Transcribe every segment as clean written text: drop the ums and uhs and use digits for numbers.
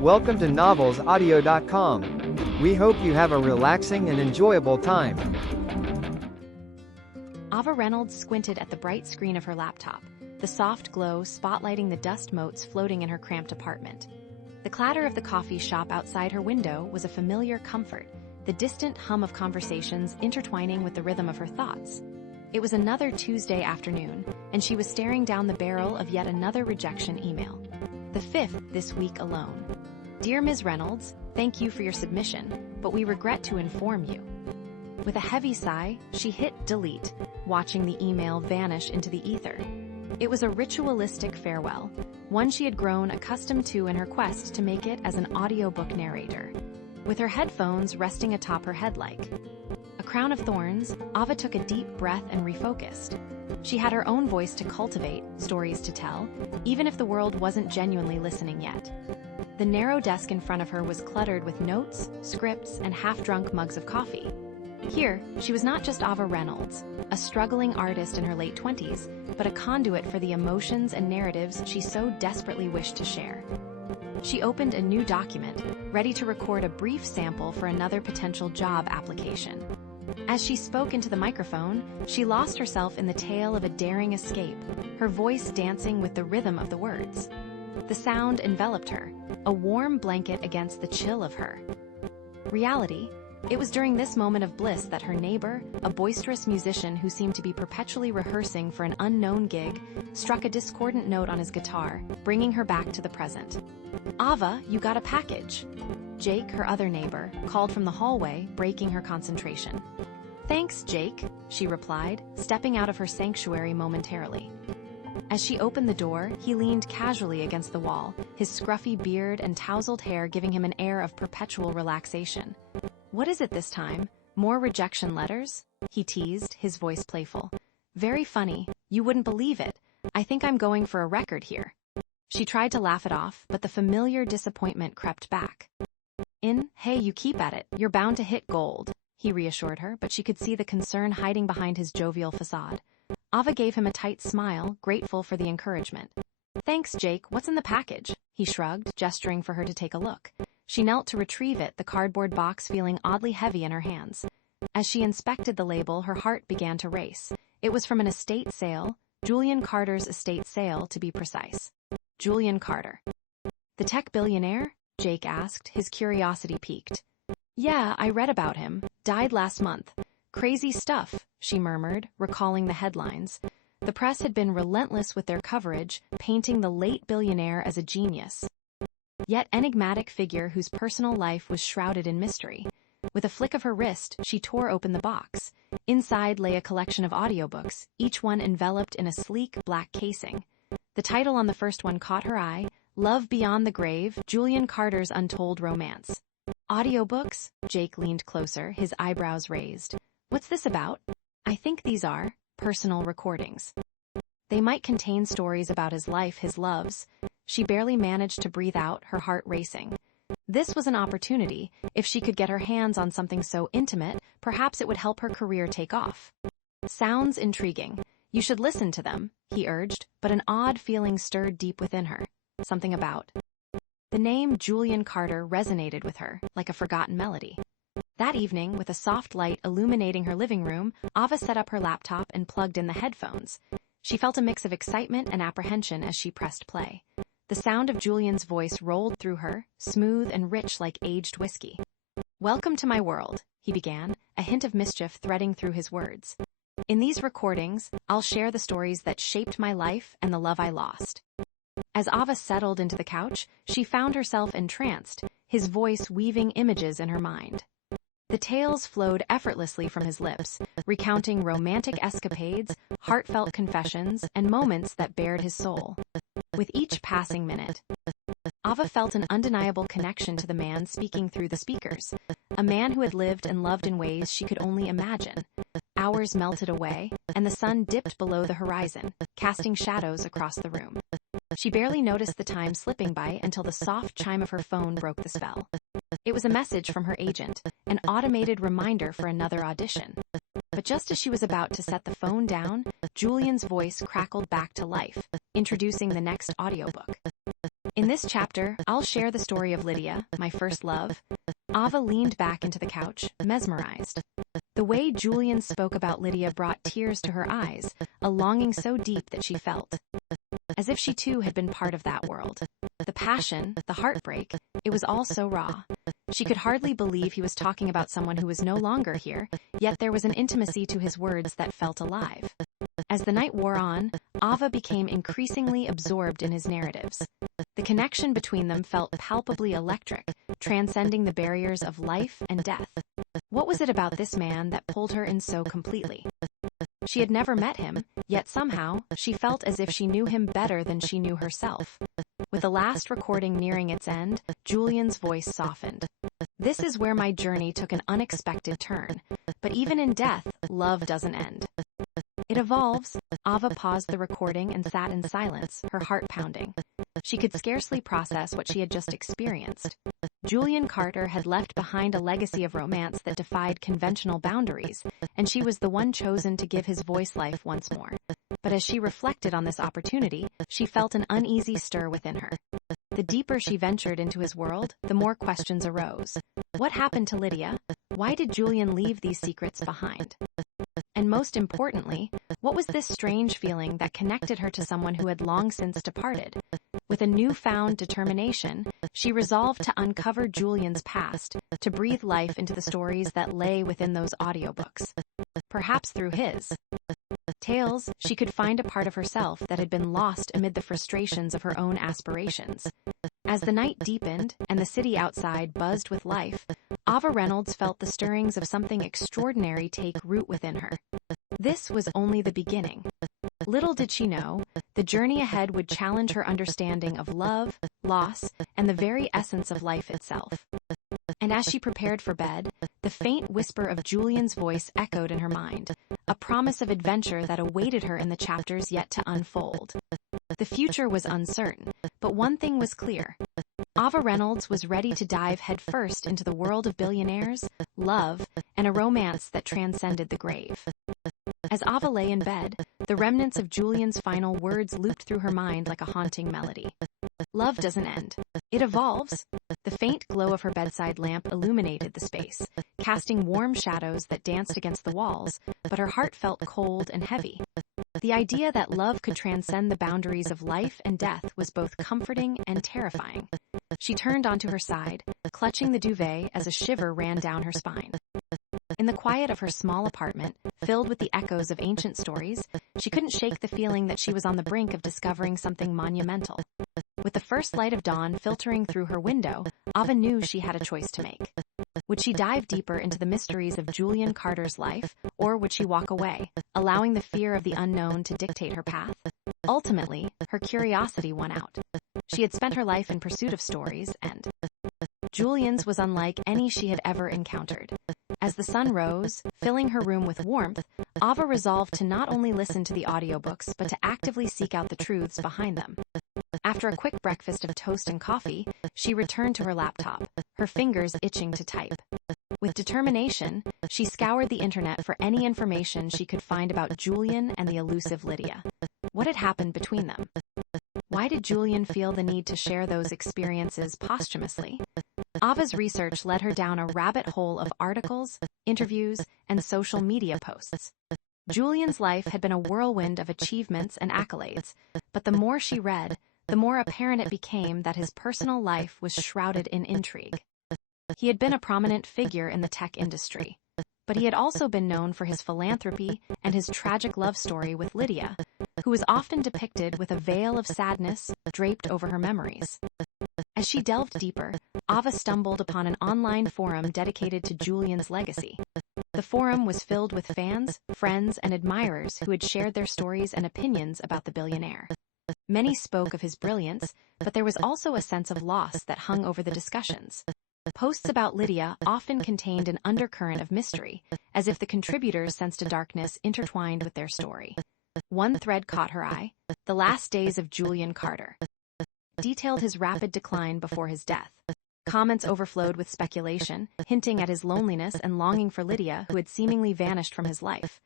Welcome to novelsaudio.com. We hope you have a relaxing and enjoyable time. Ava Reynolds squinted at the bright screen of her laptop, the soft glow spotlighting the dust motes floating in her cramped apartment. The clatter of the coffee shop outside her window was a familiar comfort, the distant hum of conversations intertwining with the rhythm of her thoughts. It was another Tuesday afternoon, and she was staring down the barrel of yet another rejection email. The fifth this week alone. Dear Ms. Reynolds, thank you for your submission, but we regret to inform you. With a heavy sigh, she hit delete, watching the email vanish into the ether. It was a ritualistic farewell, one she had grown accustomed to in her quest to make it as an audiobook narrator. With her headphones resting atop her head like a crown of thorns, Ava took a deep breath and refocused. She had her own voice to cultivate, stories to tell, even if the world wasn't genuinely listening yet. The narrow desk in front of her was cluttered with notes, scripts, and half-drunk mugs of coffee. Here, she was not just Ava Reynolds, a struggling artist in her late 20s, but a conduit for the emotions and narratives she so desperately wished to share. She opened a new document, ready to record a brief sample for another potential job application. As she spoke into the microphone, she lost herself in the tale of a daring escape, her voice dancing with the rhythm of the words. The sound enveloped her, a warm blanket against the chill of her reality. It was during this moment of bliss that her neighbor, a boisterous musician who seemed to be perpetually rehearsing for an unknown gig, struck a discordant note on his guitar, bringing her back to the present. Ava, you got a package. Jake, her other neighbor, called from the hallway, breaking her concentration. Thanks, Jake, she replied, stepping out of her sanctuary momentarily. As she opened the door, he leaned casually against the wall, his scruffy beard and tousled hair giving him an air of perpetual relaxation. What is it this time? More rejection letters? He teased, his voice playful. Very funny. You wouldn't believe it. I think I'm going for a record here. She tried to laugh it off, but the familiar disappointment crept back. Hey, you keep at it. You're bound to hit gold, he reassured her, but she could see the concern hiding behind his jovial facade. Ava gave him a tight smile, grateful for the encouragement. Thanks, Jake. What's in the package? He shrugged, gesturing for her to take a look. She knelt to retrieve it, the cardboard box feeling oddly heavy in her hands. As she inspected the label, her heart began to race. It was from an estate sale, Julian Carter's estate sale, to be precise. Julian Carter. The tech billionaire? Jake asked, his curiosity piqued. Yeah, I read about him. Died last month. Crazy stuff, she murmured, recalling the headlines. The press had been relentless with their coverage, painting the late billionaire as a genius, yet enigmatic figure whose personal life was shrouded in mystery. With a flick of her wrist, she tore open the box. Inside lay a collection of audiobooks, each one enveloped in a sleek black casing. The title on the first one caught her eye, Love Beyond the Grave, Julian Carter's Untold Romance. Audiobooks? Jake leaned closer, his eyebrows raised. What's this about? I think these are personal recordings. They might contain stories about his life, his loves. She barely managed to breathe out, her heart racing. This was an opportunity. If she could get her hands on something so intimate, perhaps it would help her career take off. Sounds intriguing. You should listen to them, he urged, but an odd feeling stirred deep within her. Something about the name Julian Carter resonated with her, like a forgotten melody. That evening, with a soft light illuminating her living room, Ava set up her laptop and plugged in the headphones. She felt a mix of excitement and apprehension as she pressed play. The sound of Julian's voice rolled through her, smooth and rich like aged whiskey. Welcome to my world, he began, a hint of mischief threading through his words. In these recordings, I'll share the stories that shaped my life and the love I lost. As Ava settled into the couch, she found herself entranced, his voice weaving images in her mind. The tales flowed effortlessly from his lips, recounting romantic escapades, heartfelt confessions, and moments that bared his soul. With each passing minute, Ava felt an undeniable connection to the man speaking through the speakers, a man who had lived and loved in ways she could only imagine. Hours melted away, and the sun dipped below the horizon, casting shadows across the room. She barely noticed the time slipping by until the soft chime of her phone broke the spell. It was a message from her agent, an automated reminder for another audition. But just as she was about to set the phone down, Julian's voice crackled back to life, introducing the next audiobook. In this chapter, I'll share the story of Lydia, my first love. Ava leaned back into the couch, mesmerized. The way Julian spoke about Lydia brought tears to her eyes, a longing so deep that she felt as if she too had been part of that world. The passion, the heartbreak, it was all so raw. She could hardly believe he was talking about someone who was no longer here, yet there was an intimacy to his words that felt alive. As the night wore on, Ava became increasingly absorbed in his narratives. The connection between them felt palpably electric, transcending the barriers of life and death. What was it about this man that pulled her in so completely? She had never met him, yet somehow, she felt as if she knew him better than she knew herself. With the last recording nearing its end, Julian's voice softened. This is where my journey took an unexpected turn. But even in death, love doesn't end. It evolves. Ava paused the recording and sat in silence, her heart pounding. She could scarcely process what she had just experienced. Julian Carter had left behind a legacy of romance that defied conventional boundaries, and she was the one chosen to give his voice life once more. But as she reflected on this opportunity, she felt an uneasy stir within her. The deeper she ventured into his world, the more questions arose. What happened to Lydia? Why did Julian leave these secrets behind? And most importantly, what was this strange feeling that connected her to someone who had long since departed? With a newfound determination, she resolved to uncover Julian's past, to breathe life into the stories that lay within those audiobooks. Perhaps through his tales, she could find a part of herself that had been lost amid the frustrations of her own aspirations. As the night deepened and the city outside buzzed with life, Ava Reynolds felt the stirrings of something extraordinary take root within her. This was only the beginning. Little did she know, the journey ahead would challenge her understanding of love, loss, and the very essence of life itself. And as she prepared for bed, the faint whisper of Julian's voice echoed in her mind, a promise of adventure that awaited her in the chapters yet to unfold. The future was uncertain, but one thing was clear. Ava Reynolds was ready to dive headfirst into the world of billionaires, love, and a romance that transcended the grave. As Ava lay in bed, the remnants of Julian's final words looped through her mind like a haunting melody. Love doesn't end. It evolves. The faint glow of her bedside lamp illuminated the space, casting warm shadows that danced against the walls, but her heart felt cold and heavy. The idea that love could transcend the boundaries of life and death was both comforting and terrifying. She turned onto her side, clutching the duvet as a shiver ran down her spine. In the quiet of her small apartment, filled with the echoes of ancient stories, she couldn't shake the feeling that she was on the brink of discovering something monumental. With the first light of dawn filtering through her window, Ava knew she had a choice to make. Would she dive deeper into the mysteries of Julian Carter's life, or would she walk away, allowing the fear of the unknown to dictate her path? Ultimately, her curiosity won out. She had spent her life in pursuit of stories, and Julian's was unlike any she had ever encountered. As the sun rose, filling her room with warmth, Ava resolved to not only listen to the audiobooks but to actively seek out the truths behind them. After a quick breakfast of toast and coffee, she returned to her laptop, her fingers itching to type. With determination, she scoured the internet for any information she could find about Julian and the elusive Lydia. What had happened between them? Why did Julian feel the need to share those experiences posthumously? Ava's research led her down a rabbit hole of articles, interviews, and social media posts. Julian's life had been a whirlwind of achievements and accolades, but the more she read, the more apparent it became that his personal life was shrouded in intrigue. He had been a prominent figure in the tech industry, but he had also been known for his philanthropy and his tragic love story with Lydia, who was often depicted with a veil of sadness draped over her memories. As she delved deeper, Ava stumbled upon an online forum dedicated to Julian's legacy. The forum was filled with fans, friends, and admirers who had shared their stories and opinions about the billionaire. Many spoke of his brilliance, but there was also a sense of loss that hung over the discussions. Posts about Lydia often contained an undercurrent of mystery, as if the contributors sensed a darkness intertwined with their story. One thread caught her eye: the last days of Julian Carter. Detailed his rapid decline before his death. Comments overflowed with speculation, hinting at his loneliness and longing for Lydia, who had seemingly vanished from his life.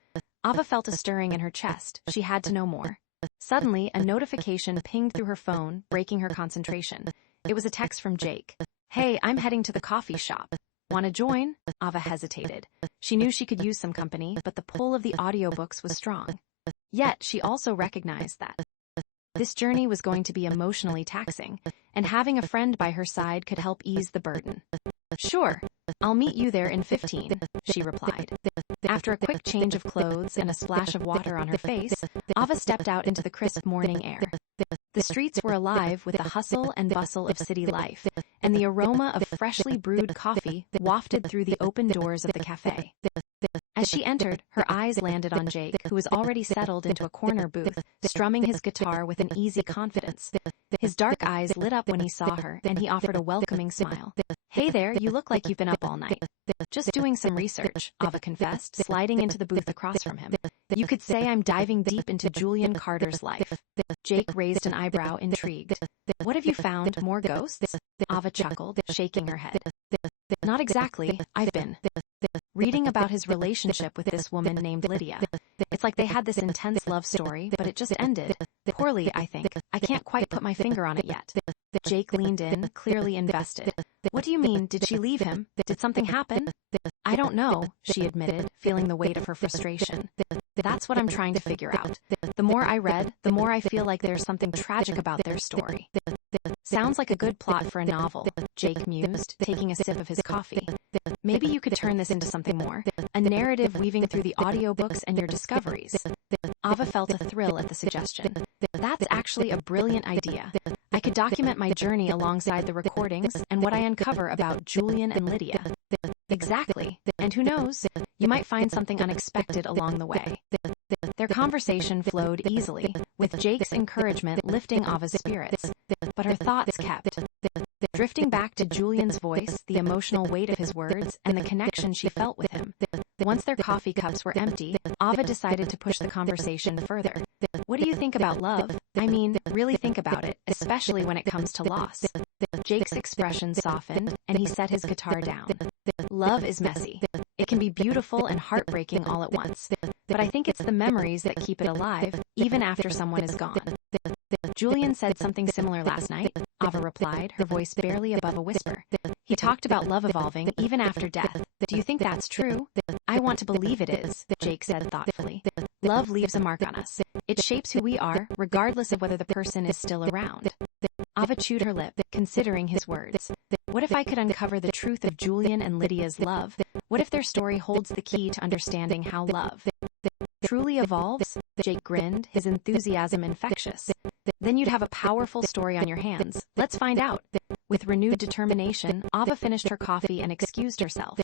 Ava felt a stirring in her chest. She had to know more. Suddenly, a notification pinged through her phone, breaking her concentration. It was a text from Jake. "Hey, I'm heading to the coffee shop. Want to join?" Ava hesitated. She knew she could use some company, but the pull of the audiobooks was strong. Yet, she also recognized that this journey was going to be emotionally taxing, and having a friend by her side could help ease the burden. "Sure, I'll meet you there in 15, she replied. After a quick change of clothes and a splash of water on her face, Ava stepped out into the crisp morning air. The streets were alive with the hustle and bustle of city life, and the aroma of freshly brewed coffee wafted through the open doors of the cafe. As she entered, her eyes landed on Jake, who was already settled into a corner booth, strumming his guitar with an easy confidence. His dark eyes lit up when he saw her, and he offered a welcoming smile. "Hey there, you look like you've been up all night." "Just doing some research," Ava confessed, sliding into the booth across from him. "You could say I'm diving deep into Julian Carter's life." Jake raised an eyebrow, intrigued. "What have you found, more ghosts?" Ava chuckled, shaking her head. "Not exactly, I've been reading about his relationship with this woman named Lydia. It's like they had this intense love story, but it just ended. Poorly, I think. I can't quite put my finger on it yet." Jake leaned in, clearly invested. "What do you mean, did she leave him? Did something happen?" "I don't know," she admitted, feeling the weight of her frustration. "That's what I'm trying to figure out. The more I read, the more I feel like there's something tragic about their story." "Sounds like a good plot for a novel," Jake mused, taking a sip of his coffee. "Maybe you could turn this into something more, a narrative weaving through the audiobooks and your discoveries." Ava felt a thrill at the suggestion. "That's actually a brilliant idea. I could document my journey alongside the recordings and what I uncover about Julian and Lydia." "Exactly. And who knows, you might find something unexpected along the way." Their conversation flowed easily, with Jake's encouragement lifting Ava's spirits. But her thoughts kept drifting back to Julian's voice, the emotional weight of his words, and the connection she felt with him. Once their coffee cups were empty, Ava decided to push the conversation further. "What do you think about love? I mean, really think about it, especially when it comes to loss." Jake's expression softened, and he set his guitar down. "Love is messy. It can be beautiful and heartbreaking all at once. But I think it's the memories that keep it alive, even after someone is gone." "Julian said something similar last night," Ava replied, her voice barely above a whisper. "He talked about love evolving even after death. Do you think that's true?" "I want to believe it is," Jake said thoughtfully. "Love leaves a mark on us. It shapes who we are, regardless of whether the person is still around." Ava chewed her lip, considering his words. What if I could uncover the truth of Julian and Lydia's love? What if their story holds the key to understanding how love truly evolves? Jake grinned, his enthusiasm infectious. Then you'd have a powerful story on your hands. Let's find out. With renewed determination, Ava finished her coffee and excused herself.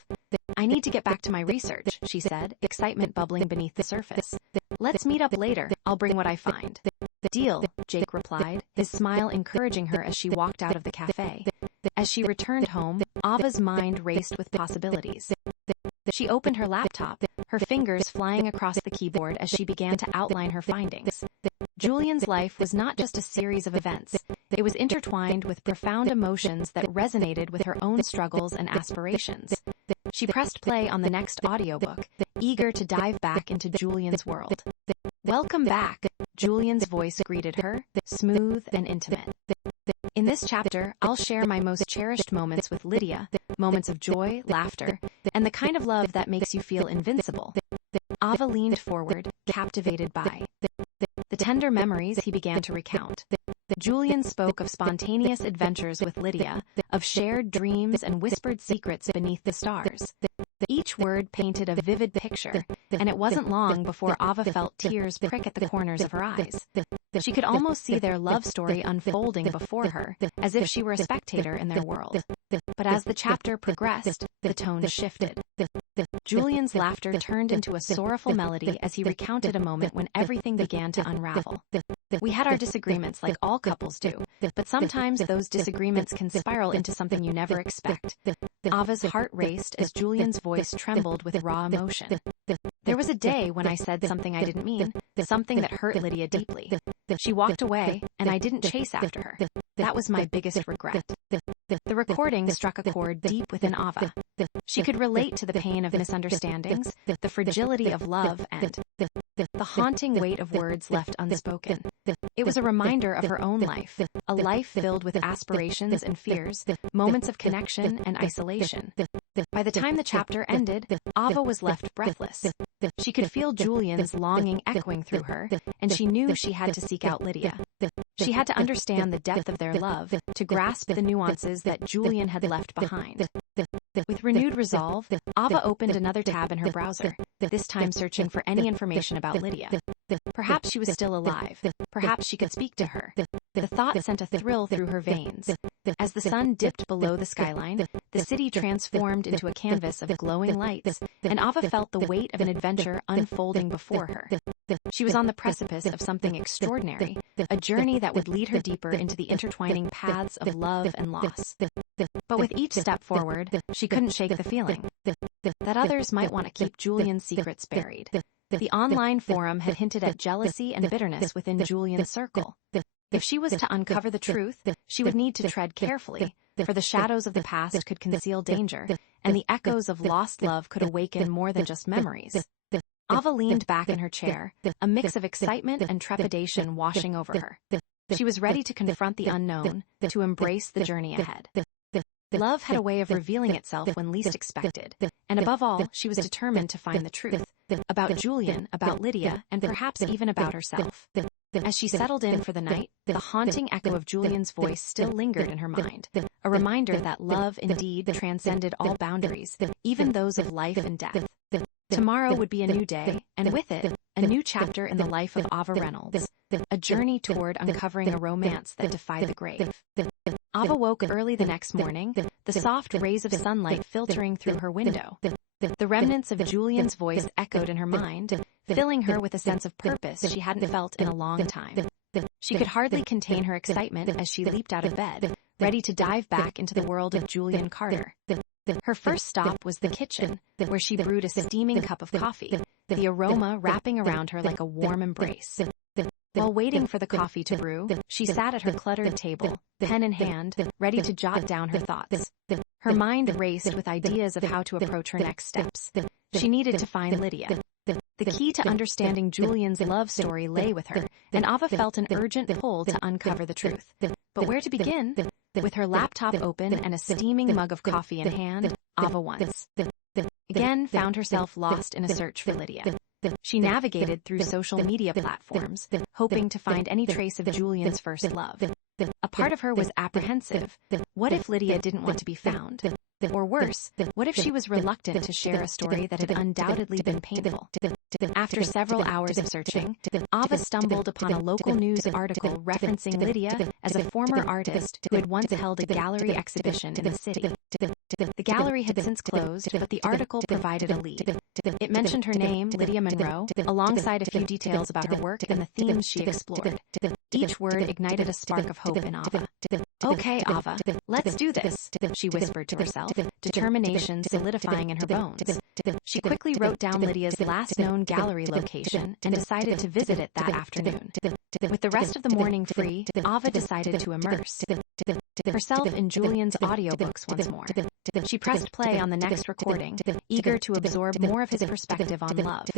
I need to get back to my research, she said, excitement bubbling beneath the surface. Let's meet up later. I'll bring what I find. Deal, Jake replied, his smile encouraging her as she walked out of the cafe. As she returned home, Ava's mind raced with possibilities. She opened her laptop, her fingers flying across the keyboard as she began to outline her findings. Julian's life was not just a series of events. It was intertwined with profound emotions that resonated with her own struggles and aspirations. She pressed play on the next audiobook, eager to dive back into Julian's world. Welcome back, Julian's voice greeted her, smooth and intimate. In this chapter, I'll share my most cherished moments with Lydia, moments of joy, laughter, and the kind of love that makes you feel invincible. Ava leaned forward, captivated by the tender memories he began to recount. Julian spoke of spontaneous adventures with Lydia, of shared dreams and whispered secrets beneath the stars. Each word painted a vivid picture, and it wasn't long before Ava felt tears prick at the corners of her eyes. She could almost see their love story unfolding before her, as if she were a spectator in their world. But as the chapter progressed, the tone shifted. Julian's laughter turned into a sorrowful melody as he recounted a moment when everything began to unravel. We had our disagreements like all couples do, but sometimes those disagreements can spiral into something you never expect. Ava's heart raced as Julian's voice trembled with raw emotion. There was a day when I said something I didn't mean, something that hurt Lydia deeply. She walked away, and I didn't chase after her. That was my biggest regret. The recording struck a chord deep within Ava. She could relate to the pain of misunderstandings, the fragility of love, and the haunting weight of words left unspoken. It was a reminder of her own life, a life filled with aspirations and fears, moments of connection and isolation. By the time the chapter ended, Ava was left breathless. She could feel Julian's longing echoing through her, and she knew she had to seek out Lydia. She had to understand the depth of their love, to grasp the nuances that Julian had left behind. With renewed resolve, Ava opened another tab in her browser, this time searching for any information about Lydia. Perhaps she was still alive. Perhaps she could speak to her. The thought sent a thrill through her veins. As the sun dipped below the skyline, the city transformed into a canvas of glowing lights, and Ava felt the weight of an adventure unfolding before her. She was on the precipice of something extraordinary, a journey that would lead her deeper into the intertwining paths of love and loss. But with each step forward, she couldn't shake the feeling that others might want to keep Julian's secrets buried. The online forum had hinted at jealousy and bitterness within Julian's circle. If she was to uncover the truth, she would need to tread carefully, for the shadows of the past could conceal danger, and the echoes of lost love could awaken more than just memories. Ava leaned back in her chair, a mix of excitement and trepidation washing over her. She was ready to confront the unknown, to embrace the journey ahead. Love had a way of revealing itself when least expected, and above all, she was determined to find the truth about Julian, about Lydia, and perhaps even about herself. As she settled in for the night, the haunting echo of Julian's voice still lingered in her mind, a reminder that love indeed transcended all boundaries, even those of life and death. Tomorrow would be a new day, and with it, a new chapter in the life of Ava Reynolds, a journey toward uncovering a romance that defied the grave. Ava woke early the next morning, the soft rays of sunlight filtering through her window. The remnants of Julian's voice echoed in her mind, filling her with a sense of purpose she hadn't felt in a long time. She could hardly contain her excitement as she leaped out of bed, ready to dive back into the world of Julian Carter. Her first stop was the kitchen, where she brewed a steaming cup of coffee, the aroma wrapping around her like a warm embrace. While waiting for the coffee to brew, she sat at her cluttered table, pen in hand, ready to jot down her thoughts. Her mind raced with ideas of how to approach her next steps. She needed to find Lydia. The key to understanding Julian's love story lay with her, and Ava felt an urgent pull to uncover the truth. But where to begin? With her laptop open and a steaming mug of coffee in hand, Ava once again found herself lost in a search for Lydia. She navigated through social media platforms, hoping to find any trace of Julian's first love. A part of her was apprehensive. What if Lydia didn't want to be found? Or worse, what if she was reluctant to share a story that had undoubtedly been painful? After several hours of searching, Ava stumbled upon a local news article referencing Lydia as a former artist who had once held a gallery exhibition in the city. The gallery had since closed, but the article provided a lead. It mentioned her name, Lydia Monroe, alongside a few details about her work and the themes she explored. Each word ignited a spark of hope in Ava. "Okay, Ava, let's do this," she whispered to herself, determination solidifying in her bones. She quickly wrote down Lydia's last known gallery location and decided to visit it that afternoon. With the rest of the morning free, Ava decided to immerse herself in Julian's audiobooks once more. She pressed play on the next recording, eager to absorb more of his perspective on love.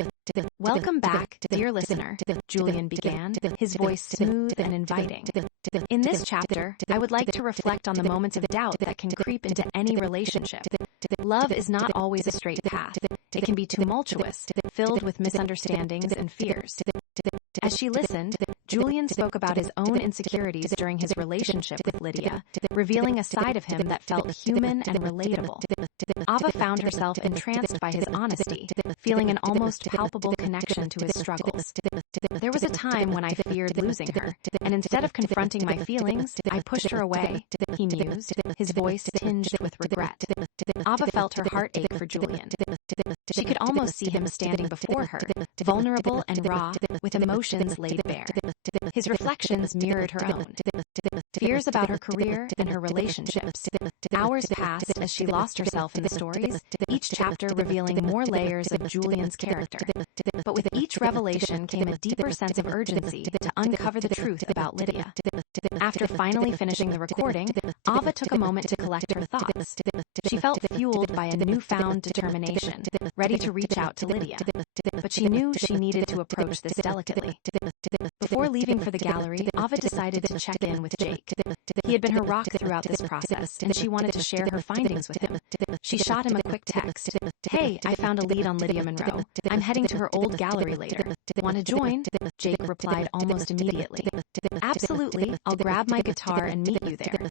"Welcome back, dear listener," Julian began, his voice smooth and inviting. "In this chapter, I would like to reflect on the moments of doubt that can creep into any relationship. Love is not always a straight path. It can be tumultuous, filled with misunderstandings and fears." As she listened, Julian spoke about his own insecurities during his relationship with Lydia, revealing a side of him that felt human and relatable. Ava found herself entranced by his honesty, feeling an almost palpable connection to his struggles. "There was a time when I feared losing her, and instead of confronting my feelings, I pushed her away," he mused, his voice tinged with regret. Ava felt her heart ache for Julian. She could almost see him standing before her, vulnerable and raw, with emotions laid bare. His reflections mirrored her own. Fears about her career and her relationships. Hours passed as she lost herself in the stories, each chapter revealing more layers of Julian's character. But with each revelation came a deeper sense of urgency to uncover the truth about Lydia. After finally finishing the recording, Ava took a moment to collect her thoughts. She felt fueled by a newfound determination, ready to reach out to Lydia. But she knew she needed to approach this delicately. Before leaving for the gallery, Ava decided to check in with Jake. He had been her rock throughout this process, and she wanted to share her findings with him. She shot him a quick text. "Hey, I found a lead on Lydia Monroe. I'm heading to her old gallery later. Want to join?" Jake replied almost immediately. "Absolutely, I'll grab my guitar and meet you there."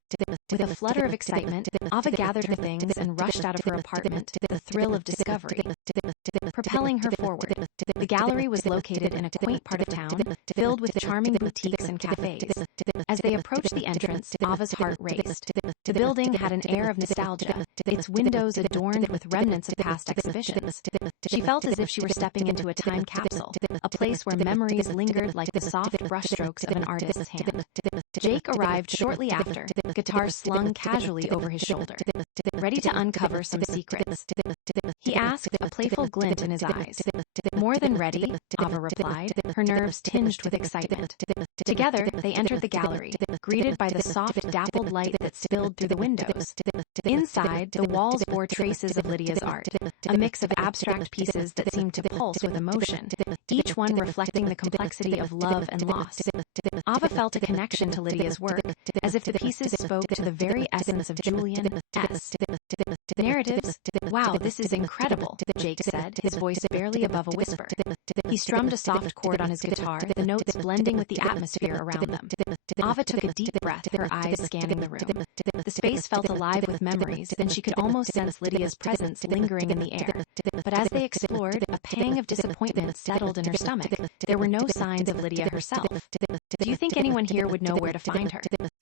With a flutter of excitement, Ava gathered her things and rushed out of her apartment, the thrill of discovery propelling her forward. The gallery was located in a quaint part of town, filled with charming boutiques and cafes. As they approached the entrance, Ava's heart raced. The building had an air of nostalgia, its windows adorned with remnants of past exhibitions. She felt as if she were stepping into a time capsule, a place where memories lingered like the soft brushstrokes of an artist's hand. Jake arrived shortly after, guitar slung casually over his shoulder, ready to uncover some secrets. He asked, a playful glint in his eyes. "More than ready," Ava replied, her nerves tinged with excitement. Together, they entered the gallery, greeted by the soft, dappled light that spilled through the windows. Inside, the walls bore traces of Lydia's art, a mix of abstract pieces that seemed to pulse with emotion, each one reflecting the complexity of love and loss. Ava felt a connection to Lydia's work, as if the pieces spoke to the very essence of Julian S. Narratives? "Wow, this is incredible," Jake said, his voice barely above a whisper. He strummed a soft chord on his guitar, the notes blending with the atmosphere around them. Ava took a deep breath, her eyes scanning the room. The space felt alive with memories, and she could almost sense Lydia's presence lingering in the air. But as they explored, a pang of disappointment settled in her stomach. There were no signs of Lydia herself. "Do you think anyone here would know where to find her?"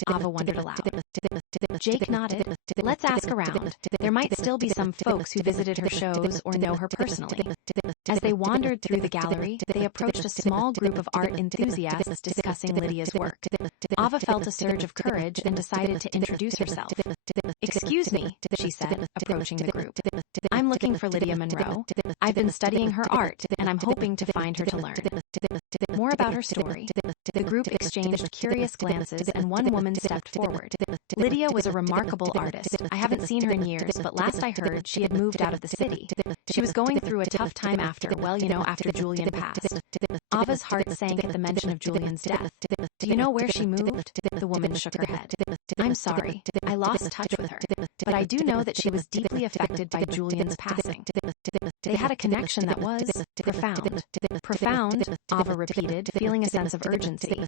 Ava wondered aloud. Jake nodded. "Let's ask around. There might still be some folks who visited her shows or know her personally." As they wandered through the gallery, they approached a small group of art enthusiasts discussing Lydia's work. Ava felt a surge of courage and decided to introduce herself. "Excuse me," she said, approaching the group. "I'm looking for Lydia Monroe. I've been studying her art, and I'm hoping to find her to learn more about her story." The group exchanged curious glances, and one woman stepped forward. "Lydia was a remarkable artist. I haven't seen her in years, but last I heard, she had moved out of the city. She was going through a tough time after Julian passed." Ava's heart sank at the mention of Julian's death. "Do you know where she moved?" The woman shook her head. "I'm sorry. I lost touch with her. But I do know that she was deeply affected by Julian's passing. They had a connection that was profound." "Profound," Ava repeated, feeling a sense of urgency.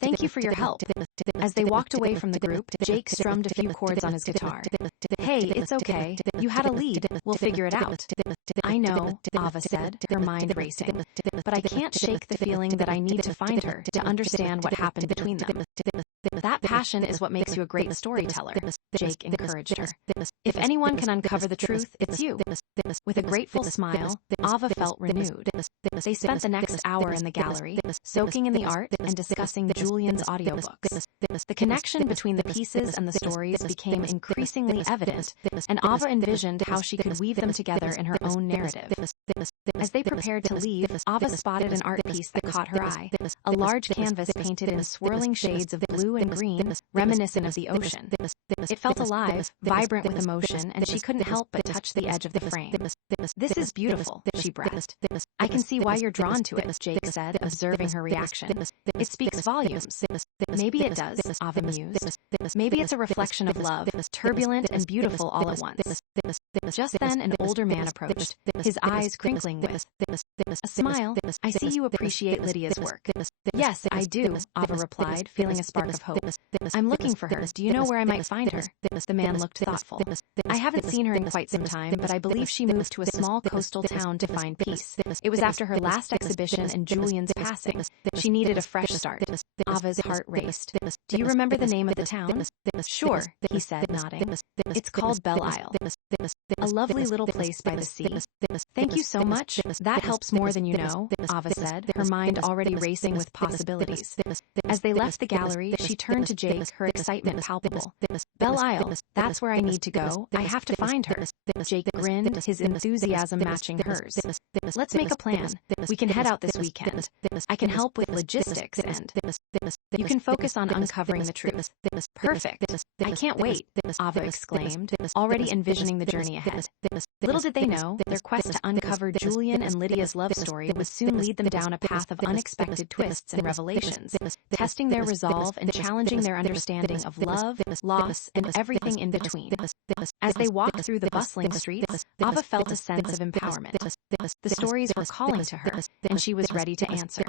"Thank you for your help." As they walked away from the group, Jake strummed a few chords on his guitar. "Hey, it's okay. You had a lead. We'll figure it out." "I know," Ava said, her mind racing. "But I can't shake the feeling that I need to find her to understand what happened between them." "That passion is what makes you a great storyteller," Jake encouraged her. "If anyone can uncover the truth, it's you." With a grateful smile, Ava felt renewed. They spent the next hour in the gallery, soaking in the art and discussing Julian's audiobooks. The connection between the pieces and the stories became increasingly evident, and Ava envisioned how she could weave them together in her own narrative. As they prepared to leave, Ava spotted an art piece that caught her eye, a large canvas painted in swirling shades of blue and green, reminiscent of the ocean. It felt alive, vibrant with emotion, and she couldn't help but touch the edge of the frame. "This is beautiful," she breathed. "I can see why you're drawn to it," Jake said, observing her reaction. "It speaks volumes." "Maybe it does," Ava mused. "Maybe it's a reflection of love, turbulent and beautiful all at once." Just then an older man approached, his eyes crinkling with a smile. "I see you appreciate Lydia's work." "Yes, I do," Ava replied, feeling a spark of of hope. "I'm looking for her. Do you know where I might find her?" The man looked thoughtful. "I haven't seen her in quite some time, but I believe she moved to a small coastal town to find peace. It was after her last exhibition and Julian's passing. She needed a fresh start." Ava's heart raced. "Do you remember the name of the town?" "Sure," he said, nodding. "It's called Belle Isle. A lovely little place by the sea." "Thank you so much. That helps more than you know," Ava said, her mind already racing with possibilities. As they left the gallery, she turned to Jake, her excitement palpable. "Belle Isle, that's where I need to go. I have to find her." Jake grinned, his enthusiasm matching hers. "Let's make a plan. We can head out this weekend. I can help with logistics and you can focus on uncovering the truth." "Perfect. I can't wait," Ava exclaimed, already envisioning the journey ahead. Little did they know, their quest to uncover Julian and Lydia's love story would soon lead them down a path of unexpected twists and revelations, testing their resolve and challenging their understanding of love, loss, and everything in between. As they walked through the bustling streets, Ava felt a sense of empowerment. The stories were calling to her, and she was ready to answer.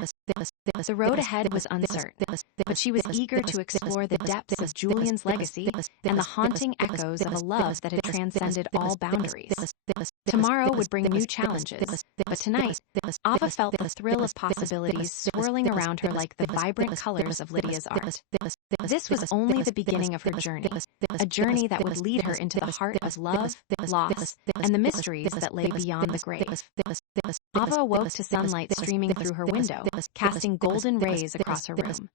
The road ahead was uncertain, but she was eager to explore the depths of Julian's legacy and the haunting echoes of a love that had transcended all boundaries. Tomorrow would bring new challenges, but tonight, Ava felt the thrill of possibilities swirling around her like the vibrant colors of Lydia's art. This was only the beginning of her journey, a journey that would lead her into the heart of love, loss, and the mysteries that lay beyond the grave. Ava awoke to sunlight streaming through her window, casting golden rays across her room.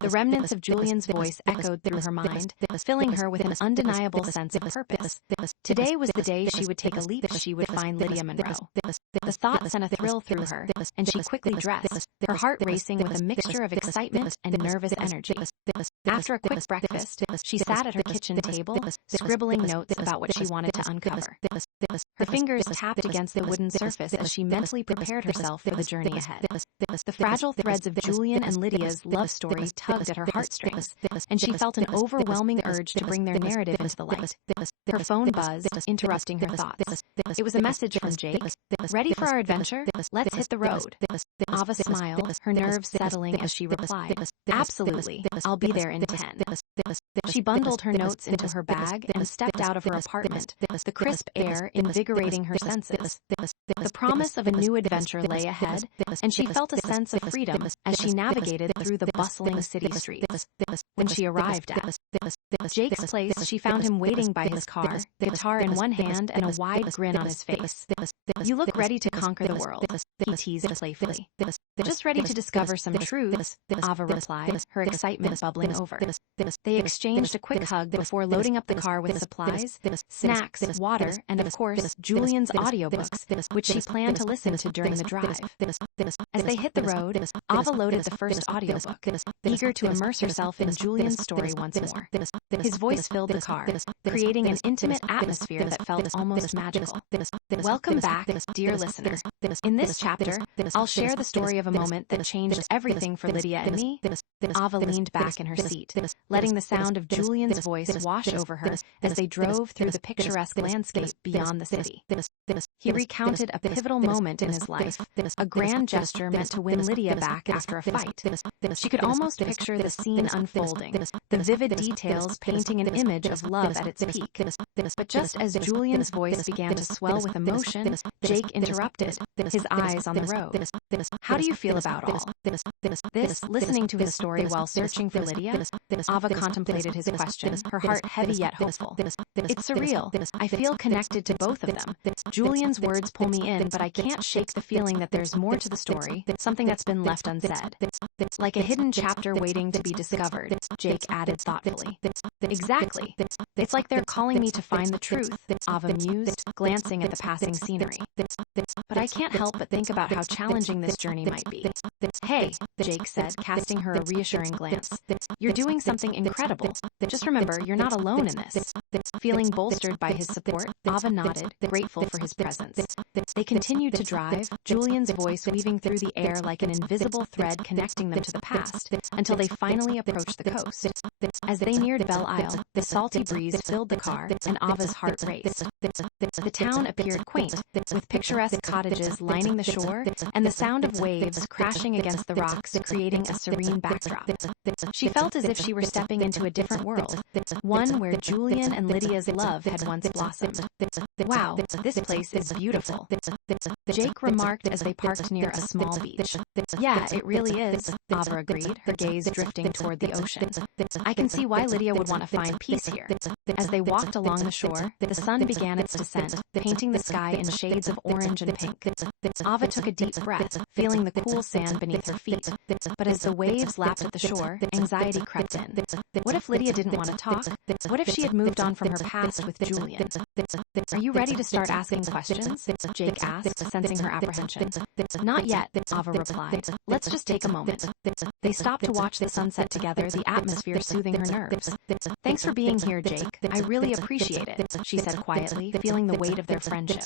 The remnants of Julian's voice echoed through her mind, filling her with an undeniable sense of purpose. Today was the day she would take a leap. She would find Lydia Monroe. The thought sent a thrill through her, and she quickly dressed, her heart racing with a mixture of excitement and nervous energy. After a quick breakfast, she sat at her kitchen table, scribbling notes about what she wanted to uncover. Her fingers tapped against the wooden surface as she mentally prepared herself for the journey ahead. The fragile threads of Julian and Lydia's love story tugged at her heartstrings, and she felt an overwhelming urge to bring their narrative into the light. Her phone buzzed, interrupting her thoughts. It was a message from Jake. "Ready for our adventure? Let's hit the road." Ava smiled, her nerves settling as she replied, "Absolutely, I'll be there in 10. She bundled her notes into her bag and stepped out of her apartment, the crisp air invigorating her senses. The promise of a new adventure lay ahead, and she felt a sense of freedom as she navigated through the bustling city streets. When she arrived at Jake's place, she found him waiting by his car, the guitar in one hand and a wide grin on his face. "You look ready to conquer the world," he teased playfully. "Just ready to discover some truths," Ava replied, her excitement bubbling over. They exchanged a quick hug before loading up the car with supplies, snacks, water, and of course, Julian's audiobooks, which she planned to listen to during the drive. As they hit the road, Ava loaded the first audiobook, eager to immerse herself in Julian's story once more. His voice filled the car, creating an intimate atmosphere that felt almost magical. "Welcome back, dear listener. In this chapter, I'll share the story of a moment that changed everything for Lydia and me." Ava leaned back in her seat, letting the sound of Julian's voice wash over her as they drove through the picturesque landscape beyond the city. He recounted a pivotal moment in his life, a grand gesture meant to win Lydia back after a fight. She could almost picture the scene unfolding, the vivid details painting an image of love at its peak. But just as Julian's voice began to swell with emotion, Jake interrupted, his eyes on the road. "How do you feel about all this?" Listening to his story while searching for Lydia, Ava contemplated his question, her heart heavy yet hopeful. "It's surreal. I feel connected to both of them. Julian's words pull me in, but I can't shake the feeling that there's more to the story, something that's been left unsaid. Like a hidden chapter waiting to be discovered," Jake added thoughtfully. "Exactly. It's like they're calling me to find the truth," Ava mused, glancing at the passing scenery. "But I can't help but think about how challenging this journey might be." "Hey," Jake said, casting her a reassuring glance. "You're doing something incredible. Just remember, you're not alone in this." Feeling bolstered by his support, Ava nodded, grateful for his presence. They continued to drive, Julian's voice weaving through the air like an invisible thread connecting them to the past, until they finally approached the coast. As they neared Belle Isle, the salty breeze filled the car, and Ava's heart raced. The town appeared quaint, with picturesque cottages lining the shore, and the sound of waves crashing against the rocks creating a serene backdrop. She felt as if she were stepping into a different world, one where Julian and Lydia's love had once blossomed. "Wow, this place is beautiful," Jake remarked as they parked near a small beach. "Yeah, it really is," Ava agreed, her gaze drifting toward the ocean. "I can see why Lydia would want to find peace here." As they walked along the shore, the sun began its descent, painting the sky in shades of orange and pink. Ava took a deep breath, feeling the cool sand beneath her feet. But as the waves lapped at the shore, anxiety crept in. What if Lydia didn't want to talk? What if she had moved on from her past with Julian? "Are you ready to start asking questions?" Jake asked, sensing her apprehension. "Not yet," Ava replied. "Let's just take a moment." They stopped to watch the sunset together, the atmosphere soothing her nerves. "Thanks for being here, Jake. I really appreciate it," she said quietly, feeling the weight of their friendship.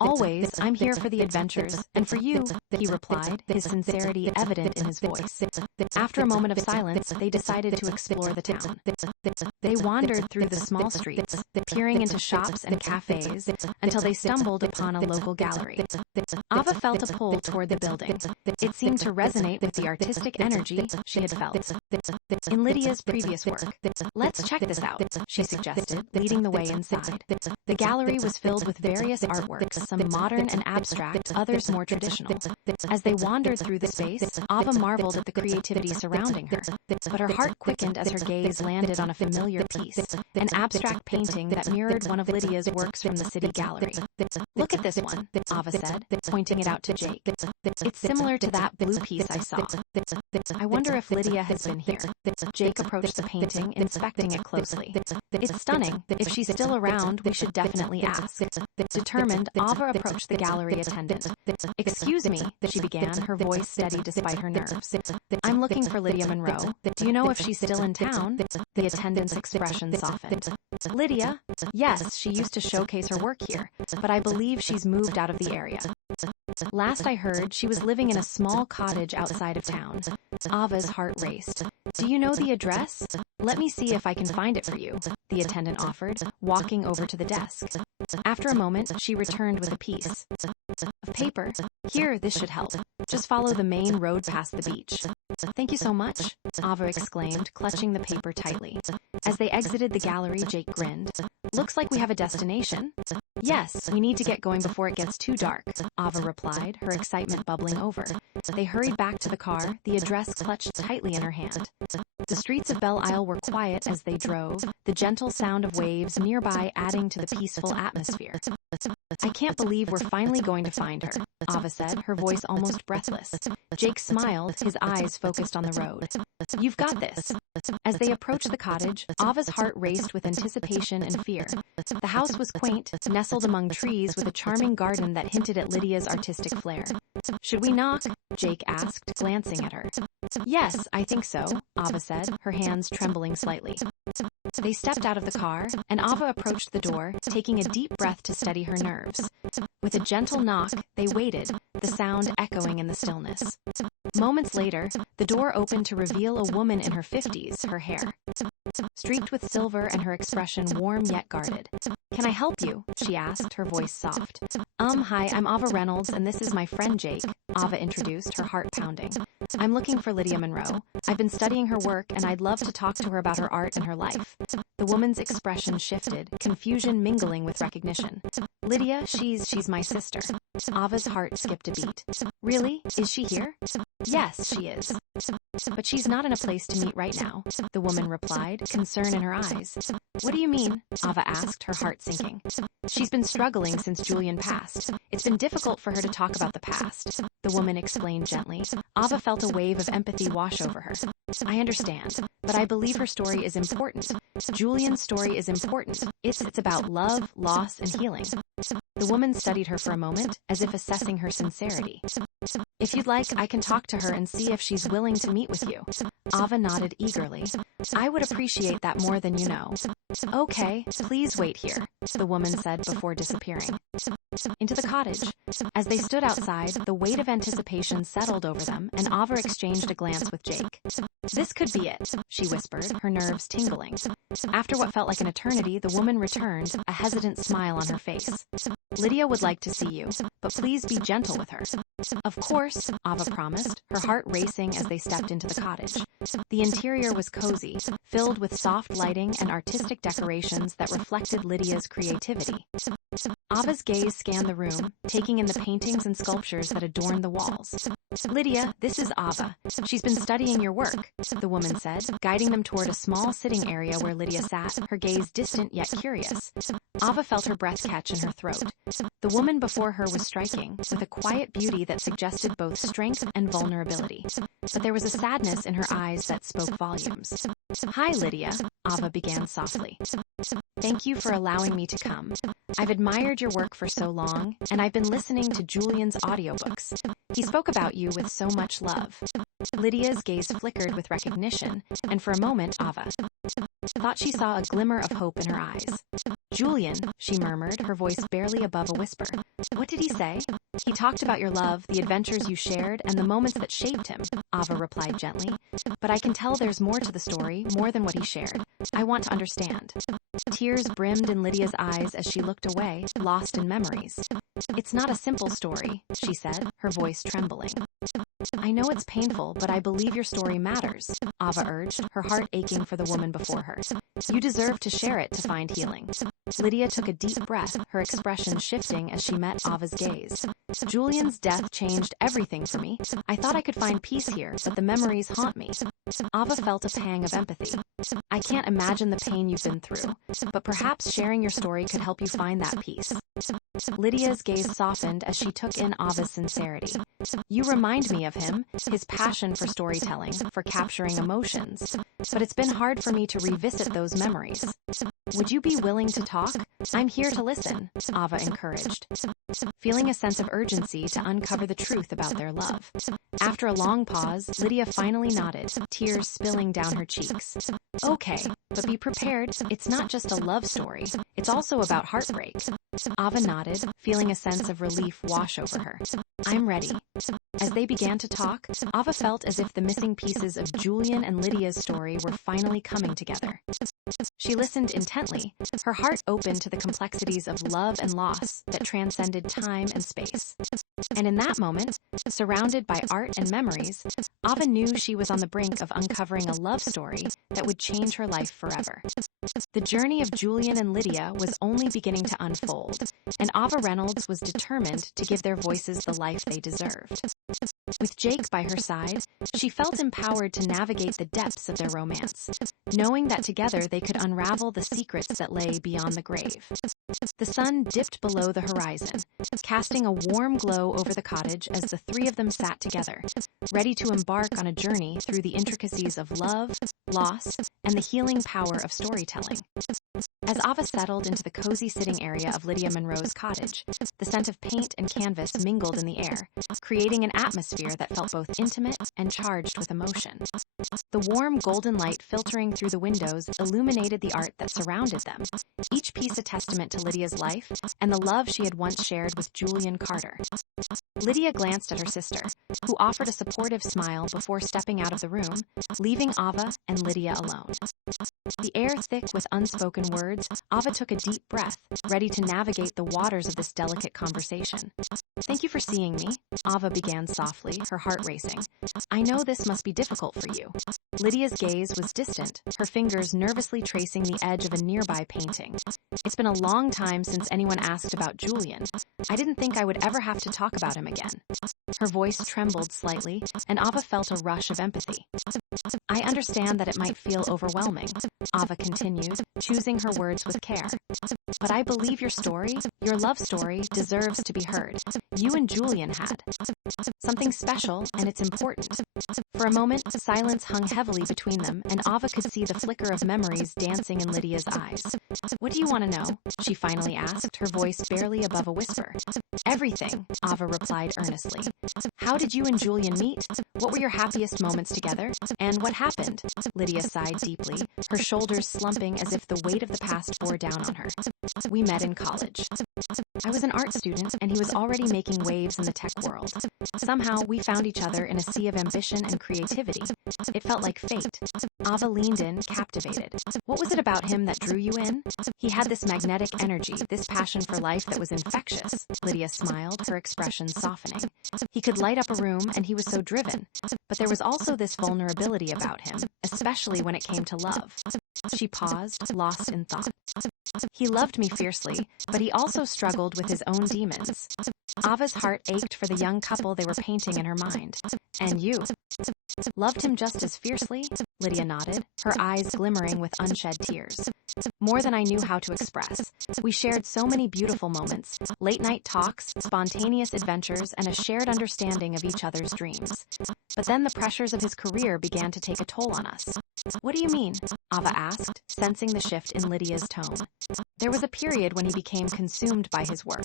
"Always, I'm here for the adventures, and for you," he replied, his sincerity evident in his voice. After a moment of silence, they decided to explore the town. They wandered through the small streets, peering into shops and cafes, until they stumbled upon a local gallery. Ava felt a pull toward the building. It seemed to resonate with the artistic energy she had felt in Lydia's previous work. "Let's check this out," she suggested, leading the way inside. The gallery was filled with various artworks, some modern and abstract, others more traditional. As they wandered through the space, Ava marveled at the creativity surrounding her, but her heart quickened as her gaze landed on a familiar piece, an abstract painting that mirrored one of Lydia's works from the city gallery. "Look at this one," Ava said, pointing it out to Jake. "It's similar to that blue piece I saw. I wonder if Lydia has been here." Jake approached the painting, inspecting it closely. "It's stunning. If she's still around, we should definitely ask." Determined, Ava approached the gallery attendant. "Excuse me," she began, her voice steady despite her nerves. "I'm looking for Lydia Monroe. Do you know if she's still in town?" The attendant's expression softened. "Lydia? Yes, she used to showcase her work here, but I believe she's moved out of the area. Last I heard, she was living in a small cottage outside of town." Ava's heart raced. "Do you know the address? Let me see if I can find it for you," the attendant offered, walking over to the desk. After a moment, she returned with a piece of paper. "Here, this should help. Just follow the main road past the beach." "Thank you so much," Ava exclaimed, clutching the paper tightly. As they exited the gallery, Jake grinned. "Looks like we have a destination." "Yes, we need to get going before it gets too dark," Ava replied, her excitement bubbling over. They hurried back to the car, the address clutched tightly in her hand. The streets of Belle Isle were quiet as they drove, the gentle sound of waves nearby adding to the peaceful atmosphere. "I can't believe we're finally going to find her," Ava said, her voice almost breathless. Jake smiled, his eyes focused on the road. "You've got this." As they approached the cottage, Ava's heart raced with anticipation and fear. The house was quaint, nestled among trees with a charming garden that hinted at Lydia's artistic flair. "Should we knock?" Jake asked, glancing at her. "Yes, I think so," Ava said, her hands trembling slightly. They stepped out of the car, and Ava approached the door, taking a deep breath to steady her nerves. With a gentle knock, they waited, the sound echoing in the stillness. Moments later, the door opened to reveal a woman in her 50s, her hair streaked with silver and her expression warm yet guarded. "Can I help you?" she asked, her voice soft. Hi, I'm Ava Reynolds, and this is my friend Jake," Ava introduced, her heart pounding. "I'm looking for Lydia Monroe. I've been studying her work, and I'd love to talk to her about her art and her life." The woman's expression shifted, confusion mingling with recognition. "Lydia, she's my sister." Ava's heart skipped a beat. "Really? Is she here?" "Yes, she is. But she's not in a place to meet right now," the woman replied, concern in her eyes. "What do you mean?" Ava asked, her heart sinking. "She's been struggling since Julian passed. It's been difficult for her to talk about the past," the woman explained gently. Ava felt a wave of empathy wash over her. "I understand, but I believe her story is important. Julian's story is important. It's about love, loss, and healing." The woman studied her for a moment, as if assessing her sincerity. "If you'd like, I can talk to her and see if she's willing to meet with you." Ava nodded eagerly. "I would appreciate that more than you know." "Okay, please wait here," the woman said before disappearing into the cottage. As they stood outside, the weight of anticipation settled over them, and Ava exchanged a glance with Jake. "This could be it," she whispered, her nerves tingling. After what felt like an eternity, the woman returned, a hesitant smile on her face. "Lydia would like to see you, but please be gentle with her." Of course, Ava promised, her heart racing as they stepped into the cottage. The interior was cozy, filled with soft lighting and artistic decorations that reflected Lydia's creativity. Ava's gaze scanned the room, taking in the paintings and sculptures that adorned the walls. "Lydia, this is Ava. She's been studying your work," the woman said, guiding them toward a small sitting area where Lydia sat, her gaze distant yet curious. Ava felt her breath catch in her throat. The woman before her was striking, with a quiet beauty that suggested both strength and vulnerability. But there was a sadness in her eyes that spoke volumes. "Hi, Lydia," Ava began softly. "Thank you for allowing me to come. I've admired your work for so long, and I've been listening to Julian's audiobooks. He spoke about you with so much love." Lydia's gaze flickered with recognition, and for a moment Ava thought she saw a glimmer of hope in her eyes. "Julian," she murmured, her voice barely above a whisper. "What did he say?" "He talked about your love, the adventures you shared, and the moments that shaped him," Ava replied gently. "But I can tell there's more to the story, more than what he shared. I want to understand." Tears brimmed in Lydia's eyes as she looked away, lost in memories. "It's not a simple story," she said, her voice trembling. "I know it's painful, but I believe your story matters," Ava urged, her heart aching for the woman before her. "You deserve to share it to find healing." Lydia took a deep breath, her expression shifting as she met Ava's gaze. "Julian's death changed everything for me. I thought I could find peace here, but the memories haunt me." Ava felt a pang of empathy. "I can't imagine the pain you've been through, but perhaps sharing your story could help you find that peace." Lydia's gaze softened as she took in Ava's sincerity. "You remind me of him, his passion for storytelling, for capturing emotions. But it's been hard for me to revisit those memories. Would you be willing to talk? I'm here to listen," Ava encouraged, feeling a sense of urgency to uncover the truth about their love. After a long pause, Lydia finally nodded, tears spilling down her cheeks. "Okay, but be prepared, it's not just a love story, it's also about heartbreak." Ava nodded, feeling a sense of relief wash over her. "I'm ready." As they began to talk, Ava felt as if the missing pieces of Julian and Lydia's story were finally coming together. She listened intently, her heart open to the complexities of love and loss that transcended time and space. And in that moment, surrounded by art and memories, Ava knew she was on the brink of uncovering a love story that would change her life forever. The journey of Julian and Lydia was only beginning to unfold, and Ava Reynolds was determined to give their voices the life they deserved. With Jake by her side, she felt empowered to navigate the depths of their romance, knowing that together they could unravel the secrets that lay beyond the grave. The sun dipped below the horizon, casting a warm glow over the cottage as the three of them sat together, ready to embark on a journey through the intricacies of love, loss, and the healing power of storytelling. As Ava settled into the cozy sitting area of Lydia Monroe's cottage, the scent of paint and canvas mingled in the air, creating an atmosphere that felt both intimate and charged with emotion. The warm golden light filtering through the windows illuminated the art that surrounded them, each piece a testament to Lydia's life and the love she had once shared with Julian Carter. Lydia glanced at her sister, who offered a supportive smile before stepping out of the room, leaving Ava and Lydia alone. The air thick with unspoken words, Ava took a deep breath, ready to navigate the waters of this delicate conversation. "Thank you for seeing me," Ava began softly, her heart racing. "I know this must be difficult for you." Lydia's gaze was distant, her fingers nervously tracing the edge of a nearby painting. "It's been a long time since anyone asked about Julian. I didn't think I would ever have to talk about him again." Her voice trembled slightly, and Ava felt a rush of empathy. "I understand that it might feel overwhelming," Ava continued, choosing her words with care. "But I believe your story, your love story, deserves to be heard. You and Julian had something special, and it's important." For a moment, silence hung heavily between them, and Ava could see the flicker of memories dancing in Lydia's eyes. "What do you want to know?" she finally asked, her voice barely above a whisper. "Everything," Ava replied earnestly. "How did you and Julian meet? What were your happiest moments together? And what happened?" Lydia sighed deeply, her shoulders slumping as if the weight of the past bore down on her. "We met in college." I was an art student, and he was already making waves in the tech world. Somehow, we found each other in a sea of ambition and creativity. It felt like fate. Ava leaned in, captivated. What was it about him that drew you in? He had this magnetic energy, this passion for life that was infectious. Lydia smiled, her expression softening. He could light up a room, and he was so driven. But there was also this vulnerability about him, especially when it came to love. She paused, lost in thought. He loved me fiercely, but he also struggled with his own demons. Ava's heart ached for the young couple they were painting in her mind. And you loved him just as fiercely? Lydia nodded, her eyes glimmering with unshed tears. More than I knew how to express. We shared so many beautiful moments, late-night talks, spontaneous adventures, and a shared understanding of each other's dreams. But then the pressures of his career began to take a toll on us. What do you mean? Ava asked, sensing the shift in Lydia's tone. There was a period when he became consumed by his work.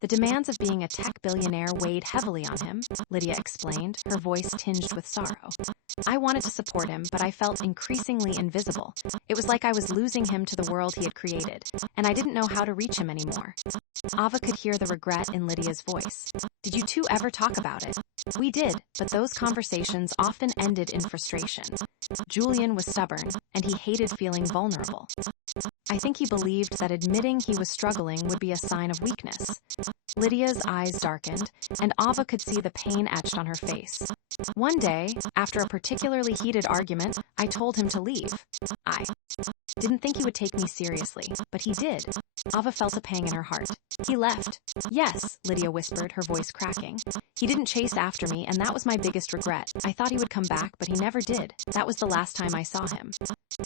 The demands of being a tech billionaire weighed heavily on him, Lydia explained, her voice tinged with sorrow. I wanted to support him, but I felt increasingly invisible. It was like I was losing him to the world he had created, and I didn't know how to reach him anymore. Ava could hear the regret in Lydia's voice. Did you two ever talk about it? We did, but those conversations often ended in frustration. Julian was stubborn, and he hated feeling vulnerable. I think he believed that admitting he was struggling would be a sign of weakness. Lydia's eyes darkened, and Ava could see the pain etched on her face. One day, after a particularly heated argument, I told him to leave. I didn't think he would take me seriously, but he did. Ava felt a pang in her heart. He left. Yes, Lydia whispered, her voice cracking. He didn't chase after me, and that was my biggest regret. I thought he would come back, but he never did. That was the last time I saw him.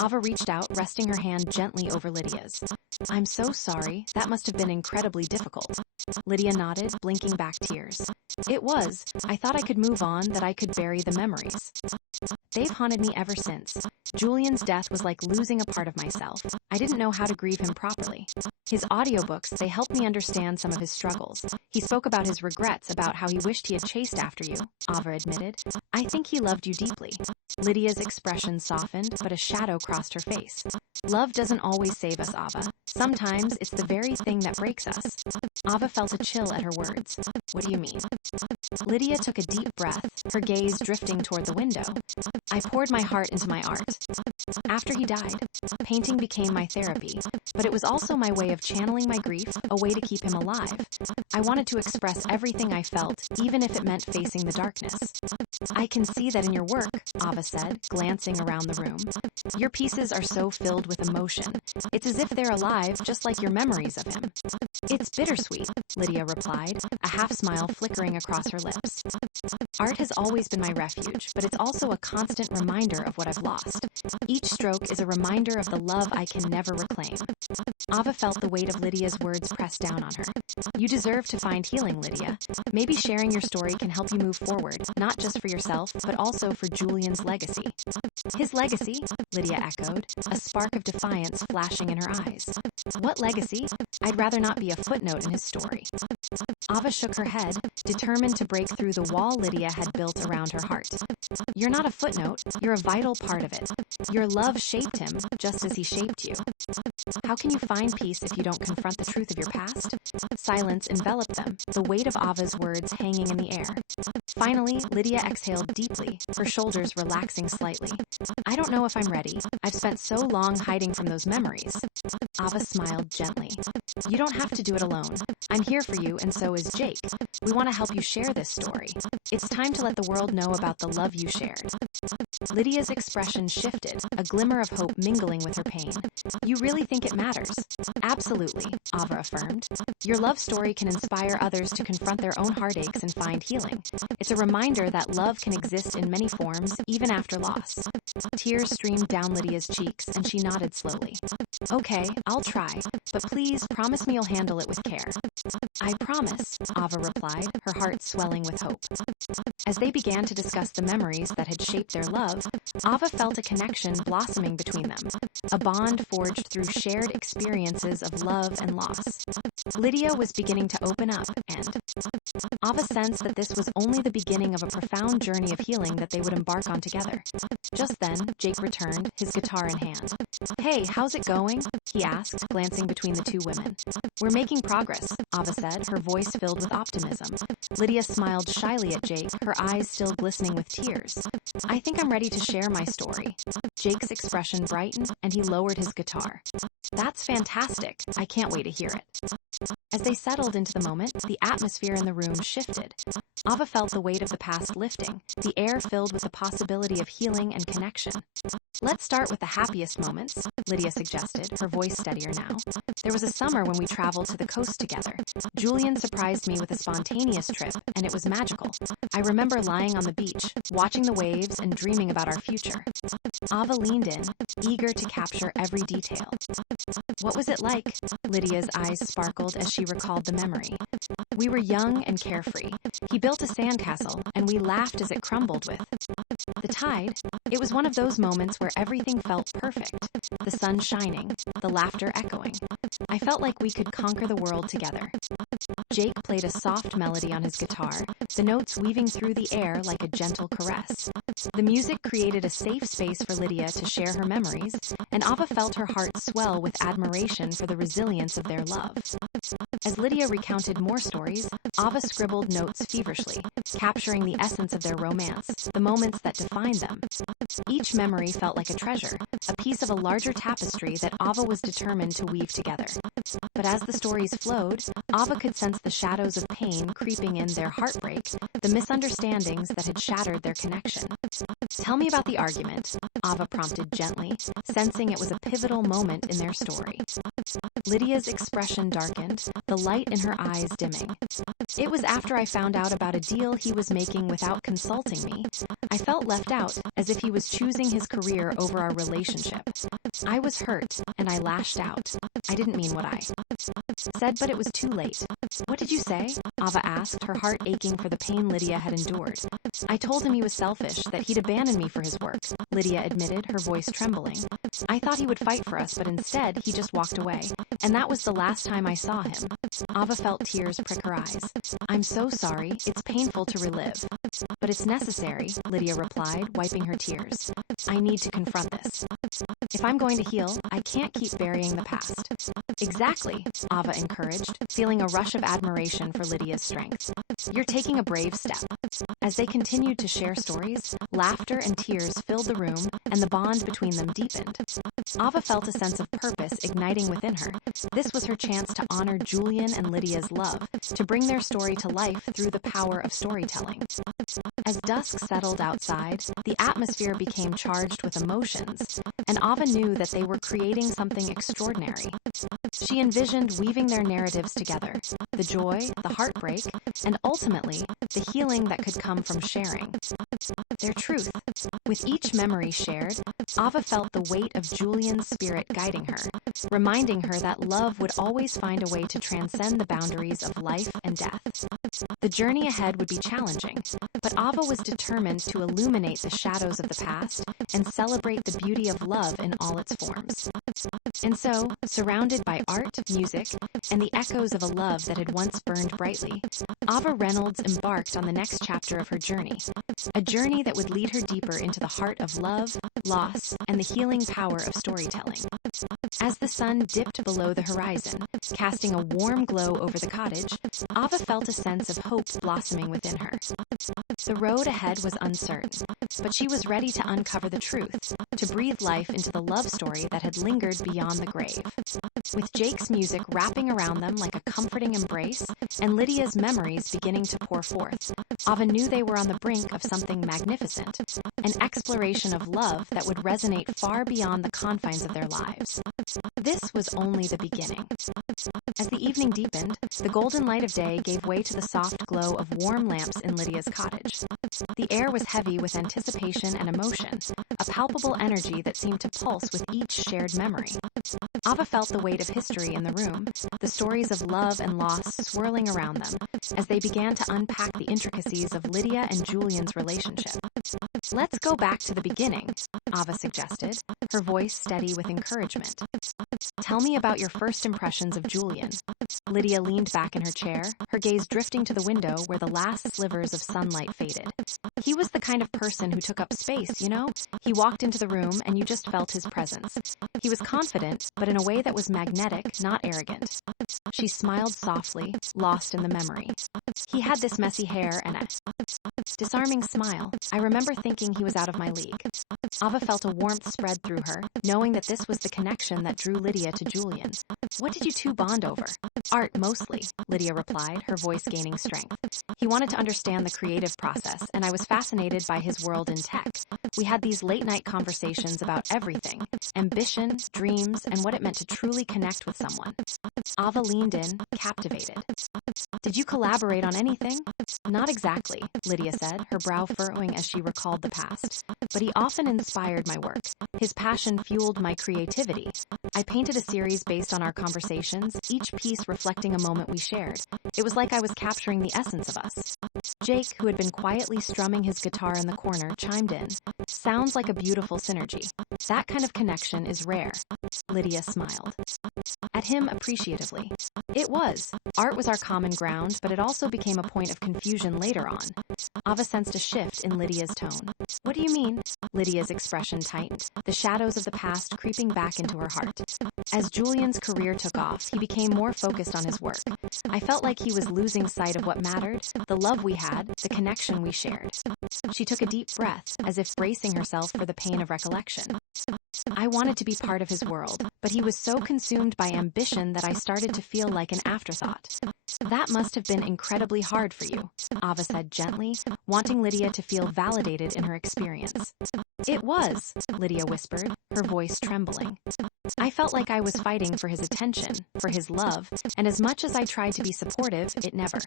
Ava reached out, resting her hand gently over Lydia's. I'm so sorry. That must have been incredibly difficult. Lydia nodded, blinking back tears. It was. I thought I could move on, that I could bury the memories. They've haunted me ever since. Julian's death was like losing a part of myself. I didn't know how to grieve him properly. His audiobooks, they helped me understand some of his struggles. He spoke about his regrets, about how he wished he had chased after you, Ava admitted. I think he loved you deeply. Lydia's expression softened, but a shadow crossed her face. Love doesn't always save us, Ava. Sometimes it's the very thing that breaks us. Ava felt a chill at her words. What do you mean? Lydia took a deep breath, her gaze drifting toward the window. I poured my heart into my art. After he died, painting became my therapy, but it was also my way of channeling my grief, a way to keep him alive. I wanted to express everything I felt, even if it meant facing the darkness. I can see that in your work, Ava said, glancing around the room. Your pieces are so filled with emotion. It's as if they're alive, just like your memories of him. It's bittersweet, Lydia replied, a half-smile flickering across her lips. Art has always been my refuge, but it's also a constant reminder of what I've lost. Each stroke is a reminder of the love I can never reclaim. Ava felt the weight of Lydia's words press down on her. You deserve to find healing, Lydia. Maybe sharing your story can help you move forward, not just for yourself, but also for Julian's legacy. His legacy? Lydia echoed, a spark of defiance flashing in her eyes. What legacy? I'd rather not be a footnote in his story. Ava shook her head, determined to break through the wall Lydia had built around her heart. You're not a footnote, you're a vital part of it. Your love shaped him, just as he shaped you. How can you find peace if you don't confront the truth of your past? Silence enveloped them, the weight of Ava's words hanging in the air. Finally, Lydia exhaled deeply, her shoulders relaxing slightly. I don't know if I'm ready. I've spent so long hiding from those memories. Ava smiled gently. You don't have to do it alone. I'm here for you, and so is Jake. We want to help you share this story. It's time to let the world know about the love you shared. Lydia's expression shifted, a glimmer of hope mingling with her pain. You really think it matters? Absolutely, Ava affirmed. Your love story can inspire others to confront their own heartaches and find healing. It's a reminder that love can exist in many forms, even after loss. Tears streamed down Lydia's cheeks, and she nodded slowly. Okay, I'll try, but please promise me you'll handle it with care. I promise, Ava replied, her heart swelling with hope. As they began to discuss the memories that had shaped their love, Ava felt a connection blossoming between them, a bond forged through shared experiences of love and loss. Lydia was beginning to open up, and Ava sensed that this was only the beginning of a profound journey of healing that they would embark on together. Just then, Jake returned, his guitar in hand. Hey, how's it going? He asked, glancing between the two women. We're making progress," Ava said, her voice filled with optimism. Lydia smiled shyly at Jake, her eyes still glistening with tears. "I think I'm ready to share my story." Jake's expression brightened, and he lowered his guitar. "That's fantastic. I can't wait to hear it." As they settled into the moment, the atmosphere in the room shifted. Ava felt the weight of the past lifting, the air filled with the possibility of healing and connection. "Let's start with the happiest moments," Lydia suggested, her voice steadier now. "There was a summer when we traveled to the coast together. Julian surprised me with a spontaneous trip, and it was magical. I remember lying on the beach, watching the waves and dreaming about our future." Ava leaned in, eager to capture every detail. "What was it like?" Lydia's eyes sparkled as she recalled the memory. "We were young and carefree. He built a sandcastle, and we laughed as it crumbled with the tide. It was one of those moments where everything felt perfect. The sun shining, the laughter echoing. I felt like we could conquer the world together." Jake played a soft melody on his guitar, the notes weaving through the air like a gentle caress. The music created a safe space for Lydia to share her memories, and Ava felt her heart swell with admiration for the resilience of their love. As Lydia recounted more stories, Ava scribbled notes feverishly, capturing the essence of their romance, the moments that defined them. Each memory felt like a treasure, a piece of a larger tapestry that Ava was determined to weave together. But as the stories flowed, Ava could sense the shadows of pain creeping in, their heartbreak, the misunderstandings that had shattered their connection. "Tell me about the argument," Ava prompted gently, sensing it was a pivotal moment in their story. Lydia's expression darkened, the light in her eyes dimming. "It was after I found out about a deal he was making without consulting me. I felt left out, as if he was choosing his career over our relationship. I was hurt, and I lashed out. I didn't mean what I said, but it was too late." "What did you say?" Ava asked, her heart aching for the pain Lydia had endured. "I told him he was selfish, that he'd abandon me for his work," Lydia admitted, her voice trembling. "I thought he would fight for us, but instead he just walked away, and that was the last time I saw him." Ava felt tears prick her eyes. "I'm so sorry, it's painful to relive." "But it's necessary," Lydia replied, wiping her tears. "I need to confront this. If I'm going to heal, I can't keep burying the past." "Exactly," Ava encouraged, feeling a rush of admiration for Lydia's strength. "You're taking a brave step." As they continued to share stories, laughter and tears filled the room, and the bond between them deepened. Ava felt a sense of purpose igniting within her. This was her chance to honor Julian and Lydia's love, to bring their story to life through the power of storytelling. As dusk settled outside, the atmosphere became charged with emotions, and Ava knew that they were creating something extraordinary. She envisioned weaving their narratives together, the joy, the heartbreak, and ultimately, the healing that could come from sharing their truth. With each memory shared, Ava felt the weight of Julian's spirit guiding her, reminding her that love would always find a way to transcend the boundaries of life and death. The journey ahead would be challenging, but Ava was determined to illuminate the shadows of the past and celebrate the beauty of love in all its forms. And so, surrounded by art, music, and the echoes of a love that had once burned brightly, Ava Reynolds embarked on the next chapter of her journey, a journey that would lead her deeper into the heart of love, loss, and the healing power of storytelling. As the sun dipped below the horizon, casting a warm glow over the cottage, Ava felt a sense of hope blossoming within her. The road ahead was uncertain, but she was ready to uncover the truth, to breathe life into the love story that had lingered beyond the grave. With Jake's music wrapping around them like a comforting embrace, and Lydia's memories beginning to pour forth, Ava knew they were on the brink of something magnificent, an exploration of love that would resonate far beyond the confines of their lives. This was only the beginning. As the evening deepened, the golden light of day gave way to the soft glow of warm lamps in Lydia's cottage. The air was heavy with anticipation and emotion, a palpable energy that seemed to pulse with each shared memory. Ava felt the weight of history in the room, the stories of love and loss swirling around them, as they began to unpack the intricacies of Lydia and Julian's relationship. "Let's go back to the beginning," Ava suggested, her voice steady with encouragement. "Tell me about your first impressions of Julian." Lydia leaned back in her chair, her gaze drifting to the window where the last slivers of sunlight faded. "He was the kind of person who took up space, you know? He walked into the room and you just felt his presence. He was confident, but in a way that was magnetic, not arrogant. She smiled softly, lost in the memory. He had this messy hair and a disarming smile. I remember thinking he was out of my league. Ava felt a warmth spread through her, knowing that this was the connection that drew Lydia to Julian. What did you two bond over? Art, mostly, Lydia replied, her voice gaining strength. He wanted to understand the creative process, and I was fascinated by his world in tech. We had these late-night conversations about everything: ambition, dreams, and what it meant to truly connect with someone. Ava leaned in, captivated. Did you collaborate on anything? Not exactly, Lydia said, her brow furrowing as she recalled the past. But he often inspired my work. His passion fueled my creativity. I painted a series based on our conversations, each piece reflecting a moment we shared. It was like I was capturing the essence of us. Jake, who had been quietly strumming his guitar in the corner, chimed in. Sounds like a beautiful synergy. That kind of connection is rare. Lydia smiled at him appreciatively. It was. Art was our common ground, but it also became a point of confusion later on. Ava sensed a shift in Lydia's tone. What do you mean? Lydia's expression tightened, the shadows of the past creeping back into her heart. As Julian's career took off, he became more focused on his work. I felt like he was losing sight of what mattered, the love we had, the connection we shared. She took a deep breath, as if bracing herself for the pain of recollection. I wanted to be part of his world, but he was so consumed by ambition that I started to feel like an afterthought. That must have been incredibly hard for you, Ava said gently, wanting Lydia to feel validated in her experience. It was, Lydia whispered, her voice trembling. I felt like I was fighting for his attention, for his love, and as much as I tried to be supportive, it never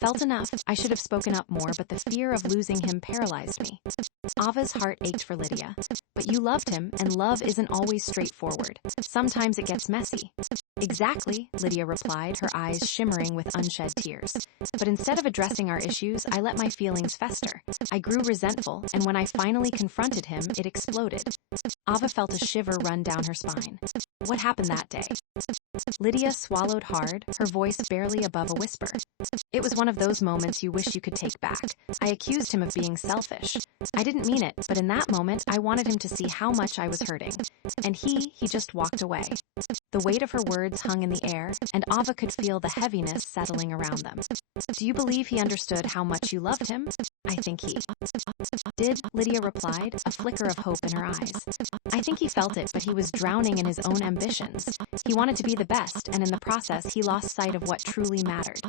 felt enough. I should have spoken up more, but the fear of losing him paralyzed me. Ava's heart ached for Lydia. But you loved him, and love isn't always straightforward. Sometimes it gets messy. Exactly, Lydia replied, her eyes shimmering with unshed tears. But instead of addressing our issues, I let my feelings fester. I grew resentful, and when I finally confronted him, it exploded. Ava felt a shiver run down her spine. What happened that day? Lydia swallowed hard, her voice barely above a whisper. It was one of those moments you wish you could take back. I accused him of being selfish. I didn't mean it, but in that moment, I wanted him to see how much I was hurting. And he just walked away. The weight of her words hung in the air, and Ava could feel the heaviness settling around them. Do you believe he understood how much you loved him? I think he did, Lydia replied, a flicker of hope in her eyes. I think he felt it, but he was drowning in his own ambitions. He wanted to be the best, and in the process, he lost sight of what truly mattered.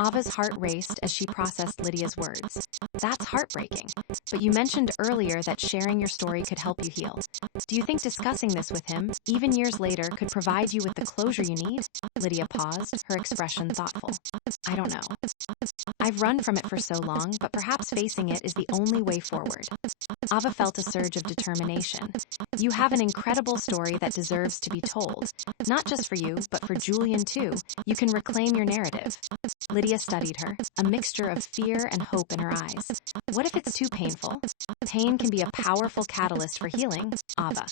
Ava's heart raced as she processed Lydia's words. That's heartbreaking. But you mentioned earlier that sharing your story could help you heal. Do you think discussing this with him, even years later, could provide you with the closure you need? Lydia paused, her expression thoughtful. I don't know. I've run from it for so long, but perhaps facing it is the only way forward. Ava felt a surge of determination. You have an incredible story that deserves to be told. Not just for you, but for Julian too. You can reclaim your narrative. Lydia studied her, a mixture of fear and hope in her eyes. What if it's too painful? Pain can be a powerful catalyst for healing, Ava.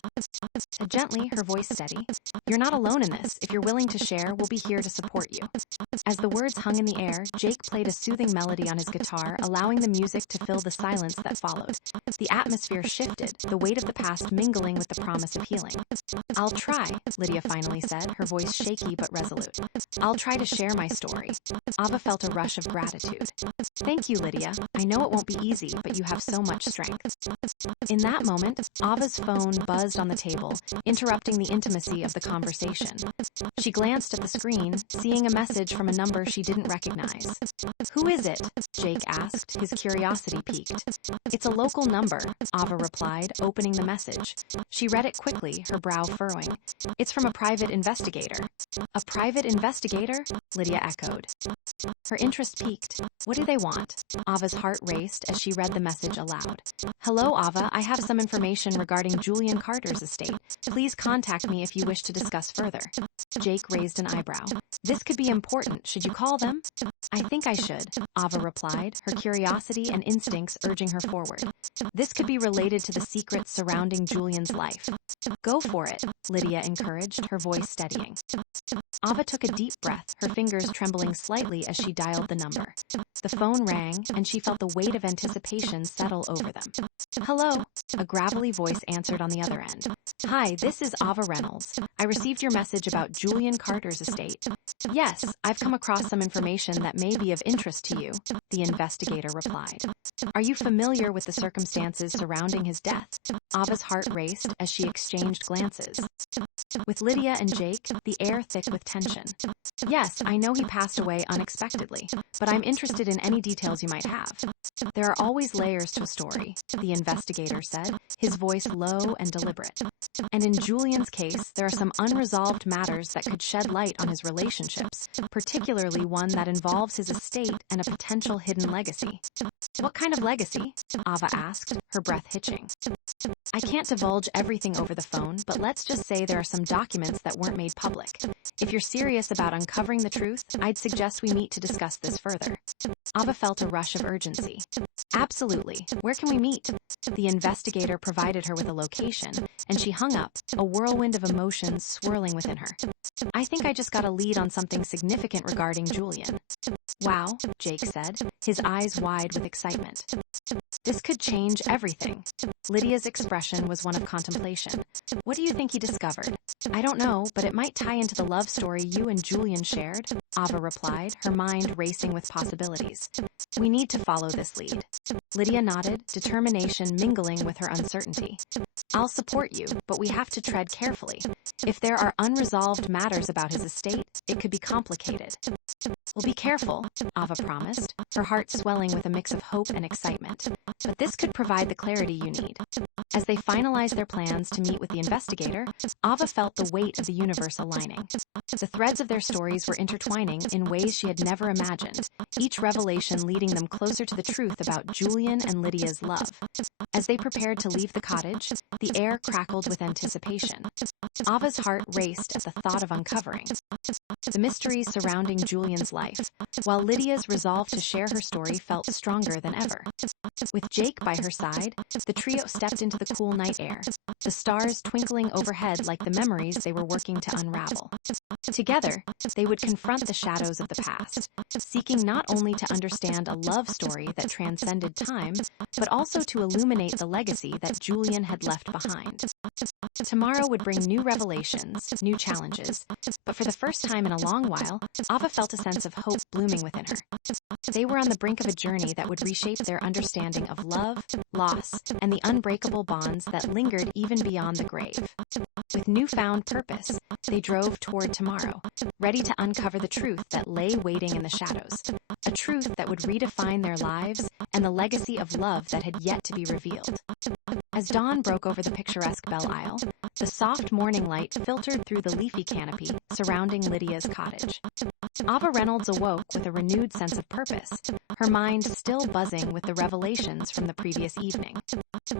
Gently, her voice steady. You're not alone in this. If you're willing to share, we'll be here to support you. As the words hung in the air, Jake played a soothing melody on his guitar, allowing the music to fill the silence that followed. The atmosphere shifted, the weight of the past mingling with the promise of healing. I'll try, Lydia finally said, her voice shaky but resolute. I'll try to share my story. Ava felt a rush of gratitude. Thank you, Lydia. I know it won't be easy, but you have so much strength. In that moment, Ava's phone buzzed on the table, interrupting the intimacy of the conversation. She glanced at the screen, seeing a message from a number she didn't recognize. Who is it? Jake asked, his curiosity piqued. It's a local number, Ava replied, opening the message. She read it quickly, her brow furrowing. It's from a private investigator. A private investigator? Lydia echoed. Her interest piqued. What do they want? Ava's heart raced as she read the message aloud. Hello, Ava. I have some information regarding Julian Carter's estate. Please contact me if you wish to discuss further. Jake raised an eyebrow. This could be important. Should you call them? I think I should, Ava replied, her curiosity and instincts urging her forward. This could be related to the secrets surrounding Julian's life. Go for it, Lydia encouraged, her voice steadying. Ava took a deep breath, her fingers trembling slightly as she dialed the number. The phone rang, and she felt the weight of anticipation settle over them. "Hello," a gravelly voice answered on the other end. "Hi, this is Ava Reynolds. I received your message about Julian Carter's estate." "Yes, I've come across some information that may be of interest to you," the investigator replied. "Are you familiar with the circumstances surrounding his death?" Ava's heart raced as she exchanged glances. With Lydia and Jake, the air thick with tension. "Yes, I know he passed away unexpectedly, but I'm interested in any details you might have." "There are always layers to a story," the investigator said, his voice low and deliberate. "And in Julian's case, there are some unresolved matters that could shed light on his relationships, particularly one that involves his estate and a potential hidden legacy." "What kind of legacy?" Ava asked, her breath hitching. "I can't divulge everything over the phone, but let's just say there are some documents that weren't made public. If you're serious about uncovering the truth, I'd suggest we meet to discuss this further." Ava felt a rush of urgency. "Absolutely. Where can we meet?" The investigator provided her with a location, and she hung up, a whirlwind of emotions swirling within her. "I think I just got a lead on something significant regarding Julian." "Wow," Jake said, his eyes wide with excitement. "This could change everything." Lydia's expression was one of contemplation. "What do you think he discovered?" "I don't know, but it might tie into the love story you and Julian shared," Ava replied, her mind racing with possibilities. "We need to follow this lead." Lydia nodded, determination mingling with her uncertainty. "I'll support you, but we have to tread carefully. If there are unresolved matters about his estate, it could be complicated." "We'll be careful," Ava promised, her heart swelling with a mix of hope and excitement. "But this could provide the clarity you need." As they finalized their plans to meet with the investigator, Ava felt the weight of the universe aligning. The threads of their stories were intertwining in ways she had never imagined, each revelation leading them closer to the truth about Julian and Lydia's love. As they prepared to leave the cottage, the air crackled with anticipation. Ava's heart raced at the thought of uncovering the mysteries surrounding Julian's life, while Lydia's resolve to share her story felt stronger than ever. With Jake by her side, the trio stepped into the cool night air, the stars twinkling overhead like the memories they were working to unravel. Together, they would confront the shadows of the past, seeking not only to understand a love story that transcended time, but also to illuminate the legacy that Julian had left behind. Tomorrow would bring new revelations, new challenges, but for the first time in a long while, Ava felt a sense of hope blooming within her. They were on the brink of a journey that would reshape their understanding of love, loss, and the unbreakable bonds that lingered even beyond the grave. With newfound purpose, they drove toward tomorrow, ready to uncover the truth that lay waiting in the shadows, a truth that would redefine their lives and the legacy of love that had yet to be revealed. As dawn broke over the picturesque Belle Isle, the soft morning light filtered through the leafy canopy surrounding Lydia's cottage. Ava Reynolds awoke with a renewed sense of purpose, her mind still buzzing with the revelations from the previous evening.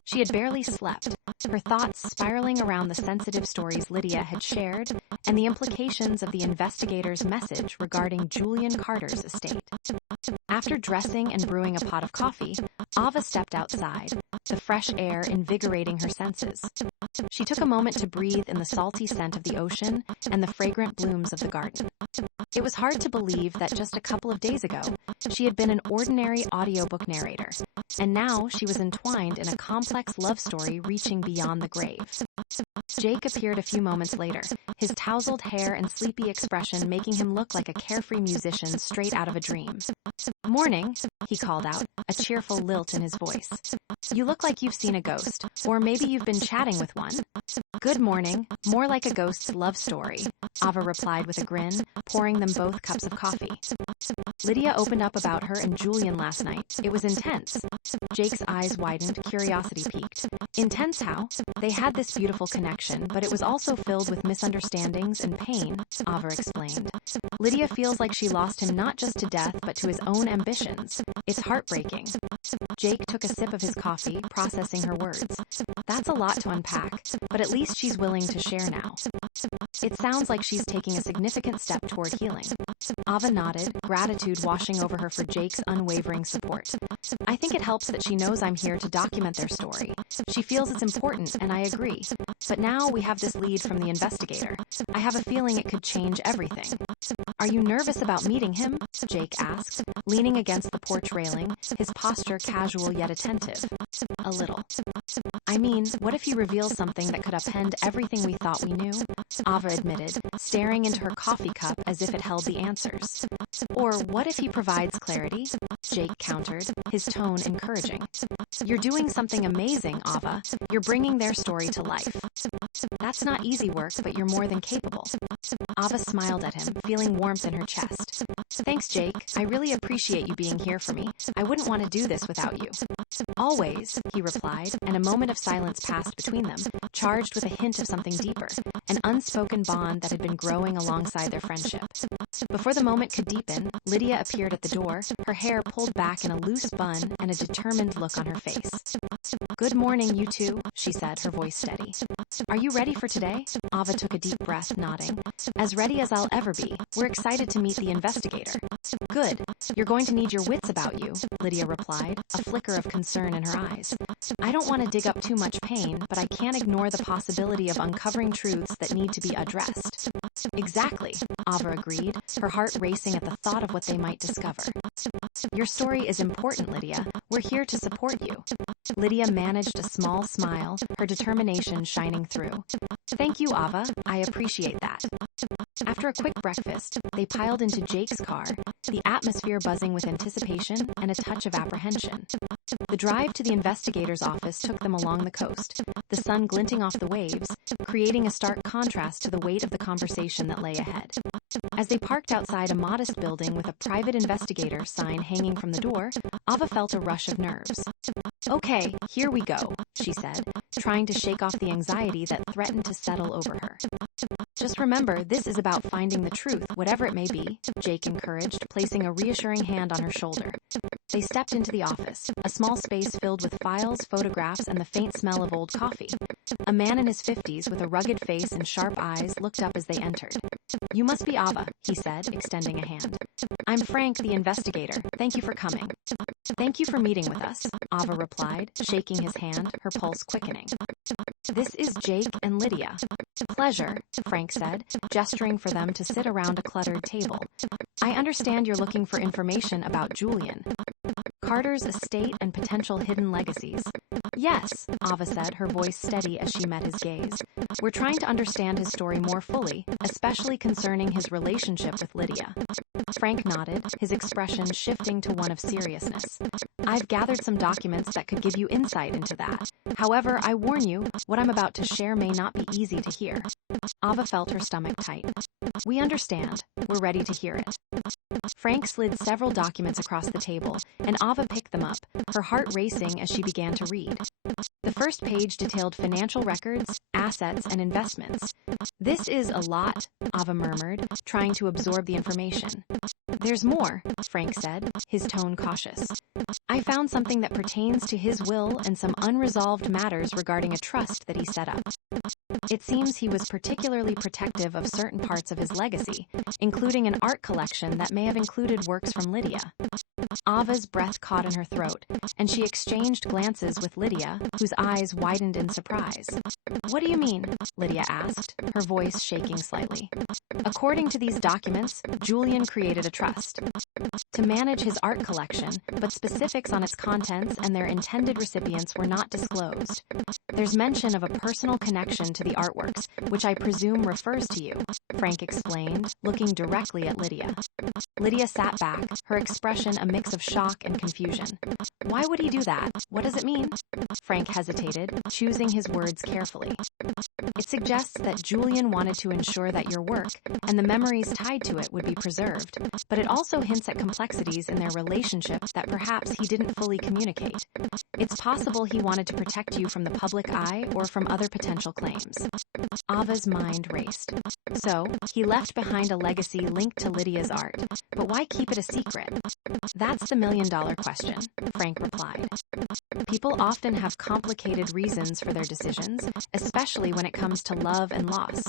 She had barely slept, her thoughts spiraling around the sensitive stories Lydia had shared and the implications of the investigator's message regarding Julian Carter's estate. After dressing and brewing a pot of coffee, Ava stepped outside, the fresh air invigorating her senses. She took a moment to breathe in the salty scent of the ocean and the fragrant blooms of the garden. It was hard to believe that just a couple of days ago, she had been an ordinary audiobook narrator, and now she was entwined in a complex love story reaching beyond the grave. Jake appeared a few moments later, his tousled hair and sleepy expression making him look like a carefree musician straight out of a dream. "Morning," he called out, a cheerful lilt in his voice. "You look like you've seen a ghost, or maybe you've been chatting with one." "Good morning, more like a ghost's love story," Ava replied with a grin, pouring them both cups of coffee. "Lydia opened up about her and Julian last night. It was intense." Jake's eyes widened, curiosity piqued. "Intense how?" "They had this beautiful connection, but it was also filled with misunderstandings and pain," Ava explained. "Lydia feels like she lost him not just to death, but to his own ambitions. It's heartbreaking." Jake took a sip of his coffee, processing her words. "That's a lot to unpack, but at least she's willing to share now. It sounds like she's taking a significant step step toward healing. Ava nodded, gratitude washing over her for Jake's unwavering support. I think it helps that she knows I'm here to document their story. She feels it's important, and I agree. But now we have this lead from the investigator. I have a feeling it could change everything. Are you nervous about meeting him? Jake asked, leaning against the porch railing, his posture casual yet attentive. A little. I mean, what if he reveals something that could upend everything we thought we knew? Ava admitted, staring into her coffee cup as if it held the answers. Or what if he provides clarity? Jake countered, his tone encouraging. You're doing something amazing, Ava. You're bringing their story to life. That's not easy work, but you're more than capable. Ava smiled at him, feeling warmth in her chest. Thanks, Jake. I really appreciate you being here for me. I wouldn't want to do this without you. Always, he replied, and a moment of silence passed between them, charged with a hint of something deeper, an unspoken bond that had been growing alongside their friendship. Before the moment could deepen, Lydia appeared at the door, her hair pulled back in a loose bun and a determined look on her face. Good morning, you two, she said, her voice steady. Are you ready for today? Ava took a deep breath, nodding. As ready as I'll ever be. We're excited to meet the investigator. Good. You're going to need your wits about you, Lydia replied, a flicker of concern in her eyes. I don't want to dig up too much pain, but I can't ignore the possibility of uncovering truths that need to be addressed. Exactly, Ava agreed, her heart racing at the thought of what they might discover. Your story is important, Lydia. We're here to support you. Lydia managed a small smile, her determination shining through. Thank you, Ava. I appreciate that. After a quick breakfast, they piled into Jake's car, the atmosphere buzzing with anticipation and a touch of apprehension. The drive to the investigator's office took them along the coast, the sun glinting off the waves, creating a stark contrast to the weight of the conversation that lay ahead. As they parked outside a modest building with a private investigator sign hanging from the door, Ava felt a rush of nerves. Okay, here we go, she said, trying to shake off the anxiety that threatened to settle over her. Just remember, this is about finding the truth, whatever it may be, Jake encouraged, placing a reassuring hand on her shoulder. They stepped into the office, a small space filled with files, photographs, and the faint smell of old coffee. A man in his 50s with a rugged face and sharp eyes looked up as they entered. You must be Ava, he said, extending a hand. I'm Frank, the investigator. Thank you for coming. Thank you for meeting with us, Ava replied, shaking his hand, her pulse quickening. This is Jake and Lydia. Pleasure, Frank said, gesturing for them to sit around a cluttered table. I understand you're looking for information about Julian Carter's estate and potential hidden legacies. Yes, Ava said, her voice steady as she met his gaze. We're trying to understand his story more fully, especially concerning his relationship with Lydia. Frank nodded, his expression shifting to one of seriousness. I've gathered some documents that could give you insight into that. However, I warn you, what I'm about to share may not be easy to hear. Ava felt her stomach tight. We understand. We're ready to hear it. Frank slid several documents across the table, and Ava picked them up, her heart racing as she began to read. The first page detailed financial records, assets, and investments. This is a lot, Ava murmured, trying to absorb the information. There's more, Frank said, his tone cautious. I found something that pertains to his will and some unresolved matters regarding a trust that he set up. It seems he was particularly protective of certain parts of his legacy, including an art collection that may have included works from Lydia. Ava's breath caught in her throat, and she exchanged glances with Lydia, whose eyes widened in surprise. What do you mean? Lydia asked, her voice shaking slightly. According to these documents, Julian created a trust to manage his art collection, but specifics on its contents and their intended recipients were not disclosed. There's mention of a personal connection to the artworks, which I presume refers to you, Frank explained, looking directly at Lydia. Lydia sat back, her expression a mix of shock and confusion. Why would he do that? What does it mean? Frank hesitated, choosing his words carefully. It suggests that Julian wanted to ensure that your work, and the memories tied to it, would be preserved, but it also hints at complexities in their relationship that perhaps he didn't fully communicate. It's possible he wanted to protect you from the public eye or from other potential claims. Ava's mind raced. So, he left behind a legacy linked to Lydia's art. But why keep it a secret? That's the million-dollar question, Frank replied. People often have complicated reasons for their decisions, especially when it comes to love and loss.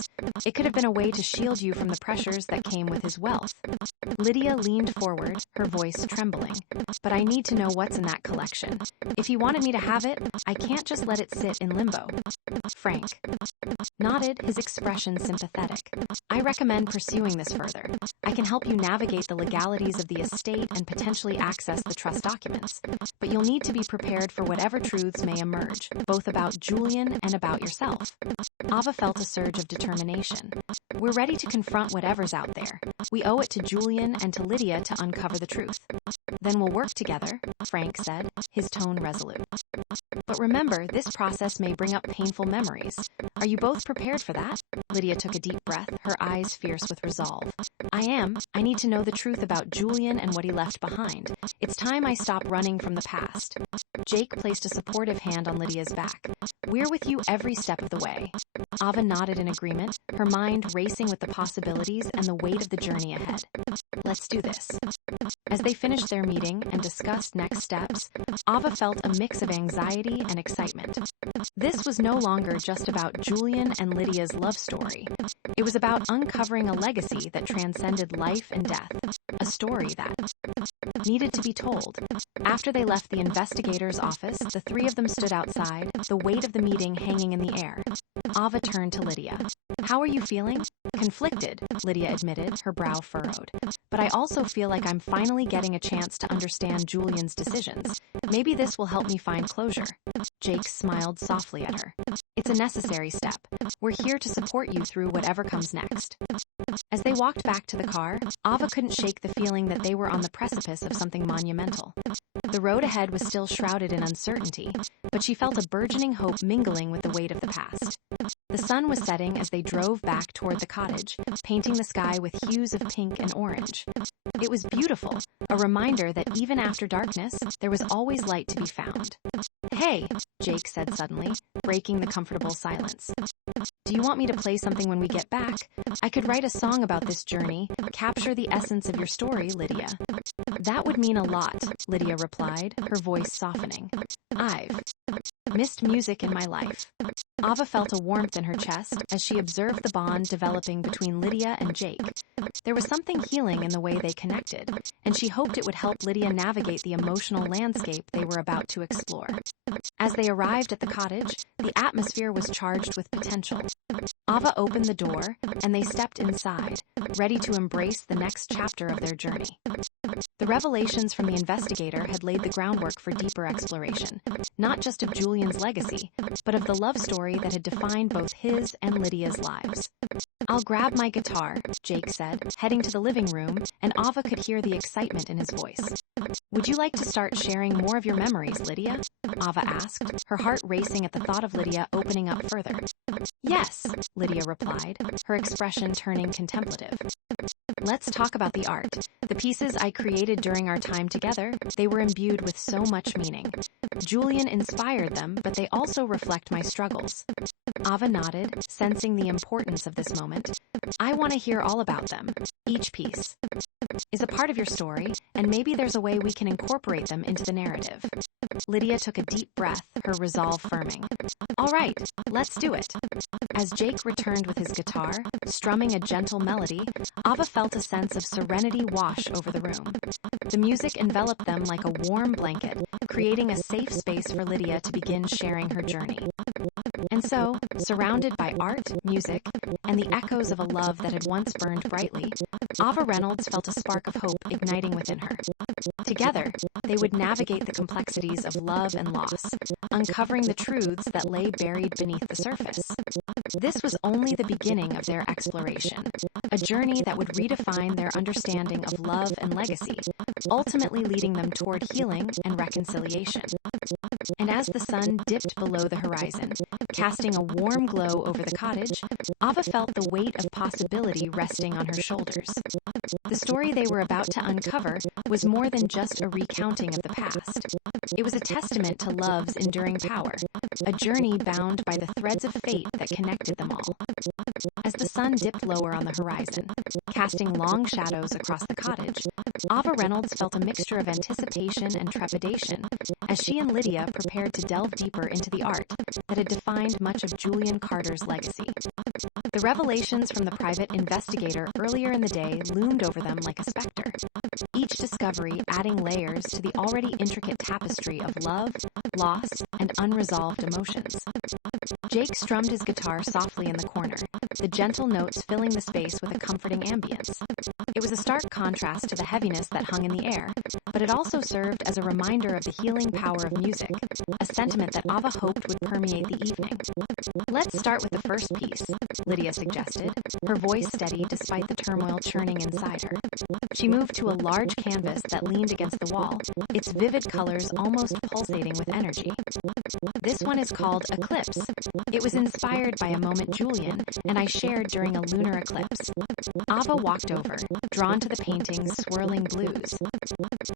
It could have been a way to shield you from the pressures that came with his wealth. Lydia leaned forward, her voice trembling. But I need to know what's in that collection. If he wanted me to have it, I can't just let it sit in limbo. Frank nodded, his expression sympathetic. I recommend pursuing this further. I can help you navigate the legalities of the estate and potentially access the trust documents. But you'll need to be prepared for whatever truths may emerge, both about Julian and about yourself. Ava felt a surge of determination. We're ready to confront whatever's out there. We owe it to Julian and to Lydia to uncover the truth. Then we'll work together, Frank said, his tone resolute. But remember, this process may bring up painful memories. Are you both prepared for that? Lydia took a deep breath, her eyes fierce with resolve. I am. I need to know the truth about Julian and what he left behind. It's time I stop running from the past. Jake placed a supportive hand on Lydia's back. We're with you every step of the way. Ava nodded in agreement, her mind racing with the possibilities and the weight of the journey ahead. Let's do this. As they finished their meeting and discussed next steps, Ava felt a mix of anxiety and excitement. This was no longer just about Julian and Lydia's love story. It was about uncovering a legacy that transcended life and death, a story that needed to be told. After they left the investigator's office, the three of them stood outside, the weight of the meeting hanging in the air. Ava turned to Lydia. How are you feeling? Conflicted, Lydia admitted, her brow furrowed. But I also feel like I'm finally getting a chance to understand Julian's decisions. Maybe this will help me find closure. Jake smiled softly at her. It's a necessary step. We're here to support you through whatever comes next. As they walked back to the car, Ava couldn't shake the feeling that they were on the precipice of something monumental. The road ahead was still shrouded in uncertainty, but she felt a burgeoning hope mingling with the weight of the past. The sun was setting as they drove back toward the cottage, painting the sky with hues of pink and orange. It was beautiful, a reminder that even after darkness, there was always light to be found. Hey, Jake said suddenly, breaking the comfortable silence. Do you want me to play something when we get back? I could write a song about this journey, capture the essence of your story, Lydia. That would mean a lot, Lydia replied, her voice softening. I've missed music in my life. Ava felt a warmth in her chest as she observed the bond developing between Lydia and Jake. There was something healing in the way they connected, and she hoped it would help Lydia navigate the emotional landscape they were about to explore. As they arrived at the cottage, the atmosphere was charged with potential. Ava opened the door, and they stepped inside, ready to embrace the next chapter of their journey. The revelations from the investigator had laid the groundwork for deeper exploration, not just of Julian's legacy, but of the love story that had defined both his and Lydia's lives. I'll grab my guitar, Jake said, heading to the living room, and Ava could hear the excitement in his voice. Would you like to start sharing more of your memories, Lydia? Ava asked, her heart racing at the thought of Lydia opening up further. Yes, Lydia replied, her expression turning contemplative. Let's talk about the art. The pieces I created during our time together, they were imbued with so much meaning. Julian inspired them, but they also reflect my struggles. Ava nodded, sensing the importance of this moment. I want to hear all about them. Each piece is a part of your story, and maybe there's a way we can incorporate them into the narrative. Lydia took a deep breath, her resolve firming. All right, let's do it. As Jake returned with his guitar, strumming a gentle melody, Ava felt a sense of serenity wash over the room. The music enveloped them like a warm blanket, creating a safe space for Lydia to begin sharing her journey. And so, surrounded by art, music, and the echoes of a love that had once burned brightly, Ava Reynolds felt a spark of hope igniting within her. Together, they would navigate the complexities of love and loss, uncovering the truths that lay buried beneath the surface. This was only the beginning of their exploration, a journey that would redefine their understanding of love and legacy, ultimately leading them toward healing and reconciliation. And as the sun dipped below the horizon, casting a warm glow over the cottage, Ava felt the weight of possibility resting on her shoulders. The story they were about to uncover was more than just a recounting of the past. It was a testament to love's enduring power, a journey bound by the threads of fate that connected them all. As the sun dipped lower on the horizon, casting long shadows across the cottage, Ava Reynolds felt a mixture of anticipation and trepidation as she and Lydia prepared to delve deeper into the art that had defined much of Julian Carter's legacy. The revelations from the private investigator earlier in the day loomed over them like a specter, each discovery adding layers to the already intricate tapestry of love, loss, and unresolved emotions. Jake strummed his guitar softly in the corner, the gentle notes filling the space with a comforting ambience. It was a stark contrast to the heaviness that hung in the air, but it also served as a reminder of the healing power of music, a sentiment that Ava hoped would permeate the evening. "Let's start with the first piece," Lydia suggested, her voice steady despite the turmoil churning inside her. She moved to a large canvas that leaned against the wall, its vivid colors almost pulsating with energy. "This one is called Eclipse. It was inspired by a moment Julian and I shared during a lunar eclipse." Ava walked over, drawn to the painting's swirling blues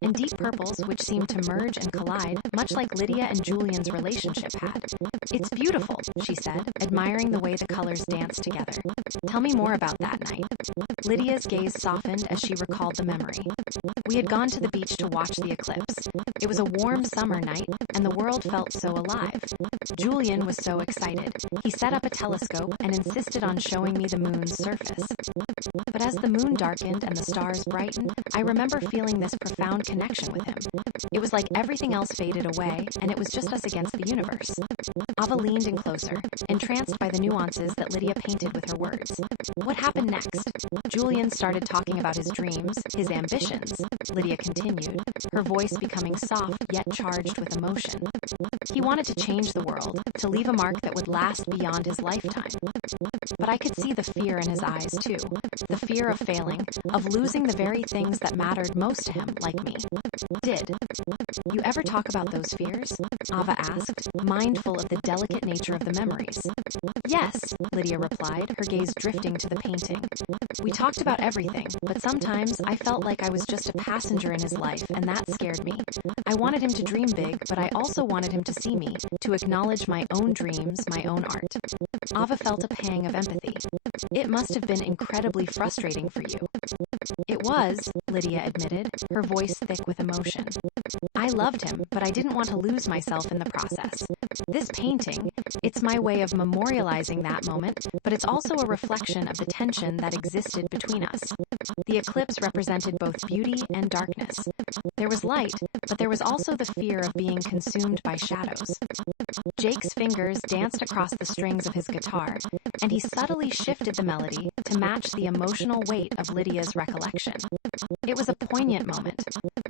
and deep purples which seemed to merge and collide, much like Lydia and Julian's relationship had. "It's beautiful," she said, admiring the way the colors danced together. "Tell me more about that night." Lydia's gaze softened as she recalled the memory. "We had gone to the beach to watch the eclipse. It was a warm summer night, and the world felt so alive. Julian was so excited. He set up a telescope and insisted on showing me the moon's surface. But as the moon darkened and the stars brightened, I remember feeling this profound connection with him. It was like everything else faded away, and it was just us against the universe." Ava leaned in closer, entranced by the nuances that Lydia painted with her words. "What happened next?" "Julian started talking about his dreams, his ambitions," Lydia continued, her voice becoming soft yet charged with emotion. "He wanted to change the world, to leave a mark that would last beyond his lifetime. But I could see the fear in his eyes, too. The fear of failing, of losing the very things that mattered most to him, like me." "Did you ever talk about those fears?" Ava asked, mindful of the delicate nature of the memories. "Yes," Lydia replied, her gaze drifting to the painting. "We talked about everything, but sometimes I felt like I was just a passenger in his life, and that scared me. I wanted him to dream big, but I also wanted him to see me, to acknowledge my own dreams, my own art." Ava felt a pang of empathy. "It must have been incredibly frustrating for you." "It was," Lydia admitted, her voice thick with emotion. "I loved him, but I didn't want to lose myself in the process. This painting, it's my way of memorializing that moment, but it's also a reflection of the tension that existed between us. The eclipse represented both beauty and darkness. There was light, but there was also the fear of being consumed by shadows." Jake's fingers danced across the strings of his guitar, and he subtly shifted the melody to match the emotional weight of Lydia's recollection. It was a poignant moment,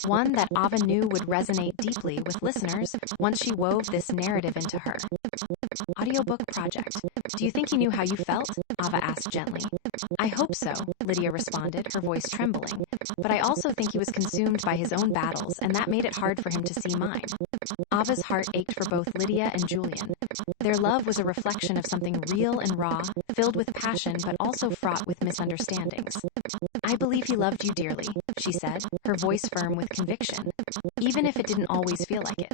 one that Ava knew would resonate deeply with listeners once she wove this narrative into her audiobook project. "Do you think he knew how you felt?" Ava asked gently. "I hope so," Lydia responded, her voice trembling. "But I also think he was consumed by his own battles, and that made it hard for him to see mine." Ava's heart ached for both Lydia and Julian. Their love was a reflection of something real and raw, filled with passion but also fraught with misunderstandings. "I believe he loved you dearly," she said, her voice firm with conviction, "even if it didn't always feel like it."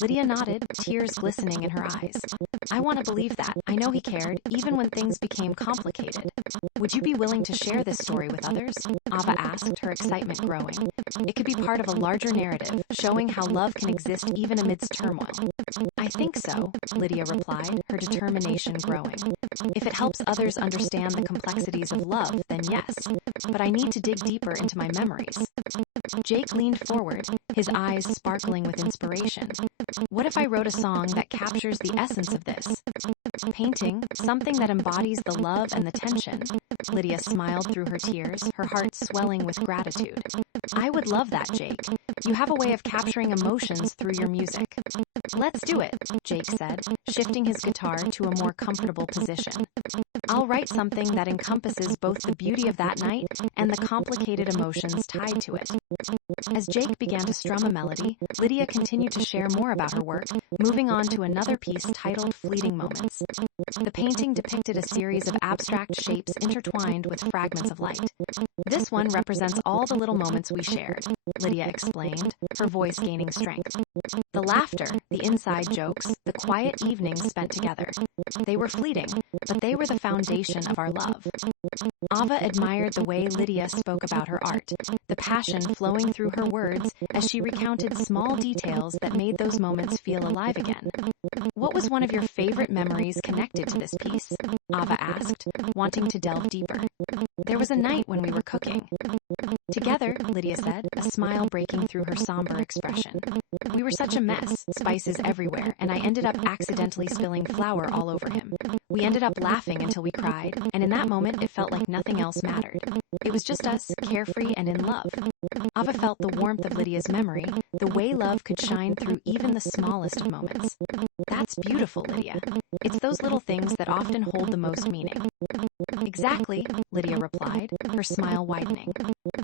Lydia nodded, tears glistening in her eyes. "I want to believe that. I know he cared, even when things became complicated." "Would you be willing to share this story with others?" Ava asked, her excitement growing. "It could be part of a larger narrative, showing how love can exist even amidst turmoil." "I think so," Lydia replied, her determination growing. "If it helps others understand the complexities of love, then yes. But I need to dig deeper into my memories." Jake leaned forward, his eyes sparkling with inspiration. "What if I wrote a song that captures the essence of this? Painting, something that embodies the love and the tension." Lydia smiled through her tears, her heart swelling with gratitude. "I would love that, Jake. You have a way of capturing emotions through your music." "Let's do it," Jake said, shifting his guitar to a more comfortable position. "I'll write something that encompasses both the beauty of that night and the complicated emotions tied to it." As Jake began to strum a melody, Lydia continued to share more about her work, moving on to another piece titled Fleeting Moments. The painting depicted a series of abstract shapes intertwined with fragments of light. "This one represents all the little moments we shared," Lydia explained, her voice gaining strength. "The laughter, the inside jokes, the quiet evenings spent together. They were fleeting, but they were the foundation of our love." Ava admired the way Lydia spoke about her art, the passion passion flowing through her words as she recounted small details that made those moments feel alive again. "What was one of your favorite memories connected to this piece?" Ava asked, wanting to delve deeper. "There was a night when we were cooking together," Lydia said, a smile breaking through her somber expression. "We were such a mess, spices everywhere, and I ended up accidentally spilling flour all over him. We ended up laughing until we cried, and in that moment it felt like nothing else mattered. It was just us, carefree and in love." Ava felt the warmth of Lydia's memory, the way love could shine through even the smallest of moments. "That's beautiful, Lydia. It's those little things that often hold the most meaning." "Exactly," Lydia replied, her smile widening.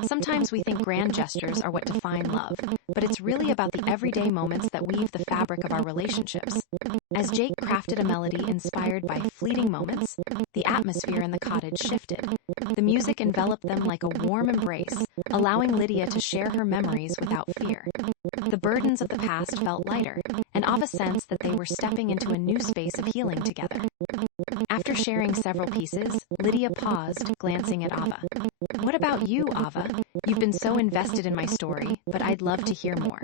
"Sometimes we think grand gestures are what define love, but it's really about the everyday moments that weave the fabric of our relationships." As Jake crafted a melody inspired by fleeting moments, the atmosphere in the cottage shifted. The music enveloped them like a warm embrace, allowing Lydia to share her memories without fear. The burdens of the past felt lighter, and Ava sensed that they were stepping into a new space of healing together. After sharing several pieces, Lydia paused, glancing at Ava. "What about you, Ava? You've been so invested in my story, but I'd love to hear more."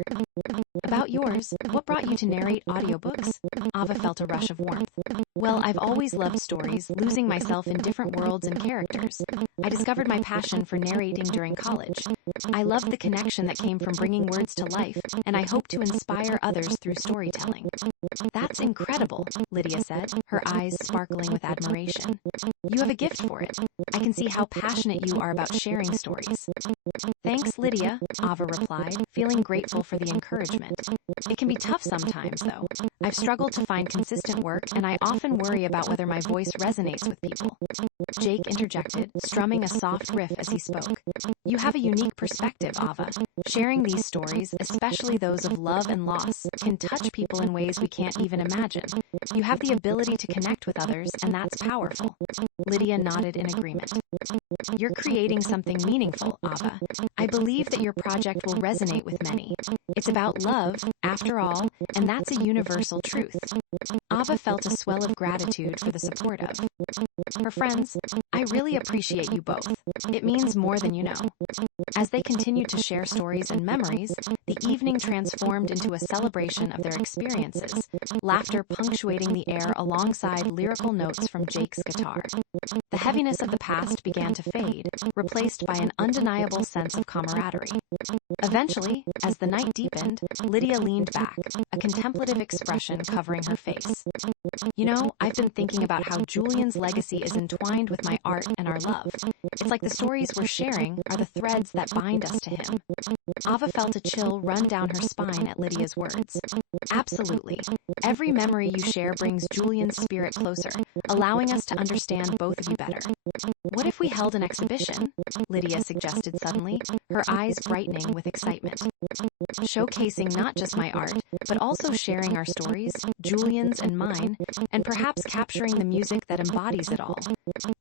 "About yours, what brought you to narrate audiobooks?" Ava felt a rush of warmth. "Well, I've always loved stories, losing myself in different worlds and characters. I discovered my passion for narrating during college. I loved the connection that came from bringing words to life, and I hope to inspire others through storytelling." "That's incredible," Lydia said, her eyes sparkling with admiration. "You have a gift for it. I can see how passionate you are about sharing stories." "Thanks, Lydia," Ava replied, feeling grateful for the encouragement. "It can be tough sometimes, though. I've struggled to find consistent work, and I often worry about whether my voice resonates with people." Jake interjected, strumming a soft riff as he spoke. "You have a unique perspective, Ava. Sharing these stories, especially those of love and loss, can touch people in ways we can't even imagine. You have the ability to connect with others, and that's powerful." Lydia nodded in agreement. "You're creating something meaningful, Ava. I believe that your project will resonate with many. It's about love, after all, and that's a universal truth." Ava felt a swell of gratitude for the support of her friends. "I really appreciate you both. It means more than you know." As they continued to share stories and memories, the evening transformed into a celebration of their experiences, laughter punctuating the air alongside lyrical notes from Jake's guitar. The heaviness of the past began to fade, replaced by an undeniable sense of camaraderie. Eventually, as the night deepened, Lydia leaned back, a contemplative expression covering her face. "You know, I've been thinking about how Julian's legacy is entwined with my art and our love. It's like the stories we're sharing are the threads that bind us to him." Ava felt a chill run down her spine at Lydia's words. "Absolutely. Every memory you share brings Julian's spirit closer, allowing us to understand both of you better." "What if we held an exhibition?" Lydia suggested suddenly, her eyes brightening with excitement. "Showcasing not just my art, but also sharing our stories, Julian's and mine, and perhaps capturing the music that embodies it all.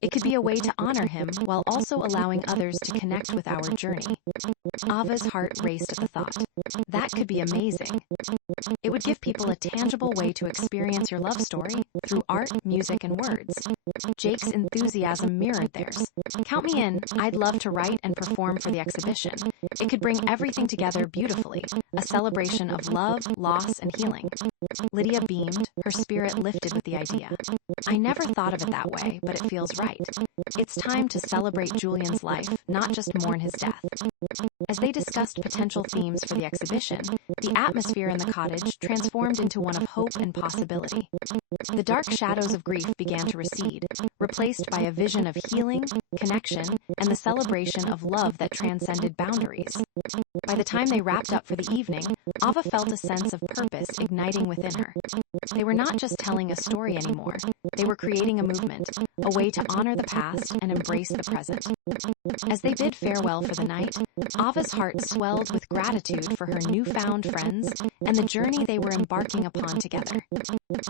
It could be a way to honor him while also allowing others to connect with our journey." Ava's heart raced at the thought. That could be amazing. It would give people a tangible way to experience your love story through art, music, and words. Jake's enthusiasm mirrored theirs. "Count me in. I'd love to write and perform for the exhibition. It could bring everything together beautifully, a celebration of love, loss, and healing." Lydia beamed, her spirit lifted with the idea. "I never thought of it that way, but it feels right. It's time to celebrate Julian's life, not just mourn his death." As they discussed potential themes for the exhibition, the atmosphere in the cottage transformed into one of hope and possibility. The dark shadows of grief began to recede, replaced by a vision of healing, connection, and the celebration of love that transcended boundaries. By the time they wrapped up for the evening, Ava felt a sense of purpose igniting within her. They were not just telling a story anymore. They were creating a movement, a way to honor the past and embrace the present. As they bid farewell for the night, Ava's heart swelled with gratitude for her newfound friends and the journey they were embarking upon together.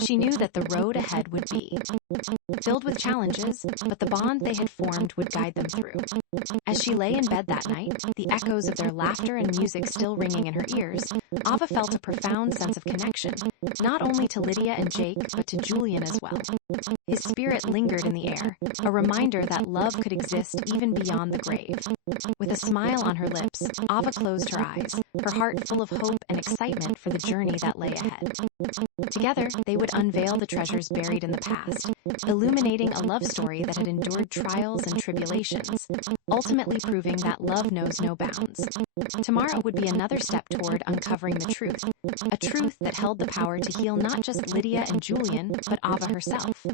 She knew that the road ahead would be filled with challenges, but the bond they had formed would guide them through. As she lay in bed that night, the echoes of their laughter and music still ringing in her ears, Ava felt a profound sense of connection, not only to Lydia and Jake, but to Julian as well. His spirit lingered in the air, a reminder that love could exist even beyond the grave. With a smile smile on her lips, Ava closed her eyes, her heart full of hope and excitement for the journey that lay ahead. Together, they would unveil the treasures buried in the past, illuminating a love story that had endured trials and tribulations, ultimately proving that love knows no bounds. Tomorrow would be another step toward uncovering the truth, a truth that held the power to heal not just Lydia and Julian, but Ava herself.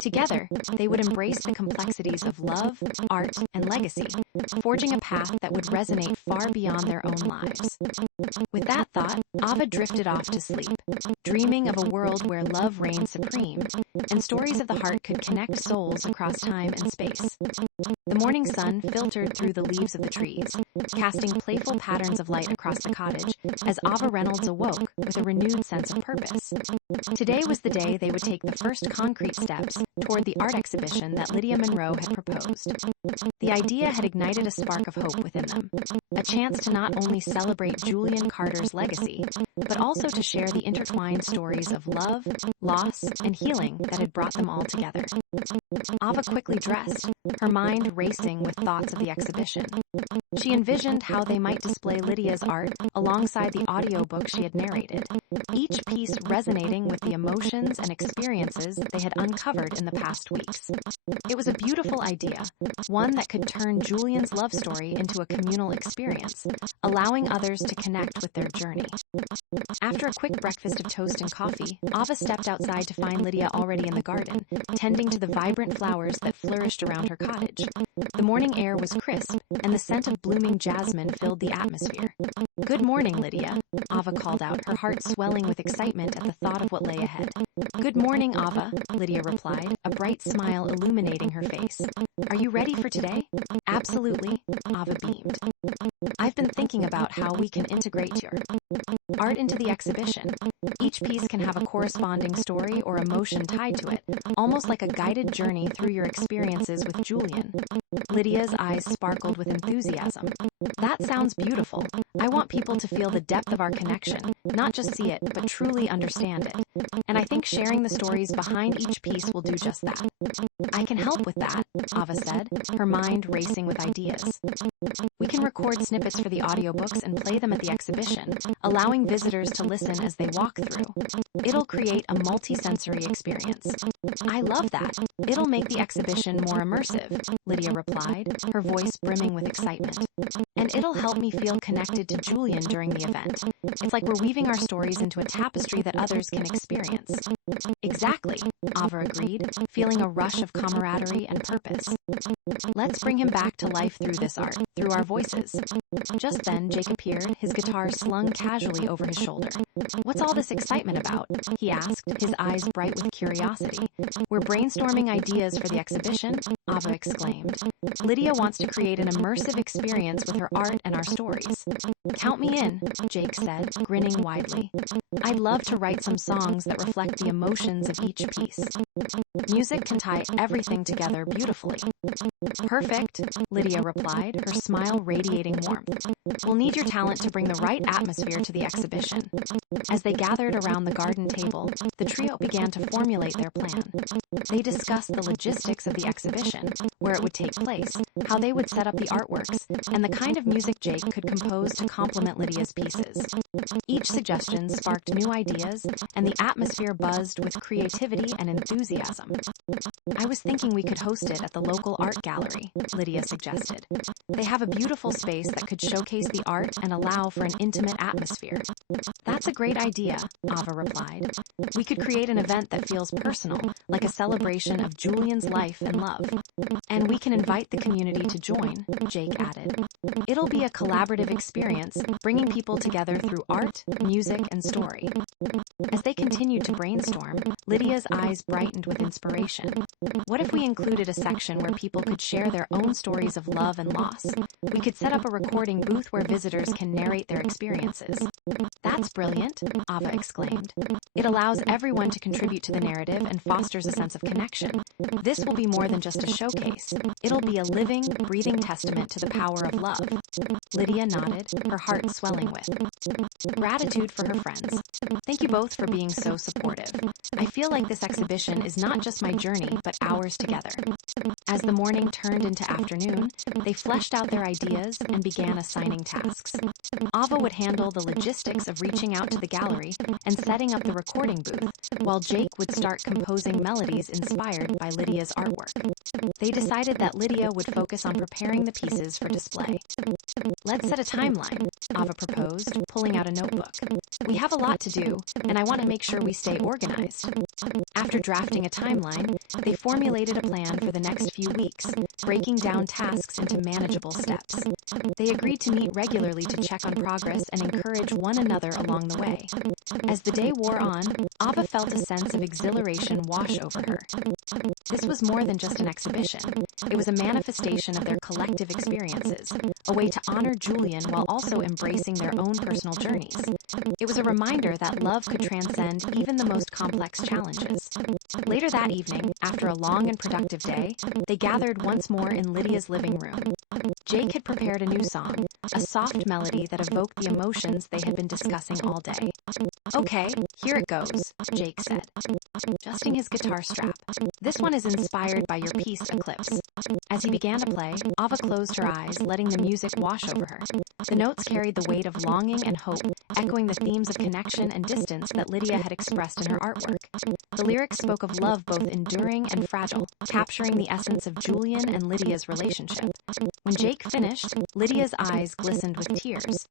Together, they would embrace the complexities of love, art, and legacy, forging a path that would resonate far beyond their own lives. With that thought, Ava drifted off to sleep, dreaming of a world where love reigned supreme, and stories of the heart could connect souls across time and space. The morning sun filtered through the leaves of the trees, casting playful patterns of light across the cottage, as Ava Reynolds awoke with a renewed sense of purpose. Today was the day they would take the first concrete steps toward the art exhibition that Lydia Monroe had proposed. The idea had ignited a spark of hope within them, a chance to not only celebrate Julian Carter's legacy, but also to share the intertwined stories of love, loss, and healing that had brought them all together. Ava quickly dressed, her mind racing with thoughts of the exhibition. She envisioned how they might display Lydia's art alongside the audiobook she had narrated, each piece resonating with the emotions and experiences they had uncovered in the past weeks. It was a beautiful idea, one that could turn Julian's love story into a communal experience, allowing others to connect with their journey. After a quick breakfast of toast and coffee, Ava stepped outside to find Lydia already in the garden, tending to the vibrant flowers that flourished around her cottage. The morning air was crisp, and the scent of blooming jasmine filled the atmosphere. "Good morning, Lydia," Ava called out, her heart swelling with excitement at the thought of what lay ahead. "Good morning, Ava," Lydia replied, a bright smile illuminating her face. "Are you ready for today?" "Absolutely," Ava beamed. "I've been thinking about how we can integrate your art into the exhibition. Each piece can have a corresponding story or emotion tied to it, almost like a guided journey through your experiences with Julian." Lydia's eyes sparkled with enthusiasm. "That sounds beautiful. I want people to feel the depth of our connection, not just see it, but truly understand it. And I think sharing the stories behind each piece will do just that." "I can help with that," Ava said, her mind racing with ideas. "We can record snippets for the audiobooks and play them at the exhibition, allowing visitors to listen as they walk through. It'll create a multi-sensory experience." "I love that. It'll make the exhibition more immersive," Lydia replied, her voice brimming with excitement. "And it'll help me feel connected to Julian during the event. It's like we're weaving our stories into a tapestry that others can experience." "Exactly," Ava agreed, feeling a rush of camaraderie and purpose. "Let's bring him back to life through this art, through our voices." Just then, Jake appeared, his guitar slung casually over his shoulder. "What's all this excitement about?" he asked, his eyes bright with curiosity. "We're brainstorming ideas for the exhibition," Ava exclaimed. "Lydia wants to create an immersive experience with her art and our stories." "Count me in," Jake said, grinning widely. "I'd love to write some songs that reflect the emotions of each piece. Music can tie everything together beautifully." "Perfect," Lydia replied, her smile radiating warmth. "We'll need your talent to bring the right atmosphere to the exhibition." As they gathered around the garden table, the trio began to formulate their plan. They discussed the logistics of the exhibition, where it would take place, how they would set up the artworks, and the kind of music Jake could compose to complement Lydia's pieces. Each suggestion sparked new ideas, and the atmosphere buzzed with creativity and enthusiasm. "I was thinking we could host it at the local art gallery," Lydia suggested. "They have a beautiful space that could showcase the art and allow for an intimate atmosphere." "That's a great idea," Ava replied. "We could create an event that feels personal, like a celebration of Julian's life and love. And we can invite the community to join," Jake added. "It'll be a collaborative experience, bringing people together through art, music, and story." As they continued to brainstorm, Lydia's eyes brightened with inspiration. "What if we included a section where people could share their own stories of love and loss? We could set up a recording booth where visitors can narrate their experiences." "That That's brilliant, Ava exclaimed. It allows everyone to contribute to the narrative and fosters a sense of connection. This will be more than just a showcase. It'll be a living, breathing testament to the power of love. Lydia nodded, her heart swelling with gratitude for her friends. Thank you both for being so supportive. I feel like this exhibition is not just my journey, but ours together. As the morning turned into afternoon, they fleshed out their ideas and began assigning tasks. Ava would handle the logistics of reaching out to the gallery and setting up the recording booth, while Jake would start composing melodies inspired by Lydia's artwork. They decided that Lydia would focus on preparing the pieces for display. Let's set a timeline, Ava proposed, pulling out a notebook. We have a lot to do, and I want to make sure we stay organized. After drafting a timeline, they formulated a plan for the next few weeks, breaking down tasks into manageable steps. They agreed to meet regularly to check on progress and encourage one another along the way. As the day wore on, Ava felt a sense of exhilaration wash over her. This was more than just an exhibition. It was a manifestation of their collective experiences, a way to honor Julian while also embracing their own personal journeys. It was a reminder that love could transcend even the most complex challenges. Later that evening, after a long and productive day, they gathered once more in Lydia's living room. Jake had prepared a new song, a soft melody that evoked the emotions they had been discussing all day. Okay, here it goes, Jake said, adjusting his guitar strap. This one is inspired by your piece, Eclipse. As he began to play, Ava closed her eyes, letting the music wash over her. The notes carried the weight of longing and hope, echoing the themes of connection and distance that Lydia had expressed in her artwork. The lyrics spoke of love both enduring and fragile, capturing the essence of Julian and Lydia's relationship. When Jake finished, Lydia's eyes glistened with tears.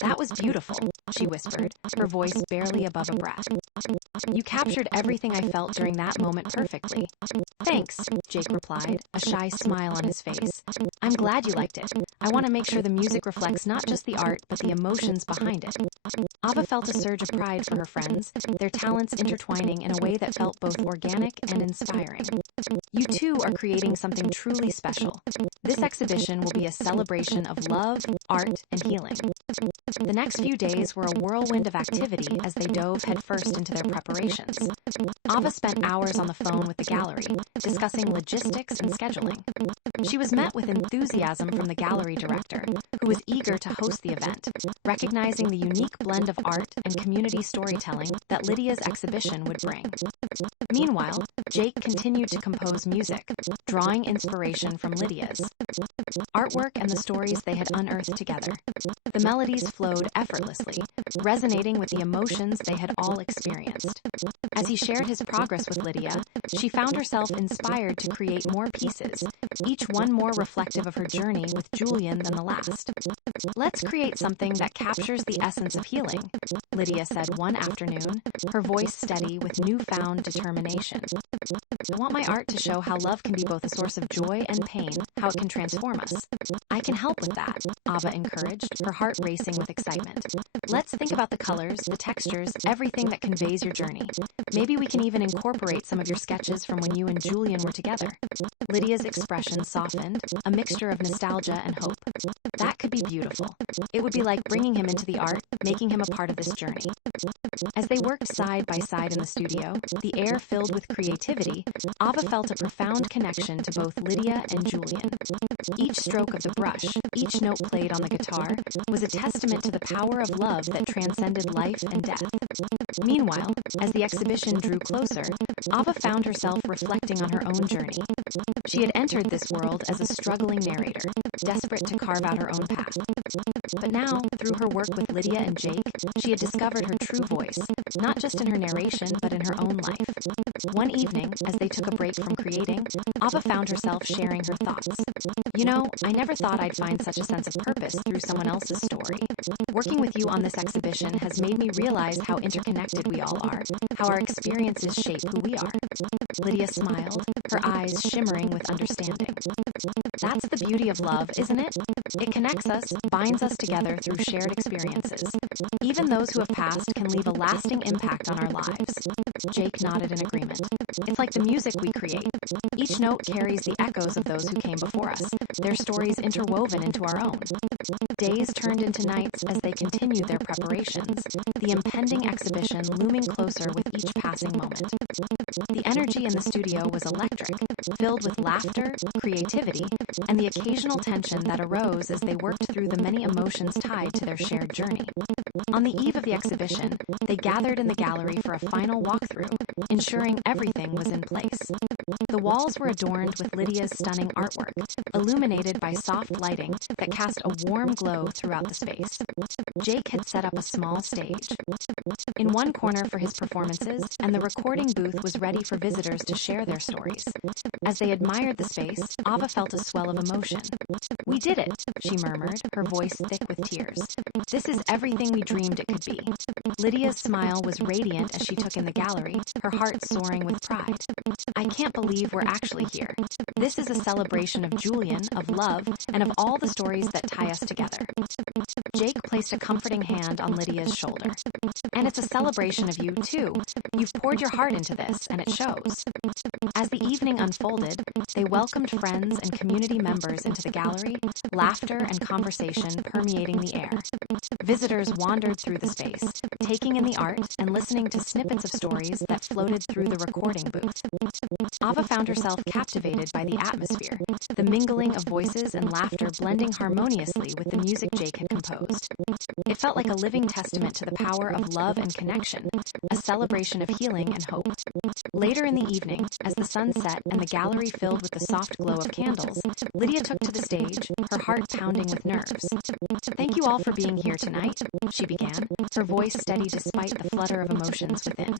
That was beautiful, she whispered, her voice barely above a breath. You captured everything I felt during that moment perfectly. Thanks, Jake replied, a shy smile on his face. I'm glad you liked it. I want to make sure the music reflects not just the art, but the emotions behind it. Ava felt a surge of pride for her friends, their talents intertwining in a way that felt both organic and inspiring. You two are creating something truly special. This exhibition will be a celebration of love, art, and healing. The next few days were a whirlwind of activity as they dove headfirst into their preparations. Ava spent hours on the phone with the gallery, discussing logistics and scheduling. She was met with enthusiasm from the gallery director, who was eager to host the event, recognizing the unique blend of art and community storytelling that Lydia's exhibition would bring. Meanwhile, Jake continued to compose music, drawing inspiration from Lydia's artwork and the stories they had unearthed together. The melodies flowed effortlessly, resonating with the emotions they had all experienced. As he shared his progress with Lydia, she found herself inspired to create more pieces, each one more reflective of her journey with Julian than the last. Let's create something that captures the essence of healing, Lydia said one afternoon, her voice steady with newfound determination. I want my art to show how love can be both a source of joy and pain, how it can transform us. I can help with that, Ava encouraged, her heart racing with excitement. Let's think about the colors, the textures, everything that conveys your journey. Maybe we can even incorporate some of your sketches from when you and Julian were together. Lydia's expression softened, a mixture of nostalgia and hope. That could be beautiful. It would be like bringing him into the art, making him a part of this journey. As they worked side by side in the studio, the air filled with creativity, Ava felt a profound connection to both Lydia and Julian. Each stroke of the brush, each note played on the guitar, was a testament to the power of love that transcended life and death. Meanwhile, as the exhibition drew closer, Ava found herself reflecting on her own journey. She had entered this world as a struggling narrator, desperate to carve out her own path. But now, through her work with Lydia and Jake, she had discovered her true voice, not just in her narration, but in her own life. One evening, as they took a break from creating, Ava found herself sharing her thoughts. You know, I never thought I'd find such a sense of purpose through someone else's story. Working with you on this exhibition has made me realize how interconnected we all are, how our experiences shape who we are. Lydia smiled, her eyes shimmering with understanding. That's the beauty of love, isn't it? It connects us, binds us together through shared experiences. Even those who have passed can leave a lasting impact on our lives. Jake nodded in agreement. It's like the music we create. Each note carries the echoes of those who came before us, their stories interwoven into our own. Days turned into nights as they continued their preparations, the impending exhibition looming closer with each passing moment. The energy in the studio was electric, filled with laughter, creativity, and the occasional tension that arose as they worked through the many emotions tied to their shared journey. On the eve of the exhibition, they gathered in the gallery for a final walkthrough, ensuring everything was in place. The walls were adorned with Lydia's stunning artwork, illuminated by soft lighting that cast a warm glow throughout the space. Jake had set up a small stage in one corner for his performances, and the recording booth was ready for visitors to share their stories. As they admired the space, Ava felt a swell of emotion. "We did it," she murmured, her voice thick with tears. "This is everything we dreamed it could be." Lydia's smile was radiant as she took in the gallery, her heart soaring with pride. "I can't believe we're actually here. This is a celebration of Julian, of love, and of all the stories that tie us together." Jake placed a comforting hand on Lydia's shoulder. "And it's a celebration of you, too. You've poured your heart into this, and it shows." As the evening unfolded, they welcomed friends and community members into the gallery, laughter and conversation permeating the air. Visitors wandered through the space, taking in the art and listening to snippets of stories that floated through the recording booth. Ava found herself captivated by the atmosphere, the mingling of voices and laughter blending harmoniously with the music Jake had composed. It felt like a living testament to the power of love and connection, a celebration of healing and hope. Later in the evening, as the sun set and the gallery filled with the soft glow of candles, Lydia took to the stage, her heart pounding with nerves. "Thank you all for being here tonight," she began, her voice steady despite the flutter of emotions within.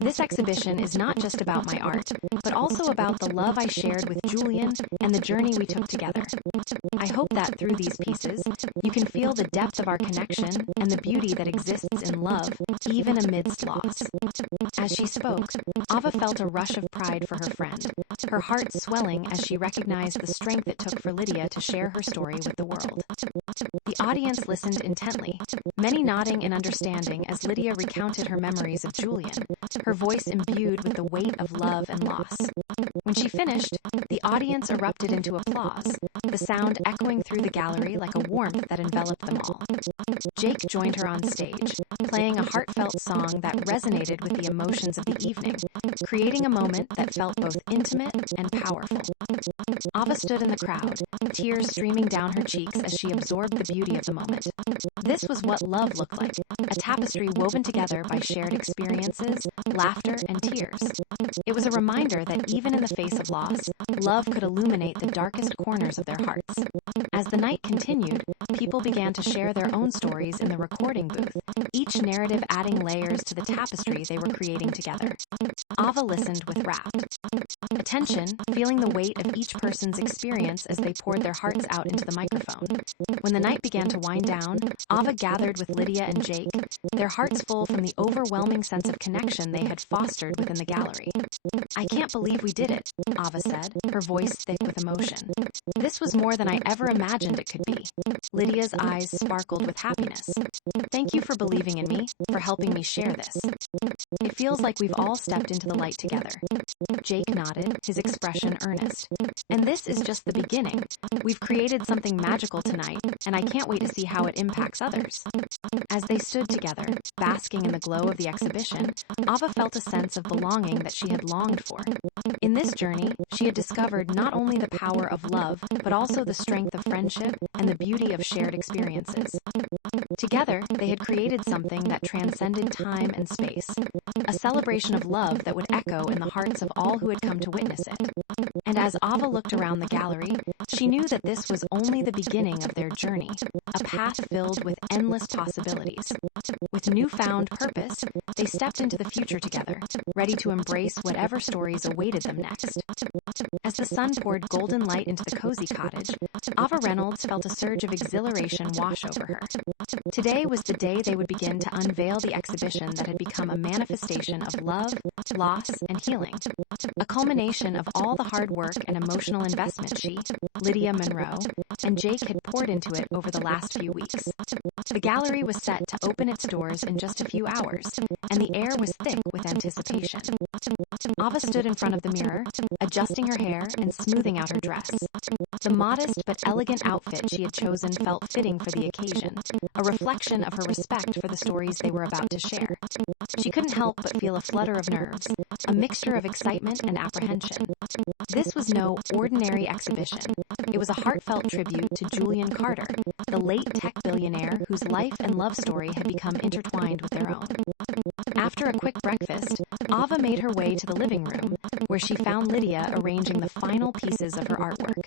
This exhibition is not just about my art, but also about the love I shared with Julian and the journey we took together. I hope that through these pieces, you can feel the depth of our connection and the beauty that exists in love, even amidst loss." As she spoke, Ava felt a rush of pride for her friend, her heart swelling as she recognized the strength it took for Lydia to share her story with the world. The audience listened intently, many nodding in understanding as Lydia recounted her memories of Julian, her voice imbued with the weight of love and loss. When she finished, the audience erupted into applause, the sound echoing through the gallery like a warmth that enveloped them all. Jake joined her on stage, playing a heartfelt song that resonated with the emotions of the evening, creating a moment that felt both intimate and powerful. Ava stood in the crowd, tears streaming down her cheeks as she absorbed the beauty of the moment. This was what love looked like, a tapestry woven together by shared experiences, laughter, and tears. It was a reminder that even in the face of loss, love could illuminate the darkest corners of their hearts. As the night continued, people began to share their own stories in the recording booth, each narrative adding layers to the tapestry they were creating together. Ava listened with rapt attention, feeling the weight of each person's experience as they poured their hearts out into the microphone. When the night began to wind down, Ava gathered with Lydia and Jake, their hearts full from the overwhelming sense of connection they had fostered within the gallery. "I can't believe we did it," Ava said, her voice thick with emotion. "This was more than I ever imagined it could be." Lydia's eyes sparkled with happiness. "Thank you for believing in me, for helping me share this. It feels like we've all stepped into the light together." Jake nodded, his expression earnest. "And this is just the beginning. We've created something magical tonight, and I can't wait to see how it impacts others." As they stood together, basking in the glow of the exhibition, Ava felt a sense of belonging that she had longed for. In this journey, she had discovered not only the power of love, but also the strength of friendship and the beauty of shared experiences. Together, they had created something that transcended time and space, a celebration of love that would echo in the hearts of all who had come to witness it. And as Ava looked around the gallery, she knew that this was only the beginning of their journey, a path filled with endless possibilities. With newfound purpose, they stepped into the future together, ready to embrace whatever stories awaited them next. As the sun poured golden light into the cozy cottage, Ava Reynolds felt a surge of exhilaration wash over her. Today was the day they would begin to unveil the exhibition that had become a manifestation of love, loss, and healing. A culmination of all the hard work and emotional investment she, Lydia Monroe, and Jake had poured into it over the last few weeks. The gallery was set to open its doors in just a few hours, and the air was thick with anticipation. Ava stood in front of the mirror, adjusting her hair and smoothing out her dress. The modest but elegant outfit she had chosen felt fitting for the occasion, a reflection of her respect for the stories they were about to share. She couldn't help but feel a flutter of nerves, a mixture of excitement and apprehension. This was no ordinary exhibition. It was a heartfelt tribute to Julian Carter, the late tech billionaire whose life and love story had become intertwined with their own. After a quick breakfast, Ava made her way to the living room, where she found Lydia arranging the final pieces of her artwork.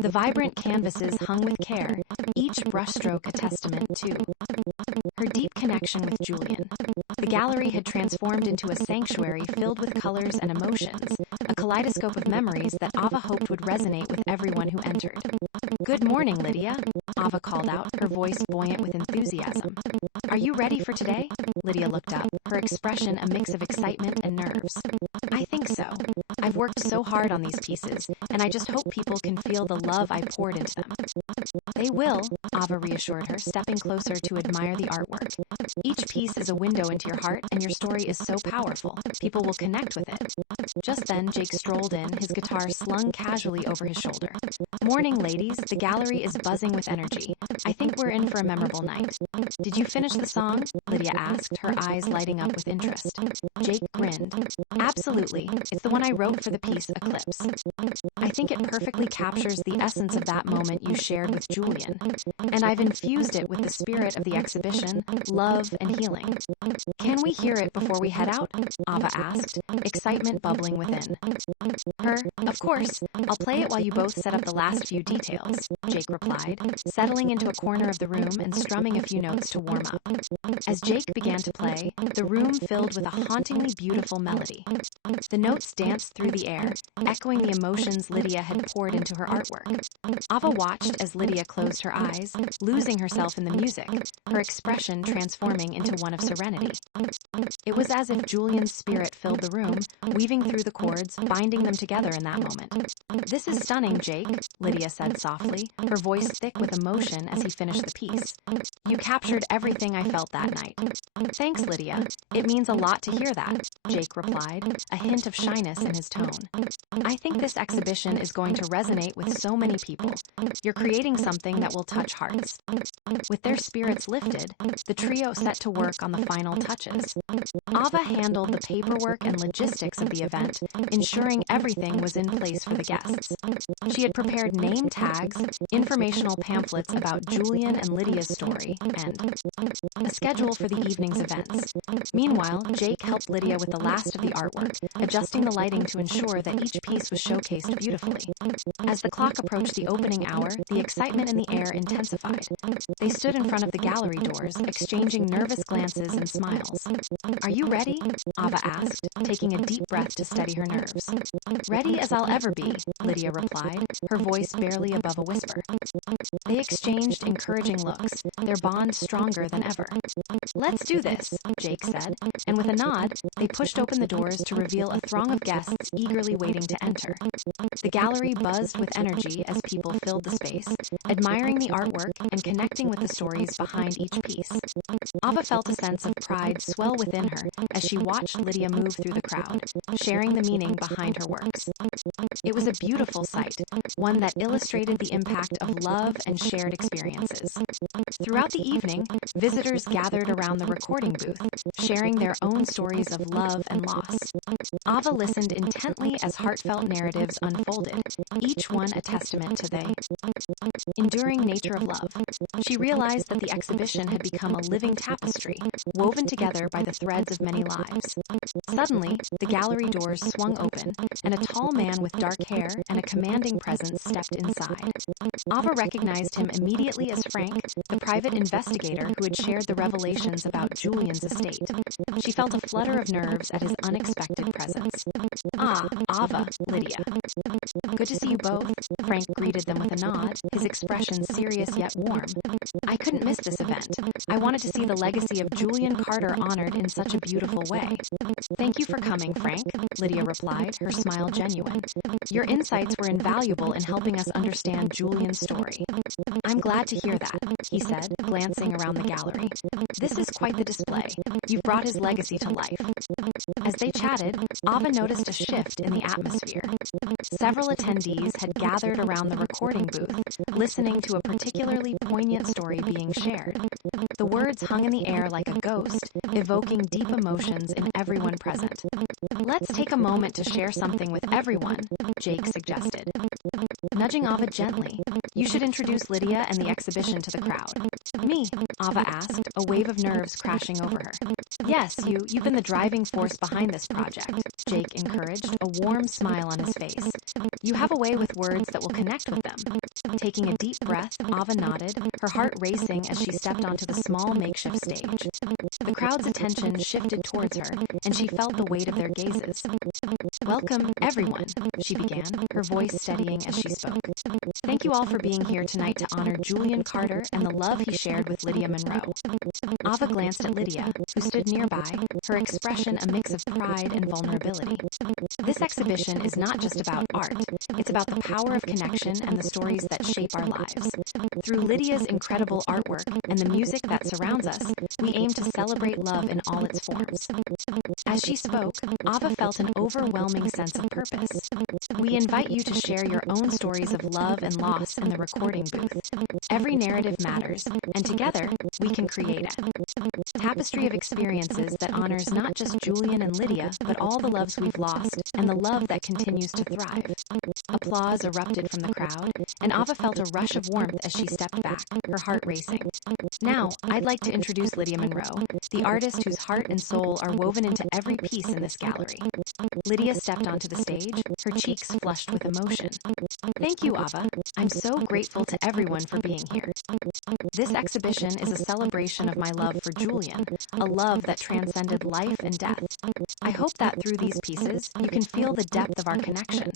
The vibrant canvases hung with care, each brushstroke a testament to her deep connection with Julian. The gallery had transformed into a sanctuary filled with colors and emotions, a kaleidoscope of memories that Ava hoped would resonate with everyone who entered. "Good morning, Lydia," Ava called out, her voice buoyant with enthusiasm. "Are you ready for today?" Lydia looked up, her expression a mix of excitement and nerves. "I think so. I've worked so hard on these pieces, and I just hope people can feel the love I poured into them." "They will," Ava reassured her, stepping closer to admire the artwork. "Each piece is a window into your heart, and your story is so powerful. People will connect with it." Just then, Jake strolled in, his guitar slung casually over his shoulder. "Morning, ladies. The gallery is buzzing with energy. I think we're in for a memorable night." "Did you finish the song?" Lydia asked, her eyes lighting up with interest. Jake grinned. "Absolutely. It's the one I wrote for the piece Eclipse. I think it perfectly captures the essence of that moment you shared with Julian. And I've infused it with the spirit of the exhibition, love and healing." "Can we hear it before we head out?" Ava asked, excitement bubbling within. Of course. I'll play it while you both set up the last few details," Jake replied, settling into a corner of the room and strumming a few notes to warm up. As Jake began to play, the room filled with a hauntingly beautiful melody. The notes danced through the air, echoing the emotions Lydia had poured into her artwork. Ava watched as Lydia closed her eyes, losing herself in the music, her expression transforming into one of serenity. It was as if Julian's spirit filled the room, weaving through the chords, binding them together in that moment. "This is stunning, Jake," Lydia said softly, her voice thick with emotion as he finished the piece. "You captured everything I felt that night." "Thanks, Lydia. It means a lot to hear that," Jake replied, a hint of shyness in his tone. "I think this exhibition is going to resonate with so many people. You're creating something that will touch hearts." With their spirits lifted, the trio set to work on the final touches. Ava handled the paperwork and logistics of the event, ensuring everything was in place for the guests. She had prepared name tags, informational pamphlets about Julian and Lydia's story, and a schedule for the evening's events. Meanwhile, Jake helped Lydia with the last of the artwork, adjusting the lighting to ensure that each piece was showcased beautifully. As the clock approached the opening hour, the excitement in the air intensified. They stood in front of the gallery doors, exchanging nervous glances and smiles. "Are you ready?" Ava asked, taking a deep breath to steady her nerves. "Ready as I'll ever be," Lydia replied, her voice barely above a whisper. They exchanged encouraging looks, their bond stronger than ever. "Let's do this," Jake said, and with a nod, they pushed open the doors to reveal a throng of guests eagerly waiting to enter. The gallery buzzed with energy as people filled the space, admiring the artwork and connecting with the stories behind each piece. Ava felt a sense of pride swell within her as she watched Lydia move through the crowd, sharing the meaning behind her works. It was a beautiful sight, one that illustrated the impact of love and shared experiences. Throughout the evening, visitors gathered around the recording booth, sharing their own stories of love and loss. Ava listened intently as heartfelt narratives unfolded, each one a testament to the enduring nature of love. She realized that the exhibition had become a living tapestry, woven together by the threads of many lives. Suddenly, the gallery doors swung open, and a tall man with dark hair and a commanding presence stepped inside. Ava recognized him immediately as Frank, the private investigator who had shared the revelations about Julian's estate. She felt a flutter of nerves at his unexpected presence. "Ah, Ava, Lydia. Good to see you both," Frank greeted them with a nod, his expression serious yet warm. "I couldn't miss this event. I wanted to see the legacy of Julian Carter honored in such a beautiful way. Thank you for coming, Frank, Lydia replied, her smile genuine. Your insights were invaluable in helping us understand Julian's story. I'm glad to hear that, he said, glancing around the gallery. This is quite the display. You've brought his legacy to life. As they chatted, Ava noticed a shift in the atmosphere. Several attendees had gathered around the recording booth, listening to a particularly poignant story being shared. The words hung in the air like a ghost, evoking deep emotions in everyone present. Let's take a moment to share something with everyone, Jake suggested. Nudging Ava gently, you should introduce Lydia and the exhibition to the crowd. Me, Ava asked, a wave of nerves crashing over her. Yes, you've been the driving force behind this project, Jake encouraged, a warm smile on his face. You have a way with words that will connect with them. Taking a deep breath, Ava nodded, her heart racing as she stepped onto the small makeshift stage. The crowd's attention shifted towards her, and she felt the weight of their gazes. Welcome, everyone, she began, her voice steadying as she spoke. Thank you all for being here tonight to honor Julian Carter and the love he shared with Lydia Monroe. Ava glanced at Lydia, who stood nearby, her expression a mix of pride and vulnerability. This exhibition is not just about art, it's about the power of connection and the stories that shape our lives. Through Lydia's incredible artwork and the music that surrounds us, we aim to celebrate love in all its forms. As she spoke, Ava felt an overwhelming sense of purpose. We invite you to share your own stories of love and loss in the recording booth. Every narrative matters, and together, we can create a tapestry of experiences that honors not just Julian and Lydia, but all the loves we've lost and the love that continues to thrive. Applause erupted from the crowd, and Ava felt a rush of warmth as she stepped back, her heart racing. Now, I'd like to introduce Lydia Monroe, the artist whose heart and soul are woven into every piece in this gallery. Lydia stepped onto the stage, her cheeks flushed with emotion. Thank you, Ava. I'm so grateful to everyone for being here. This exhibition is a celebration of my love for Julian, a love that transcended life and death. I hope that through these pieces, you can feel the depth of our connection.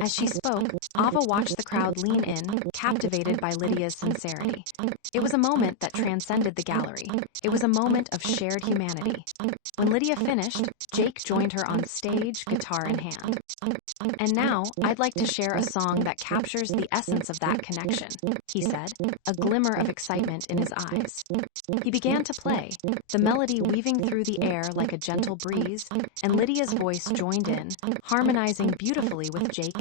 As she spoke, Ava watched the crowd lean in, captivated by Lydia's sincerity. It was a moment that transcended the gallery. It was a moment of shared humanity. When Lydia finished, Jake joined her on stage, guitar in hand. And now, I'd like to share a song that captures the essence of that connection, he said, a glimmer of excitement in his eyes. He began to play, the melody weaving through the air like a gentle breeze, and Lydia's voice joined in, harmonizing beautifully with Jake's.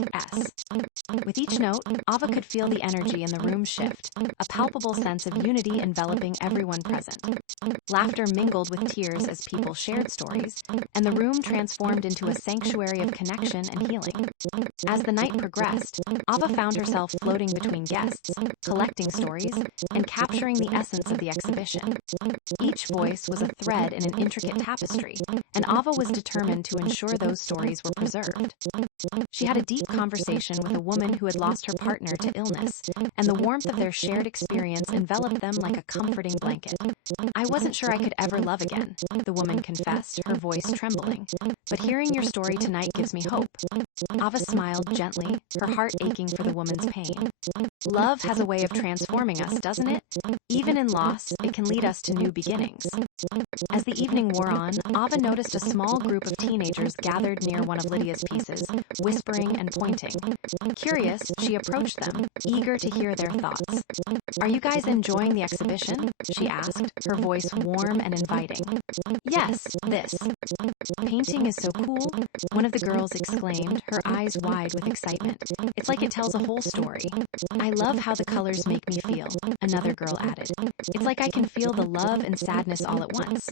With each note, Ava could feel the energy in the room shift, a palpable sense of unity enveloping everyone present. Laughter mingled with tears as people shared stories, and the room transformed into a sanctuary of connection and healing. As the night progressed, Ava found herself floating between guests, collecting stories, and capturing the essence of the exhibition. Each voice was a thread in an intricate tapestry, and Ava was determined to ensure those stories were preserved. She had a deep conversation with a woman who had lost her partner to illness, and the warmth of their shared experience enveloped them like a comforting blanket. I wasn't sure I could ever love again, the woman confessed, her voice trembling. But hearing your story tonight gives me hope. Ava smiled gently, her heart aching for the woman's pain. Love has a way of transforming us, doesn't it? Even in loss, it can lead us to new beginnings. As the evening wore on, Ava noticed a small group of teenagers gathered near one of Lydia's pieces, whispering and pointing. Curious, she approached them, eager to hear their thoughts. Are you guys enjoying the exhibition? She asked, her voice warm and inviting. Yes, this painting is so cool, one of the girls exclaimed, her eyes wide with excitement. It's like it tells a whole story. I love how the colors make me feel, another girl added. It's like I can feel the love and sadness all at once.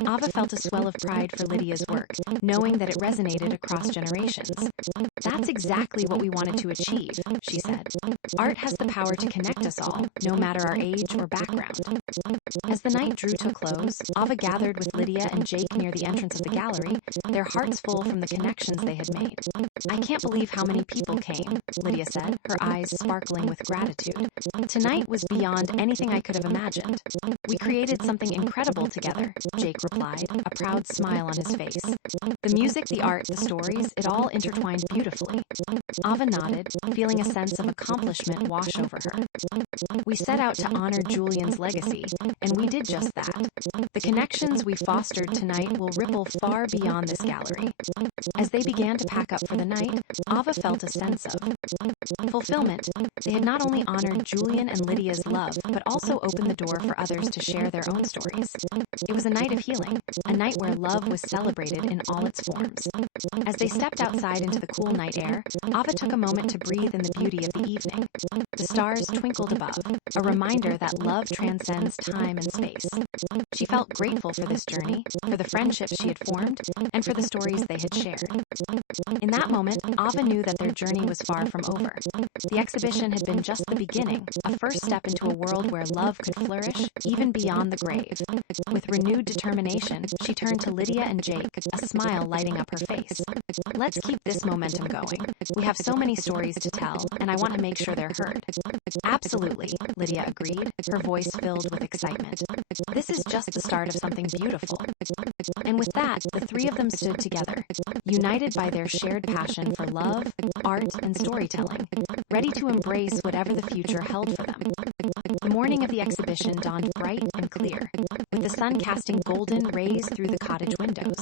Ava felt a swell of pride for Lydia's work, knowing that it resonated across generations. That's exactly what we wanted to achieve, she said. Art has the power to connect us all, no matter our age or background. As the night drew to a close, Ava gathered with Lydia and Jake near the entrance of the gallery, their hearts full from the connections they had made. I can't believe how many people came, Lydia said, her eyes sparkling with gratitude. Tonight was beyond anything I could have imagined. We created did something incredible together, Jake replied, a proud smile on his face. The music, the art, the stories, it all intertwined beautifully. Ava nodded, feeling a sense of accomplishment wash over her. We set out to honor Julian's legacy, and we did just that. The connections we fostered tonight will ripple far beyond this gallery. As they began to pack up for the night, Ava felt a sense of fulfillment. They had not only honored Julian and Lydia's love, but also opened the door for others to share their own stories. It was a night of healing, a night where love was celebrated in all its forms. As they stepped outside into the cool night air, Ava took a moment to breathe in the beauty of the evening. The stars twinkled above, a reminder that love transcends time and space. She felt grateful for this journey, for the friendships she had formed, and for the stories they had shared. In that moment, Ava knew that their journey was far from over. The exhibition had been just the beginning, a first step into a world where love could flourish, even beyond the grave. With renewed determination, she turned to Lydia and Jake, a smile lighting up her face. Let's keep this momentum going. We have so many stories to tell, and I want to make sure they're heard. Absolutely, Lydia agreed, her voice filled with excitement. This is just the start of something beautiful. And with that, the three of them stood together, united by their shared passion for love, art, and storytelling, ready to embrace whatever the future held for them. The morning of the exhibition dawned bright and clear, with the sun casting golden rays through the cottage windows.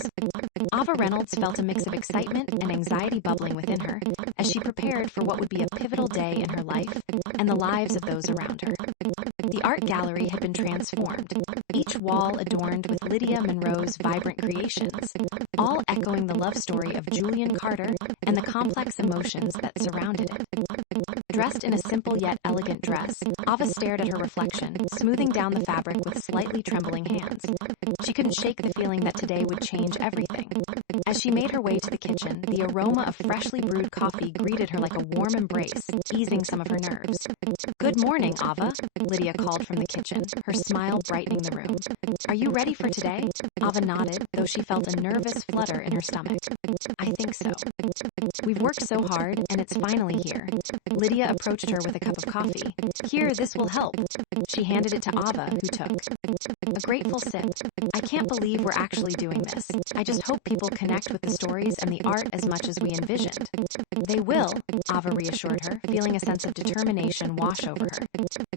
Ava Reynolds felt a mix of excitement and anxiety bubbling within her as she prepared for what would be a pivotal day in her life and the lives of those around her. The art gallery had been transformed, each wall adorned with Lydia Monroe's vibrant creations, all echoing the love story of Julian Carter and the complex emotions that surrounded it. Dressed in a simple yet elegant dress, Ava stared at her reflection, smoothing down the fabric with slightly trembling hands. She couldn't shake the feeling that today would change everything. As she made her way to the kitchen, the aroma of freshly brewed coffee greeted her like a warm embrace, easing some of her nerves. "Good morning, Ava," Lydia called from the kitchen, her smile brightening the room. "Are you ready for today?" Ava nodded, though she felt a nervous flutter in her stomach. "I think so. We've worked so hard, and it's finally here." Lydia approached her with a cup of coffee. "Here, this will help." She handed it to Ava, who took a grateful sip. "I can't believe we're actually doing this. I just hope people connect with the stories and the art as much as we envisioned." "They will," Ava reassured her, feeling a sense of determination wash over her.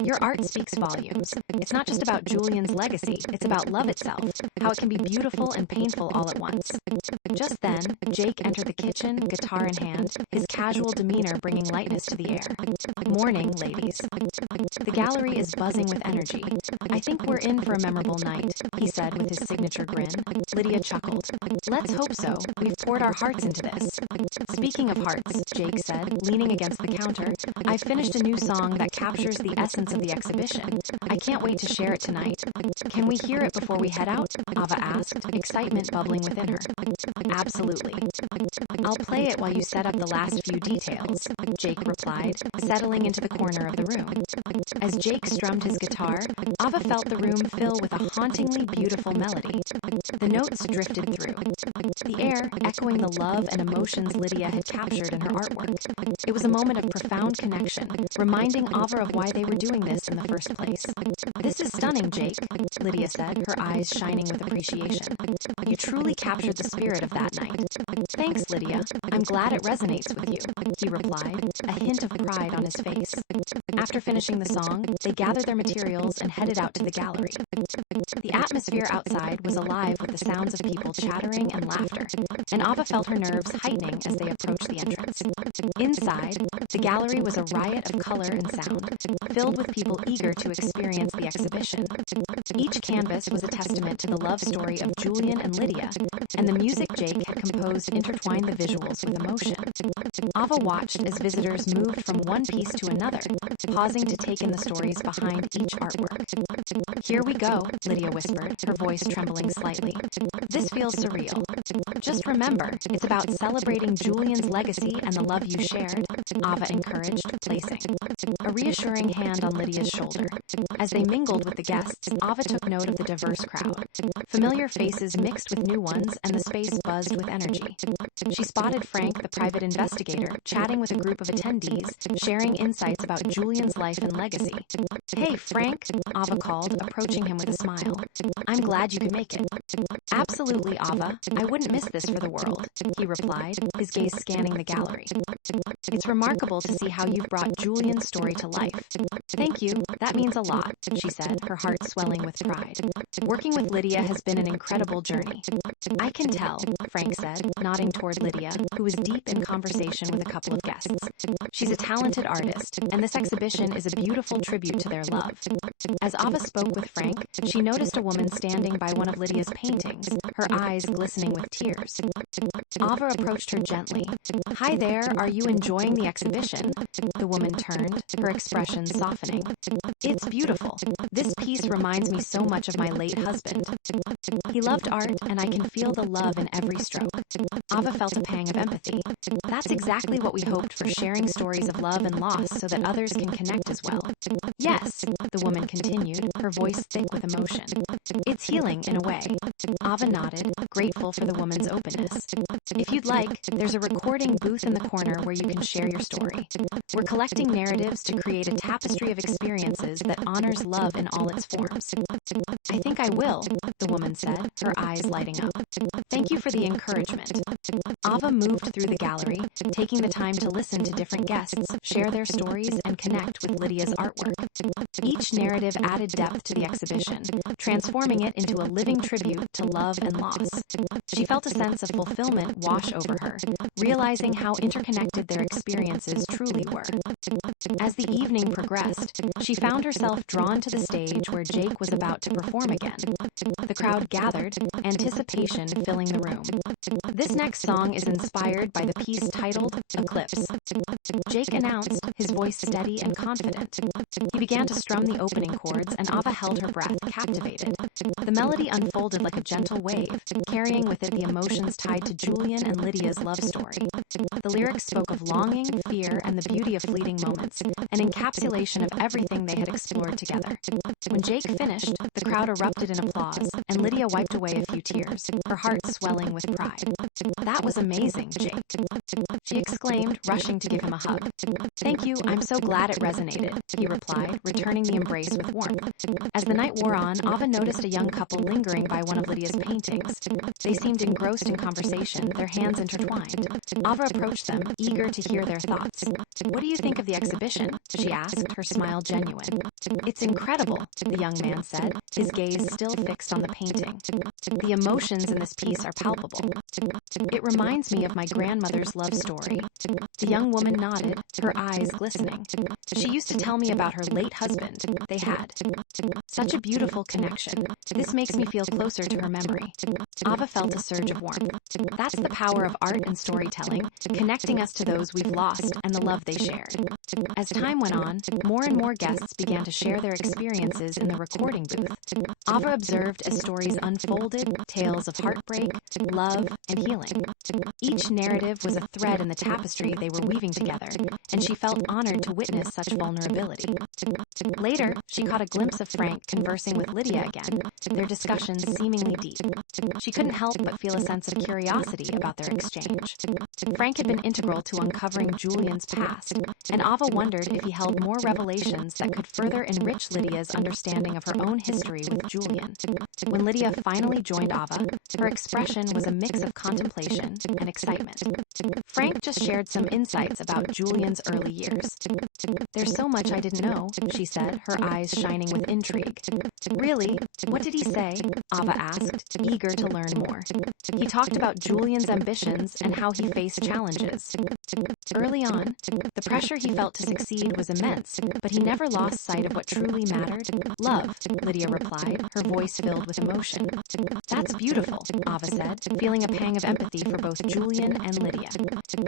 "Your art speaks volumes. It's not just about Julian's legacy, it's about love itself, how it can be beautiful and painful all at once." Just then, Jake entered the kitchen, guitar in hand, his casual demeanor bringing lightness to the air. "Morning, ladies." The gallery is buzzing with energy. "I think we're in for a memorable night," he said with his signature grin. Lydia chuckled. "Let's hope so. We've poured our hearts into this." "Speaking of hearts," Jake said, leaning against the counter, "I've finished a new song that captures the essence of the exhibition. I can't wait to share it tonight." "Can we hear it before we head out?" Ava asked, excitement bubbling within her. "Absolutely." "I'll play it while you set up the last few details," Jake replied, settling into the corner of the room. As Jake strummed his guitar, Ava felt the room fill with a hauntingly beautiful melody. The notes drifted through, the air echoing the love and emotions Lydia had captured in her artwork. It was a moment of profound connection, reminding Ava of why they were doing this in the first place. "This is stunning, Jake," Lydia said, her eyes shining with appreciation. "You truly captured the spirit of that night." "Thanks, Lydia. I'm glad it resonates with you," he replied, a hint of pride on his face. After finishing the song, they gathered their materials and headed out to the gallery. The atmosphere outside was alive with the sounds of people chattering and laughter, and Ava felt her nerves heightening as they approached the entrance. Inside, the gallery was a riot of color and sound, filled with people eager to experience the exhibition. Each canvas was a testament to the love story of Julian and Lydia, and the music Jake had composed intertwined the visuals with emotion. Ava watched as visitors moved from one piece to another, pausing to take in the stories behind each artwork. "Here we go," Lydia whispered, her voice trembling slightly. "This feels surreal. Just remember Remember, it's about celebrating Julian's legacy and the love you shared, Ava encouraged, placing a reassuring hand on Lydia's shoulder. As they mingled with the guests, Ava took note of the diverse crowd. Familiar faces mixed with new ones, and the space buzzed with energy. She spotted Frank, the private investigator, chatting with a group of attendees, sharing insights about Julian's life and legacy. "Hey, Frank," Ava called, approaching him with a smile. "I'm glad you could make it." "Absolutely, Ava. I wouldn't miss this for the world," he replied, his gaze scanning the gallery. "It's remarkable to see how you've brought Julian's story to life." "Thank you. That means a lot," she said, her heart swelling with pride. "Working with Lydia has been an incredible journey." "I can tell," Frank said, nodding toward Lydia, who was deep in conversation with a couple of guests. "She's a talented artist, and this exhibition is a beautiful tribute to their love." As Ava spoke with Frank, she noticed a woman standing by one of Lydia's paintings, her eyes glistening with tears. Ava approached her gently. "Hi there, are you enjoying the exhibition?" The woman turned, her expression softening. "It's beautiful. This piece reminds me so much of my late husband. He loved art, and I can feel the love in every stroke." Ava felt a pang of empathy. "That's exactly what we hoped for, sharing stories of love and loss so that others can connect as well." "Yes," the woman continued, her voice thick with emotion. "It's healing in a way." Ava nodded, grateful for the woman's openness. "If you'd like, there's a recording booth in the corner where you can share your story. We're collecting narratives to create a tapestry of experiences that honors love in all its forms." "I think I will," the woman said, her eyes lighting up. "Thank you for the encouragement." Ava moved through the gallery, taking the time to listen to different guests, share their stories, and connect with Lydia's artwork. Each narrative added depth to the exhibition, transforming it into a living tribute to love and loss. She felt a sense of fulfillment wash over her, realizing how interconnected their experiences truly were. As the evening progressed, she found herself drawn to the stage where Jake was about to perform again. The crowd gathered, anticipation filling the room. "This next song is inspired by the piece titled Eclipse," Jake announced, his voice steady and confident. He began to strum the opening chords, and Ava held her breath, captivated. The melody unfolded like a gentle wave, carrying with it the emotions tied to Julian and Lydia's love story. The lyrics spoke of longing, fear, and the beauty of fleeting moments, an encapsulation of everything they had explored together. When Jake finished, the crowd erupted in applause, and Lydia wiped away a few tears, her heart swelling with pride. "That was amazing, Jake," she exclaimed, rushing to give him a hug. "Thank you, I'm so glad it resonated," he replied, returning the embrace with warmth. As the night wore on, Ava noticed a young couple lingering by one of Lydia's paintings. They seemed engrossed in conversation, their hands intertwined. Ava approached them, eager to hear their thoughts. "What do you think of the exhibition?" she asked, her smile genuine. "It's incredible," the young man said, his gaze still fixed on the painting. "The emotions in this piece are palpable. It reminds me of my grandmother's love story." The young woman nodded, her eyes glistening. "She used to tell me about her late husband. They had such a beautiful connection. This makes me feel closer to her memory." Ava felt a surge of warmth. That's the power of art and storytelling, connecting us to those we've lost and the love they shared. As time went on, more and more guests began to share their experiences in the recording booth. Ava observed as stories unfolded, tales of heartbreak, love, and healing. Each narrative was a thread in the tapestry they were weaving together, and she felt honored to witness such vulnerability. Later, she caught a glimpse of Frank conversing with Lydia again, their discussions seemingly deep. She couldn't help but feel a sense of curiosity about their exchange. Frank had been integral to uncovering Julian's past, and Ava wondered if he held more revelations that could further enrich Lydia's understanding of her own history with Julian. When Lydia finally joined Ava, her expression was a mix of contemplation and excitement. Frank just shared some insights about Julian's early years. "There's so much I didn't know," she said, her eyes shining with intrigue. "Really? What did he say?" Ava asked, eager to learn more. "He talked about Julian's ambitions and how he faced challenges. Early on, the pressure he felt to succeed was immense, but he never lost sight of what truly mattered. Love," Lydia replied, her voice filled with emotion. "That's beautiful," Ava said, feeling a pang of empathy for both Julian and Lydia.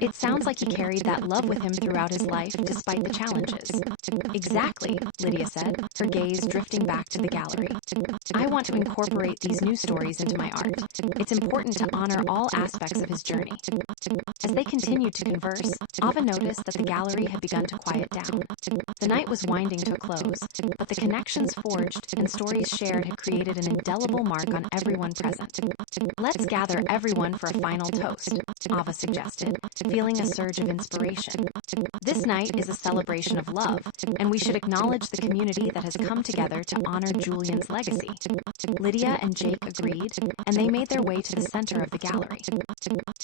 "It sounds like he carried that love with him throughout his life, despite the challenges." "Exactly," Lydia said, her gaze drifting back to the gallery. "I want to incorporate these new stories into my art. It's important to honor all aspects of his journey. As they continued to converse, Ava noticed that the gallery had begun to quiet down. The night was winding to a close, but the connections forged and stories shared had created an indelible mark on everyone present. "Let's gather everyone for a final toast," Ava suggested, feeling a surge of inspiration. "This night is a celebration of love, and we should acknowledge the community that has come together to honor Julian's legacy." Lydia and Jake agreed, and they made their way to the center of the gallery.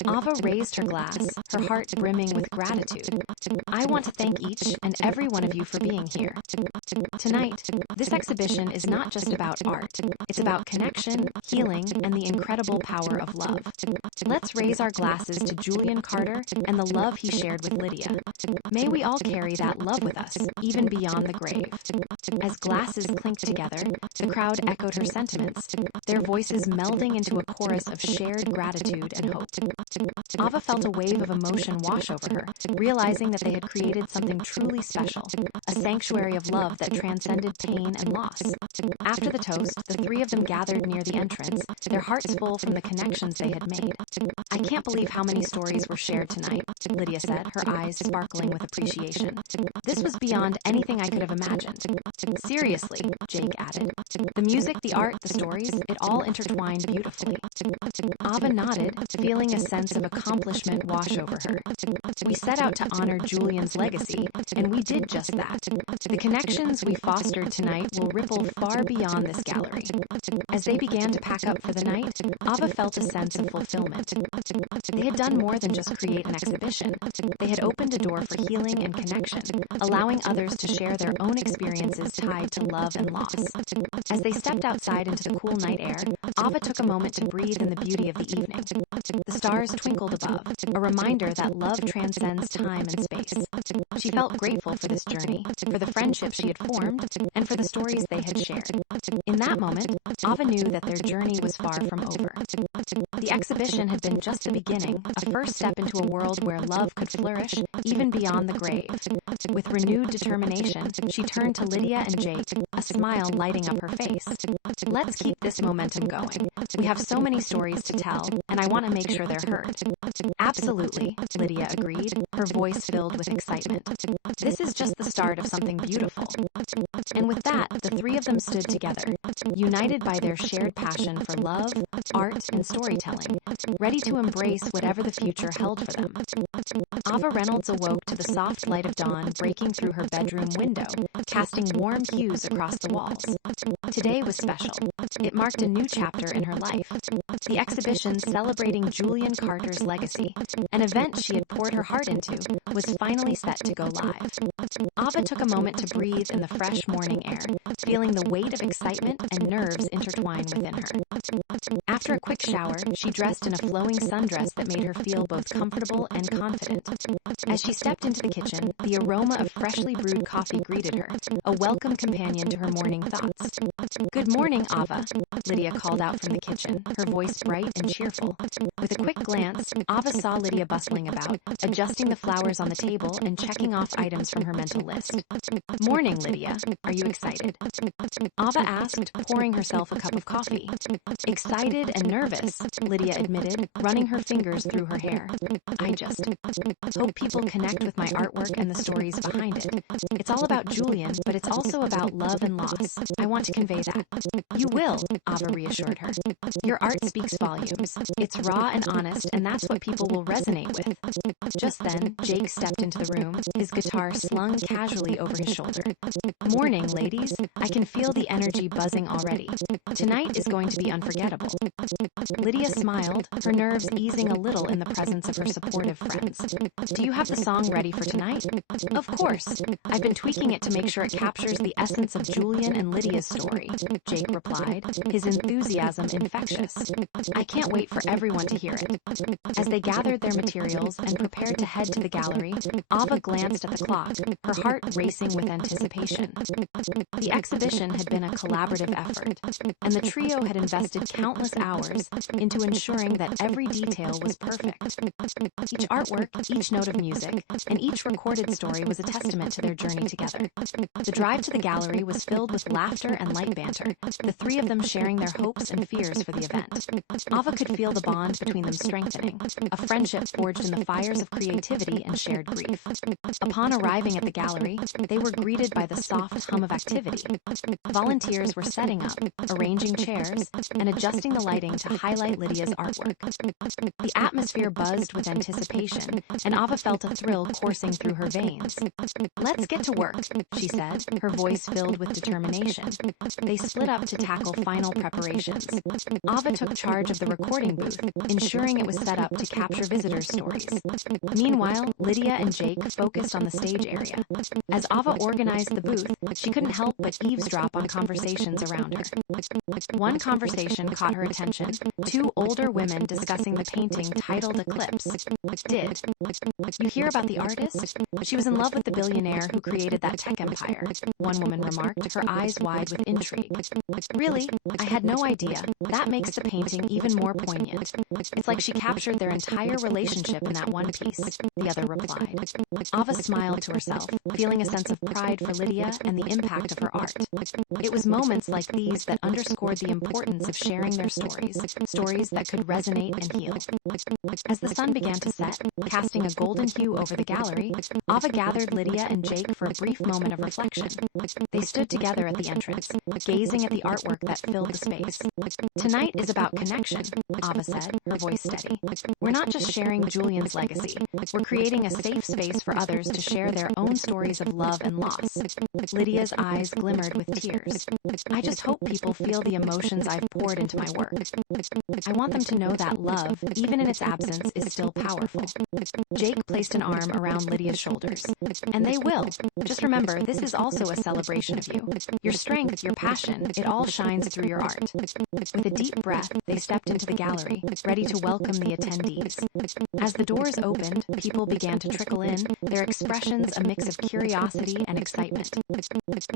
Ava raised her glass, her heart brimming with gratitude. "I want to thank each and every one of you for being here. Tonight, this exhibition is not just about art. It's about connection, healing, and the incredible power of love. Let's raise our glasses to Julian Carter and the love he shared with Lydia. May we all carry that love with us, even beyond the grave." As glasses clinked together, the crowd echoed her sentiments, their voices melding into a chorus of shared gratitude and hope. Ava felt a wave of emotion wash over her, realizing that they had created something truly special, a sanctuary of love that transcended pain and loss. After the toast, the three of them gathered near the entrance, their hearts full from the connections they had made. "I can't believe how many stories were shared tonight," Lydia said, her eyes sparkling with appreciation. "This was beyond anything I could have imagined." "Seriously," Jake added. "The music, the art, the stories, it all intertwined beautifully." Ava nodded, feeling a sense of accomplishment wash over her. "We set out to honor Julian's legacy, and we did just that. The connections we fostered tonight will ripple far beyond this gallery." As they began to pack up for the night, Ava felt a sense of fulfillment. They had done more than just create an exhibition. They had opened a door for healing and connection, allowing others to share their own experiences tied to love and loss. As they stepped outside into the cool night air, Ava took a moment to breathe in the beauty of the evening. The stars twinkled above, a reminder that love transcends time and space. She felt grateful for this journey, for the friendships she had formed, and for the stories they had shared. In that moment, Ava knew that their journey was far from over. The exhibition had been just the beginning, a first step into a world where love could flourish, even beyond the grave. With renewed determination, she turned to Lydia and Jake, a smile lighting up her face. "Let's keep this momentum going. We have so many stories to tell, and I want to make sure they're heard." "Absolutely," Lydia agreed, her voice filled with excitement. "This is just the start of something beautiful." And with that, the three of them stood together, united by their shared passion for love, art, and storytelling, ready to embrace whatever the future held for them. Ava Reynolds awoke to the soft light of dawn breaking through her bedroom window, casting warm hues across the walls. Today was special. It marked a new chapter in her life. The exhibition celebrating Julian Carter's legacy, an event she had poured her heart into, was finally set to go live. Ava took a moment to breathe in the fresh morning air, feeling the weight of excitement and nerves intertwine within her. After a quick shower, she dressed in a flowing sundress that made her feel both comfortable and confident. As she stepped into the kitchen, the aroma of freshly brewed coffee greeted her, a welcome companion to her morning thoughts. "Good morning, Ava," Lydia called out from the kitchen, her voice bright and cheerful. With a quick glance, Ava saw Lydia bustling about, adjusting the flowers on the table and checking off items from her mental list. "Morning, Lydia. Are you excited?" Ava asked, pouring herself a cup of coffee. "Excited and nervous," Lydia admitted, running her fingers through her hair. "I just hope people connect with my artwork and the stories behind it. It's all about Julian, but it's also about love and loss. I want to convey that." "You will," Ava reassured her. "Your art speaks volumes. It's raw and honest, and that's what people will resonate with." Just then, Jake stepped into the room, his guitar slung casually over his shoulder. "Morning, ladies. I can feel the energy buzzing already. Tonight is going to be unforgettable." Lydia smiled, her nerves easing a little in the presence of her supportive friends. "Do you have the song ready for tonight?" "Of course. I've been tweaking it to make sure it captures the essence of Julian and Lydia's story," Jake replied, his enthusiasm infectious. "I can't wait for everyone to hear it." As they gathered their materials and prepared to head to the gallery, Ava glanced at the clock, her heart racing with anticipation. The exhibition had been a collaborative effort, and the trio had invested invested countless hours into ensuring that every detail was perfect. Each artwork, each note of music, and each recorded story was a testament to their journey together. The drive to the gallery was filled with laughter and light banter, the three of them sharing their hopes and fears for the event. Ava could feel the bond between them strengthening, a friendship forged in the fires of creativity and shared grief. Upon arriving at the gallery, they were greeted by the soft hum of activity. Volunteers were setting up, arranging chairs, and adjusting the lighting to highlight Lydia's artwork. The atmosphere buzzed with anticipation, and Ava felt a thrill coursing through her veins. "Let's get to work," she said, her voice filled with determination. They split up to tackle final preparations. Ava took charge of the recording booth, ensuring it was set up to capture visitors' stories. Meanwhile, Lydia and Jake focused on the stage area. As Ava organized the booth, she couldn't help but eavesdrop on conversations around her. One conversation caught her attention, two older women discussing the painting titled Eclipse. "Did you hear about the artist? She was in love with the billionaire who created that tech empire," one woman remarked, her eyes wide with intrigue. "Really? I had no idea. That makes the painting even more poignant. It's like she captured their entire relationship in that one piece," the other replied. Ava smiled to herself, feeling a sense of pride for Lydia and the impact of her art. It was moments like these that underscored the importance of sharing their stories, stories that could resonate and heal. As the sun began to set, casting a golden hue over the gallery, Ava gathered Lydia and Jake for a brief moment of reflection. They stood together at the entrance, gazing at the artwork that filled the space. "Tonight is about connection," Ava said, her voice steady. "We're not just sharing Julian's legacy. We're creating a safe space for others to share their own stories of love and loss." Lydia's eyes glimmered with tears. "I just hope people feel the emotions I've poured into my work. I want them to know that love, even in its absence, is still powerful." Jake placed an arm around Lydia's shoulders. "And they will. Just remember, this is also a celebration of you. Your strength, your passion, it all shines through your art." With a deep breath, they stepped into the gallery, ready to welcome the attendees. As the doors opened, people began to trickle in, their expressions a mix of curiosity and excitement.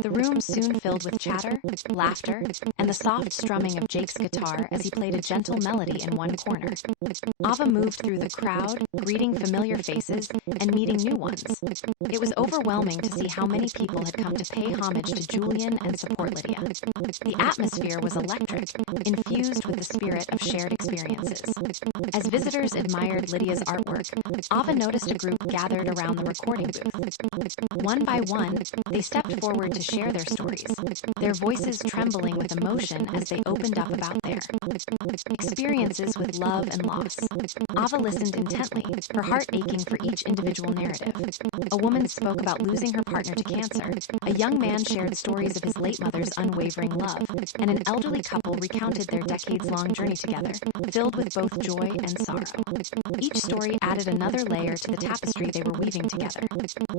The room soon filled with chatter, laughter, and the soft strumming of Jake's guitar as he played a gentle melody in one corner. Ava moved through the crowd, greeting familiar faces and meeting new ones. It was overwhelming to see how many people had come to pay homage to Julian and support Lydia. The atmosphere was electric, infused with the spirit of shared experiences. As visitors admired Lydia's artwork, Ava noticed a group gathered around the recording booth. One by one, they stepped forward to share their stories, their voices trembling with emotion as they opened up about their experiences with love and loss. Ava listened intently, her heart aching for each individual narrative. A woman spoke about losing her partner to cancer, a young man shared stories of his late mother's unwavering love, and an elderly couple recounted their decades-long journey together, filled with both joy and sorrow. Each story added another layer to the tapestry they were weaving together.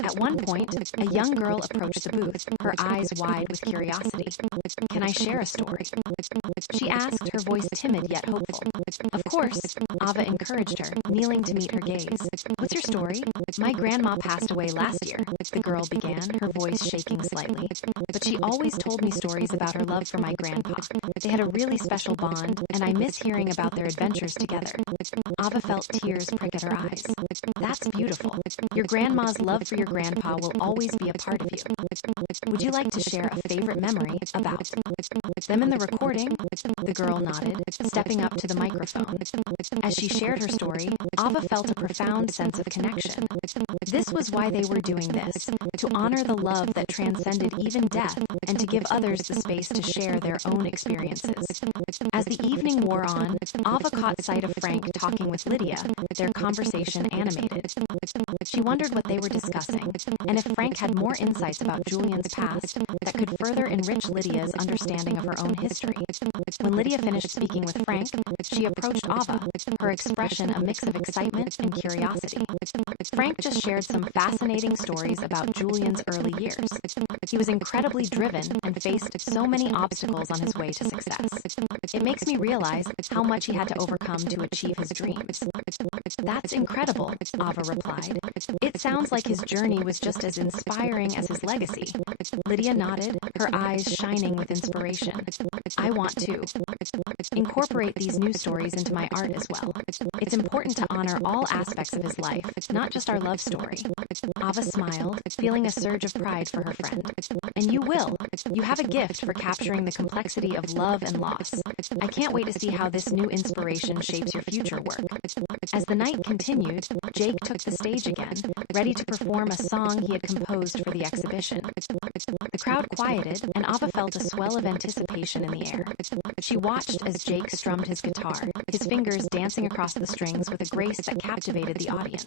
At one point, a young girl approached the booth, her eyes wide with curiosity. "Can I share a story?" she asked, her voice timid yet hopeful. "Of course," Ava encouraged her, kneeling to meet her gaze. "What's your story?" "My grandma passed away last year," the girl began, her voice shaking slightly. "But she always told me stories about her love for my grandpa. They had a really special bond, and I miss hearing about their adventures together." Ava felt tears prick at her eyes. "That's beautiful. Your grandma's love for your grandpa will always be a part of you. Would you like to share a favorite memory about them in the recording?" The girl nodded, stepping up to the microphone. As she shared her story, Ava felt a profound sense of connection. This was why they were doing this, to honor the love that transcended even death, and to give others the space to share their own experiences. As the evening wore on, Ava caught sight of Frank talking with Lydia, their conversation animated. She wondered what they were discussing, and if Frank had more insights about Julian's past that could further enrich Lydia's understanding of her own history. When Lydia finished speaking with Frank, she approached Ava, her expression a mix of excitement and curiosity. Frank just shared some fascinating stories about Julian's early years. He was incredibly driven and faced so many obstacles on his way to success. "It makes me realize how much he had to overcome to achieve his dreams." "That's incredible," Ava replied. "It sounds like his journey was just as inspiring as his legacy." Lydia nodded, her eyes shining with inspiration. "I want to too. Incorporate these new stories into my art as well. It's important to honor all aspects of his life, not just our love story. Ava smiled, feeling a surge of pride for her friend. And you will. You have a gift for capturing the complexity of love and loss. I can't wait to see how this new inspiration shapes your future work. As the night continued, Jake took the stage again, ready to perform a song he had composed for the exhibition. The crowd quieted, and Ava felt a swell of anticipation in the air. She watched as Jake strummed his guitar, his fingers dancing across the strings with a grace that captivated the audience.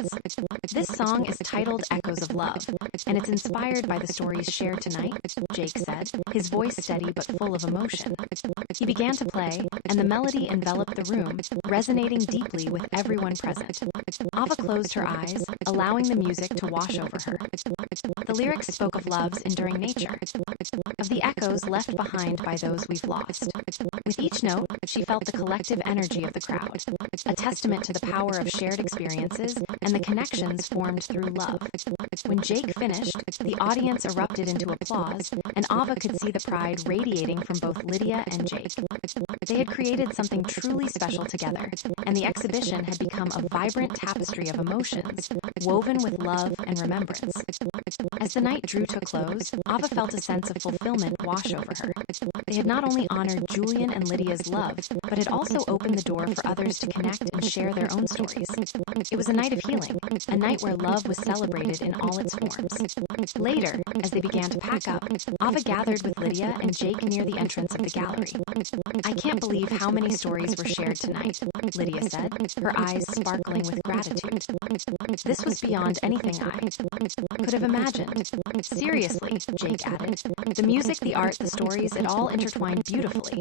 This song is titled Echoes of Love, and it's inspired by the stories shared tonight, Jake said, his voice steady but full of emotion. He began to play, and the melody enveloped the room, resonating deeply with everyone present. Ava closed her eyes, allowing the music to wash over her. The lyrics spoke of love's enduring nature, of the echoes left behind by those we've lost. With each note, she felt the collective energy of the crowd, a testament to the power of shared experiences and the connections formed through love. When Jake finished, the audience erupted into applause, and Ava could see the pride radiating from both Lydia and Jake. They had created something truly special together, and the exhibition had become a vibrant tapestry of emotions, woven with love and remembrance. As the night drew to a close, Ava felt a sense of fulfillment wash over her. They had not only honored Julian and Lydia's love, but had also opened the door for others to connect and share their own stories. It was a night of healing, a night where love was celebrated in all its forms. Later, as they began to pack up, Ava gathered with Lydia and Jake near the entrance of the gallery. I can't believe how many stories were shared tonight, Lydia said, her eyes sparkling with gratitude. This was beyond anything I could have imagined. Seriously, Jake added. The music, the art, the stories, it all intertwined beautifully.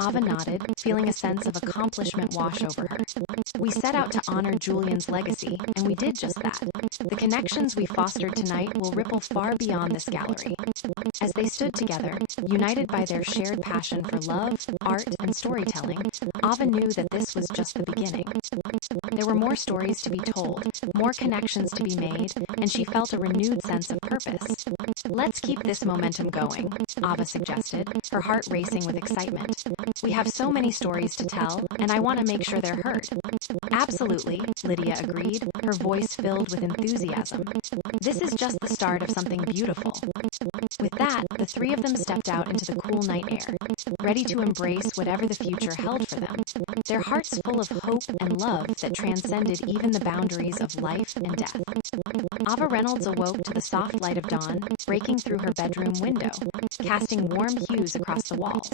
Ava nodded, feeling a sense of accomplishment wash over her. We set out to honor Julian's legacy, and we did just that. The connections we fostered tonight will ripple far beyond this gallery. As they stood together, united by their shared passion for love, art, and storytelling, Ava knew that this was just the beginning. There were more stories to be told, more connections to be made, and she felt a renewed sense of purpose. Let's keep this momentum going, Ava suggested, her heart racing with excitement. We have so many stories to tell, and I want to make sure they're heard. Absolutely, Lydia agreed, her voice filled with enthusiasm. This is just the start of something beautiful. With that, the three of them stepped out into the cool night air, ready to embrace whatever the future held for them, their hearts full of hope and love that transcended even the boundaries of life and death. Ava Reynolds awoke to the soft light of dawn, breaking through her bedroom window, casting warm hues across the walls.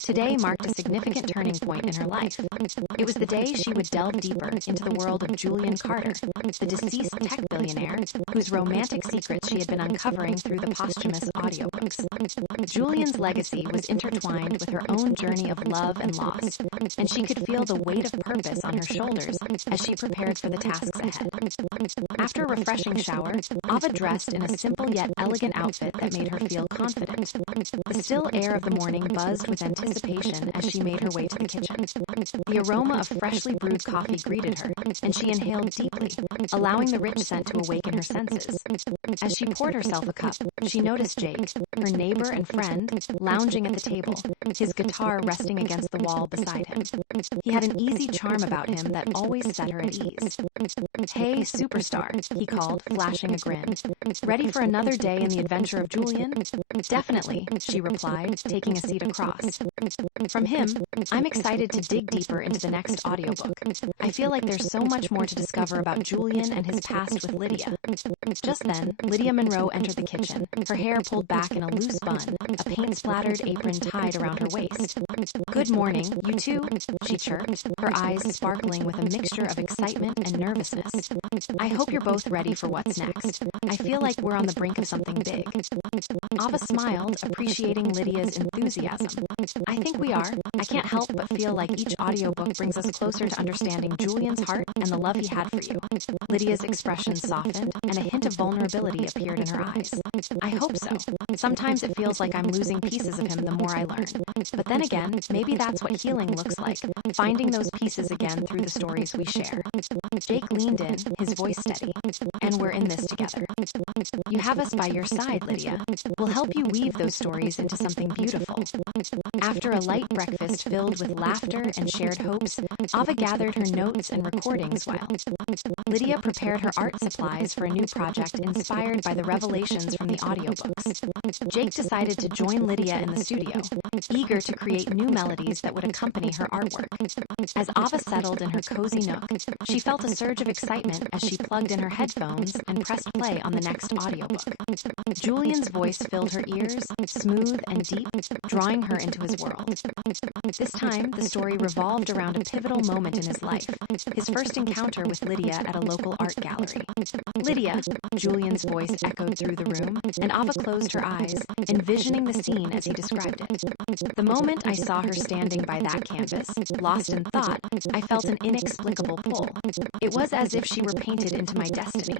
Today marked a significant turning point in her life. It was the day she would delve deeper into the world of Julian Carter, the deceased tech billionaire whose romantic secrets she had been uncovering through the posthumous audiobooks. Julian's legacy was intertwined with her own journey of love and loss, and she could feel the weight of purpose on her shoulders as she prepared for the tasks ahead. After a refreshing shower, Ava dressed in a simple yet elegant outfit that made her feel confident. The still air of the morning buzzed with anticipation as she made her way to the kitchen. The aroma of freshly brewed coffee greeted her, and she inhaled deeply, allowing the rich scent to awaken her senses. As she poured herself a cup, she noticed Jake, her neighbor and friend, lounging at the table, his guitar resting against the wall beside him. He had an easy charm about him that always set her at ease. "Hey, superstar," he called, flashing a grin. "Ready for another day in the adventure of Julian?" "Definitely," she replied, taking a seat across. From him, "I'm excited to dig deeper into the next audiobook. I feel like there's so much more to discover about Julian and his past with Lydia." Just then, Lydia Monroe entered the kitchen, her hair pulled back in a loose bun, a paint-splattered apron tied around her waist. "Good morning, you two," she chirped, her eyes sparkling with a mixture of excitement and nervousness. "I hope you're both ready for what's next. I feel like we're on the brink of something big." Ava smiled, appreciating Lydia's enthusiasm. "I think we are. I can't help but feel like each audiobook brings us closer to understanding Julian's heart and the love he had for you." Lydia's expression softened, and a hint of vulnerability appeared in her eyes. "I hope so. Sometimes it feels like I'm losing pieces of him the more I learn. But then again, maybe that's what healing looks like, finding those pieces again through the stories we share." Jake leaned in, his voice steady. "And we're in this together. You have us by your side, Lydia. We'll help you weave those stories into something beautiful." After a light breakfast filled with laughter and shared hopes, Ava gathered her notes and recordings while Lydia prepared her art supplies for a new project inspired by the revelations from the audiobooks. Jake decided to join Lydia in the studio, eager to create new melodies that would accompany her artwork. As Ava settled in her cozy nook, she felt a surge of excitement as she plugged in her headphones and pressed play on the next audiobook. Julian's voice filled her ears, smooth and deep, drawing her into his world. This time, the story revolved around a pivotal moment in his life, his first encounter with Lydia at a local art gallery. Lydia, Julian's voice echoed through the room, and Ava closed her eyes, envisioning the scene as he described it. The moment I saw her standing by that canvas, lost in thought, I felt an inexplicable pull. It was as if she were painted into my destiny.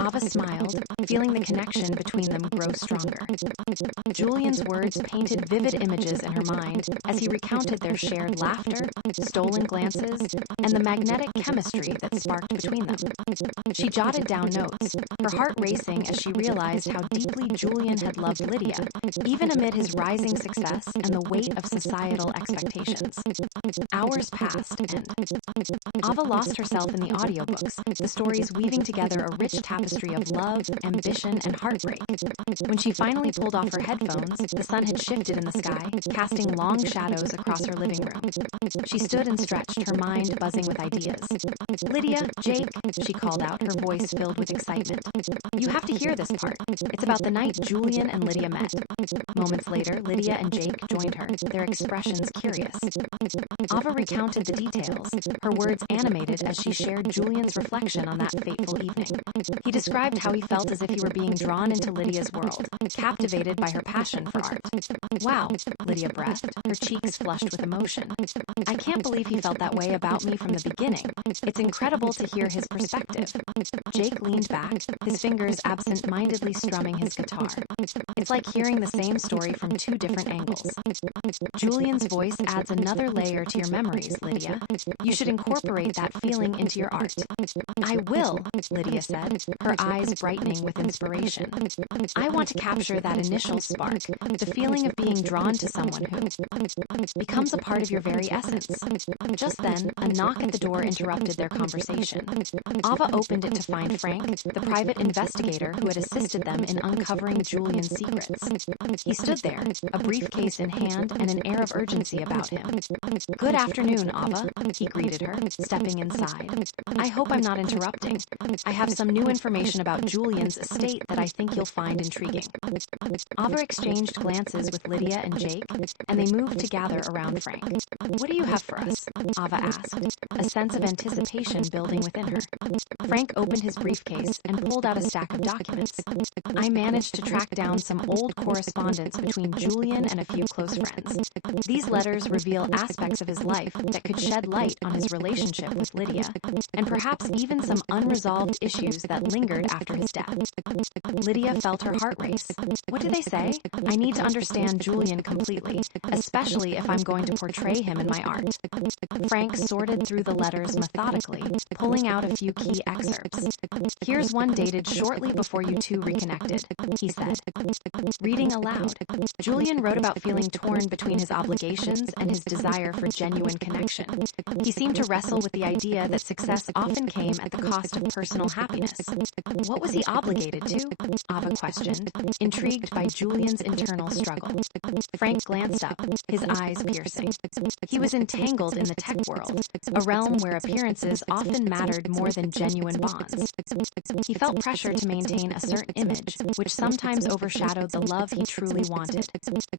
Ava smiled, feeling the connection between them grow stronger. Julian's words painted vivid images in her mind as he recounted their shared laughter, stolen glances, and the magnetic chemistry that sparked between them. She jotted down notes, her heart racing as she realized how deeply Julian had loved Lydia, even amid his rising success and the weight of societal expectations. Hours passed, and Ava lost herself in the audiobooks, the stories weaving together a rich tapestry of love, ambition, and heartbreak. When she finally pulled off her headphones, the sun had shifted in the sky, casting long shadows across her living room. She stood and stretched, her mind buzzing with ideas. "Lydia, Jake," she called out, her voice filled with excitement. "You have to hear this part. It's about the night Julian and Lydia met." Moments later, Lydia and Jake joined her, their expressions curious. Ava recounted the details, her words animated as she shared Julian's reflection on that fateful evening. He described how he felt as if he were being drawn into Lydia's world, captivated by her passion for art. "Wow," Lydia breathed, her cheeks flushed with emotion. "I can't believe he felt that way about me from the beginning. It's incredible to hear his perspective." Jake leaned back, his fingers absent-mindedly strumming his guitar. "It's like hearing the same story from two different angles." Julian's voice adds another layer to your memories, Lydia. "You should incorporate that feeling into your art." "I will," Lydia said, her eyes brightening with inspiration. "I want to capture that initial spark, the feeling of being drawn to someone who becomes a part of your very essence." Just then, a knock at the door interrupted their conversation. Ava opened it to find Frank, the private investigator who had assisted them in uncovering Julian's secrets. He stood there, a briefcase in hand and an air of urgency about him. "Good afternoon, Ava," he greeted her, stepping inside. "I hope I'm not interrupting. I have some new information about Julian's estate that I think you'll find intriguing." Ava exchanged glances with Lydia and Jake, and they moved to gather around Frank. "What do you have for us?" Ava asked, a sense of anticipation building within her. Frank opened his briefcase and pulled out a stack of documents. "I managed to track down some old correspondence between Julian and a few close friends. These letters reveal aspects of his life that could shed light on his relationship with Lydia, and perhaps even some unresolved issues that lingered after his death." Lydia felt her heart race. "What do they say? I need to understand Julian completely, especially if I'm going to portray him in my art." Frank sorted through the letters methodically, pulling out a few key excerpts. "Here's one dated shortly before you two reconnected," he said. Reading aloud, Julian wrote about feeling torn between his obligations and his desire for genuine connection. He seemed to wrestle with the idea that success often came at the cost of personal happiness. What was he obligated to? Ava questioned, intrigued by Julian's internal struggle. Frank glanced up, his eyes piercing. He was entangled in the tech world, a realm where appearances often mattered more than genuine bonds. He felt pressure to maintain a certain image, which sometimes overshadowed the love he truly wanted.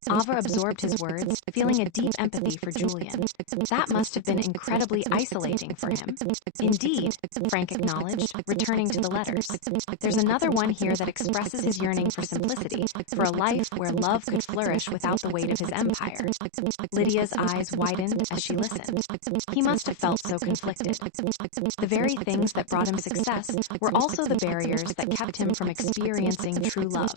Ava absorbed his words, feeling a deep empathy for Julian. That must have been incredibly isolating for him. "Indeed," Frank acknowledged, returning to the letters. "There's another one here that expresses his yearning for simplicity, for a life where love could flourish without the weight of his empire." Lydia's eyes widened as she listened. He must have felt so conflicted. The very things that brought him success were also the barriers that kept him from experiencing true love.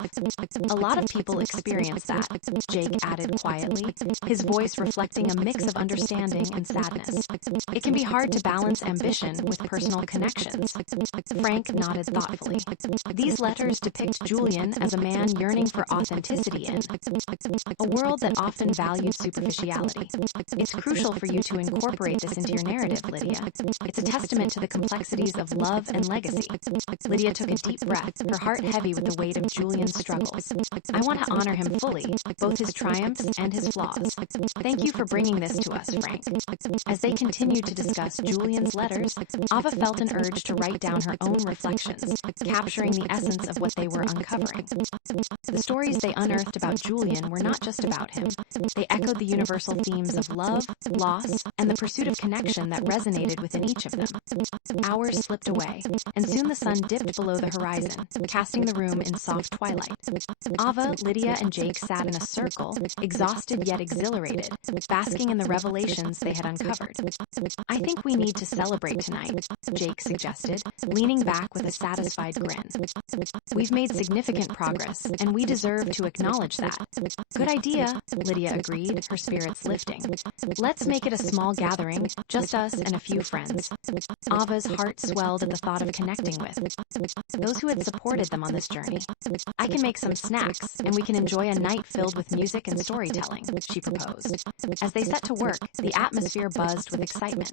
"A lot of people experience that," Jake added quietly, his voice reflecting a mix of understanding and sadness. "It can be hard to balance ambition with personal connections." Frank nodded thoughtfully. "These letters depict Julian as a man yearning for authenticity in a world that often often valued superficiality. It's crucial for you to incorporate this into your narrative, Lydia. It's a testament to the complexities of love and legacy. Lydia took a deep breath, her heart heavy with the weight of Julian's struggles. I want to honor him fully, both his triumphs and his flaws. Thank you for bringing this to us, Frank. As they continued to discuss Julian's letters, Ava felt an urge to write down her own reflections, capturing the essence of what they were uncovering. The stories they unearthed about Julian were not just about him. They echoed the universal themes of love, loss, and the pursuit of connection that resonated within each of them. Hours slipped away, and soon the sun dipped below the horizon, casting the room in soft twilight. Ava, Lydia, and Jake sat in a circle, exhausted yet exhilarated, basking in the revelations they had uncovered. I think we need to celebrate tonight, Jake suggested, leaning back with a satisfied grin. We've made significant progress, and we deserve to acknowledge that. Good idea, Lydia agreed, her spirits lifting. Let's make it a small gathering, just us and a few friends. Ava's heart swelled at the thought of connecting with those who had supported them on this journey. I can make some snacks, and we can enjoy a night filled with music and storytelling, she proposed. As they set to work, the atmosphere buzzed with excitement.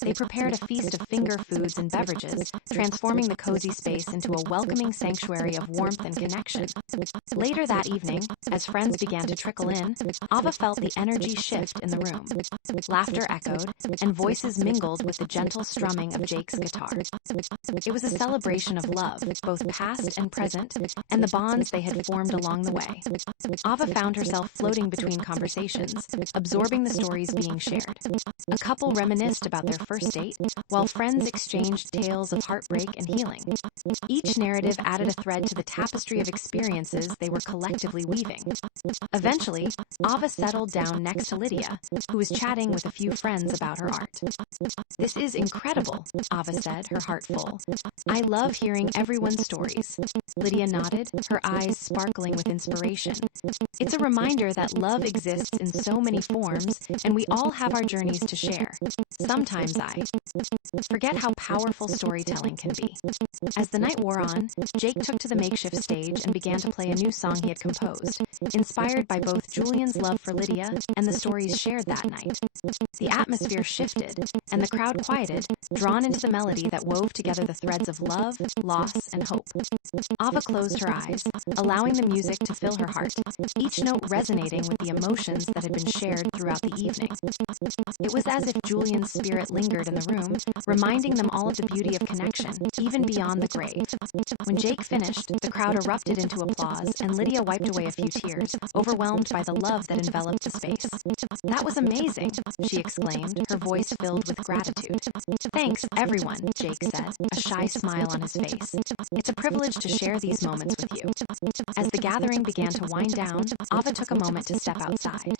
They prepared a feast of finger foods and beverages, transforming the cozy space into a welcoming sanctuary of warmth and connection. Later that evening, as friends began to trickle in, Ava felt the energy shift in the room. Laughter echoed, and voices mingled with the gentle strumming of Jake's guitar. It was a celebration of love, both past and present, and the bonds they had formed along the way. Ava found herself floating between conversations, absorbing the stories being shared. A couple reminisced about their first date, while friends exchanged tales of heartbreak and healing. Each narrative added a thread to the tapestry of experiences they were collectively weaving. Eventually, Ava settled down next to Lydia, who was chatting with a few friends about her art. This is incredible, Ava said, her heart full. I love hearing everyone's stories. Lydia nodded, her eyes sparkling with inspiration. It's a reminder that love exists in so many forms, and we all have our journeys to share. Sometimes I forget how powerful storytelling can be. As the night wore on, Jake took to the makeshift stage and began to play a new song he had composed, inspired by both Julian's love for Lydia and the stories shared that night. The atmosphere shifted, and the crowd quieted, drawn into the melody that wove together the threads of love, loss, and hope. Ava closed her eyes, allowing the music to fill her heart, each note resonating with the emotions that had been shared throughout the evening. It was as if Julian's spirit lingered in the room, reminding them all of the beauty of connection, even beyond the grave. When Jake finished, the crowd erupted into applause, and Lydia wiped away a few tears, overwhelmed by the love that enveloped the space. That was amazing, she exclaimed, her voice filled with gratitude. Thanks, everyone, Jake said, a shy smile on his face. It's a privilege to share these moments with you. As the gathering began to wind down, Ava took a moment to step outside.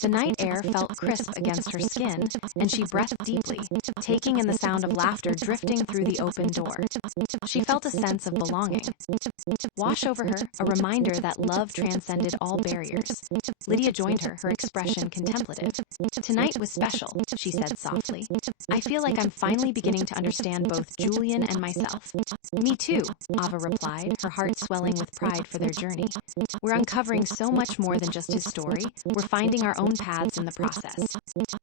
The night air felt crisp against her skin, and she breathed deeply, taking in the sound of laughter drifting through the open door. She felt a sense of belonging. Wash over her, a reminder that love transcended all barriers. Lydia joined her, her expression contemplative. Tonight was special, she said softly. I feel like I'm finally beginning to understand both Julian and myself. Me too, Ava replied, her heart swelling with pride for their journey. We're uncovering so much more than just his story. We're finding our own paths in the process.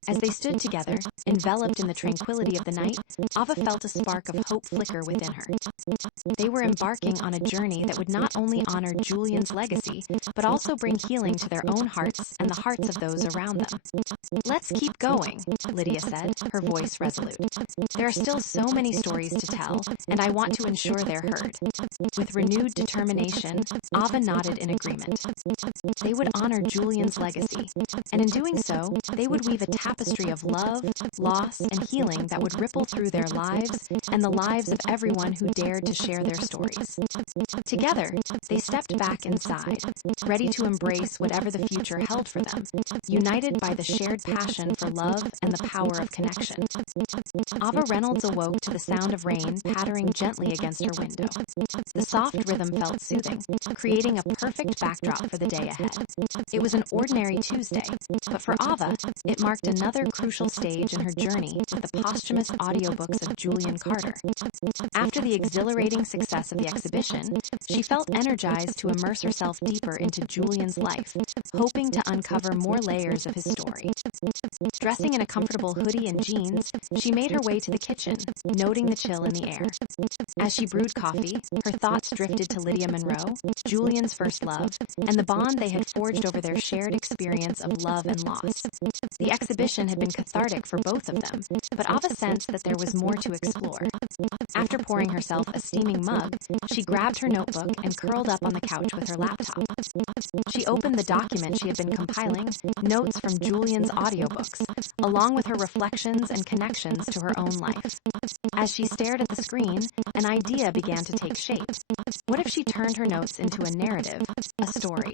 As they stood together, enveloped in the tranquility of the night, Ava felt a spark of hope flicker within her. They were embarking on a journey that would not only honor Julian's legacy, but also bring healing to their own hearts and the hearts of those around them. Let's keep going, Lydia said, her voice resolute. There are still so many stories to tell, and I want to ensure they're heard. With renewed determination, Ava nodded in agreement. They would honor Julian's legacy, and in doing so, they would weave a tapestry of love, loss, and healing that would ripple through their lives and the lives of everyone who dared to share their stories. Together, they stepped back inside, ready to embrace whatever the future held for them, united by the shared passion for love and the power of connection. Ava Reynolds awoke to the sound of rain pattering gently against her window. The soft rhythm felt soothing, creating a perfect backdrop for the day ahead. It was an ordinary Tuesday, but for Ava, it marked another crucial stage in her journey with the posthumous audiobooks of Julian Carter. After the exhilarating success of the exhibition, she felt energized to immerse herself deeper into Julian's life, hoping hoping to uncover more layers of his story. Dressing in a comfortable hoodie and jeans, she made her way to the kitchen, noting the chill in the air. As she brewed coffee, her thoughts drifted to Lydia Monroe, Julian's first love, and the bond they had forged over their shared experience of love and loss. The exhibition had been cathartic for both of them, but Ava sensed that there was more to explore. After pouring herself a steaming mug, she grabbed her notebook and curled up on the couch with her laptop. She opened the document she had been compiling, notes from Julian's audiobooks, along with her reflections and connections to her own life. As she stared at the screen, an idea began to take shape. What if she turned her notes into a narrative, a story?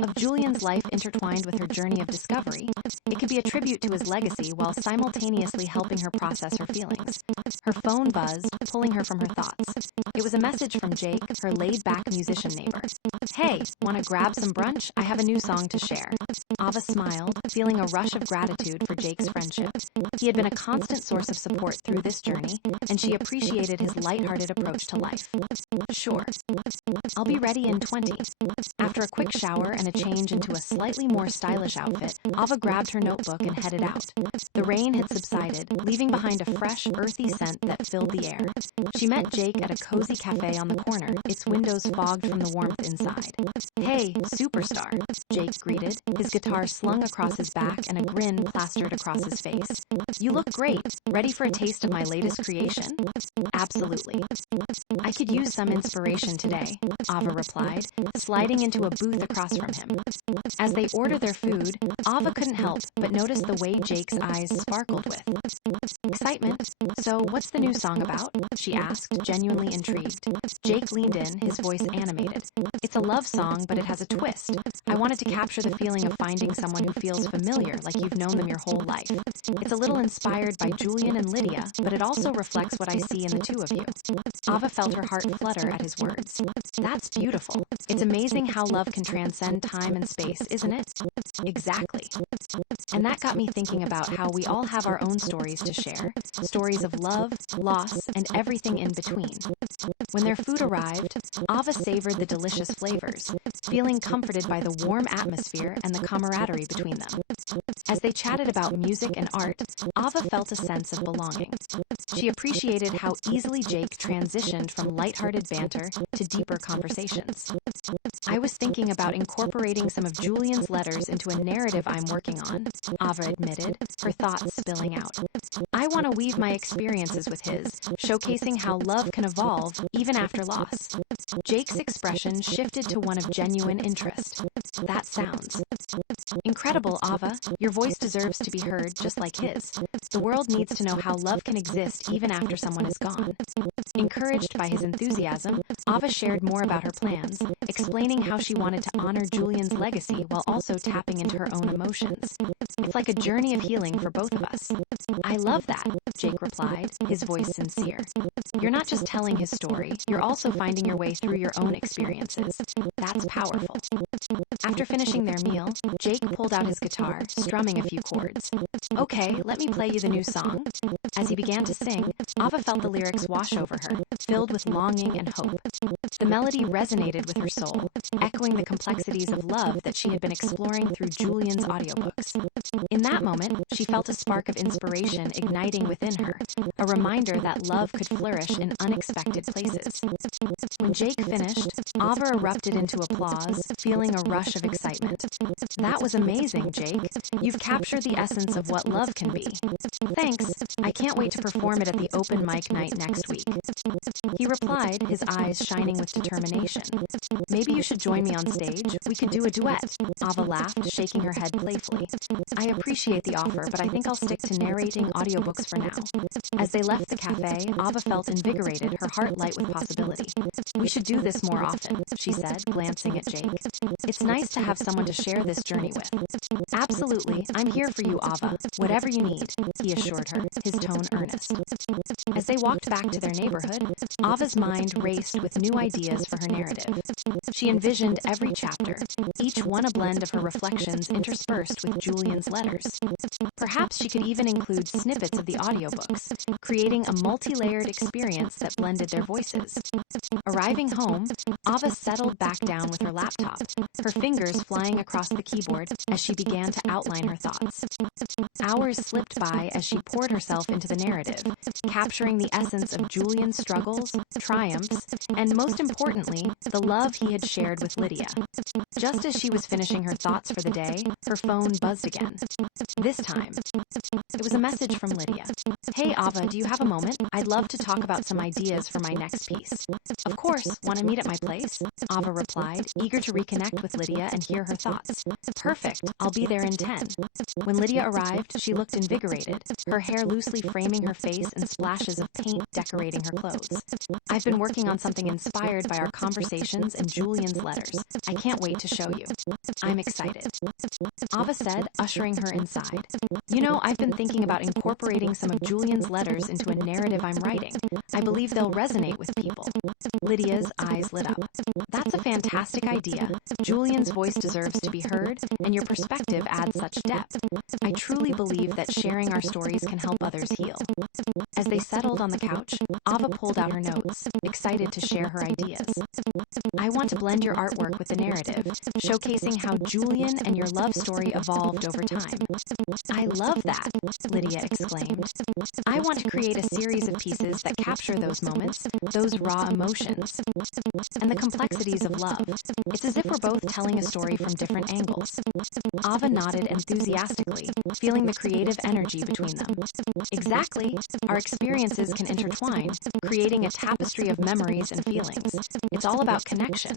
Of Julian's life intertwined with her journey of discovery, it could be a tribute to his legacy while simultaneously helping her process her feelings. Her phone buzzed, pulling her from her thoughts. It was a message from Jake, her laid-back musician neighbor. "Hey, want to grab some brunch? I have a new song to share." Ava smiled, feeling a rush of gratitude for Jake's friendship. He had been a constant source of support through this journey, and she appreciated his lighthearted approach to life. "Sure. I'll be ready in 20. After a quick shower and a change into a slightly more stylish outfit, Ava grabbed her notebook and headed out. The rain had subsided, leaving behind a fresh, earthy scent that filled the air. She met Jake at a cozy cafe on the corner, its windows fogged from the warmth inside. "Hey, superstar," Jake greeted, his guitar slung across his back and a grin plastered across his face. "You look great. Ready for a taste of my latest creation?" "Absolutely. I could use some inspiration today," Ava replied, sliding into a booth across from him. As they ordered their food, Ava couldn't help but notice the way Jake's eyes sparkled with excitement. "So, what's the new song about?" she asked, genuinely intrigued. Jake leaned in, his voice animated. "It's a love song, but it has a twist. I wanted to capture the feeling of finding someone who feels familiar, like you've known them your whole life. It's a little inspired by Julian and Lydia, but it also reflects what I see in the two of you." Ava felt her heart flutter at his words. "That's beautiful. It's amazing how love can transcend time and space, isn't it?" "Exactly. And that got me thinking about how we all have our own stories to share, stories of love, loss, and everything in between." When their food arrived, Ava savored the delicious flavors, feeling comforted by the warm atmosphere and the camaraderie between them. As they chatted about music and art, Ava felt a sense of belonging. She appreciated how easily Jake transitioned from lighthearted banter to deeper conversations. "I was thinking about incorporating some of Julian's letters into a narrative I'm working on," Ava admitted, her thoughts spilling out. "I want to weave my experiences with his, showcasing how love can evolve even after loss." Jake's expression shifted to one of genuine interest. "That sounds incredible, Ava. Your voice deserves to be heard just like his. The world needs to know how love can exist even after someone is gone." Encouraged by his enthusiasm, Ava shared more about her plans, explaining how she wanted to honor Julian's legacy while also tapping into her own emotions. "It's like a journey of healing for both of us." "I love that," Jake replied, his voice sincere. "You're not just telling his story, you're also finding your way through your own experiences. That's powerful." After finishing their meal, Jake pulled out his guitar, strumming a few chords. "Okay, let me play you the new song." As he began to sing, Ava felt the lyrics wash over her, filled with longing and hope. The melody resonated with her soul, echoing the complexities of love that she had been exploring through Julian's audiobooks. In that moment, she felt a spark of inspiration igniting within her, a reminder that love could flourish in unexpected places. When Jake finished, Ava erupted into applause, feeling a rush of excitement. "That was amazing, Jake. You've captured the essence of what love can be." "Thanks. I can't wait to perform it at the open mic night next week." He replied, his eyes shining with determination. "Maybe you should join me on stage. We could do a duet." Ava laughed, shaking her head playfully. "I appreciate the offer, but I think I'll stick to narrating audiobooks for now." As they left the cafe, Ava felt invigorated, her heart light with possibility. "We should do this more often," she said, glancing at Jake. "It's nice to have someone to share this journey with." "Absolutely. I'm here for you, Ava. Whatever you need," he assured her, his tone earnest. As they walked back to their neighborhood, Ava's mind raced with new ideas for her narrative. She envisioned every chapter, each one a blend of her reflections interspersed with Julian's letters. Perhaps she could even include snippets of the audiobooks, creating a multi-layered experience that blended their voices. Arriving home, Ava settled back down with her laptop, her fingers fingers flying across the keyboard as she began to outline her thoughts. Hours slipped by as she poured herself into the narrative, capturing the essence of Julian's struggles, triumphs, and most importantly, the love he had shared with Lydia. Just as she was finishing her thoughts for the day, her phone buzzed again. This time, it was a message from Lydia. "Hey Ava, do you have a moment? I'd love to talk about some ideas for my next piece." "Of course, want to meet at my place?" Ava replied, eager to reconnect with Lydia and hear her thoughts. "Perfect, I'll be there in 10. When Lydia arrived, she looked invigorated, her hair loosely framing her face and splashes of paint decorating her clothes. "I've been working on something inspired by our conversations and Julian's letters. I can't wait to show you." "I'm excited," Ava said, ushering her inside. "You know, I've been thinking about incorporating some of Julian's letters into a narrative I'm writing. I believe they'll resonate with people." Lydia's eyes lit up. "That's a fantastic idea. Julian's voice deserves to be heard, and your perspective adds such depth. I truly believe that sharing our stories can help others heal." As they settled on the couch, Ava pulled out her notes, excited to share her ideas. "I want to blend your artwork with the narrative, showcasing how Julian and your love story evolved over time." "I love that," Lydia exclaimed. "I want to create a series of pieces that capture those moments, those raw emotions, and the complexities of love. It's as if we're both telling a story from different angles." Ava nodded enthusiastically, feeling the creative energy between them. "Exactly. Our experiences can intertwine, creating a tapestry of memories and feelings. It's all about connection."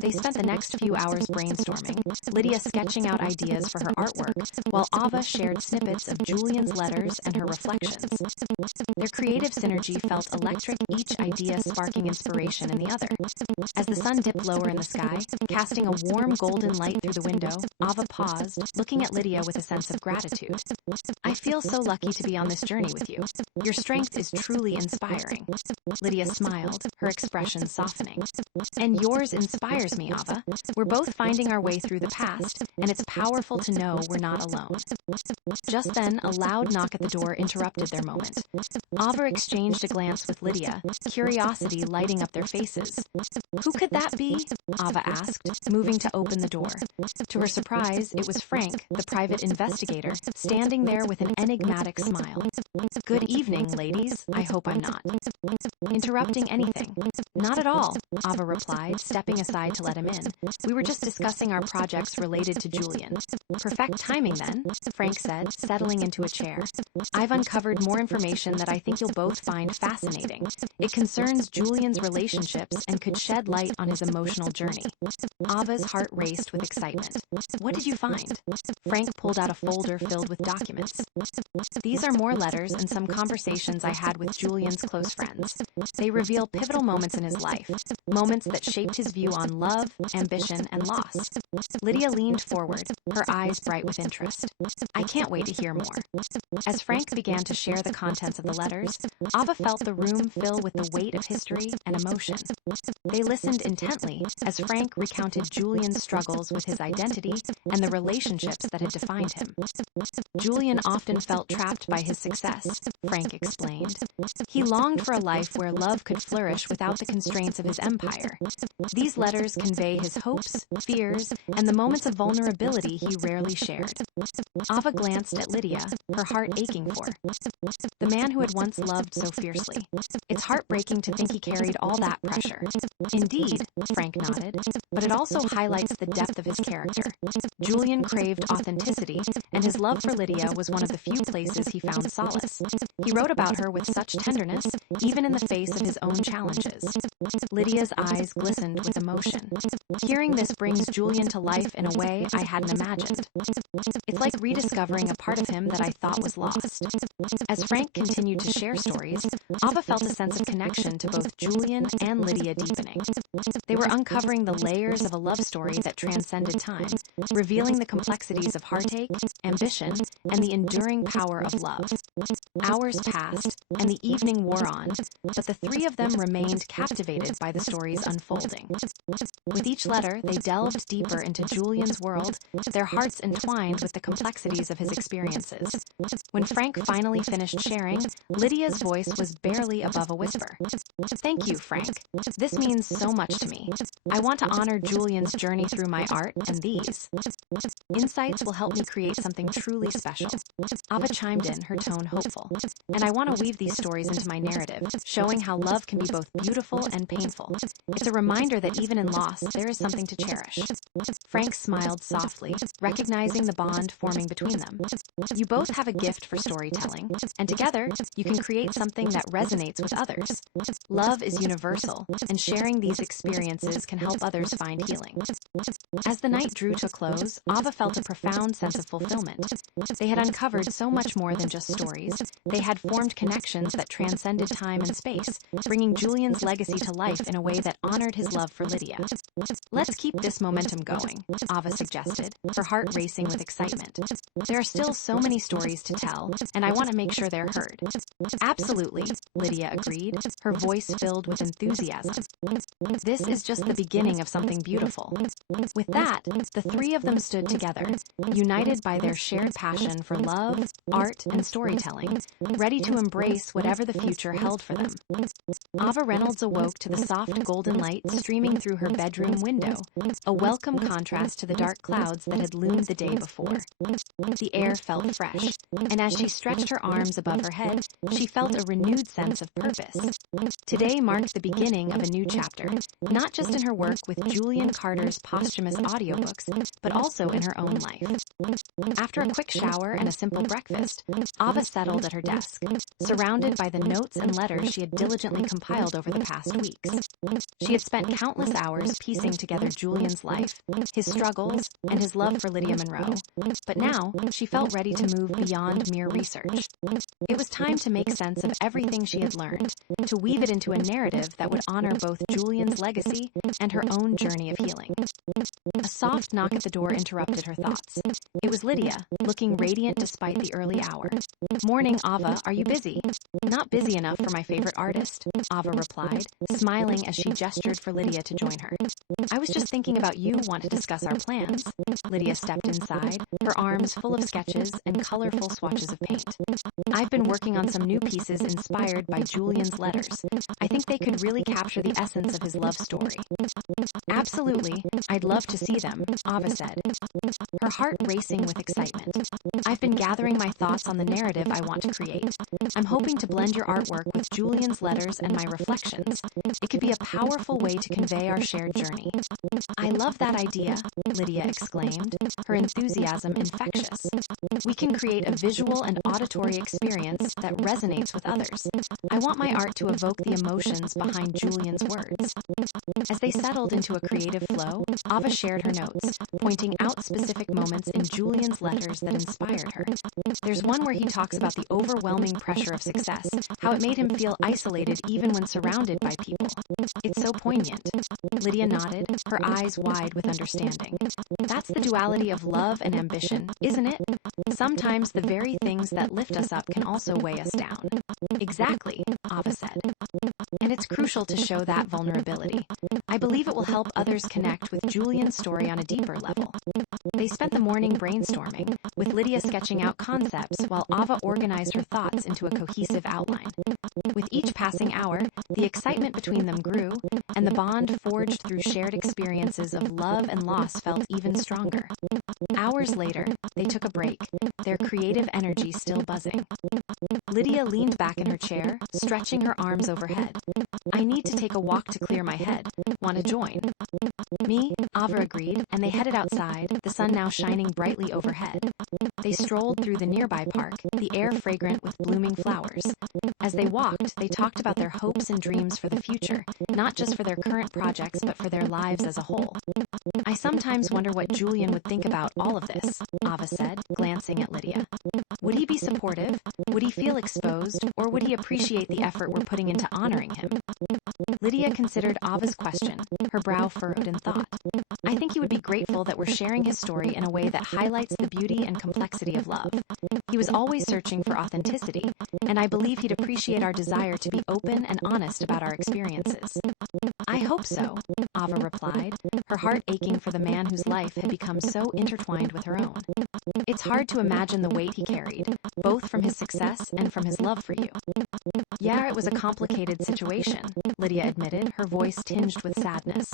They spent the next few hours brainstorming, Lydia sketching out ideas for her artwork, while Ava shared snippets of Julian's letters and her reflections. Their creative synergy felt electric, each idea sparking inspiration in the other. As the sun dipped lower in the sky, casting a warm golden light through the window, Ava paused, looking at Lydia with a sense of gratitude. "I feel so lucky to be on this journey with you. Your strength is truly inspiring." Lydia smiled, her expression softening. "And yours inspires me, Ava. We're both finding our way through the past, and it's powerful to know we're not alone." Just then, a loud knock at the door interrupted their moment. Ava exchanged a glance with Lydia, curiosity lighting up their faces. "Who could that be?" Ava asked, moving to open the door. To her surprise, it was Frank, the private investigator, standing there with an enigmatic smile. "Good evening, ladies. I hope I'm not interrupting anything." "Not at all," Ava replied, stepping aside to let him in. "We were just discussing our projects related to Julian." "Perfect timing then," Frank said, settling into a chair. "I've uncovered more information that I think you'll both find fascinating. It concerns Julian's relationships and could shed light on his emotional journey." Ava's heart raced with excitement. "What did you find?" Frank pulled out a folder filled with documents. "These are more letters and some conversations I had with Julian's close friends. They reveal pivotal moments in his life, moments that shaped his view on love, ambition, and loss." Lydia leaned forward, her eyes bright with interest. "I can't wait to hear more." As Frank began to share the contents of the letters, Ava felt the room fill with the weight of history and emotion. They listened intently as Frank recounted Julian's struggles with his identity and the relationships that had defined him. "Julian often felt trapped by his success," Frank explained. "He longed for a life where love could flourish without the constraints of his empire. These letters convey his hopes, fears, and the moments of vulnerability he rarely shared." Ava glanced at Lydia, her heart aching for the man who had once loved so fiercely. "It's heartbreaking to think he carried all that pressure." "Indeed," Frank nodded, "but it also highlights the depth of his character. Julian craved authenticity, and his love for Lydia was one of the few places he found solace. He wrote about her with such tenderness, even in the face of his own challenges." Lydia's eyes glistened with emotion. "Hearing this brings Julian to life in a way I hadn't imagined. It's like rediscovering a part of him that I thought was lost." As Frank continued to share stories, Ava felt a sense of connection to both Julian and Lydia deepening. They were uncovering the layers of a love story that transcended time, revealing the complexities of heartache, ambition, and the enduring power of love. Hours passed, and the evening wore on, but the three of them remained captivated by the story's unfolding. With each letter, they delved deeper into Julian's world, their hearts entwined with the complexities of his experiences. When Frank finally finished sharing, Lydia's voice was barely above a whisper. "Thank you, Frank. This means so much to me. I want to honor Julian's journey journey through my art, and these insights will help me create something truly special. Ava chimed in, her tone hopeful. And I want to weave these stories into my narrative, showing how love can be both beautiful and painful. It's a reminder that even in loss, there is something to cherish. Frank smiled softly, recognizing the bond forming between them. You both have a gift for storytelling, and together, you can create something that resonates with others. Love is universal, and sharing these experiences can help others find healing. As the night drew to a close, Ava felt a profound sense of fulfillment. They had uncovered so much more than just stories. They had formed connections that transcended time and space, bringing Julian's legacy to life in a way that honored his love for Lydia. Let's keep this momentum going, Ava suggested, her heart racing with excitement. There are still so many stories to tell, and I want to make sure they're heard. Absolutely, Lydia agreed, her voice filled with enthusiasm. This is just the beginning of something beautiful. With that, the three of them stood together, united by their shared passion for love, art, and storytelling, ready to embrace whatever the future held for them. Ava Reynolds awoke to the soft golden light streaming through her bedroom window, a welcome contrast to the dark clouds that had loomed the day before. The air felt fresh, and as she stretched her arms above her head, she felt a renewed sense of purpose. Today marked the beginning of a new chapter, not just in her work with Julian Carter's posthumous audiobooks, but also in her own life. After a quick shower and a simple breakfast, Ava settled at her desk, surrounded by the notes and letters she had diligently compiled over the past weeks. She had spent countless hours piecing together Julian's life, his struggles, and his love for Lydia Monroe, but now she felt ready to move beyond mere research. It was time to make sense of everything she had learned, to weave it into a narrative that would honor both Julian's legacy and her own journey of healing. A soft knock at the door interrupted her thoughts. It was Lydia, looking radiant despite the early hour. "Morning, Ava. Are you busy?" "Not busy enough for my favorite artist," Ava replied, smiling as she gestured for Lydia to join her. "I was just thinking about you. Want to discuss our plans?" Lydia stepped inside, her arms full of sketches and colorful swatches of paint. "I've been working on some new pieces inspired by Julian's letters. I think they could really capture the essence of his love story." "Absolutely. I'd love to see them," Ava said, her heart racing with excitement. "I've been gathering my thoughts on the narrative I want to create. I'm hoping to blend your artwork with Julian's letters and my reflections. It could be a powerful way to convey our shared journey." "I love that idea," Lydia exclaimed, her enthusiasm infectious. "We can create a visual and auditory experience that resonates with others. I want my art to evoke the emotions behind Julian's words." As they settled into a creative flow, Ava shared her notes, pointing out specific moments in Julian's letters that inspired her. "There's one where he talks about the overwhelming pressure of success, how it made him feel isolated even when surrounded by people. It's so poignant." Lydia nodded, her eyes wide with understanding. "That's the duality of love and ambition, isn't it? Sometimes the very things that lift us up can also weigh us down." "Exactly," Ava said. "And it's crucial to show that vulnerability. I believe it will help others connect with Julian's story on a deeper level." They spent the morning brainstorming, with Lydia sketching out concepts while Ava organized her thoughts into a cohesive outline. With each passing hour, the excitement between them grew, and the bond forged through shared experiences of love and loss felt even stronger. Hours later, they took a break, their creative energy still buzzing. Lydia leaned back in her chair, stretching her arms overhead. "I need to take a walk to clear my head. Want to join?" "Me?" Ava agreed, and they headed outside, the sun now shining brightly overhead. They strolled through the nearby park, the air fragrant with blooming flowers. As they walked, they talked about their hopes and dreams for the future, not just for their current projects, but for their lives as a whole. "I sometimes wonder what Julian would think about all of this," Ava said, glancing at Lydia. "Would he be supportive? Would he feel exposed? Or would he appreciate the effort we're putting into honoring him?" Lydia considered Ava's question, her brow furrowed in thought. "I think he would be grateful that we're sharing his story in a way that highlights the beauty and complexity of love. He was always searching for authenticity, and I believe he'd appreciate our desire to be open and honest about our experiences." "I hope so," Ava replied, her heart aching for the man whose life had become so intertwined with her own. "It's hard to imagine the weight he carried, both from his success and from his love for you." "Yeah, it was a complicated situation," situation, Lydia admitted, her voice tinged with sadness.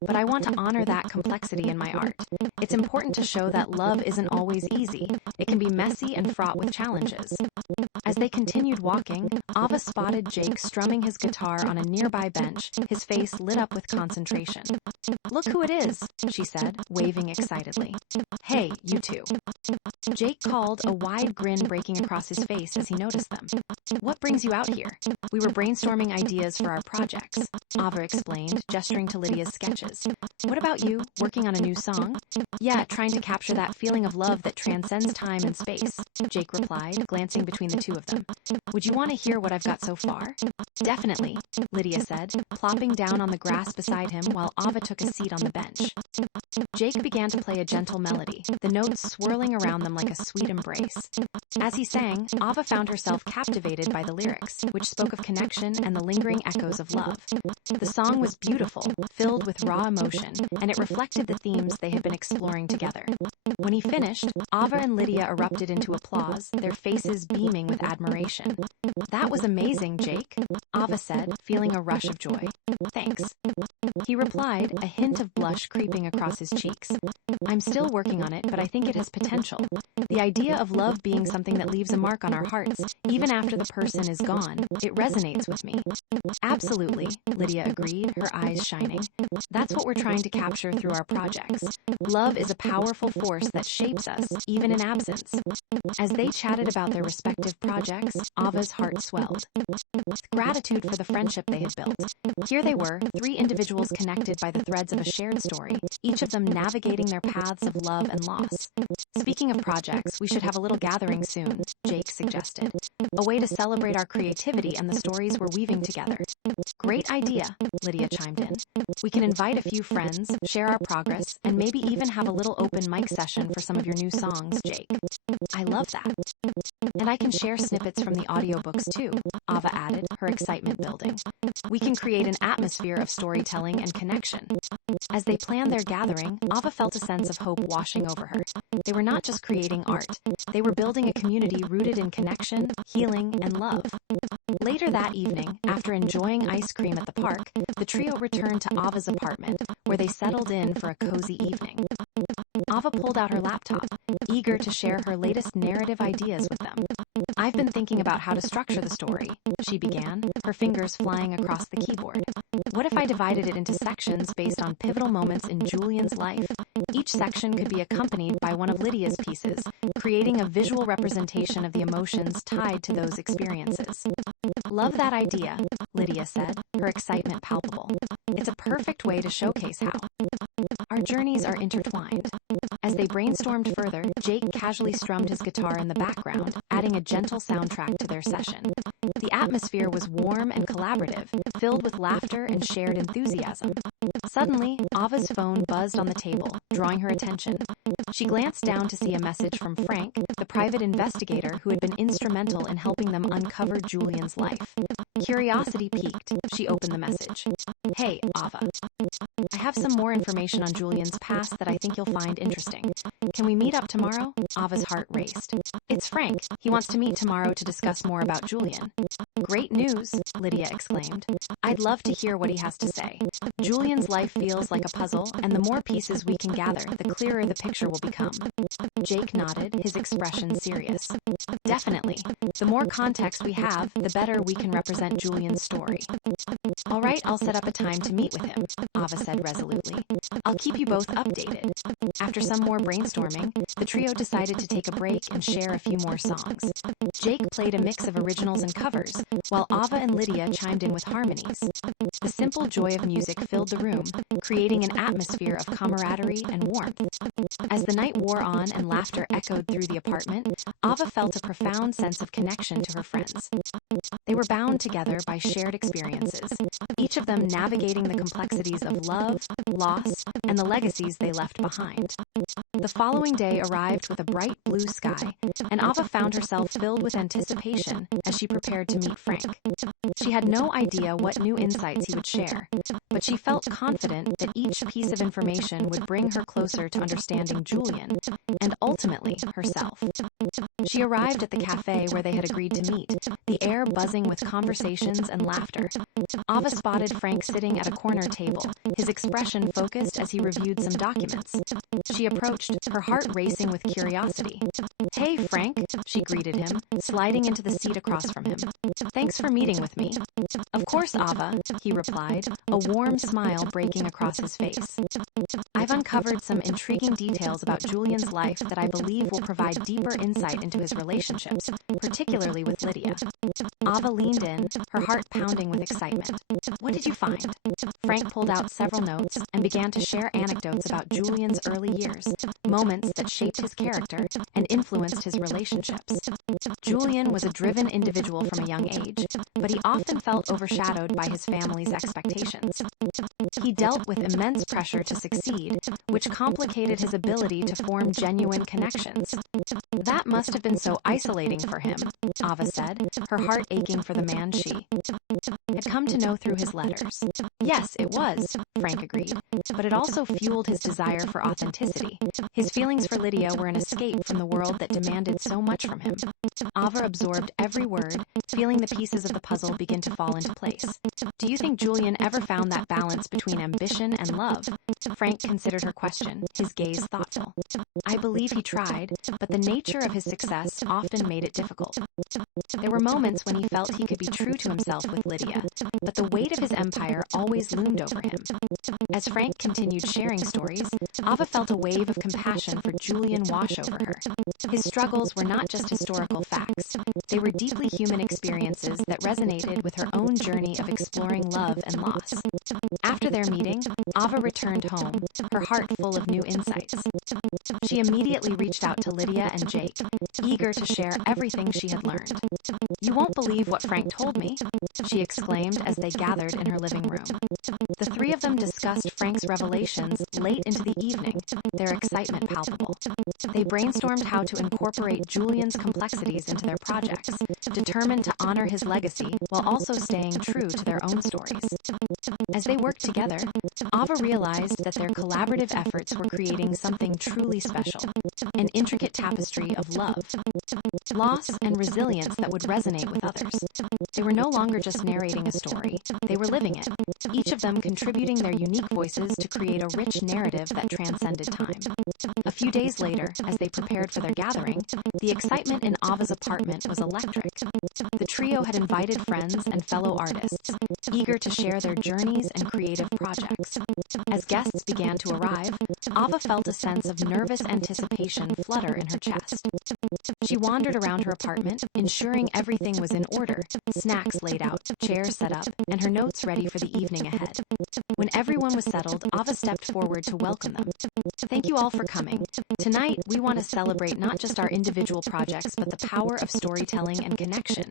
But I want to honor that complexity in my art. It's important to show that love isn't always easy. It can be messy and fraught with challenges. As they continued walking, Ava spotted Jake strumming his guitar on a nearby bench, his face lit up with concentration. "Look who it is," she said, waving excitedly. "Hey, you two." Jake called, a wide grin breaking across his face as he noticed them. "What brings you out here?" "We were brainstorming ideas for our projects," Ava explained, gesturing to Lydia's sketches. "What about you? Working on a new song?" "Yeah, trying to capture that feeling of love that transcends time and space," Jake replied, glancing between the two of them. "Would you want to hear what I've got so far?" "Definitely," Lydia said, plopping down on the grass beside him while Ava took a seat on the bench. Jake began to play a gentle melody, the notes swirling around them like a sweet embrace. As he sang, Ava found herself captivated by the lyrics, which spoke of connection and the lingering echoes of love. The song was beautiful, filled with raw emotion, and it reflected the themes they had been exploring together. When he finished, Ava and Lydia erupted into applause, their faces beaming with admiration. "That was amazing, Jake," Ava said, feeling a rush of joy. "Thanks." He replied, a hint of blush creeping across his cheeks. "I'm still working on it, but I think it has potential. The idea of love being something that leaves a mark on our hearts, even after the person is gone, it resonates with me." "Absolutely," Lydia agreed, her eyes shining. "That's what we're trying to capture through our projects. Love is a powerful force that shapes us, even in absence." As they chatted about their respective projects, Ava's heart swelled. With gratitude for the friendship they had built. Here they were, three individuals connected by the threads of a shared story, each of them navigating their paths of love and loss. "Speaking of projects, we should have a little gathering soon," Jake suggested. "A way to celebrate our creativity and the stories we're weaving together." "Great idea," Lydia chimed in. "We can invite a few friends, share our progress, and maybe even have a little open mic session for some of your new songs, Jake." "I love that." "And I can share snippets from the audiobooks too," Ava added, her excitement building. "We can create an atmosphere of storytelling and connection." As they planned their gathering, Ava felt a sense of hope washing over her. They were not just creating art. They were building a community rooted in connection, healing, and love. Later that evening, after enjoying ice cream at the park, the trio returned to Ava's apartment, where they settled in for a cozy evening. Ava pulled out her laptop, eager to share her latest narrative ideas with them. "I've been thinking about how to structure the story," she began, her fingers flying across the keyboard. "What if I divided it into sections based on pivotal moments in Julian's life? Each section could be accompanied by one of Lydia's pieces, creating a visual representation of the emotions tied to those experiences." "Love that idea," Lydia said, her excitement palpable. "It's a perfect way to showcase how our journeys are intertwined." As they brainstormed further, Jake casually strummed his guitar in the background, adding a gentle soundtrack to their session. The atmosphere was warm and collaborative, filled with laughter and shared enthusiasm. Suddenly, Ava's phone buzzed on the table, drawing her attention. She glanced down to see a message from Frank, the private investigator who had been instrumental in helping them uncover Julian's life. Curiosity piqued, she opened the message. "Hey, Ava. I have some more information on Julian's past that I think you'll find interesting. Can we meet up tomorrow?" Ava's heart raced. "It's Frank. He wants to meet tomorrow to discuss more about Julian." "Great news," Lydia exclaimed. "I'd love to hear what he has to say. Julian's life feels like a puzzle, and the more pieces we can gather, the clearer the picture will become." Jake nodded, his expression serious. "Definitely. The more context we have, the better we can represent Julian's story." "All right, I'll set up a time to meet with him," Ava said resolutely. "I'll keep you both updated." After some more brainstorming, the trio decided to take a break and share a few more songs. Jake played a mix of originals and covers, while Ava and Lydia chimed in with harmonies. The simple joy of music filled the room, creating an atmosphere of camaraderie and warmth. As the night wore on and laughter echoed through the apartment, Ava felt a profound sense of connection to her friends. They were bound together by shared experiences, each of them navigating the complexities of love, loss, and the legacies they left behind. The following day arrived with a bright blue sky, and Ava found herself filled with anticipation as she prepared to meet Frank. Frank. She had no idea what new insights he would share, but she felt confident that each piece of information would bring her closer to understanding Julian, and ultimately herself. She arrived at the cafe where they had agreed to meet, the air buzzing with conversations and laughter. Ava spotted Frank sitting at a corner table, his expression focused as he reviewed some documents. She approached, her heart racing with curiosity. "Hey, Frank," she greeted him, sliding into the seat across from him. "Thanks for meeting with me." "Of course, Ava," he replied, a warm smile breaking across his face. "I've uncovered some intriguing details about Julian's life that I believe will provide deeper insight into his relationships, particularly with Lydia." Ava leaned in, her heart pounding with excitement. "What did you find?" Frank pulled out several notes and began to share anecdotes about Julian's early years, moments that shaped his character and influenced his relationships. Julian was a driven individual from a young age, but he often felt overshadowed by his family's expectations. He dealt with immense pressure to succeed, which complicated his ability to form genuine connections. "That must have been so isolating for him," Ava said, her heart aching for the man she had come to know through his letters. "Yes, it was," Frank agreed, "but it also fueled his desire for authenticity. His feelings for Lydia were an escape from the world that demanded so much from him." Ava absorbed every word, feeling the pieces of the puzzle begin to fall into place. "Do you think Julian ever found that balance between ambition and love?" Frank considered her question, his gaze thoughtful. "I believe he tried, but the nature of his success often made it difficult. There were moments when he felt he could be true to himself with Lydia, but the weight of his empire always loomed over him." As Frank continued sharing stories, Ava felt a wave of compassion for Julian wash over her. His struggles were not just historical facts, they were deeply human experiences that resonated with her own journey of exploring love and loss. After their meeting, Ava returned home, her heart full of new insights. She immediately reached out to Lydia and Jake, eager to share everything she had learned. "You won't believe what Frank told me," she exclaimed as they gathered in her living room. The three of them discussed Frank's revelations late into the evening, their excitement palpable. They brainstormed how to incorporate Julian's complexities into their projects, determined to honor his legacy while also staying true to their own stories. As they worked together, Ava realized that their collaborative efforts were creating something truly special, an intricate tapestry of love, loss, and resilience that would resonate with others. They were no longer just narrating a story, they were living it, each of them contributing their unique voices to create a rich narrative that transcended time. A few days later, as they prepared for their gathering, the excitement in Ava's apartment was electric. The trio had invited friends and fellow artists, eager to share their journeys and creative projects. As guests began to arrive, Ava felt a sense of nervous anticipation flutter in her chest. She wandered around her apartment, ensuring everything was in order, snacks laid out, chairs set up, and her notes ready for the evening ahead. When everyone was settled, Ava stepped forward to welcome them. "Thank you all for coming. Tonight, we want to celebrate not just our individual projects, but the power of storytelling and connection.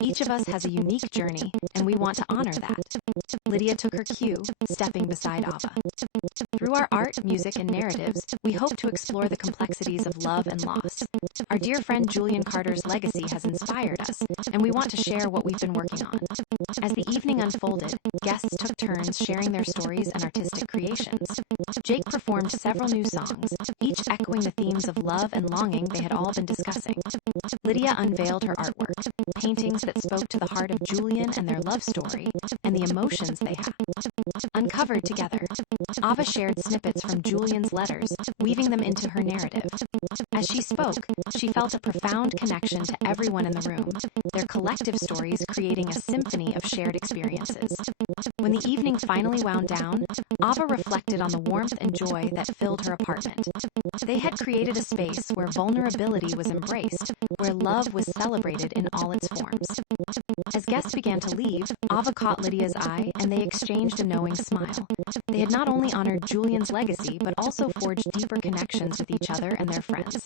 Each of us has a unique journey, and we want to honor that." Lydia took her cue, stepping beside Ava. "Through our art, music, and narratives, we hope to explore the complexities of love and loss. Our dear friend Julian Carter's legacy has inspired us, and we want to share what we've been working on." As the evening unfolded, guests took turns sharing their stories and artistic creations. Jake performed several new songs, each echoing the themes of love and longing they had all been discussing. Lydia unveiled her artwork, paintings that spoke to the heart of Julian and their love story, and the emotions they had. Uncovered together, Ava shared snippets from Julian's letters, weaving them into her narrative. As she spoke, she felt a profound connection to everyone in the room, their collective stories creating a symphony of shared experiences. When the evening finally wound down, Ava reflected on the warmth and joy that filled her apartment. They had created a space where vulnerability was embraced, where love was celebrated in all its forms. As guests began to leave, Ava caught Lydia's eye, and they exchanged a knowing smile. They had not only honored Julian's legacy, but also forged deeper connections with each other and their friends.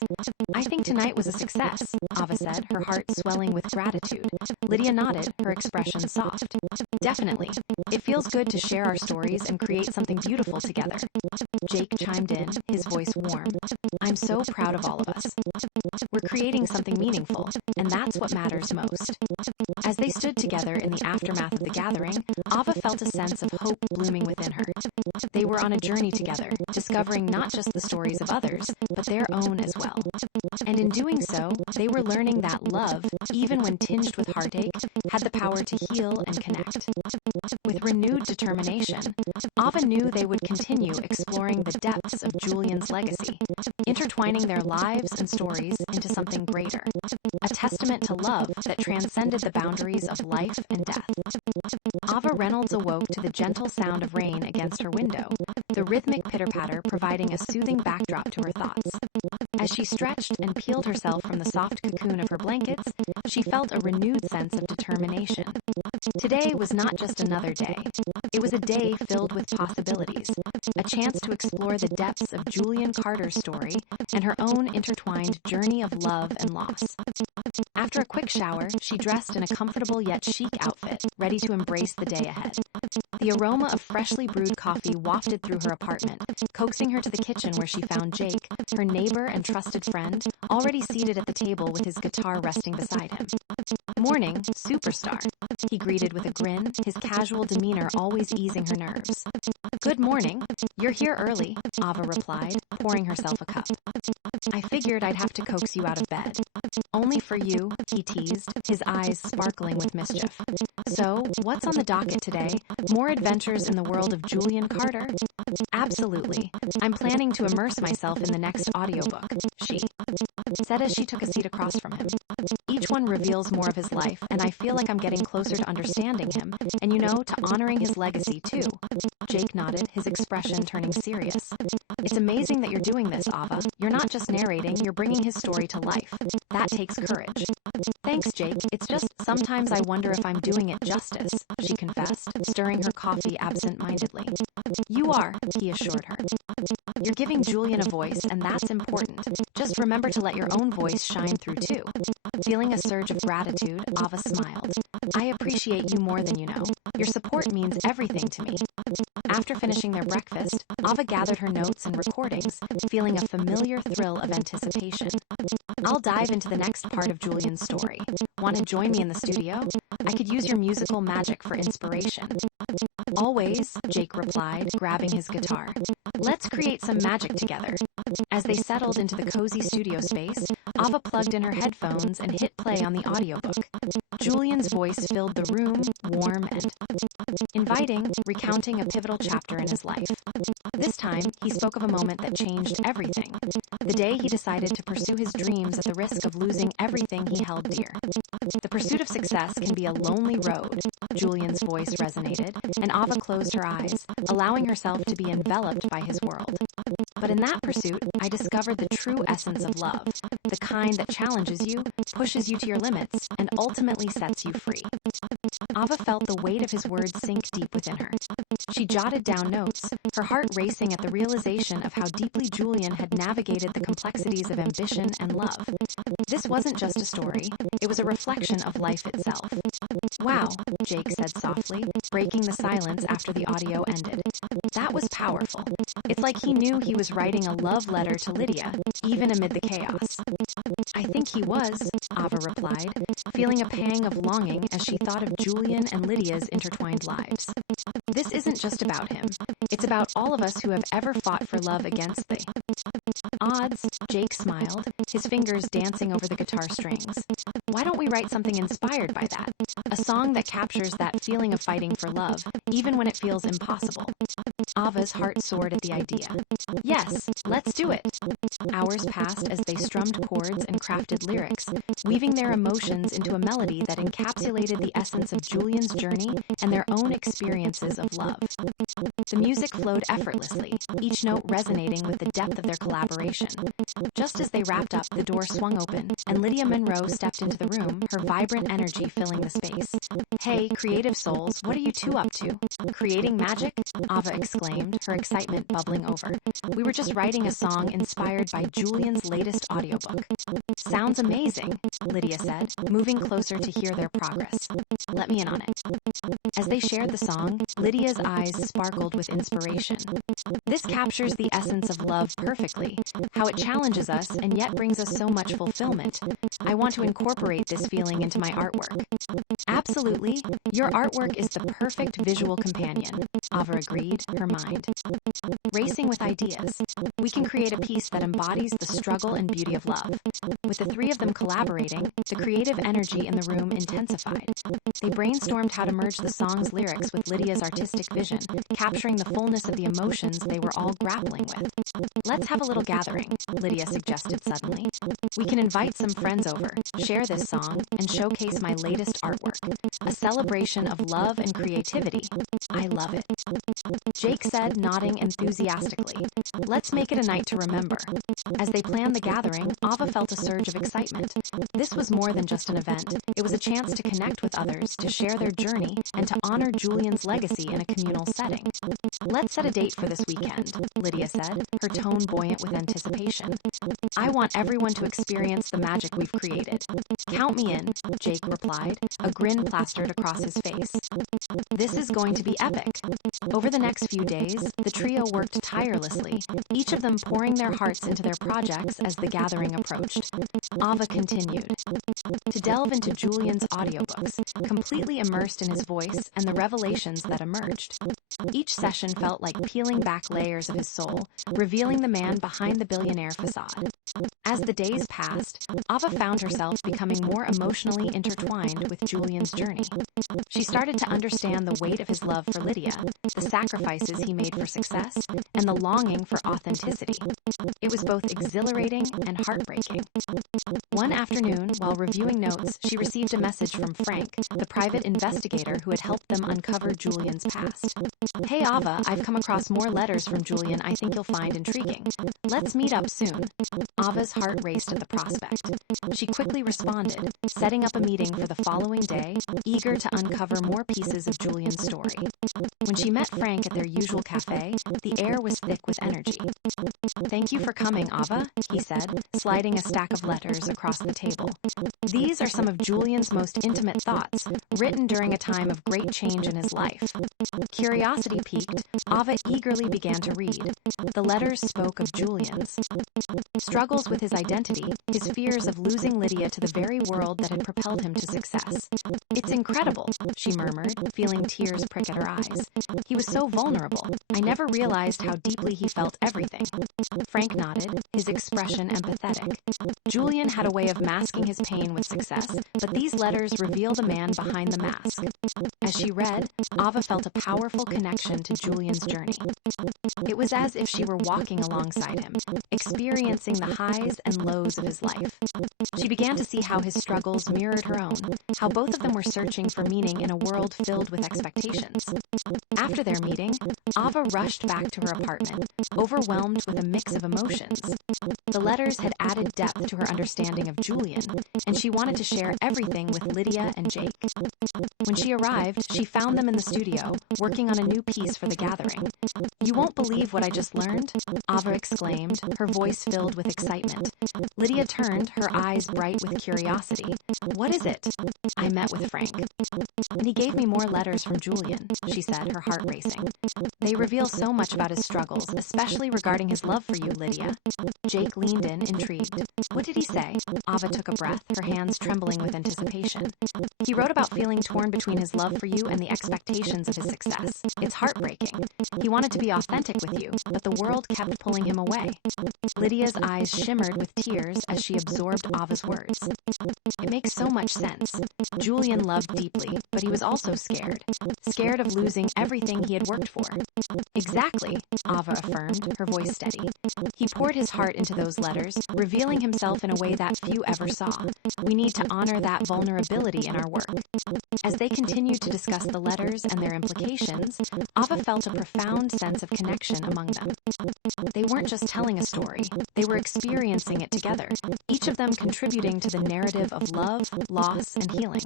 "I think tonight was a success," Ava said, her heart swelling with gratitude. Lydia nodded, her expression soft. "Definitely. It feels good to share our stories and create something beautiful together." Jake chimed in, his voice warm. "I'm so proud of all of us. We're creating something meaningful, and that's what matters most." As they stood together, together in the aftermath of the gathering, Ava felt a sense of hope blooming within her. They were on a journey together, discovering not just the stories of others, but their own as well. And in doing so, they were learning that love, even when tinged with heartache, had the power to heal and connect. With renewed determination, Ava knew they would continue exploring the depths of Julian's legacy, intertwining their lives and stories into something greater, a testament to love that transcended the boundaries of life and death. Ava Reynolds awoke to the gentle sound of rain against her window, the rhythmic pitter-patter providing a soothing backdrop to her thoughts. As she stretched and peeled herself from the soft cocoon of her blankets, she felt a renewed sense of determination. Today was not just another day. It was a day filled with possibilities, a chance to explore the depths of Julian Carter's story and her own intertwined journey of love and loss. After a quick shower, she dressed in a comfortable yet chic outfit, ready to embrace the day ahead. The aroma of freshly brewed coffee wafted through her apartment, coaxing her to the kitchen where she found Jake, her neighbor and trusted friend, already seated at the table with his guitar resting beside him. "Morning, superstar," he greeted with a grin, his casual demeanor always easing her nerves. "Good morning. You're here early," Ava replied, pouring herself a cup. "I figured I'd have to coax you out of bed." "Only for you," he teased, his eyes sparkling with mischief. "So, what's on the docket today? More adventures in the world of Julian Carter?" "Absolutely. I'm planning to immerse myself in the next audiobook," she said as she took a seat across from him. "Each one reveals more of his life, and I feel like I'm getting closer to understanding him, and to honoring his legacy too." Jake nodded, his expression turning serious. "It's amazing that you're doing this, Ava. You're not just narrating, you're bringing his story to life. That takes courage." "Thanks, Jake. It's just sometimes I wonder if I'm doing it justice," she confessed, stirring her coffee absent-mindedly. "You are," he assured her. "You're giving Julian a voice, and that's important. Just remember to let your own voice shine through too." Feeling a surge of gratitude, Ava smiled. "I appreciate you more than you know. Your support means everything to me." After finishing their breakfast, Ava gathered her notes and recordings, feeling a familiar thrill of anticipation. "I'll dive into the next part of Julian's story. Want to join me in the studio? I could use your musical magic for inspiration." "Always," Jake replied, grabbing his guitar. "Let's create some magic together." As they settled into the cozy studio space, Ava plugged in her headphones and hit play on the audiobook. Julian's voice filled the room, warm and inviting, recounting a pivotal chapter in his life. This time, he spoke of a moment that changed everything. The day he decided to pursue his dreams at the risk of losing everything he held dear. "The pursuit of success can be a lonely road," Julian's voice resonated, and Ava closed her eyes, allowing herself to be enveloped by his world. "But in that pursuit, I discovered the true essence of love, the kind that challenges you, pushes you to your limits, and ultimately sets you free." Ava felt the weight of his words sink deep within her. She jotted down notes, her heart racing at the realization of how deeply Julian had navigated the complexities of ambition and love. This wasn't just a story, it was a reflection of life itself. "Wow," Jake said softly, breaking the silence after the audio ended. "That was powerful. It's like he knew he was writing a love letter to Lydia, even amid the chaos." "I think he was," Ava replied, feeling a pang of longing as she thought of Julian and Lydia's intertwined lives. "This isn't just about him. It's about all of us who have ever fought for love against the odds." Jake smiled, his fingers dancing over the guitar strings. "Why don't we write something inspired by that? A song that captures that feeling of fighting for love, even when it feels impossible." Ava's heart soared at the idea. "Yes, let's do it." Hours passed as they strummed chords and crafted lyrics, weaving their emotions into a melody that encapsulated the essence of Julian's journey and their own experiences of love. The music flowed effortlessly, each note resonating with the depth of their collaboration. Just as they wrapped up, the door swung open, and Lydia Monroe stepped into the room, her vibrant energy filling the space. "Hey, creative souls, what are you two up to? Creating magic?" Ava exclaimed, her excitement bubbling over. "We were just writing a song inspired by Julian's latest audiobook." "Sounds amazing," Lydia said, moving closer to hear their progress. "Let me in on it." As they shared the song, Lydia's eyes sparkled with inspiration. "This captures the essence of love perfectly, how it challenges us and yet brings us so much fulfillment. I want to incorporate this feeling into my artwork." Absolutely. Your artwork is the perfect visual companion, Ava agreed, her mind racing with ideas. We can create a piece that embodies the struggle and beauty of love. With the three of them collaborating, the creative energy in the room intensified. They brainstormed how to merge the song's lyrics with Lydia's artistic vision, capturing the fullness of the emotions they were all grappling with. Let's have a little gathering, Lydia suggested suddenly. We can invite some friends over, share this song, and showcase my latest artwork. A celebration of love and creativity. I love it. Jake said, nodding enthusiastically. Let's make it a night to remember. As they planned the gathering, Ava felt a surge of excitement. This was more than just an event. It was a chance to connect with others, to share their journey, and to honor Julian's legacy in a communal setting. Let's set a date for this weekend, Lydia said, her tone buoyant with anticipation. I want everyone to experience the magic we've created. Count me in, Jake replied, a grin plastered across his face. This is going to be epic. Over the next few days, the trio worked tirelessly, each of them pouring their hearts into their projects as the gathering approached. Ava continued to delve into Julian's audiobooks, completely immersed in his voice and the revelations that emerged. Each session felt like peeling back layers of his soul, revealing the man behind the billionaire facade. As the days passed, Ava found herself becoming more emotionally intertwined with Julian's journey. She started to understand the weight of his love for Lydia, the sacrifices he made for success, and the longing for authenticity. It was both exhilarating and heartbreaking. One afternoon, while reviewing notes, she received a message from Frank, the private investigator who had helped them uncover Julian's past. Hey Ava, I've come across more letters from Julian I think you'll find intriguing. Let's meet up soon. Ava's heart raced at the prospect. She quickly responded, setting up a meeting for the following day, eager to uncover more pieces of Julian's story. When she met Frank at their usual cafe, the air was thick with energy. Thank you for coming, Ava, he said, sliding a stack of letters across the table. These are some of Julian's most intimate thoughts, written during a time of great change in his life. Curiosity piqued, Ava eagerly began to read. The letters spoke of Julian's struggles with his identity, his fears of losing Lydia to the very world that had propelled him to success. It's incredible, she murmured, feeling tears prick at her eyes. He was so vulnerable. I never realized how deeply he felt everything. Frank nodded, his expression empathetic. Julian had a way of masking his pain with success, but these letters reveal the man behind the mask. As she read, Ava felt a powerful connection to Julian's journey. It was as if she were walking alongside him, experiencing the highs and lows of his life. She began to see how his struggles mirrored her own, how both of them were searching for meaning in a world filled with expectations. After their meeting, Ava rushed back to her apartment, overwhelmed with a mix of emotions. The letters had added depth to her understanding of Julian, and she wanted to share everything with Lydia and Jake. When she arrived, she found them in the studio, working on a new piece for the gathering. You won't believe what I just learned, Ava exclaimed, her voice filled with excitement. Lydia turned, her eyes bright with curiosity. What is it? I met with Frank, and he gave me more letters from Julian, she said, her heart racing. They reveal so much about his struggles, especially regarding his love for you, Lydia. Jake leaned in, intrigued. What did he say? Ava took a breath, her hands trembling with anticipation. He wrote about feeling torn between his love for you and the expectations of his success. It's heartbreaking. He wanted to be authentic with you, but the world kept pulling him away. Lydia's eyes shimmered with tears as she absorbed Ava's words. It makes so much sense. Julian loved deeply, but he was also scared. Scared of losing everything he had worked for. Exactly, Ava affirmed, her voice steady. He poured his heart into those letters, revealing himself in a way that few ever saw. We need to honor that vulnerability in our work. As they continued to discuss the letters and their implications, Ava felt a profound sense of connection among them. They weren't just telling a story, they were experiencing it together, each of them contributing to the narrative of love, loss, and healing.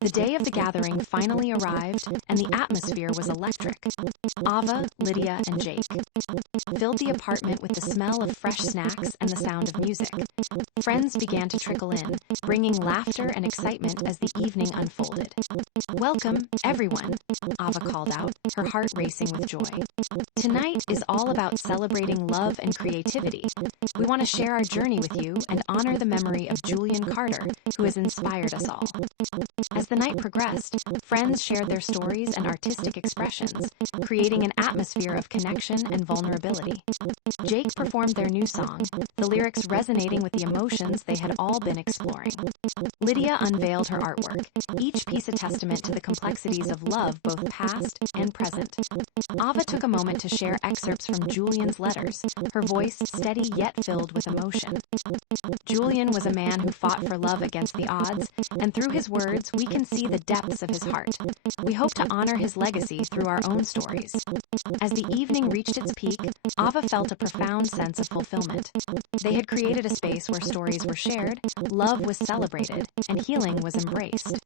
The day of the gathering finally arrived, and the atmosphere was electric. Ava, Lydia, and Jake filled the apartment with the smell of fresh snacks and the sound of music. Friends began to trickle in, bringing laughter and excitement as the evening unfolded. Welcome, everyone, Ava called out, her heart racing with joy. Tonight is all about celebrating love and creativity. We want want to share our journey with you and honor the memory of Julian Carter, who has inspired us all. As the night progressed, friends shared their stories and artistic expressions, creating an atmosphere of connection and vulnerability. Jake performed their new song, the lyrics resonating with the emotions they had all been exploring. Lydia unveiled her artwork, each piece a testament to the complexities of love both past and present. Ava took a moment to share excerpts from Julian's letters, her voice steady yet filled with emotion. Julian was a man who fought for love against the odds, and through his words we can see the depths of his heart. We hope to honor his legacy through our own stories. As the evening reached its peak, Ava felt a profound sense of fulfillment. They had created a space where stories were shared, love was celebrated, and healing was embraced.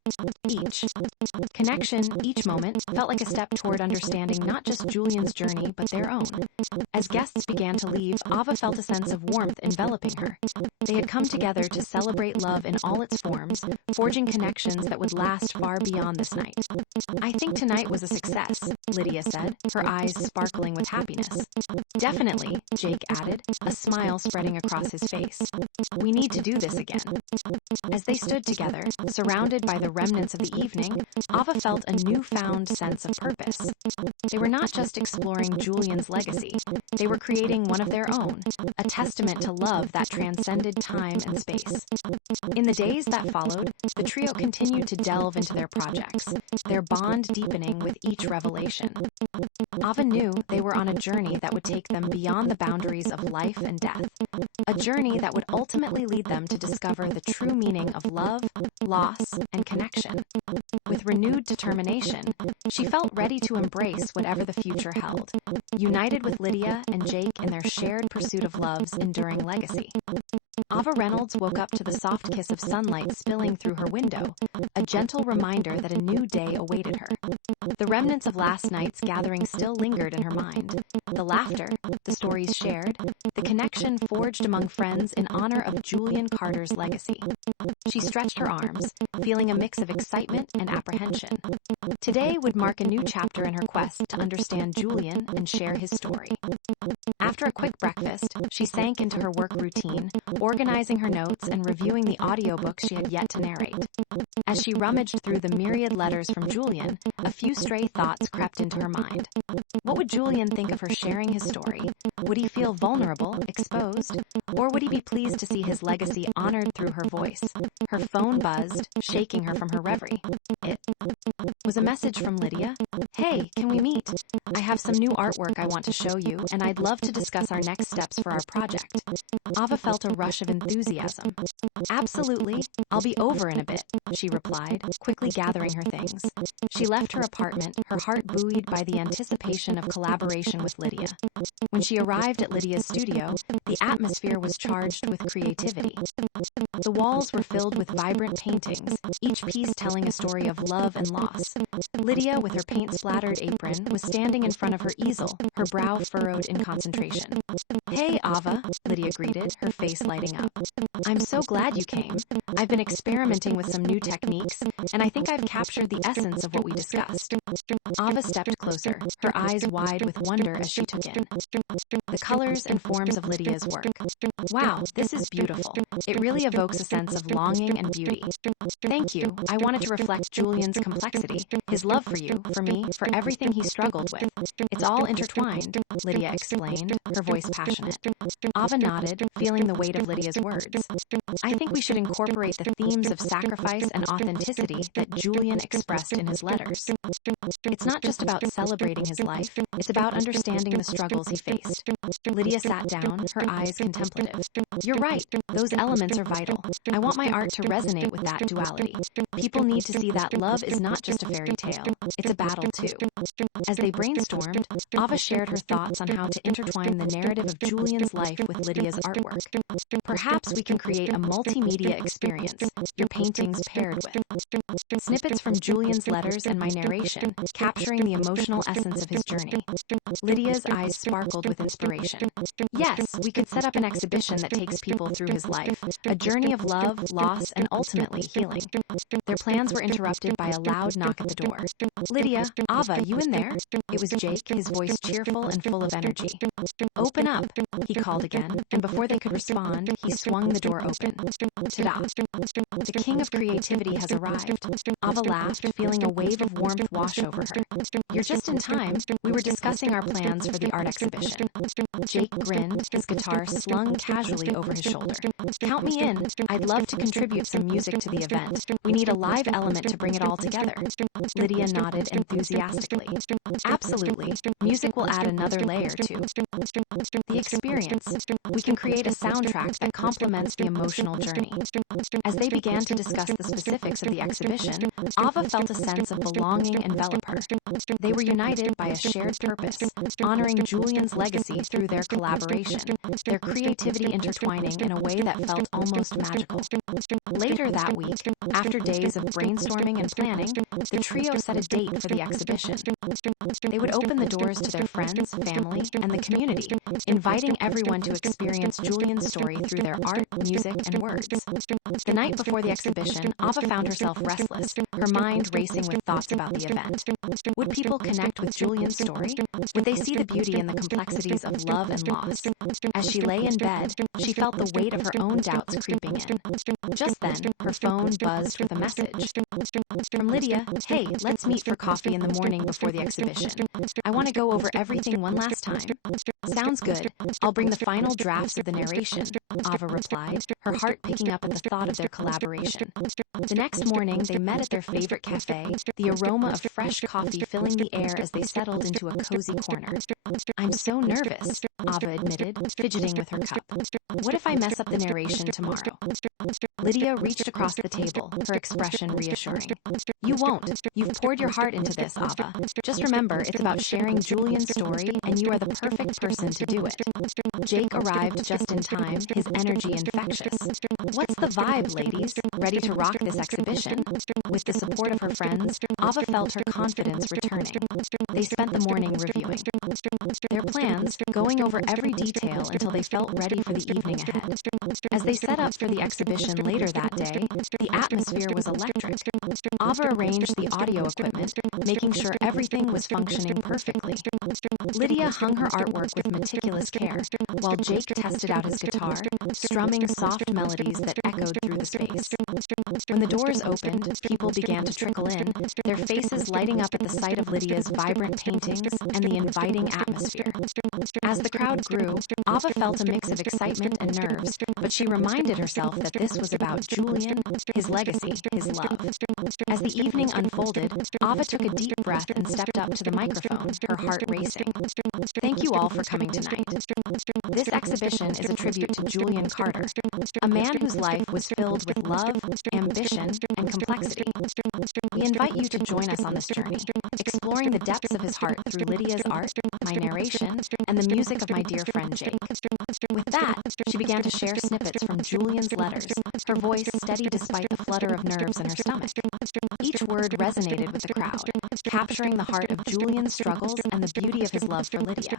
Each moment felt like a step toward understanding not just Julian's journey, but their own. As guests began to leave, Ava felt a sense of warmth enveloping her. They had come together to celebrate love in all its forms, forging connections that would last far beyond this night. I think tonight was a success, Lydia said, her eyes sparkling with happiness. Definitely, Jake added, a smile spreading across his face. We need to do this again. As they stood together, surrounded by the remnants of the evening, Ava felt a newfound sense of purpose. They were not just exploring Julian's legacy, they were creating one of their own, a testament to love that transcended time and space. In the days that followed, the trio continued to delve into their projects, their bond deepening with each revelation. Ava knew they were on a journey that would take them beyond the boundaries of life and death, a journey that would ultimately lead them to discover the true meaning of love, loss, and connection. With renewed determination, she felt ready to embrace whatever the future held, united with Lydia and Jake in their shared pursuit of love's enduring legacy. Ava Reynolds woke up to the soft kiss of sunlight spilling through her window, a gentle reminder that a new day awaited her. The remnants of last night's gathering still lingered in her mind. The laughter, the stories shared, the connection forged among friends in honor of Julian Carter's legacy. She stretched her arms, feeling a mix of excitement and apprehension. Today would mark a new chapter in her quest to understand Julian and share his story. After a quick breakfast, she sank into her work routine, organizing her notes and reviewing the audiobooks she had yet to narrate. As she rummaged through the myriad letters from Julian, a few stray thoughts crept into her mind. What would Julian think of her sharing his story? Would he feel vulnerable, exposed? Or would he be pleased to see his legacy honored through her voice? Her phone buzzed, shaking her from her reverie. It was a message from Lydia. Hey, can we meet? I have some new artwork I want to show you, and I'd love to discuss our next steps for our project. Ava felt a rush of enthusiasm. Absolutely, I'll be over in a bit, she replied, quickly gathering her things. She left her apartment, her heart buoyed by the anticipation of collaboration with Lydia. When she arrived at Lydia's studio, the atmosphere was charged with creativity. The walls were filled with vibrant paintings, each piece telling a story of love and loss. Lydia, with her paint-splattered apron, was standing in front of her easel, her brow furrowed in concentration. Hey, Ava, Lydia greeted, her face lighting up. I'm so glad you came. I've been experimenting with some new techniques, and I think I've captured the essence of what we discussed. Ava stepped closer, her eyes wide with wonder as she took in the colors and forms of Lydia's work. Wow, this is beautiful. It really evokes a sense of longing and beauty. Thank you. I wanted to reflect Julian's complexity, his love for you, for me, for everything he struggled with. It's all intertwined, Lydia explained, her voice passionate. Ava nodded, feeling the weight of Lydia's words. I think we should incorporate the themes of sacrifice and authenticity that Julian expressed in his letters. It's not just about celebrating his life, it's about understanding the struggles he faced. Lydia sat down, her eyes contemplative. You're right, those elements are vital. I want my art to resonate with that duality. People need to see that love is not just a fairy tale, it's a battle too. As they brainstormed, Ava shared her thoughts on how to intertwine the narrative of Julian's life with Lydia's artwork. Perhaps we can create a multimedia experience, your paintings paired with snippets from Julian's letters and my narration, capturing the emotional essence of his journey. Lydia's eyes sparkled with inspiration. Yes, we could set up an exhibition that takes people through his life, a journey of love, loss, and ultimately healing. Their plans were interrupted by a loud knock at the door. Lydia, Ava, you in there? It was Jake, his voice cheerful and full of energy. Open up, he called again, and before they could respond, he swung the door open. Ta-da! The king of creativity has arrived. Ava laughed, feeling a wave of warmth wash over her. You're just in time. We were discussing our plans for the art exhibition. Jake grinned, his guitar slung casually over his shoulder. Count me in. I'd love to contribute some music to the event. We need a live element to bring it all together. Lydia nodded enthusiastically. Absolutely. Music will add another layer to the experience. We can create a soundtrack that complements the emotional journey. As they began to discuss the specifics of the exhibition, Ava felt a sense of belonging envelop her. They were united by a shared purpose, honoring Julian's legacy through their collaboration, their creativity intertwining in a way that felt almost magical. Later that week, after days of brainstorming and planning, the trio set a date for the exhibition. They would open the doors to their friends, family, and the community, inviting everyone to experience Julian's story through their art, music, and words. The night before the exhibition, Ava found herself restless, her mind racing with thoughts about the event. Would people connect with Julian's story? Would they see the beauty in the complexities of love and loss? As she lay in bed, she felt the weight of her own doubts creeping in. Just then, her phone buzzed with a message. From Lydia, hey, let's meet for coffee in the morning before the exhibition. I want to go over everything one last time. Sounds good. I'll bring the final drafts of the narration, Ava replied, her heart picking up at the thought of their collaboration. The next morning, they met at their favorite cafe, the aroma of fresh coffee filling the air as they settled into a cozy corner. I'm so nervous, Ava admitted, fidgeting with her cup. What if I mess up the narration tomorrow? Lydia reached across the table, her expression reassuring. You won't. You've poured your heart into this, Ava. Just remember, it's about sharing Julian's story, and you are the perfect person to do it. Jake arrived just in time, his energy infectious. What's the vibe, ladies? Ready to rock this exhibition? With the support of her friends, Ava felt her confidence returning. They spent the morning reviewing their plans, going over every detail until they felt ready for the evening ahead. As they set up for the exhibition later that day, the atmosphere was electric. Ava arranged the audio equipment, making sure everything was functioning perfectly. Lydia hung her artwork with meticulous care, while Jake tested out his guitar, strumming soft melodies that echoed through the space. When the doors opened, people began to trickle in, their faces lighting up at the sight of Lydia's vibrant paintings and the inviting atmosphere. As the crowd grew, Ava felt a mix of excitement and nerves, but she reminded herself that this was about Julian, his legacy, his love. As the evening unfolded, Ava took a deep breath and stepped up to the microphone, her heart racing. Thank you all for coming tonight. This exhibition is a tribute to Julian Carter, a man whose life was filled with love, ambition, and complexity. We invite you to join us on this journey, exploring the depths of his heart through Lydia's art, my narration, and the music of my dear friend Jake. With that, she began to share snippets from Julian's letters, her voice steady despite the flutter of nerves in her stomach. Each word resonated with the crowd, capturing the heart of Julian's struggles and the beauty of his love for Lydia.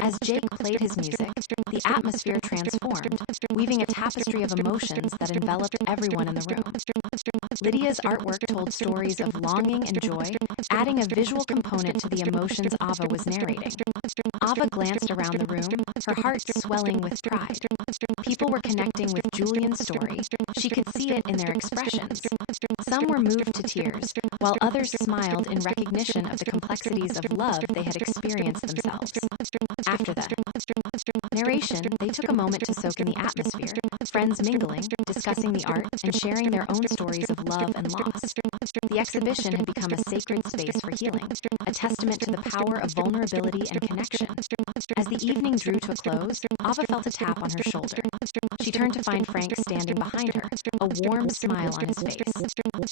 As Jake played his music, the atmosphere transformed, weaving a tapestry of emotions that enveloped everyone in the room. Lydia's artwork told stories of longing and joy, adding a visual component to the emotions Ava was narrating. Ava glanced around the room, her heart swelling with pride. People were connecting with Julian's story. She could see it in their expressions. Some were moved to tears, while others smiled in recognition of the complexities of love they had experienced themselves. After the narration, they took a moment to soak in the atmosphere, friends mingling, discussing the art, and sharing their own stories of love and loss. The exhibition had become a sacred space for healing, a testament to the power of vulnerability and connection. As the evening drew to a close, Ava felt a tap on her shoulder. She turned to find Frank standing behind her, a warm smile on his face.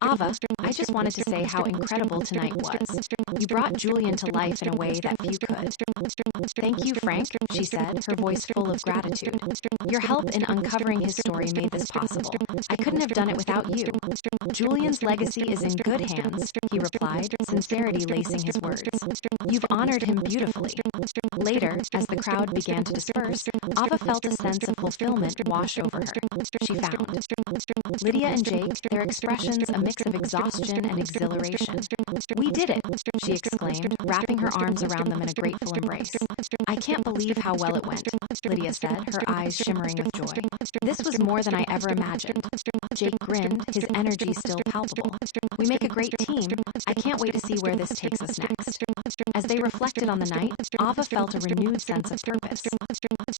"Ava, I just wanted to say how incredible tonight was. You brought Julian to life in a way that few could." "Thank you, Frank," she said, her voice full of gratitude. "Your help in uncovering his story made this possible. I couldn't have done it without you." "Julian's legacy is in good hands," he replied, sincerity lacing his words. "You've honored him beautifully." Later, as the crowd began to disperse, Ava felt a sense of fulfillment wash over her. She found Lydia and Jake, their expressions a mix of exhaustion and exhilaration. "We did it," she exclaimed, wrapping her arms around them in a grateful embrace. "I can't believe how well it went," Lydia said, her eyes shimmering with joy. "This was more than I ever imagined." Jake grinned, his energy still palpable. "We make a great team. I can't wait to see where this takes us next." As they reflected on the night, Ava felt a renewed sense of purpose.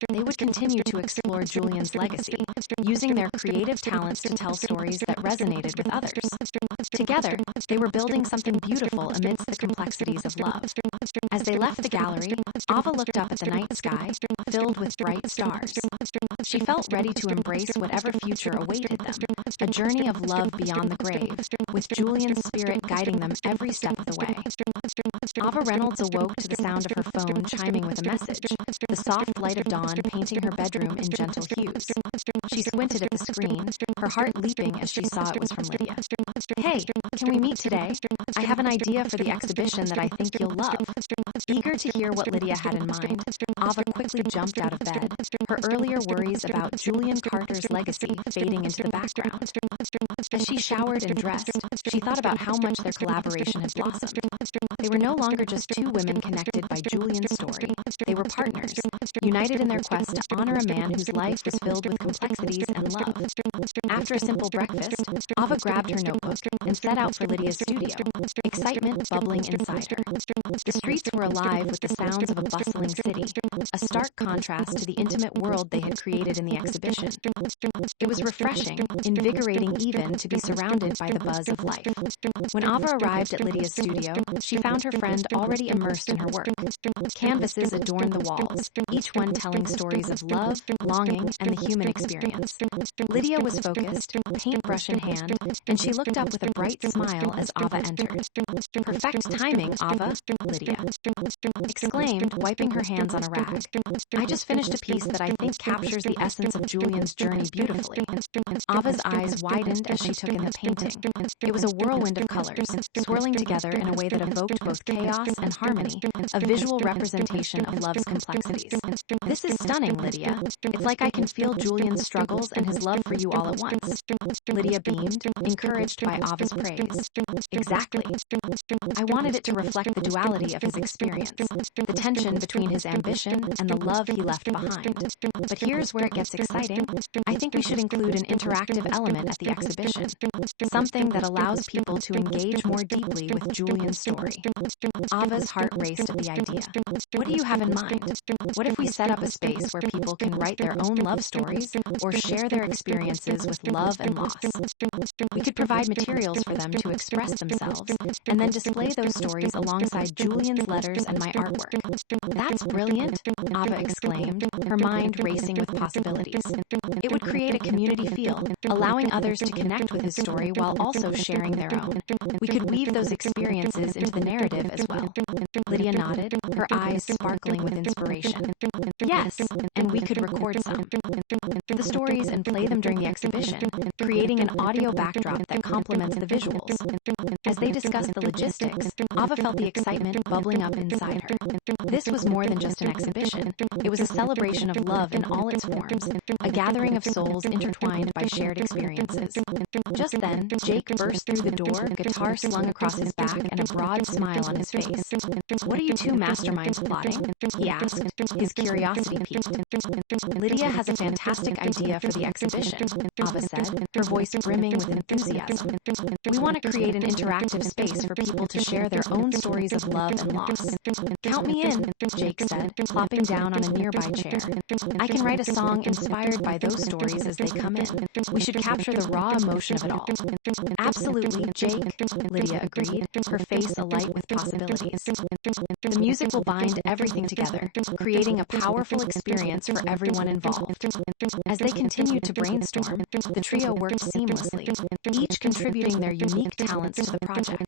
They would continue to explore Julian's legacy, using their creative talents to tell stories that resonated with others. Together, they were building something beautiful amidst the complexities of love. As they left the gallery, Ava looked up at the night sky, filled with bright stars. She felt ready to embrace whatever future awaited them, a journey of love beyond the grave, with Julian's spirit guiding them every step of the way. Ava Reynolds awoke to the sound of her phone chiming with a message, the soft light of dawn painting her bedroom in gentle hues. She squinted at the screen, her heart leaping as she saw it was from Lydia. "Hey, can we meet today? I have an idea for the exhibition that I think you'll love." Eager to hear what Lydia had in mind, Ava quickly jumped out of bed, her earlier worries about Julian Carter's legacy fading into the background. As she showered and dressed, she thought about how much their collaboration had blossomed. They were no longer just two women connected by Julian's story. They were partners, united in their quest to honor a man whose life was filled with complexities and love. After a simple breakfast, Ava grabbed her notebook and set out for Lydia's studio, excitement bubbling inside her. The streets were alive with the sounds of a bustling city, a stark contrast to the intimate world they had created in the exhibition. It was refreshing, invigorating even, to be surrounded by the buzz of life. When Ava arrived at Lydia's studio, she found her friend already immersed in her work. Canvases adorned the walls, each one telling stories of love, longing, and the human experience. Lydia was focused, paintbrush in hand, and she looked up with a bright smile as Ava entered. "Perfect timing, Ava," Lydia exclaimed, wiping her hands on a rag. "I just finished a piece that I think captures the essence of Julian's journey beautifully." Ava's eyes widened as she took in the painting. It was a whirlwind of colors, swirling together in a way that evoked both chaos and harmony, a visual representation of love's complexities. "This is stunning, Lydia. It's like I can feel Julian's struggles and his love for you all at once." Lydia beamed, encouraged by Ava's praise. "Exactly. I wanted it to reflect the duality of his experience, the tension between his ambition and the love he left behind. But here's where it gets exciting. I think we should include an interactive element at the exhibition, something that allows people to engage more deeply with Julian's story." Ava's heart raced at the idea. "What do you have in mind? What if we set up a space where people can write their own love stories or share their experiences with love and loss? We could provide materials for them to express themselves and then display those stories alongside Julian's letters and my artwork." "That's brilliant," Ava exclaimed, her mind racing with possibilities. It would create a community feel, allowing others to connect with his story while also sharing their own. We could weave those experiences into the narrative as well. Lydia nodded, her eyes sparkling with inspiration. "Yes, and we could record some the stories and play them during the exhibition, creating an audio backdrop that complements the visuals." As they discussed the logistics, Ava felt the excitement bubbling up inside her. This was more than just an exhibition. It was a celebration of love in all its forms, a gathering of souls intertwined by shared experiences. Just then, Jake burst through the door, guitar slung across his back and a broad smile on his face. "What are you two masterminds plotting?" he asked, his curiosity piqued. "Lydia has a fantastic idea for the exhibition," Ava said, her voice brimming with enthusiasm. "We want to create an interactive space for people to share their own stories of love and loss. Count me in." Jake said, plopping down on a nearby chair. I can write a song inspired by those stories as they come in. We should capture the raw emotion of it all. Absolutely, Jake, Lydia agreed, her face alight with possibilities. The music will bind everything together, creating a powerful experience for everyone involved. As they continued to brainstorm, the trio worked seamlessly, each contributing their unique talents to the project.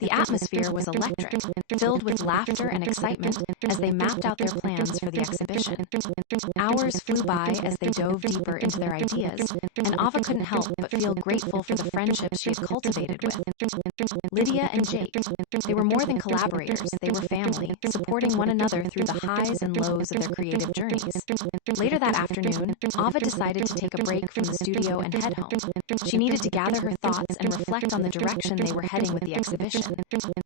The atmosphere was electric, filled with laughter and excitement as they mapped out their plans for the exhibition. Hours flew by as they dove deeper into their ideas, and Ava couldn't help but feel grateful for the friendships she had cultivated with Lydia and Jake. They were more than collaborators, they were family, supporting one another through the highs and lows of their creative journeys. Later that afternoon, Ava decided to take a break from the studio and head home. She needed to gather her thoughts and reflect on the direction they were heading with the exhibition.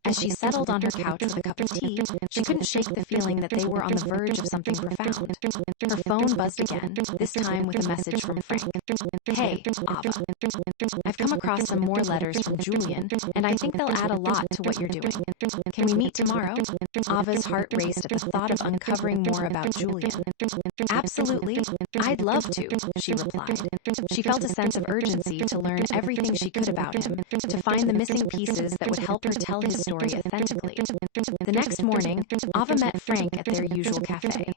As she settled on her couch with a cup of tea, she couldn't shake the feeling that they were on the verge of something profound. Her phone buzzed again, this time with a message from Frank. Hey, Ava. I've come across some more letters from Julian, and I think they'll add a lot to what you're doing. Can we meet tomorrow? Ava's heart raced at the thought of uncovering more about Julian. Absolutely. I'd love to, she replied. She felt a sense of urgency to learn everything she could about him, to find the missing pieces that would help her tell his story authentically. The next morning, Ava met Frank at their usual cafe.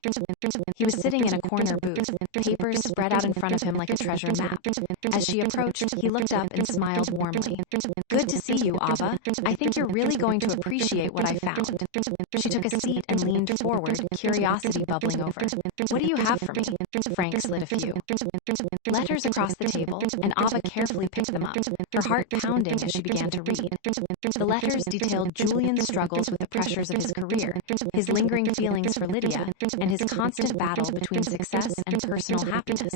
He was sitting in a corner booth, papers spread out in front of him like a treasure map. As she approached, he looked up and smiled warmly. Good to see you, Ava. I think you're really going to appreciate what I found. She took a seat and leaned forward, curiosity bubbling over. What do you have for me? Frank slid a few letters across the table, and Ava carefully picked them up, her heart pounding as she began to read. The letters detailed Julian's struggles with the pressures of his career, his lingering feelings for Lydia, and his constant battle between success and personal happiness.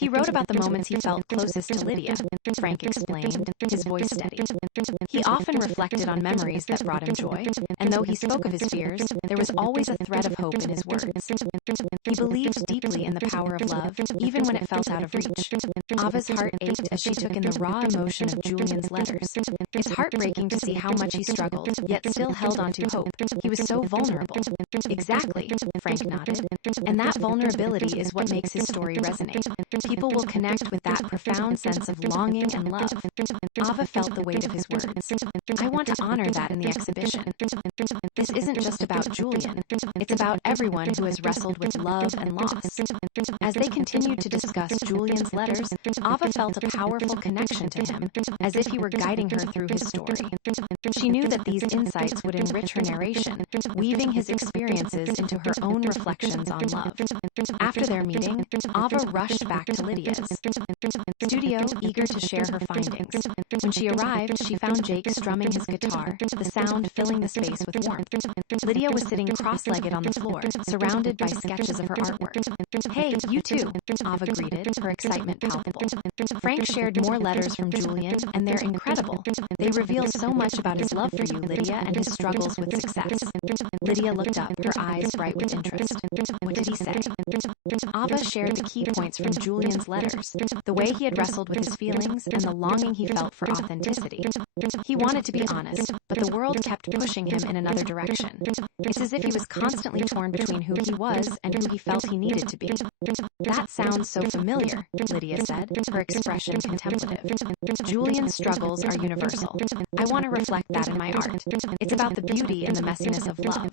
He wrote about the moments he felt closest to Lydia, Frank explained, his voice steady. He often reflected on memories that brought him joy, and though he spoke of his fears, there was always a thread of hope in his words. He believed deeply in the power of love, even when it felt out of reach. Ava's heart ached as she took in the raw emotion of Julian's letters. It's heartbreaking to see how much he struggled, yet still held on to hope. He was so vulnerable. Exactly, Frank nodded. And that vulnerability is what makes his story resonate. People will connect with that profound sense of longing and love. Ava felt the weight of his words. I want to honor that in the exhibition. This isn't just about Julian. It's about everyone who has wrestled with love and loss. As they continued to discuss Julian's letters, Ava felt a powerful connection to him, as if he were guiding her through his story. She knew that these insights would enrich her narration, weaving his experiences into her own reflections on love. After their meeting, Ava rushed back to Lydia's studio, eager to share her findings. When she arrived, she found Jake strumming his guitar, the sound filling the space with warmth. Lydia was sitting cross-legged on the floor, surrounded by sketches of her artwork. Hey, you too, Ava greeted, her excitement palpable. Frank shared more letters from Julian, and they're incredible. They reveal so much about his love for you, Lydia, and his struggles with success. Lydia looked up, her eyes bright with interest. What did he say? Ava shared the key points from Julian's letters, the way he had wrestled with his feelings, and the longing he felt for authenticity. He wanted to be honest, but the world kept pushing him in another direction. It's as if he was constantly torn between who he was and who he felt he needed to be. That sounds so familiar, Lydia said, her expression contemplative. Julian's struggles are universal. I want to reflect that in my art. It's about the beauty and the messiness of love.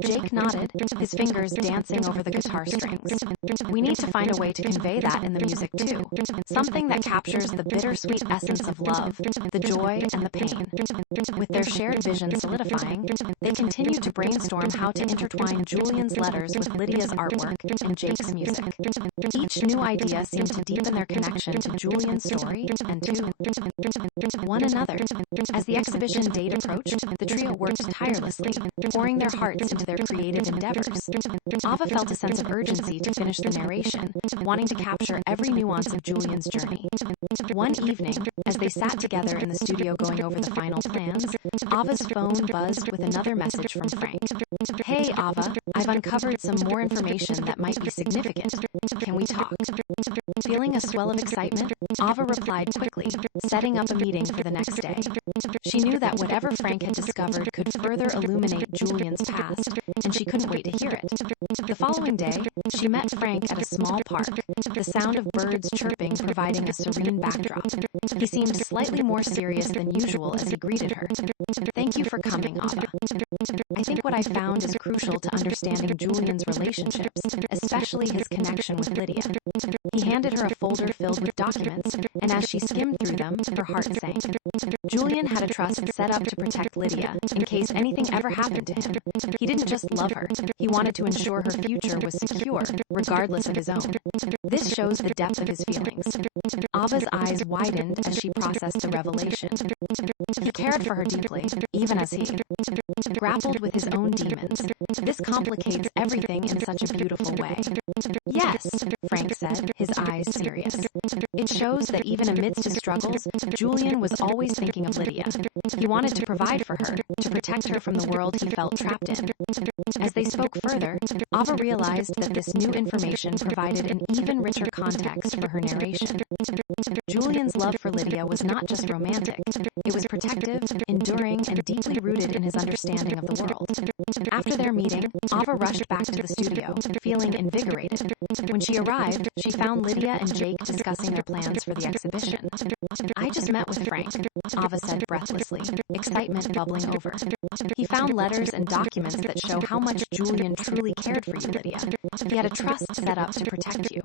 Jake nodded, his fingers dancing over the guitar strings. We need to find a way to convey that in the music too. Something that captures the bittersweet essence of love, the joy and the pain. With their shared vision solidifying, they continued to brainstorm how to intertwine Julian's letters with Lydia's artwork and Jake's music. Each new idea seemed to deepen their connection to Julian's story and to one another. As the exhibition date approached, the trio worked tirelessly, pouring their hearts into their creative endeavors. Ava felt a sense of urgency to finish the narration, wanting to capture every nuance of Julian's journey. One evening, as they sat together in the studio going over the final plans, Ava's phone buzzed with another message from Frank. Hey, Ava, I've uncovered some more information that might be significant. Can we talk? Feeling a swell of excitement, Ava replied quickly, setting up a meeting for the next day. She knew that whatever Frank had discovered could further illuminate Julian's path. past, and she couldn't wait to hear it. The following day, she met Frank at a small park, the sound of birds chirping providing a serene backdrop. He seemed slightly more serious than usual as he greeted her. "Thank you for coming, Ava. I think what I found is crucial to understanding Julian's relationships, especially his connection with Lydia." He handed her a folder filled with documents, and as she skimmed through them, her heart sank. Julian had a trust set up to protect Lydia, in case anything ever happened to him. He didn't just love her, he wanted to ensure her future was secure, regardless of his own. This shows the depth of his feelings. Ava's eyes widened as she processed the revelation. He cared for her deeply, even as he grappled with his own demons. This complicates everything in such a beautiful way. "Yes," Frank said, his eyes serious. "It shows that even amidst his struggles, Julian was always thinking of Lydia. He wanted to provide for her, to protect her from the world he felt trapped in." As they spoke further, Ava realized that this new information provided an even richer context for her narration. Julian's love for Lydia was not just romantic. It was protective, enduring, and deeply rooted in his understanding of the world. After their meeting, Ava rushed back to the studio, feeling invigorated. When she arrived, she found Lydia and Jake discussing their plans for the exhibition. "I just met with Frank," Ava said breathlessly, excitement bubbling over. "He found letters and documents that show how much Julian truly cared for you, Lydia. He had a trust set up to protect you."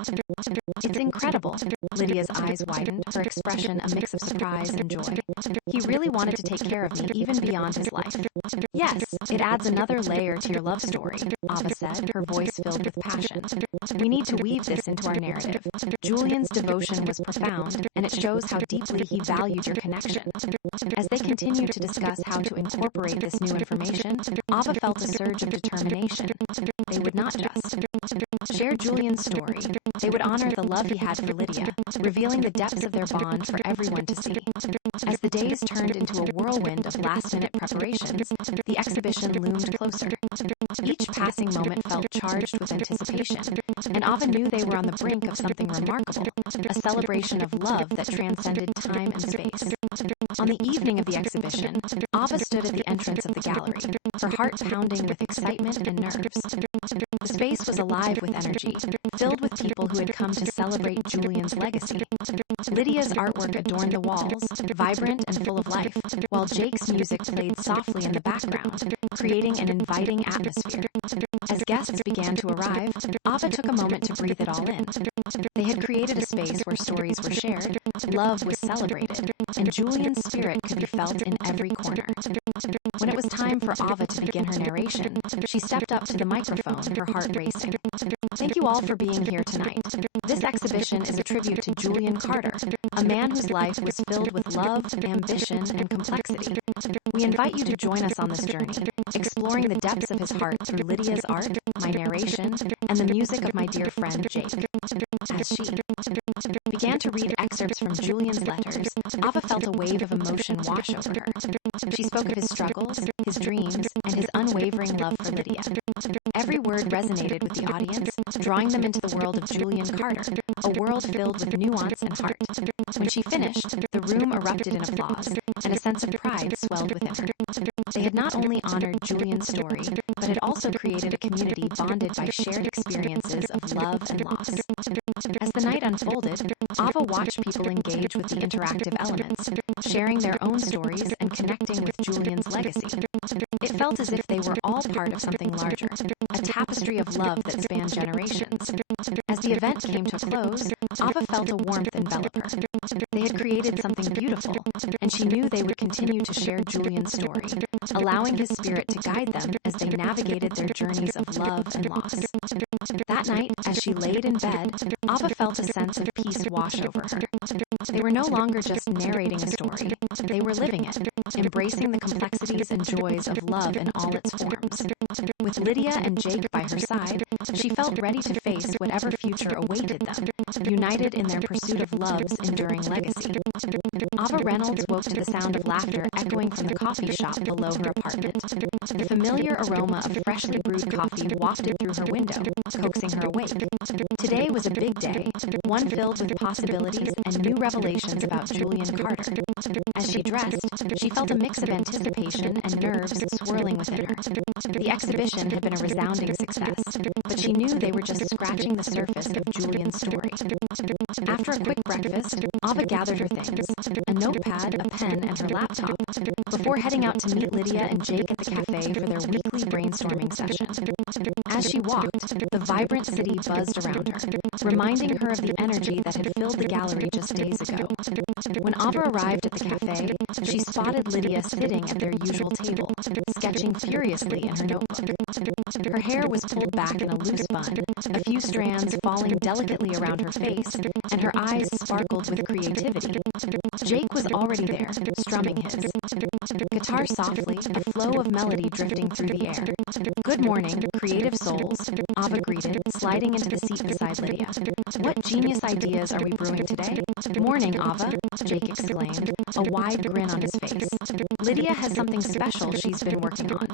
"It's incredible." Lydia's eyes widened, her expression a mix of surprise and joy. "He really wanted to take care of me even beyond his life." "Yes, it adds another layer to your love story," Ava said, her voice filled with passion. "We need to weave this into our narrative. Julian's devotion was profound, and it shows how deeply he valued your connection." As they continued to discuss how to incorporate this new information, Ava felt a surge of determination. They would not just share Julian's story. They would honor the love he had for Lydia, revealing the depths of their bond for everyone to see. As the days turned into a whirlwind of last-minute preparations, the exhibition loomed closer. Each passing moment felt charged with anticipation, and Ava knew they were on the brink of something remarkable, a celebration of love that transcended time and space. On the evening of the exhibition, Ava stood at the entrance of the gallery, her heart pounding with excitement and nerves. The space was alive with energy, filled with people who had come to celebrate Julian's legacy. Lydia's artwork adorned the walls, vibrant and full of life, while Jake's music played softly in the background, creating an inviting atmosphere. As guests began to arrive, Ava took a moment to breathe it all in. They had created a space where stories were shared, love was celebrated, and Julian's spirit could be felt in every corner. When it was time for Ava to begin her narration, she stepped up to the microphone, her heart racing. "Thank you all for being here tonight. This exhibition is a tribute to Julian Carter, a man whose life was filled with love, ambition, and complexity. We invite you to join us on this journey, exploring the depths of his heart through Lydia's art, my narration, and the music of my dear friend Jake." As she began to read excerpts from Julian's letters, Ava felt a wave of emotion wash over her. She spoke of his struggles, his dreams, and his unwavering love for Lydia. Every word resonated with the audience, drawing them into the world of Julian Carter, a world filled with nuance and heart. When she finished, the room erupted in applause, and a sense of pride swelled within her. They had not only honored Julian's story, but had also created a community bonded by shared experiences of love and loss. As the night unfolded, Ava watched people engage with the interactive elements, sharing their own stories and connecting with Julian's legacy. It felt as if they were all part of something larger, a tapestry of love that spanned generations. As the event came to a close, Ava felt a warmth envelop her. They had created something beautiful, and she knew they would continue to share Julian's story, allowing his spirit to guide them as they navigated their journeys of love and loss. That night, as she laid in bed, Ava felt a sense of peace wash over her. They were no longer just narrating a story, they were living it, embracing the complexities and joys of love in all its forms. With Lydia and Jake by her side, she felt ready to face whatever future awaited them, united in their pursuit of love's enduring legacy. Ava Reynolds woke to the sound of laughter echoing from the coffee shop below her apartment. The familiar aroma of freshly brewed coffee wafted through her window, coaxing her awake. Today was a big day, one filled with possibilities and new revelations about Julian Carter. As she dressed, she felt a mix of anticipation and nerves swirling within her. The exhibition had been a resounding success, but she knew they were just scratching the surface of Julian's story. After a quick breakfast, Ava gathered her things, a notepad, a pen, and her laptop, before heading out to meet Lydia and Jake at the cafe for their weekly brainstorming session. As she walked, the vibrant city buzzed around her, reminding her of the energy that had filled the gallery just days ago. When Ava arrived at the cafe, she spotted Lydia sitting at their usual table, sketching furiously in her notebook. Her hair was pulled back in a loose bun, a few strands falling delicately around her face, and her eyes sparkled with creativity. Jake was already there, strumming his guitar softly, a flow of melody drifting through the air. "Good morning, creative souls," Ava greeted, sliding into the seat beside Lydia. "What genius ideas are we brewing today?" "Morning, Ava," Jake exclaimed, a wide grin on his face. "Lydia has something special she's been working on."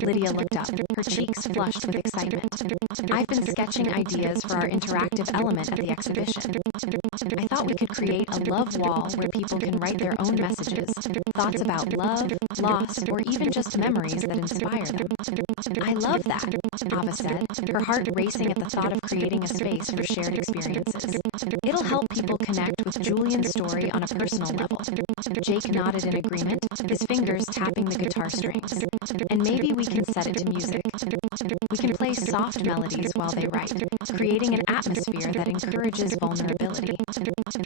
Lydia looked up, her cheeks flushed with excitement. "I've been sketching ideas for our interactive element at the exhibition. I thought we could create a love wall where people can write their own messages, thoughts about love, loss, or even just memories that inspire them." "I love that," Ava said, her heart racing at the thought of creating a space for shared experiences. "It'll help people connect with Julian's story on a personal level." Jake nodded in agreement, his fingers tapping the guitar strings. "And maybe we can set it to music. We can play soft melodies while they write, creating an atmosphere that encourages vulnerability."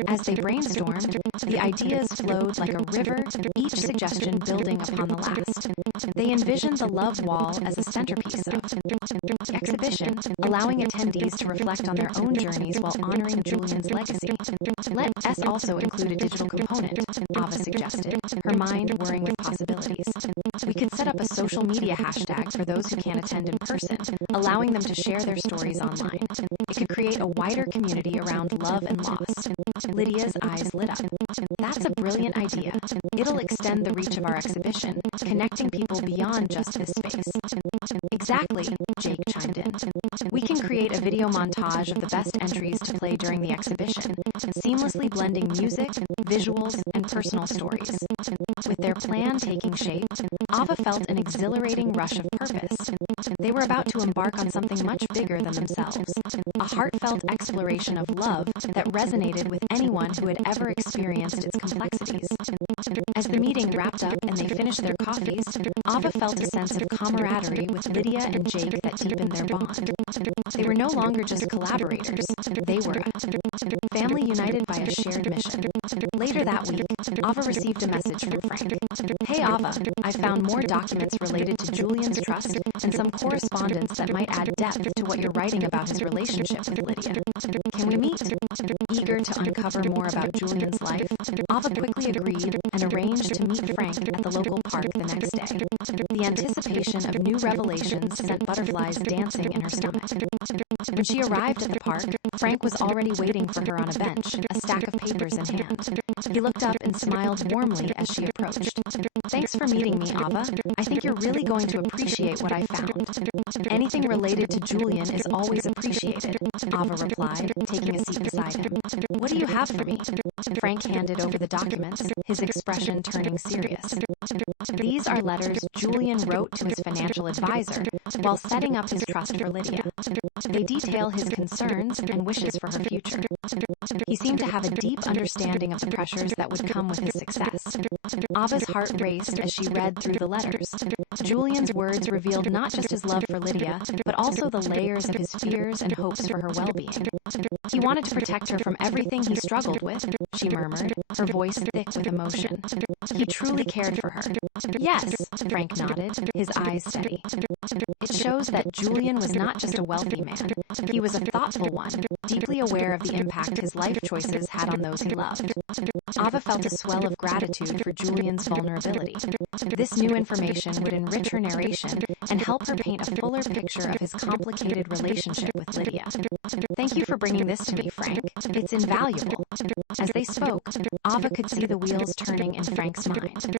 As they brainstormed, the ideas flowed like a river, each suggestion building upon the last. They envisioned the love wall as a centerpiece of the exhibition, allowing attendees to reflect on their own journeys while honoring Julian's legacy. "Let us also include a digital component," Ava suggested, her mind whirring with possibilities. "We could set up a social media hashtag for those who can't attend in person, allowing them to share their stories online. It could create a wider community around love and loss." Lydia's eyes lit up. "That's a brilliant idea. It'll extend the reach of our exhibition, connecting people beyond just this space." "Exactly," Jake chimed in. "We can create a video montage of the best entries to play during the exhibition, seamlessly blending music, visuals, and personal stories." With their plan taking shape, Ava felt an exhilarating rush of purpose. They were about to embark on something much bigger than themselves, a heartfelt exploration of love that resonated with anyone who had ever experienced its complexities. As the meeting wrapped up and they finished their coffees, Ava felt a sense of camaraderie with Lydia and Jake that deepened their bond. They were no longer just collaborators, they were a family united by a shared mission. Later that week, Ava received a message from Frank. "Hey Ava, I found more documents related to Julian's trust and some correspondence that might add depth to what you're writing about his relationship with Lydia. Can we meet?" Eager to uncover more about Julian's life, Ava quickly agreed and arranged to meet Frank at the local park the next day. The anticipation of new revelations sent butterflies dancing in her stomach. When she arrived at the park, Frank was already waiting for her on a bench, a stack of papers in hand. He looked up and smiled warmly as she approached. "Thanks for meeting me, Ava. I think you're really going to appreciate what I found." "Anything related to Julian is always appreciated," Ava replied, taking a seat beside him. "What do you have for me?" Frank handed over the documents, his expression turning serious. "These are letters Julian wrote to his financial advisor while setting up his trust for Lydia. They detail his concerns and wishes for her future. He seemed to have a deep understanding of the pressures that would come with his success." Ava's heart raced as she read through the letters. Julian's words revealed not just his love for Lydia, but also the layers of his fears and hopes for her well-being. "He wanted to protect her from everything he struggled with," she murmured, her voice thick with emotion. "He truly cared for her. her. Yes, Frank nodded, his eyes steady. It shows that Julian was not just a wealthy man. He was a thoughtful one, deeply aware of the impact his life choices had on those he loved. Ava felt a swell of gratitude for Julian's vulnerability. This new information would enrich her narration and help her paint a fuller picture of his complicated relationship with Lydia. Thank you for bringing this to me, Frank. It's invaluable. As they spoke, Ava could see the wheels turning in Frank's mind.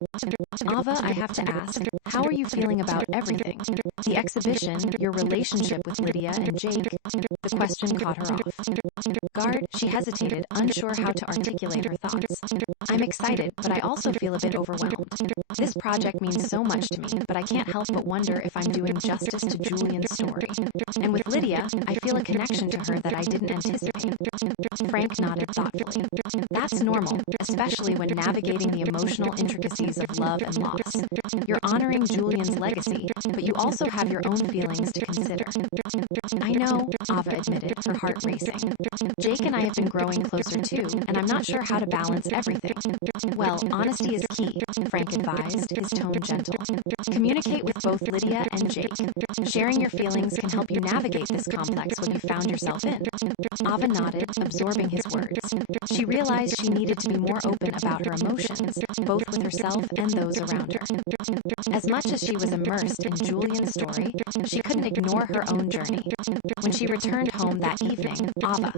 Ava, I have to ask, how are you feeling about everything? The exhibition, your relationship with Lydia and Jake? The question caught her off. Guard, she hesitated, unsure how to articulate her thoughts. I'm excited, but I also feel a bit overwhelmed. This project means so much to me, but I can't help but wonder if I'm doing justice to Julian's story. And with Lydia, I feel a connection to her that I didn't anticipate. Frank nodded thoughtfully. That's normal, especially when navigating the emotional intricacies of love and loss. You're honoring Julian's legacy, but you also have your own feelings to consider. I know, Ava admitted, her heart racing. Jake and I have been growing closer too, and I'm not sure how to balance everything. Well, honesty is key, Frank advised, his tone gentle. Communicate with both Lydia and Jake. Sharing your feelings can help you navigate this complex one you found yourself in. Ava nodded, absorbing his words. She realized she needed to be more open about her emotions, both with herself and those around her. As much as she was immersed in Julian's story, she couldn't ignore her own journey. When she returned home that evening, Ava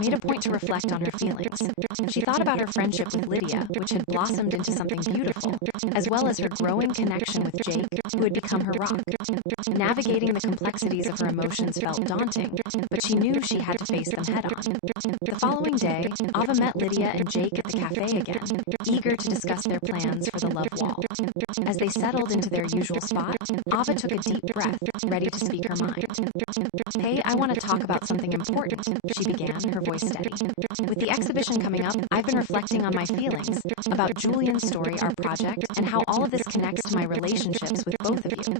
made a point to reflect on her feelings. She thought about her friendship with Lydia, which had blossomed into something beautiful, as well as her growing connection with Jake, who had become her rock. Navigating the complexities of her emotions felt daunting, but she knew she had to face them head-on. The following day, Ava met Lydia and Jake at the cafe again, eager to discuss their plans for the love wall. As they settled into their usual spot, Ava took a deep breath, ready to speak her mind. Hey, I want to talk about something important, she began, her voice steady. With the exhibition coming up, I've been reflecting on my feelings about Julian's story, our project, and how all of this connects to my relationships with both of you.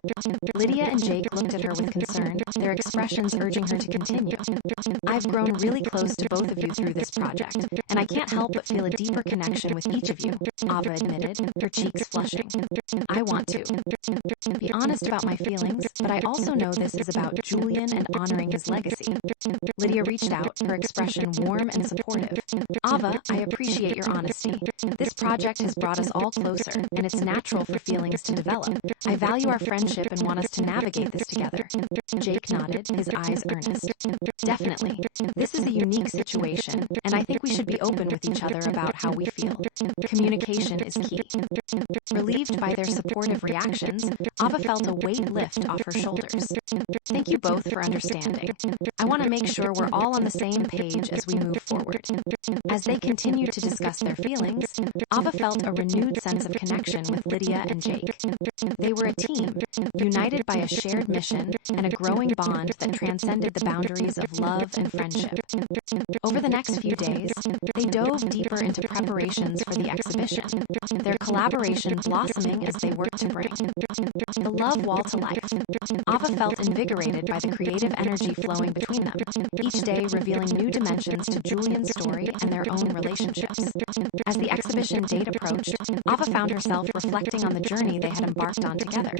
Lydia and Jake looked at her with concern, their expressions urging her to continue. I've grown really close to both of you through this project, and I can't help but feel a deeper connection with each of you, Ava admitted, her cheeks flushing. I want to be honest about my feelings, but I also know this is about Julian and honoring his legacy. Lydia reached out, her expression warm and supportive. Ava, I appreciate your honesty. This project has brought us all closer, and it's natural for feelings to develop. I value our friendship and want us to navigate this together. Jake nodded, his eyes earnest. Definitely. This is a unique situation, and I think we should be open with each other about how we feel. Communication is key. Relieved by their supportive reactions, Ava felt a weight lift off her shoulders. Thank you both for understanding. I want to make sure we're all on the same page as we move forward. As they continued to discuss their feelings, Ava felt a renewed sense of connection with Lydia and Jake. They were a team, united by a shared mission and a growing bond that transcended the boundaries of love and friendship. Over the next few days, they dove deeper into preparations for the exhibition, their collaboration blossoming as they worked to bring the love wall to life. Ava felt invigorated by the creative energy flowing between them, each day revealing new dimensions to Julian's story and their own relationships. As the exhibition date approached, Ava found herself reflecting on the journey they had embarked on together.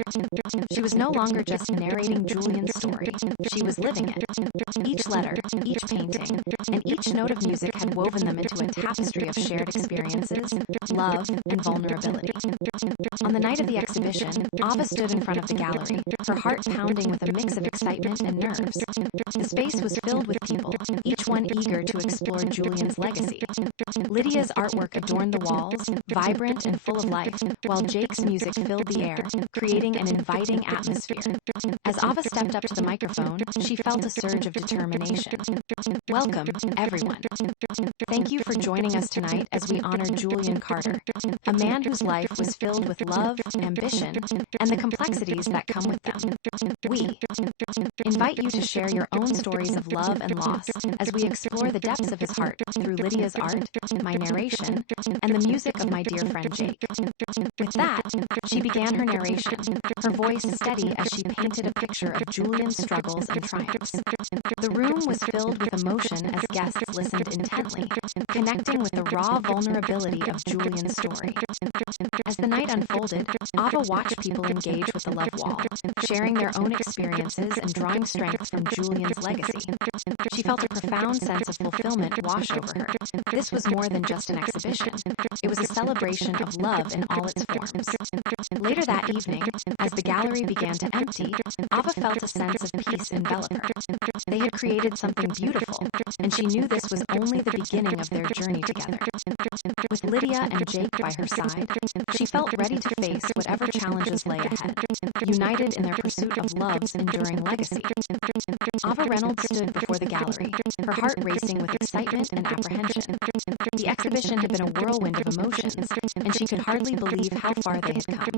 She was no longer just narrating Julian's story, she was living it. Each letter, each painting, and each note of music had woven them into a tapestry of shared experiences, love, and vulnerability. On the night of the exhibition, Ava stood in front of the gallery, her heart pounding with a mix of excitement and nerves. The space was filled with people, each one eager to explore Julian's legacy. Lydia's artwork adorned the walls, vibrant and full of life, while Jake's music filled the air, creating an inviting atmosphere. As Ava stepped up to the microphone, she felt a surge of determination. Welcome, everyone. Thank you for joining us tonight as we honor Julian Carter, a man whose life was filled with love, ambition, and the complexities that come with them. We invite you to share your own stories of love and loss as we explore the depths of his heart through Lydia's art, my narration, and the music of my dear friend Jake. With that, she began her narration, her voice steady as she painted a picture of Julian's struggles and triumphs. The room was filled with emotion as guests listened intently, connecting with the raw vulnerability of Julian's story. As the night unfolded, Ava watched people engage with the love wall, sharing their own experiences and drawing strength from Julian's legacy. She felt a profound sense of fulfillment wash over her. This was more than just an exhibition. It was a celebration of love in all its forms. Later that evening, as the gallery began to empty, Ava felt a sense of peace envelop her. They had created something beautiful, and she knew this was only the beginning of their journey together. With Lydia and Jake by her side, she felt ready to face whatever challenges lay ahead, united in their pursuit of love's enduring legacy. Ava Reynolds stood before the gallery, her heart racing with excitement and apprehension. The exhibition had been a whirlwind of emotions, and she could hardly believe how far they had come.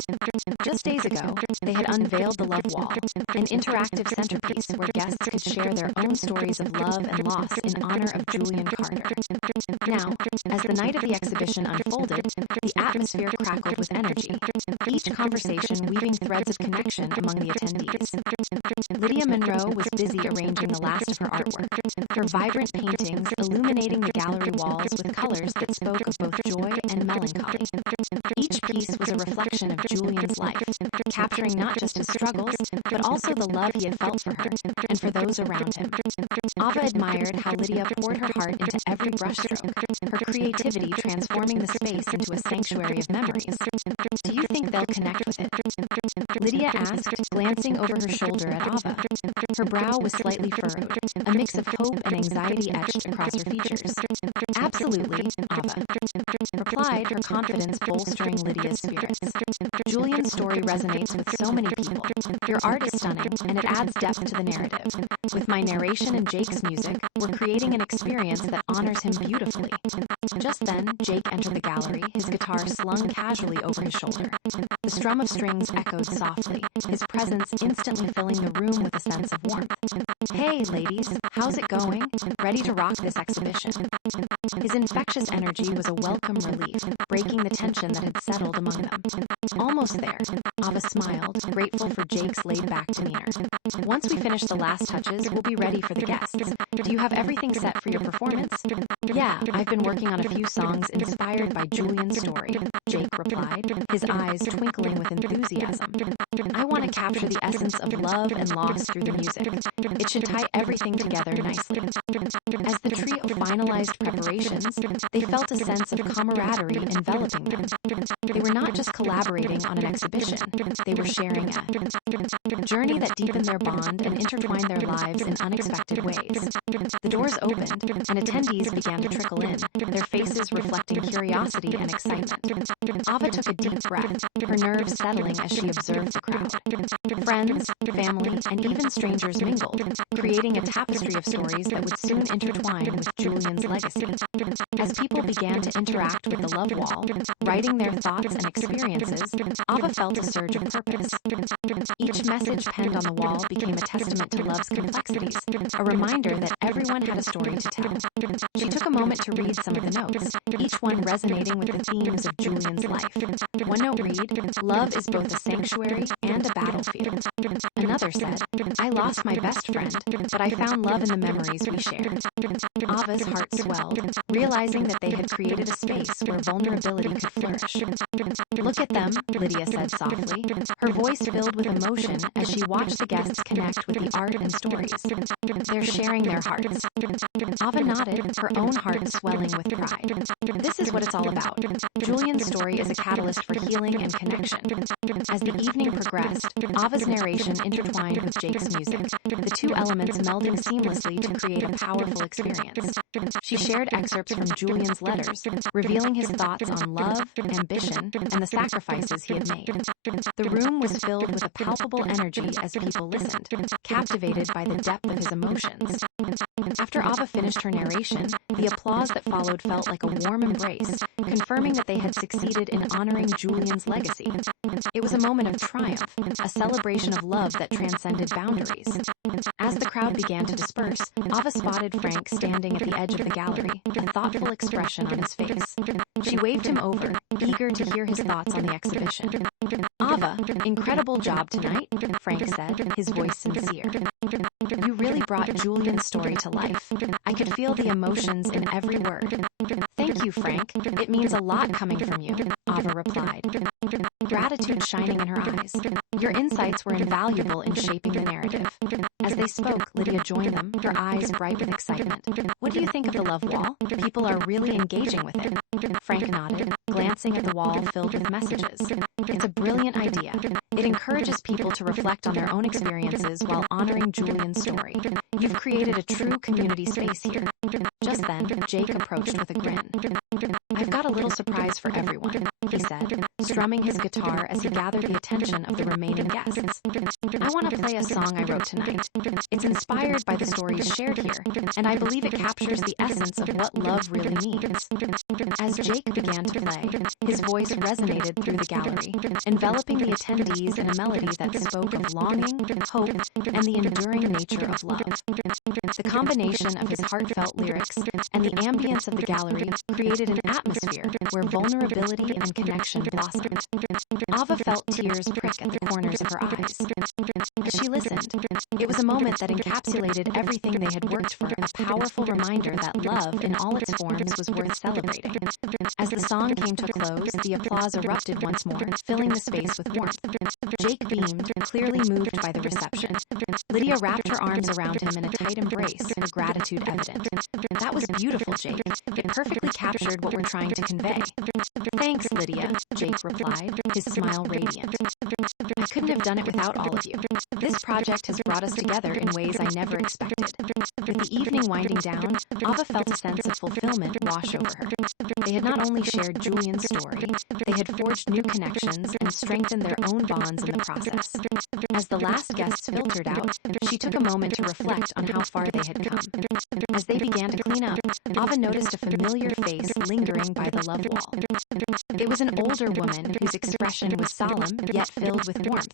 Just days ago, they had unveiled the Love Wall, an interactive centerpiece where guests could share their own stories of love and loss in honor of Julian Carter. Now, as the night of the exhibition unfolded, the atmosphere crackled with energy, each conversation weaving threads of connection among the attendees. Lydia Monroe was busy arranging the last of her artwork, her vibrant paintings illuminating the gallery walls with colors that spoke of both joy and melancholy. Each piece was a reflection of Julian's life, capturing not just his struggles, but also the love he had felt for her and for those around him. Ava admired how Lydia poured her heart into every brushstroke, her creativity transforming the space into a sanctuary of memories. Do you think they'll connect with it? Lydia asked, glancing over her shoulder at Ava. Her brow was slightly furrowed, a mix of hope and anxiety etched across her features. Absolutely, Ava replied, her confidence bolstering Lydia's spirits. Julian's story resonates with so many people. Your art is stunning, and it adds depth to the narrative. With my narration and Jake's music, we're creating an experience that honors him beautifully. Just then, Jake entered the gallery, his guitar slung casually over his shoulder. The strum of strings echoed softly, his presence instantly filling the room with a sense of warmth. Hey, ladies, how's it going? Ready to rock this exhibition? His infectious energy was a welcome relief, breaking the tension that had settled among them. Almost there, Ava smiled, grateful for Jake's laid-back demeanor. Once we finish the last touches, we'll be ready for the guests. Do you have everything set for your performance? Yeah, I've been working on a few songs inspired by Julian's story, Jake replied, his eyes twinkling with enthusiasm. I want to capture the essence of love and loss through the music. It should tie everything together nicely. As the trio finalized preparations, they felt a sense of camaraderie enveloping them. They were not just collaborating on an exhibition, they were sharing a journey that deepened their bond and intertwined their lives in unexpected ways. The doors opened, and attendees began to trickle in, their faces reflecting curiosity and excitement. Ava took a deep breath, her nerves settling as she observed the crowd. Friends, family, and even strangers mingled, creating a tapestry of stories that would soon intertwine with Julian's legacy. As people began to interact with the Love Wall, writing their thoughts and experiences, Ava felt a surge of purpose. Each message penned on the wall became a testament to love's complexities, a reminder that everyone had a story to tell. She took a moment to read some of the notes, each one resonating with the themes of Julian's life. One note read, "Love is both a sanctuary and a battlefield." Another said, "I lost my best friend, but I found love in the memories we shared." Ava's heart swelled, realizing that they had created a space where vulnerability could flourish. "Look at them," Lydia said softly, her voice filled with emotion as she watched the guests connect with the art and stories. "They're sharing their hearts." Ava nodded, her own heart swelling with pride. This is what it's all about. Julian's story is a catalyst for healing and connection. As the evening progressed, Ava's narration intertwined with Jake's music, the two elements melding seamlessly to create a powerful experience. She shared excerpts from Julian's letters, revealing his thoughts on love, ambition, and the sacrifices he had made. The room was filled with a palpable energy as people listened, captivated by the depth of his emotions. After Ava finished her narration, the applause that followed felt like a warm embrace, confirming that they had succeeded in honoring Julian's legacy. It was a moment of triumph, a celebration of love that transcended boundaries. As the crowd began to disperse, Ava spotted Frank standing at the edge of the gallery, a thoughtful expression on his face. She waved him over, eager to hear his thoughts on the exhibition. "Ava, incredible job tonight," Frank said, his voice sincere. "You really brought Julian's story to life. I I could feel the emotions in every word. Thank you, Frank. It means a lot coming from you, Ava replied, gratitude shining in her eyes. Your insights were invaluable in shaping the narrative. As they spoke, Lydia joined them, her eyes bright with excitement. What do you think of the love wall? People are really engaging with it. Frank nodded, glancing at the wall filled with messages. It's a brilliant idea. It encourages people to reflect on their own experiences while honoring Julian's story. You've created a true community space here. Just then, Jake approached with a grin. I've got a little surprise for everyone, he said, strumming his guitar as he gathered the attention of the remaining guests. I want to play a song I wrote tonight. It's inspired by the stories shared here, and I believe it captures the essence of what love really means. As Jake began to play, his voice resonated through the gallery, enveloping the attendees in a melody that spoke of longing, hope, and the enduring nature of love. The combination of his heartfelt lyrics and the ambience of the gallery created an atmosphere where vulnerability and connection blossomed. Ava felt tears prick at the corners of her eyes. As she listened, it was a moment that encapsulated everything they had worked for, a powerful reminder that love in all its forms was worth celebrating. As the song came to a close, the applause erupted once more, filling the space with warmth. Jake beamed, clearly moved by the reception. Lydia wrapped her arms around him in a tight embrace, her gratitude evident. That was beautiful, Jake. It perfectly captured what we're trying to convey. Thanks, Lydia, Jake replied, his smile radiant. I couldn't have done it without all of you. This project has brought us together in ways I never expected. With the evening winding down, Ava felt a sense of fulfillment wash over her. They had not only shared Julian's story, they had forged new connections and strengthened their own bonds in the process. As the last guests filtered out, she took a moment to reflect on how far they had come. As they began to clean up, Ava noticed a familiar face lingering by the love wall. It was an older woman whose expression was solemn yet filled with warmth.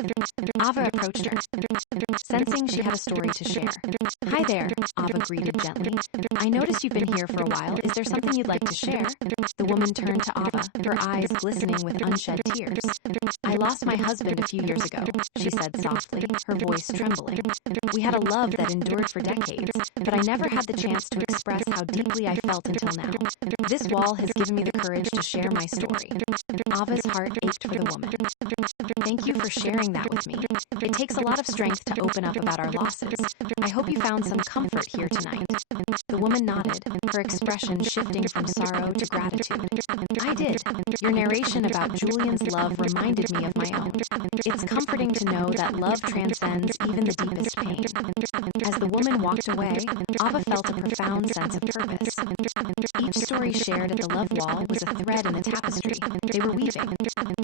Ava approached her, sensing she had a story to share. Hi there, Ava greeted gently. I noticed you've been here for a while. Is there something you'd like to share? The woman turned to Ava, her eyes glistening with unshed tears. I lost my husband a few years ago, she said softly, her voice trembling. We had a love that endured for decades, but I never had the chance to express how deeply I felt until now. This wall has given me the courage to share my story. Ava's heart ached for the woman. Thank you for sharing that with me. It takes a lot of strength to open up about our losses. I hope you found some comfort here tonight. The woman nodded, her expression shifting from sorrow to gratitude. I did. Your narration about Julian's love reminded me of my own. It's comforting to know that love transcends even the deepest pain. As the woman walked away, Ava felt a profound sense of purpose. Each story shared at the love wall was a thread in the tapestry they were weaving,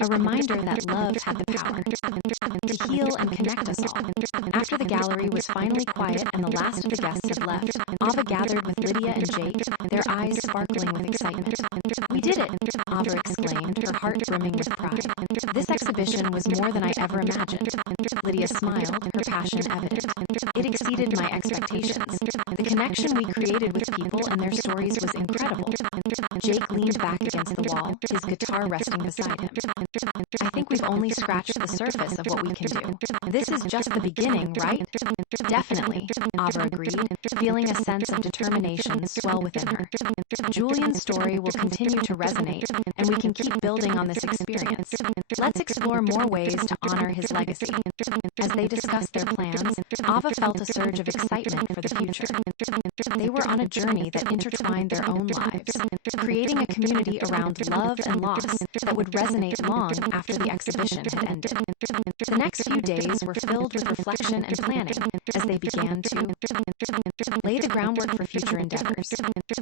a reminder that love had the power to heal and connect us all. After the gallery was finally quiet and the last of the guests had left, Ava gathered with Lydia and Jake, their eyes sparkling with excitement. We did it, Ava exclaimed, her heart brimming with pride. This exhibition was more than I ever imagined. Lydia smiled, her passion evident. It exceeded my expectations. The connection we created with people and their stories was incredible. Jake leaned back against the wall, his guitar resting beside him. I think we've only scratched the surface of what we can do. This is just the beginning, right? Definitely, Ava agreed, feeling a sense of determination swell within her. Julian's story will continue to resonate, and we can keep building on this experience. Let's explore more ways to honor his legacy. As they discussed their plans, Ava felt a surge of excitement for the future. They were on a journey that intertwined their own lives, creating a community around love and loss that would resonate long after the exhibition had ended. The next few days were filled with reflection and planning as they began to lay the groundwork for future endeavors.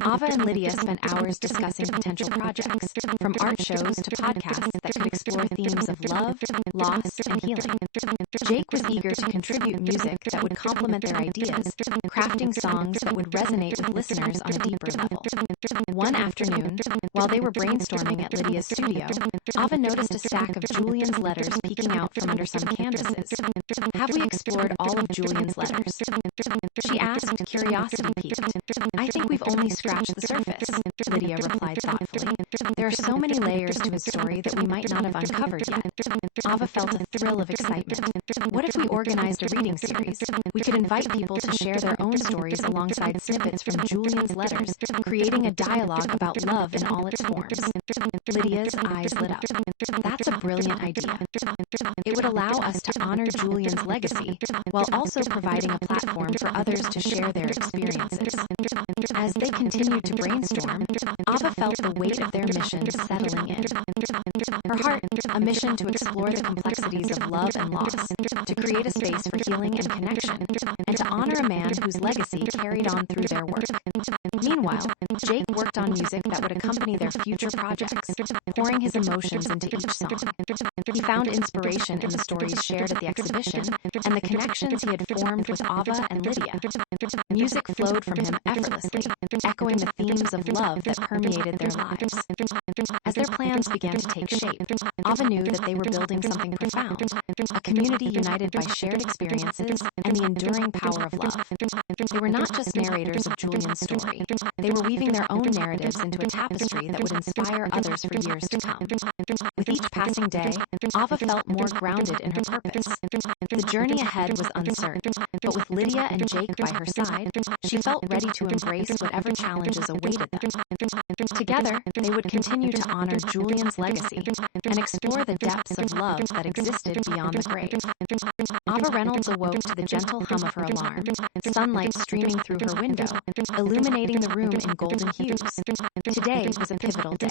Ava and Lydia spent hours discussing potential projects, from art shows to podcasts that could explore themes of love, loss, and healing. Jake was eager to contribute music that would complement their ideas, crafting songs that would resonate with listeners on a deeper level. One afternoon, afternoon, while they were brainstorming at Lydia's studio, Ava noticed a stack of Julian's letters peeking out from under some canvases. "Have we explored all of Julian's letters?" she asked, curiosity piqued. "I think we've only scratched the surface," Lydia replied thoughtfully. "There are so many layers to his story that we might not have uncovered yet." Ava felt a thrill of excitement. What if we organized a reading series? We could invite people to share their own stories alongside snippets from Julian's letters, creating a dialogue about love in all its forms. Lydia's eyes lit up. "That's a brilliant idea. It would allow us to honor Julian's legacy while also providing a platform for others to share their experiences." As they continued to brainstorm, Ava felt the weight of their mission settling in. Her heart, a mission to explore the complexities of love and loss, to create a space for healing and connection, and to honor a man whose legacy carried on through their work. Meanwhile, Jake worked on music that would accompany their future projects, pouring his emotions into each song. He found inspiration in the stories shared at the exhibition and the connections he had formed with Ava and Lydia. Music flowed from him effortlessly, echoing the themes of love that permeated their lives. As their plans began to take shape, Ava knew that they were building something profound, a community united by shared experiences and the enduring power of love. They were not just narrators of Julian's story. They were weaving their own narratives into a tapestry that would inspire others for years to come. With each passing day, Ava felt more grounded in her purpose. The journey ahead was uncertain, but with Lydia and Jake by her side, she felt ready to embrace whatever challenges awaited them. Together, they would continue to honor Julian's legacy and explore the depths of love that existed beyond the grave. Ava Reynolds awoke to the gentle hum of her alarm, sunlight streaming through her window, illuminating the room in golden hues. Today was a pivotal day.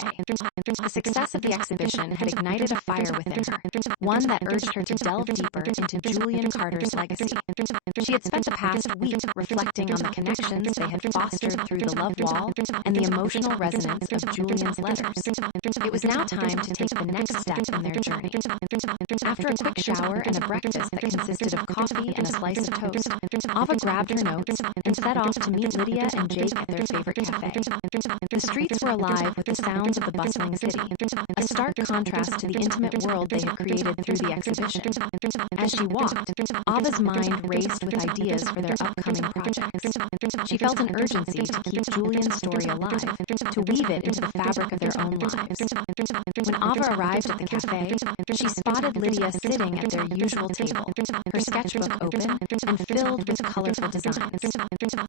The success of the exhibition had ignited a fire within her, one that urged her to delve deeper into Julian Carter's legacy. She had spent the past week reflecting on the connections they had fostered through the love wall and the emotional resonance of Julian's letters. It was now time to take the next step in their journey. After a quick shower and a breakfast that consisted of coffee and a slice of toast, Ava grabbed her notes and set off to meet Lydia and Jake at their favorite cafe. The streets were alive with the sounds of the bustling city, a stark contrast to the intimate world they had created through the exhibition. As she walked, Ava's mind raced with ideas for their upcoming projects. She felt an urgency to keep Julian's story alive, to weave it into the fabric of their own lives. When Ava arrived at the cafe, she spotted Lydia sitting at their usual table, her sketchbook open and filled with colorful designs.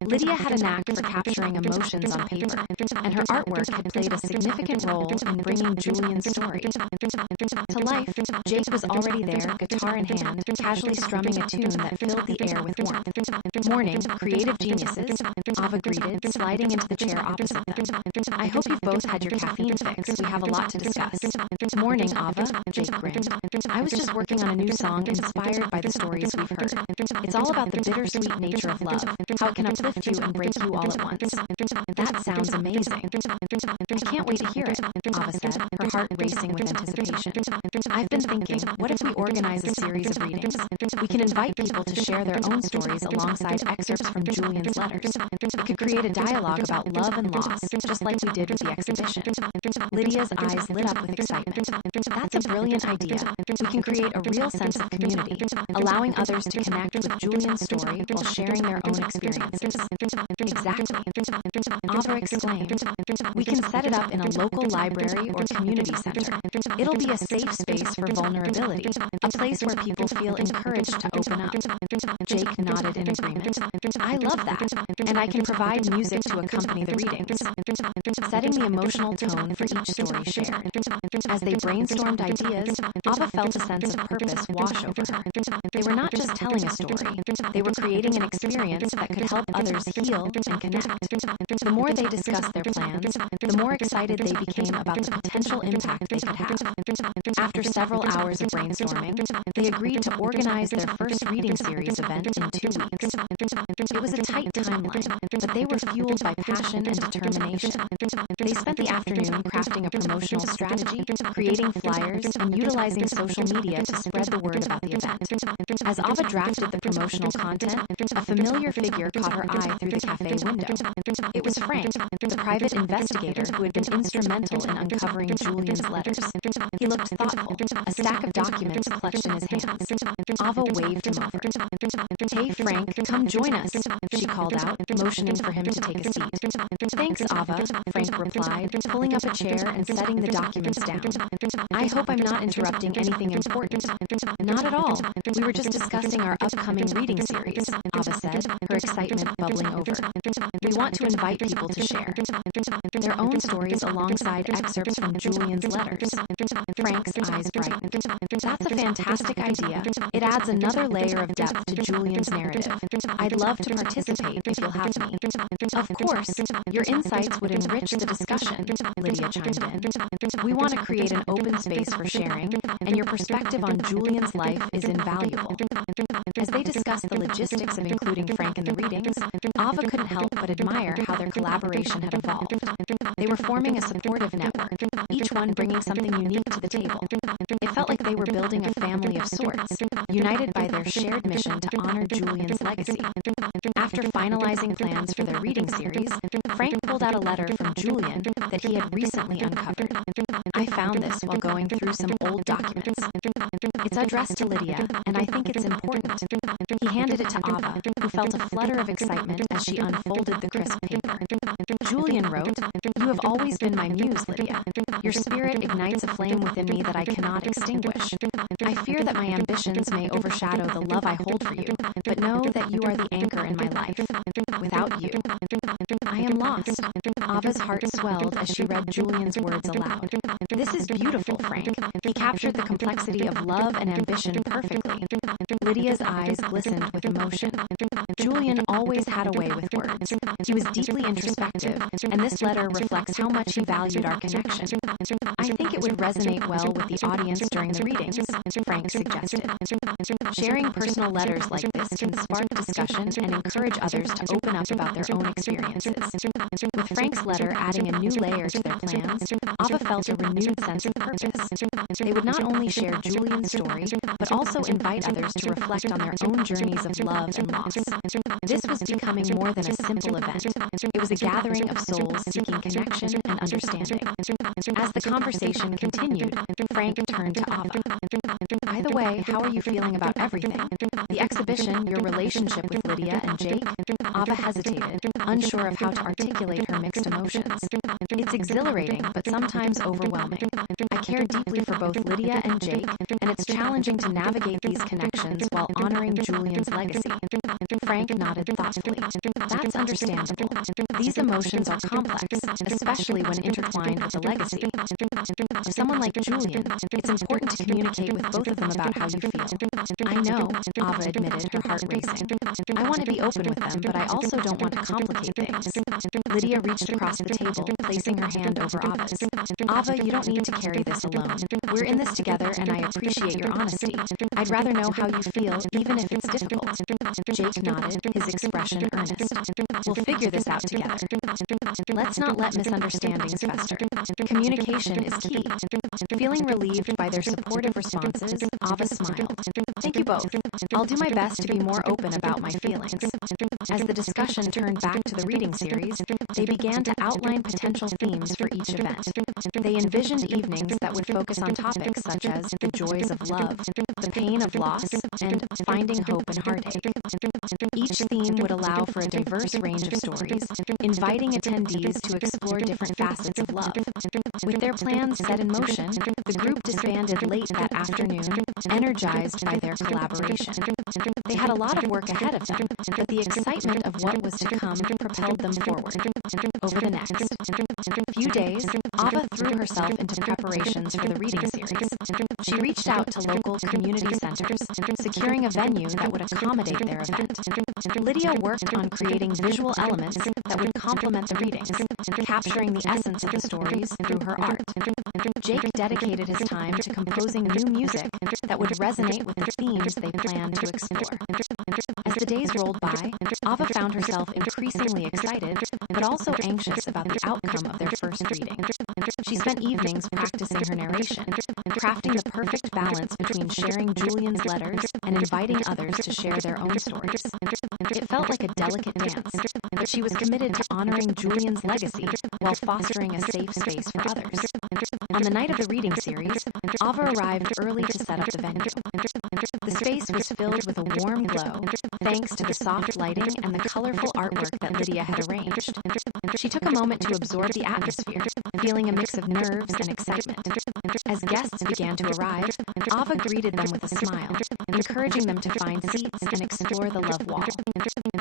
Lydia had a knack for capturing emotions on paper, and her artwork had played a significant role in bringing Julian's story to life. Jake was already there, guitar in hand, casually strumming a tune that filled the air with warmth. "Morning, creative geniuses," Ava greeted, sliding into the chair opposite them. "I hope you've both had your caffeine fix. We have a lot to discuss." "Morning, Ava," Jake grinned. "I was just working on a new song inspired by the stories we've heard. It's all about the bittersweet nature of love, how it can uplift you and break you all at once." "That sounds amazing." "I can't wait to hear it," Ava said, her heart racing with anticipation. "I've been thinking, what if we organize a series of readings? We can invite people to share their own stories alongside excerpts from Julian's letters. It could create a dialogue about love and loss, just like we did with the exhibition." Lydia's eyes lit up with excitement. "That's a brilliant idea. We can create a real sense of community, allowing others to connect with Julian's story while sharing their own experiences." "Exactly," Ava exclaimed. "We can set it up in a local library or community center. It'll be a safe space for vulnerability, a place where people feel encouraged to open up." Jake nodded in agreement. "I love that, and I can provide music to accompany the readings, setting the emotional tone for each story shared." As they brainstormed ideas, Ava felt a sense of purpose wash over her. They were not just telling a story, they were creating an experience that could help others heal and connect. The more they discussed their plans, the more excited they became about the potential impact they could have. After several hours of brainstorming, they agreed to organize their first reading series event in 2 weeks. It was a tight timeline, but they were fueled by passion and determination. They spent the afternoon crafting a promotional strategy, creating flyers, and utilizing social media to spread the word about the event. As Ava drafted the promotional content, a familiar figure caught her eye through the cafe window. It was Frank, Frank, the private investigator who had been instrumental in uncovering Julian's letters. He looked thoughtful, a stack of documents clutched in his hands. Ava waved him over. "Hey, Frank, come join us," she called out, motioning for him to take a seat. "Thanks, Ava," Frank replied, pulling up a chair and setting the documents down. "I hope I'm not interrupting anything important." "Not at all. We were just discussing our upcoming reading series," Ava said, her excitement bubbling over. "We want to invite people to share their own stories alongside excerpts from Julian's letters." Frank's eyes brightened. "That's a fantastic idea. It adds another layer of depth to Julian's narrative. I'd love to participate if you'll have me." "Of course. Your insights would enrich the discussion," Lydia chimed in. "We want to create an open space for sharing, and your perspective on Julian's life is invaluable." As they discussed the logistics of including Frank in the readings, Ava couldn't help but admire how their collaboration had evolved. They were forming a supportive network, each one bringing something unique to the table. It felt like they were building a family of sorts, united by their shared mission to honor Julian's legacy. After finalizing plans for their reading series, Frank pulled out a letter from Julian that he had recently uncovered. "I found this while going through some old documents. It's addressed to Lydia, and I think it's important." He handed it to Ava, who felt a flutter of excitement as she unfolded the crisp paper. Julian wrote, "You have always been my muse, Lydia. Your spirit ignites a flame within me that I cannot extinguish. I fear that my ambitions may overshadow the love I hold for you, but know that you are the anchor in my life. Without you, I am lost." Ava's heart swelled as she read Julian's words aloud. "This is beautiful, Frank." He captured the complexity of love and ambition perfectly. Lydia's eyes glistened with emotion. Julian always had a way with words. He was deeply introspective, and this letter reflects how much he valued our connection. "I think it would resonate well with the audience during the readings," Frank suggested. Sharing personal letters like this can spark discussion and encourage others to open up about their own experiences. With Frank's letter adding a new layer to their plans, Ava felt a renewed sense of purpose. They would not only share Julian's story, but also invite others to reflect on their own journeys of love and loss. This was becoming more than a simple event. It was a gathering of souls seeking connection and understanding. As the conversation continued, Frank turned to Ava. "By the way, how are you feeling about everything? The exhibition, your relationship with Lydia and Jake?" Ava hesitated, unsure of how to articulate her mixed emotions. "It's exhilarating, but sometimes overwhelming. I care deeply for both Lydia and Jake, and it's challenging to navigate these connections while honoring Julian's legacy." Frank nodded thoughtfully. "That's understandable. These emotions are complex, especially when intertwined with the legacy. For someone like Julian, it's important to communicate with both of them about how you feel." "I know," Ava admitted, her heart racing. "I want to be open with them, but I also don't want to complicate things." Lydia reached across the table, placing her hand over Ava's. "Ava, you don't need to carry this alone. We're in this together, and I appreciate your honesty. I'd rather know how you feel, even if it's difficult." Jake nodded, his expression earnest. "We'll figure this out together. Let's not let misunderstandings fester. Communication is key." Feeling relieved by their supportive responses, Ava smiled. "Thank you both. I'll do my best to be more open about my feelings." As the discussion turned back to the reading series, they began to outline potential themes for each event. They envisioned evenings that would focus on topics such as the joys of love, the pain of loss, and finding hope in heartache. Each theme would allow for a diverse range of stories, inviting attendees to explore different facets of love. With their plans set in motion, the group disbanded late that afternoon, energized by their collaboration. They had a lot of work ahead of them, but the excitement of what was to come propelled them forward. Over the next few days, Ava threw herself into preparations for the reading series. She reached out to local community centers, securing a venue that would accommodate their event. Lydia worked on creating visual elements that would complement the readings, capturing the essence of the stories through her art. Jake dedicated his time to composing new music that would resonate with the themes they planned to explore. As the days rolled by, Ava found herself increasingly excited, but also anxious about the outcome of their first reading. She spent evenings practicing her narration, crafting the perfect balance between sharing Julian's letters and inviting others to share their own stories. It felt like a delicate dance, that she was committed to honoring Julian's legacy while fostering a safe space for others. On the night of the reading series, Ava arrived early to set up the venue. The space was filled with a warm glow, thanks to the soft lighting and the colorful artwork that Lydia had arranged. She took a moment to absorb the atmosphere, feeling a mix of nerves and excitement. As guests began to arrive, Ava greeted them with a smile, encouraging them to find seats and explore the love wall.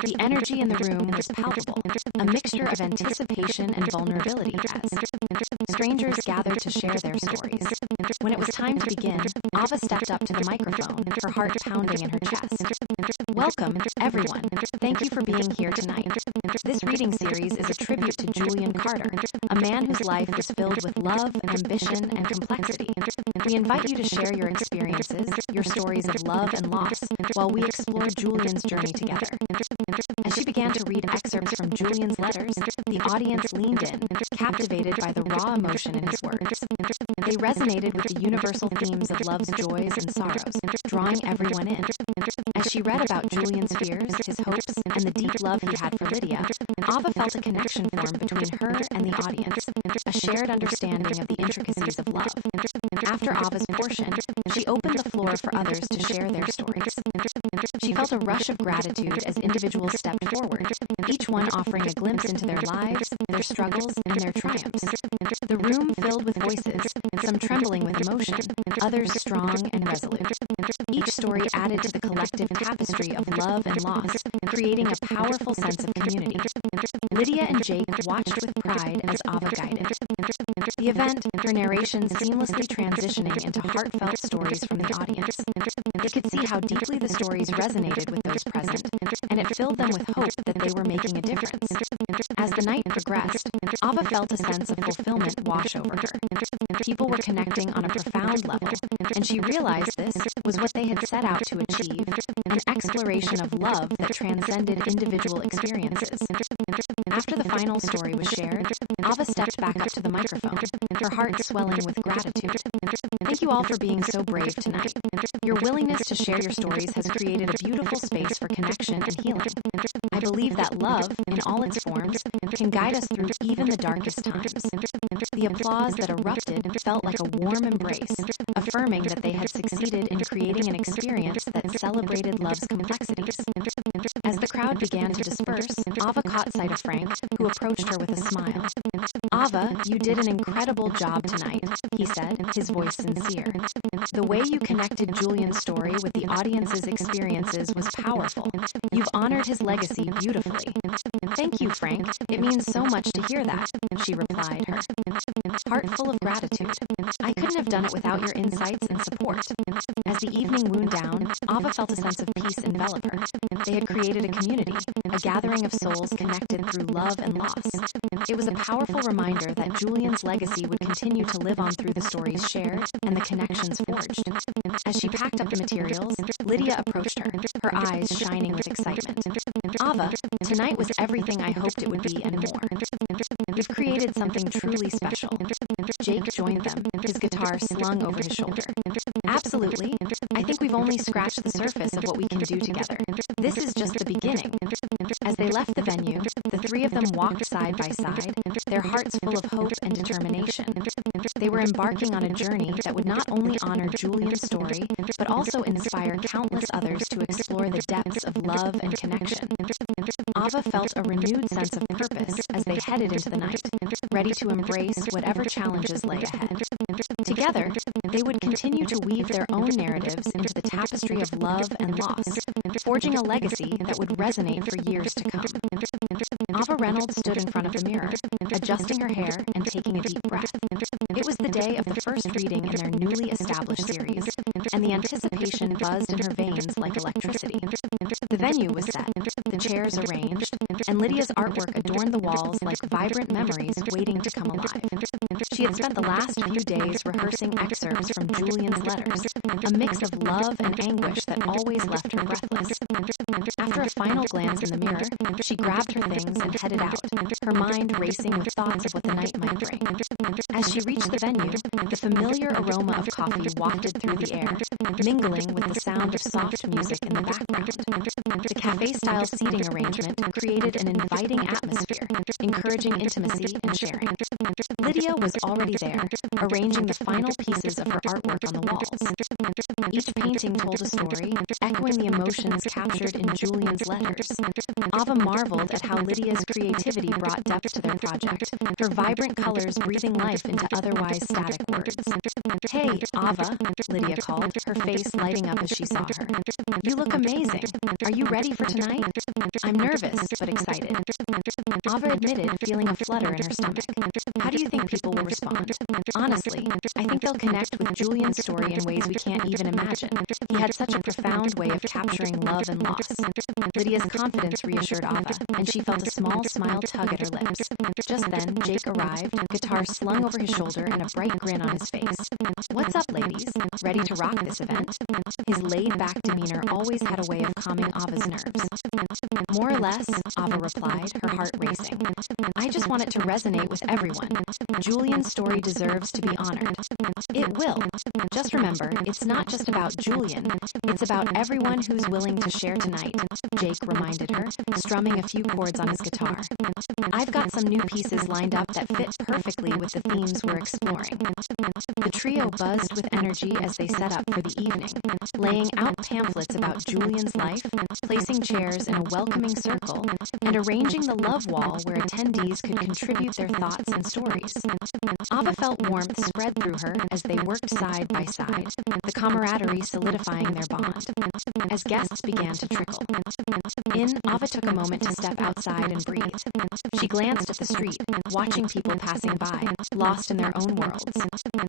The energy in the room was palpable, a mixture of anticipation and vulnerability as strangers gathered to share their stories. When it was time to begin, Ava stepped up to the microphone, her heart pounding in her chest. Welcome, everyone. Thank you for being here tonight. This reading series is a tribute to Julian Carter, a man whose life was filled with love, ambition, and complexity. We invite you to share your experiences, your stories of love and loss, while we explore Julian's journey together. As she began to read excerpts from Julian's letters, the audience leaned in, captivated by the raw emotion in his words. They resonated with the universal themes of love's joys and sorrows, drawing everyone in. As she read about Julian's fears, his hopes, and the deep love he had for Lydia, Ava felt a connection form between her and the audience, a shared understanding of the intricacies of love. After Ava's portion, she opened the floor for others to share their stories. She felt a rush of gratitude as individuals stepped forward, each one offering a glimpse into their lives, their struggles, and their triumphs. The room filled with voices, some trembling with emotion, others strong and resolute. Each story added to the collective tapestry of love and loss, creating a powerful sense of community. Lydia and Jake watched with pride as Ava guided. The event, her narration seamlessly transitioning into heartfelt stories from the audience. They could see how deeply the stories resonated with those present, and it filled them with hope that they were making a difference. As the night progressed, Ava felt a sense of fulfillment wash over her. People were connecting on a profound level, and she realized this was what they had set out to achieve, an exploration of love that transcended individual experiences. After the final story was shared, Ava stepped back up to the microphone, her heart swelling with gratitude. Thank you all for being so brave tonight. Your willingness to share your stories has created a beautiful space for connection and healing. I believe that love, in all its forms, can guide us through even the darkest times. The applause that erupted felt like a warm embrace, affirming that they had succeeded in creating an experience that celebrated love's complexities. As the crowd began to disperse, Ava caught sight of Frank, who approached her with a smile. Ava, you did an incredible job tonight, he said, his voice sincere. The way you connected Julian's story with the audience's experiences was powerful. You've honored his legacy beautifully. Thank you, Frank. It means so much to hear that, she replied, her heart full of gratitude. I couldn't have done it without your insights and support. As the evening wound down, Ava felt a sense of peace envelop her. They had created a community, a gathering of souls connected through love and loss. It was a powerful reminder that Julian's legacy would continue to live on through the stories shared and the connections forged. As she packed up the materials, Lydia approached her, her eyes shining with excitement. Ava, tonight was everything I hoped it would be and more. You've created something truly special. Jake joined them, his guitar slung over his shoulder. Absolutely. I think we've only scratched the surface of what we can do together. This is just the beginning. As they left the venue, the three of them walked side by side, their hearts full of hope and determination. They were embarking on a journey that would not only honor Julian's story, but also inspire countless others to explore the depths of love and connection. Ava felt a renewed sense of purpose as they headed into the night, ready to embrace whatever challenges lay ahead. Together, they would continue to weave their own narratives into the tapestry of love and loss, forging a legacy that would resonate for years to come. Ava Reynolds stood in front of the mirror, adjusting her hair and taking a deep breath. It was the day of the first reading in their newly established series, and the anticipation buzzed in her veins like electricity. The venue was set, the chairs arranged, and Lydia's artwork adorned the walls like vibrant memories waiting to come alive. She had spent the last few days rehearsing excerpts from Julian's letters, a mix of love and anguish that always left her breathless. After a final glance in the mirror, she grabbed her things and headed out, her mind racing with thoughts of what the night might bring. As she reached the venue, the familiar aroma of coffee wafted through the air, mingling with the sound of soft music in the background. The cafe-style seating arrangement created an inviting atmosphere, encouraging intimacy and sharing. Lydia was already there, arranging the final pieces of her artwork on the walls. Each painting told a story, echoing the emotions captured in Julian's letters. Ava marveled at how Lydia's creativity brought depth to their project, her vibrant colors breathing life into otherwise static words. "Hey, Ava," Lydia called, her face lighting up as she saw her. "You look amazing. Are you ready for tonight?" "I'm nervous, but excited." Ava admitted, feeling a flutter in her stomach. "How do you think people will respond?" "Honestly, I think they'll connect with Julian's story in ways we can't even imagine. He had such a profound way of capturing love and loss." Lydia's confidence reassured Ava, and she felt a small smile tug at her lips. Just then, Jake arrived, guitar slung over his shoulder and a bright grin on his face. "What's up, ladies? Ready to rock this event?" His laid-back demeanor always had a way of calming Ava's nerves. "More or less," Ava replied, her heart racing. "I just want it to resonate with everyone. Julian's story deserves to be honored." "It will. Just remember, it's not just about Julian. It's about everyone who's willing to share tonight," Jake reminded her, strumming a few chords on his guitar. "I've got some new pieces lined up that fit perfectly with the themes we're exploring." The trio buzzed with energy as they set up for the evening, laying out pamphlets about Julian's life, placing chairs in a welcoming circle, and arranging the love wall where attendees could contribute their thoughts and stories. Ava felt warmth spread through her as they worked side by side, the camaraderie solidifying their bond. As guests began to trickle in, Ava took a moment to step outside and breathe. She glanced at the street, watching people passing by, lost in their own worlds.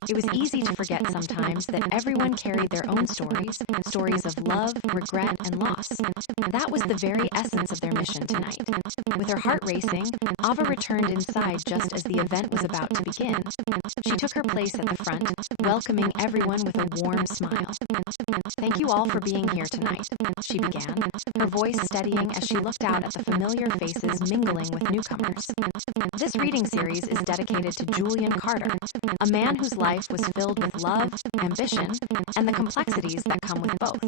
It was easy to forget sometimes that everyone carried their own stories, stories of love, regret, and loss. That was the very essence of their mission tonight. With her heart racing, Ava returned inside just as the event was about to begin. She took her place at the front, welcoming everyone with a warm smile. "Thank you all for being here tonight," she began, her voice steadying as she looked out at the familiar faces mingling with newcomers. "This reading series is dedicated to Julian Carter, a man whose life was filled with love, ambition, and the complexities that come with both."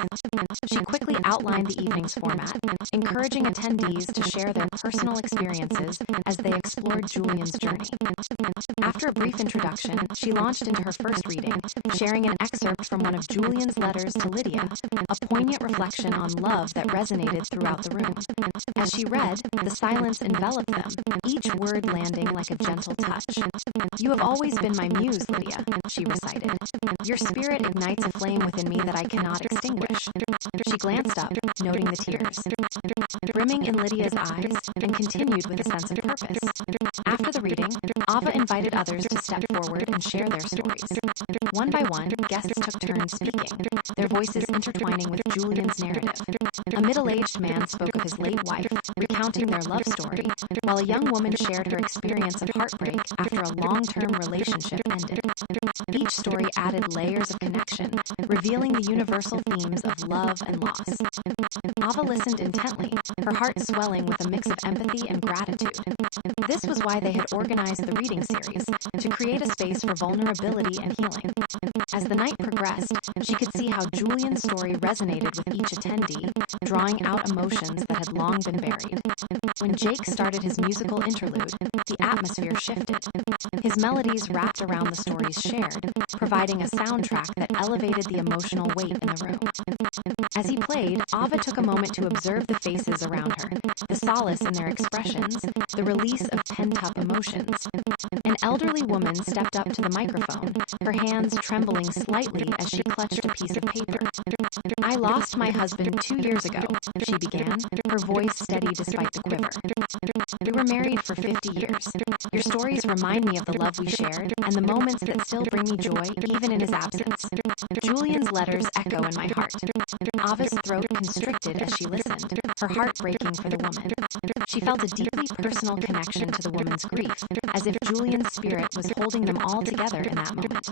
She quickly outlined the evening's format, encouraging attendees to share their personal experiences as they explored Julian's journey. After a brief introduction, she launched into her first reading, sharing an excerpt from one of Julian's letters to Lydia, a poignant reflection on love that resonated throughout the room. As she read, the silence enveloped them, each word landing like a gentle touch. "You have always been my muse, Lydia," she recited. "Your spirit ignites a flame within me that I cannot extinguish." She glanced up, noting the tears brimming in Lydia's eyes, and continued with a sense of purpose. After the reading, Ava invited others to step forward and share their stories. One by one, guests took turns speaking, their voices intertwining with Julian's narrative. A middle-aged man spoke of his late wife, recounting their love story, while a young woman shared her experience of heartbreak after a long-term relationship ended. Each story added layers of connection, revealing the universal themes of love and loss. Ava listened intently, her heart swelling with a mix of empathy and gratitude. This was why they had organized the reading series, to create a space for vulnerability and healing. As the night progressed, she could see how Julian's story resonated with each attendee, drawing out emotions that had long been buried. When Jake started his musical interlude, the atmosphere shifted. His melodies wrapped around the stories shared, providing a soundtrack that elevated the emotional weight in the room. As he played, Ava took a moment to observe the faces around her, the solace in their expressions, the release of pent-up emotions. An elderly woman stepped up to the microphone, her hands trembling slightly as she clutched a piece of paper. "I lost my husband 2 years ago," she began, her voice steady despite the quiver. "We were married for 50 years. Your stories remind me of the love we shared and the moments that still bring me joy even in his absence. Julian's letters echo in my heart." Ava's throat constricted as she listened, her heart breaking for the woman. She felt a deep deeply personal connection to the woman's grief, as if Julian's spirit was holding them all together in that moment.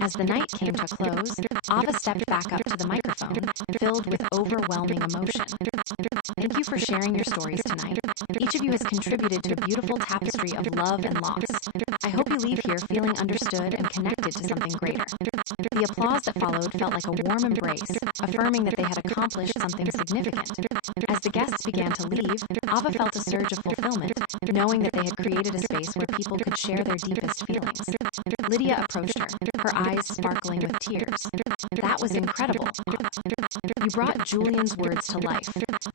As the night came to a close, Ava stepped back up to the microphone, filled with overwhelming emotion. Thank you for sharing your stories tonight. Each of you has contributed to a beautiful tapestry of love and loss. I hope you leave here feeling understood and connected to something greater. The applause that followed felt like a warm embrace, affirming that they had accomplished something significant. As the guests began to leave, Ava felt a surge of fulfillment, knowing that they had created a space where people could share their deepest feelings. Lydia approached her eyes sparkling with tears. That was incredible, Ava. You brought Julian's words to life.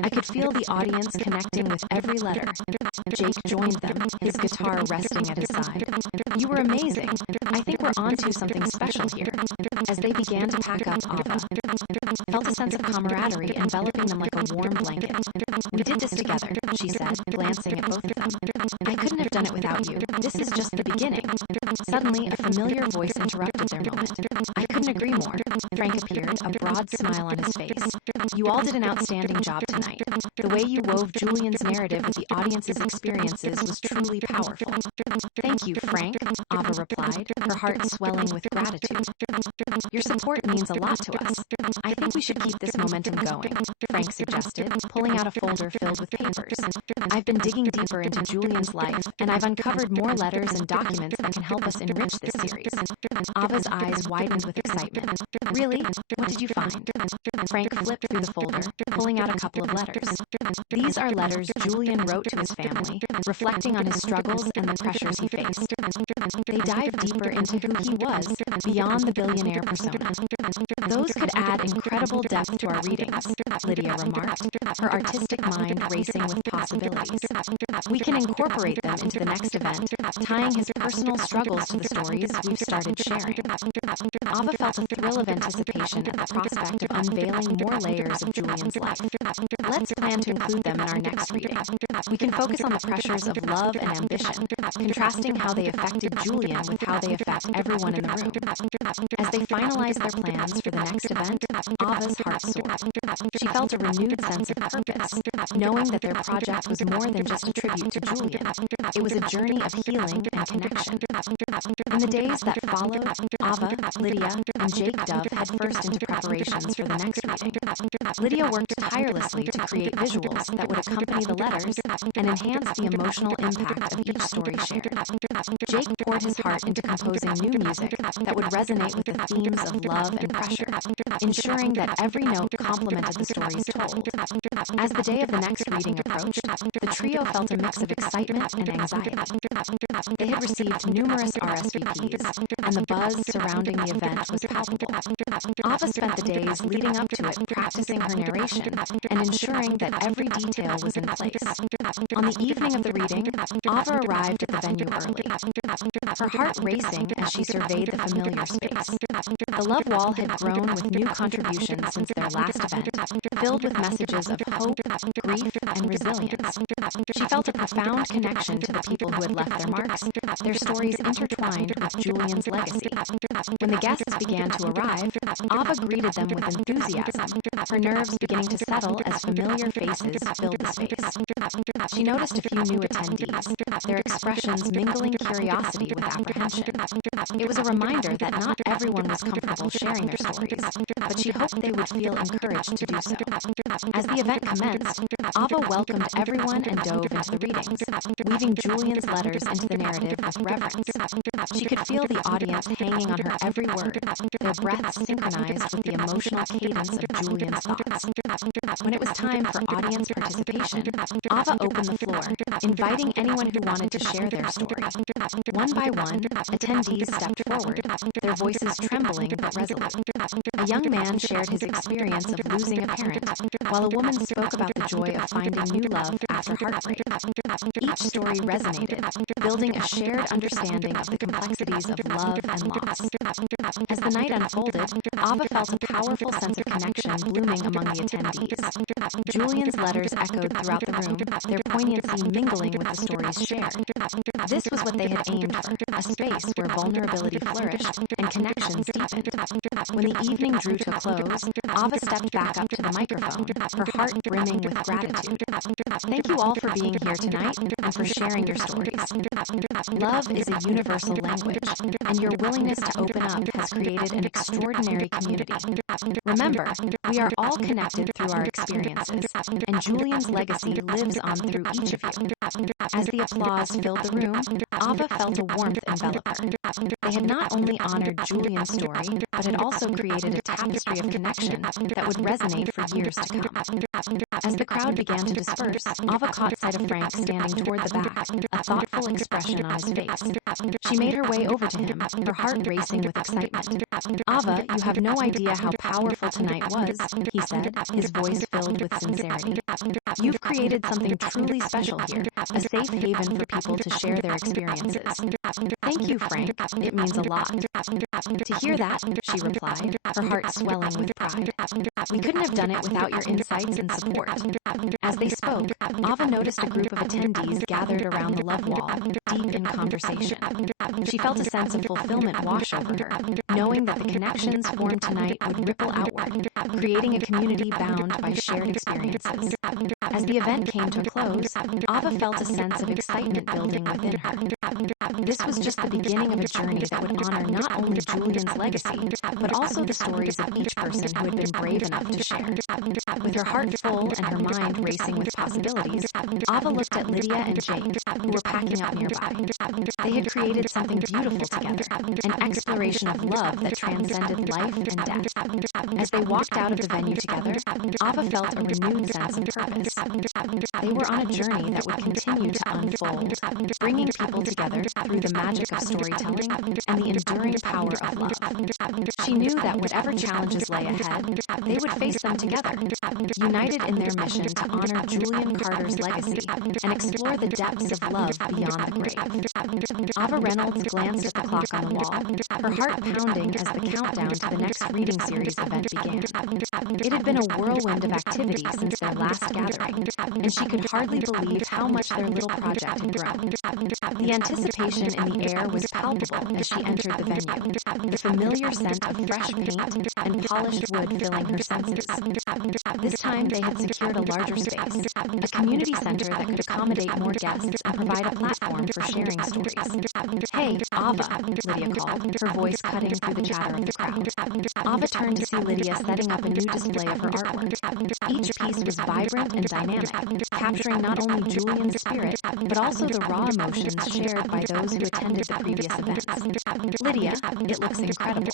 I could feel the audience connecting with every letter. Jake joined them, his guitar resting at his side. You were amazing. I think we're onto something special here. As they began to pack up, Ava felt a sense of camaraderie enveloping them like a warm blanket. We did this together, she said, glancing at both of them. I couldn't have done it without you. This is just the beginning. Suddenly, a familiar voice interrupted their moment. I couldn't agree more. Frank appeared, a broad smile on his face. You all did an outstanding job tonight. The way you wove Julian's narrative with the audience's experiences was truly powerful. Thank you, Frank, Ava replied, her heart swelling with gratitude. Your support means a lot to us. I think we should keep this momentum going, Frank suggested, pulling out a folder filled with papers. I've been digging deeper into Julian's life, and I've uncovered more letters and documents that can help us enrich this series. Ava's eyes widened with excitement. Really? What did you find? Frank flipped through the folder, pulling out a couple of letters. These are letters Julian wrote to his family, reflecting on his struggles and the pressures he faced. They dive deeper into who he was, beyond the billionaire persona. Those could add incredible depth to our readings, Lydia remarked, her artistic mind racing with possibilities. We can incorporate them into the next event, tying his personal struggles to the stories we've started sharing. Ava felt a thrill of anticipation at the prospect of unveiling more layers of Julian's life. Let's plan to include them in our next reading. We can focus on the pressures of love and ambition, contrasting how they affected Julian with how they affect everyone in the room. As they finalized their plans for the next event, Ava's heart soared. She felt a renewed sense of purpose, knowing that their project was more than just a tribute to Julian. It was a journey of healing and connection. In the days that followed, Ava, Lydia, and Jake dove headfirst into preparations for the next reading. Lydia worked tirelessly to create visuals that would accompany the letters and enhance the emotional impact of each story shared. Jake poured his heart into composing new music that would resonate with the themes of love and pressure, ensuring that every note complemented the stories told. As the day of the next reading approached, the trio felt a mix of excitement and anxiety. They had received numerous RSVPs, and the buzz surrounding the event was palpable. Ava spent the days leading up to it practicing her narration and ensuring that every detail was in place. On the evening of the reading, Ava arrived at the venue early, her heart racing as she surveyed the familiar space. The love wall had grown with new contributions since their last event, filled with messages of hope, grief, and resilience. She felt a profound connection to the people who had left their marks, their stories intertwined with Julian's legacy. When the guests began to arrive, Ava greeted them with enthusiasm, her nerves beginning to settle as familiar faces filled the space. She noticed a few new attendees, their expressions mingling curiosity with apprehension. It was a reminder that not everyone was comfortable sharing their stories, but she hoped they would feel encouraged to do so. As the event commenced, Ava welcomed everyone and dove into the readings, weaving Julian's letters into the narrative with reverence. She could feel the audience hanging on her every word, their breaths synchronized with the emotional cadence of Julian's thoughts. When it was time for audience participation, Ava opened the floor, inviting anyone who wanted to share their story. One by one, attendees stepped forward, their voices trembling but resolute. A young man shared his experience of losing a parent, while a woman spoke about the joy of finding new love after heartbreak. Each story resonated, building a shared understanding of the complexities of love and loss. As the night unfolded, Ava felt a powerful sense of connection blooming among the attendees. Julian's letters echoed throughout the room, their poignancy mingling with the stories shared. This was what they had aimed for, a space where vulnerability flourished and connections deepened. When the evening drew to a close, Ava stepped back up to the microphone, her heart brimming with gratitude. Thank you all for being here tonight and for sharing your stories. Love is a universal language, and your willingness to open up has created an extraordinary community. Remember, we are all connected through our experiences, and Julian's legacy lives on through each of you. As the applause filled the room, Ava felt a warmth envelop her. They had not only honored Julian's story, but had also created a tapestry of connection that would resonate for years to come. As the crowd began to disperse, Ava caught sight of Frank standing toward the back, a thoughtful expression on his face. She made her way over to him, her heart racing with excitement. Ava, you have no idea how powerful tonight was, he said, his voice filled with sincerity. You've created something truly special here, a safe haven for people to share their experiences. Thank you, Frank. It means a lot. To hear that, she replied, her heart swelling with pride. We couldn't have done it without your insights and support. As they spoke, Ava noticed a group of attendees gathered around the love wall, deep in conversation. She felt a sense of fulfillment wash over her, knowing that the connections formed tonight would ripple outward, creating a community bound by shared experiences. As the event came to a close, Ava felt a sense of excitement building within her. This was just the beginning of a journey that would honor not only Julian's legacy, but also the stories of each person who had been brave enough to share. With her heart full and her mind racing with possibilities, Ava looked at Lydia and Jake, who were packing up nearby. They had created something beautiful together, an exploration of love that transcended life and death. As they walked out of the venue together, Ava felt a renewed sense of purpose. They were on a journey that would continue to unfold, bringing people together through the magic of storytelling and the enduring power of love. She knew that whatever challenges lay ahead, they would face them together, united in their mission to honor Julian Carter's legacy and explore the depths of love beyond the grave. Ava Reynolds glanced at the clock on the wall, her heart pounding as the countdown to the next reading series event began. It had been a whirlwind of activity since their last gathering, and she could hardly believe how much their little project had grown. The anticipation in the air was palpable as she entered the venue, the familiar scent of fresh paint and polished wood filling her senses. This time they had secured a larger space, a community center that could accommodate more guests and provide a platform for sharing stories. Hey, Ava, Lydia called, her voice cutting through the chatter of the crowd. Ava turned to see Lydia setting up a new display of her artwork. Each piece was vibrant and dynamic, capturing not only Julian's spirit, but also the raw emotions shared by those who attended the previous events. Lydia, it looks incredible,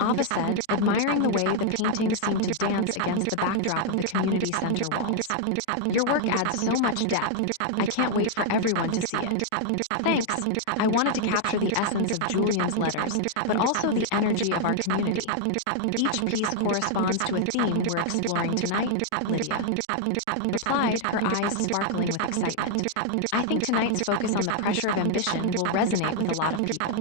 Ava said, admiring the way the paintings seemed to dance against the backdrop of the community center walls. Your work adds so much depth. I can't wait for everyone to see it. Thanks. I wanted to capture the essence of Julian's letters, but also the energy of our community. Each piece corresponds to a theme we're exploring tonight, Lydia replied, her eyes sparkling with excitement. I think tonight's focus on the pressure of ambition will resonate with a lot of people.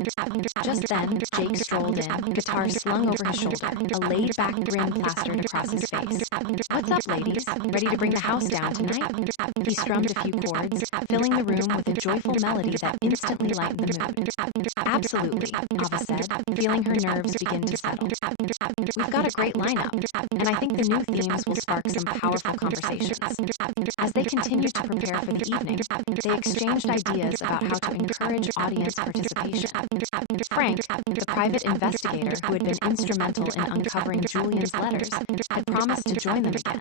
Just then, Jake strolled in, guitar slung over his shoulder, a laid-back grin plastered across his face. What's up, ladies? Ready to bring the house down tonight? He strummed a few chords, filling the room with a joyful melody that instantly lightened the mood. Absolutely, Ava said, feeling her nerves begin to settle. We've got a great lineup, and I think the new themes will spark some powerful conversations. As they continued to prepare for the evening, they exchanged ideas about how to encourage audience participation. Frank, the private investigator who had been instrumental in uncovering Julian's letters, had promised to join them again.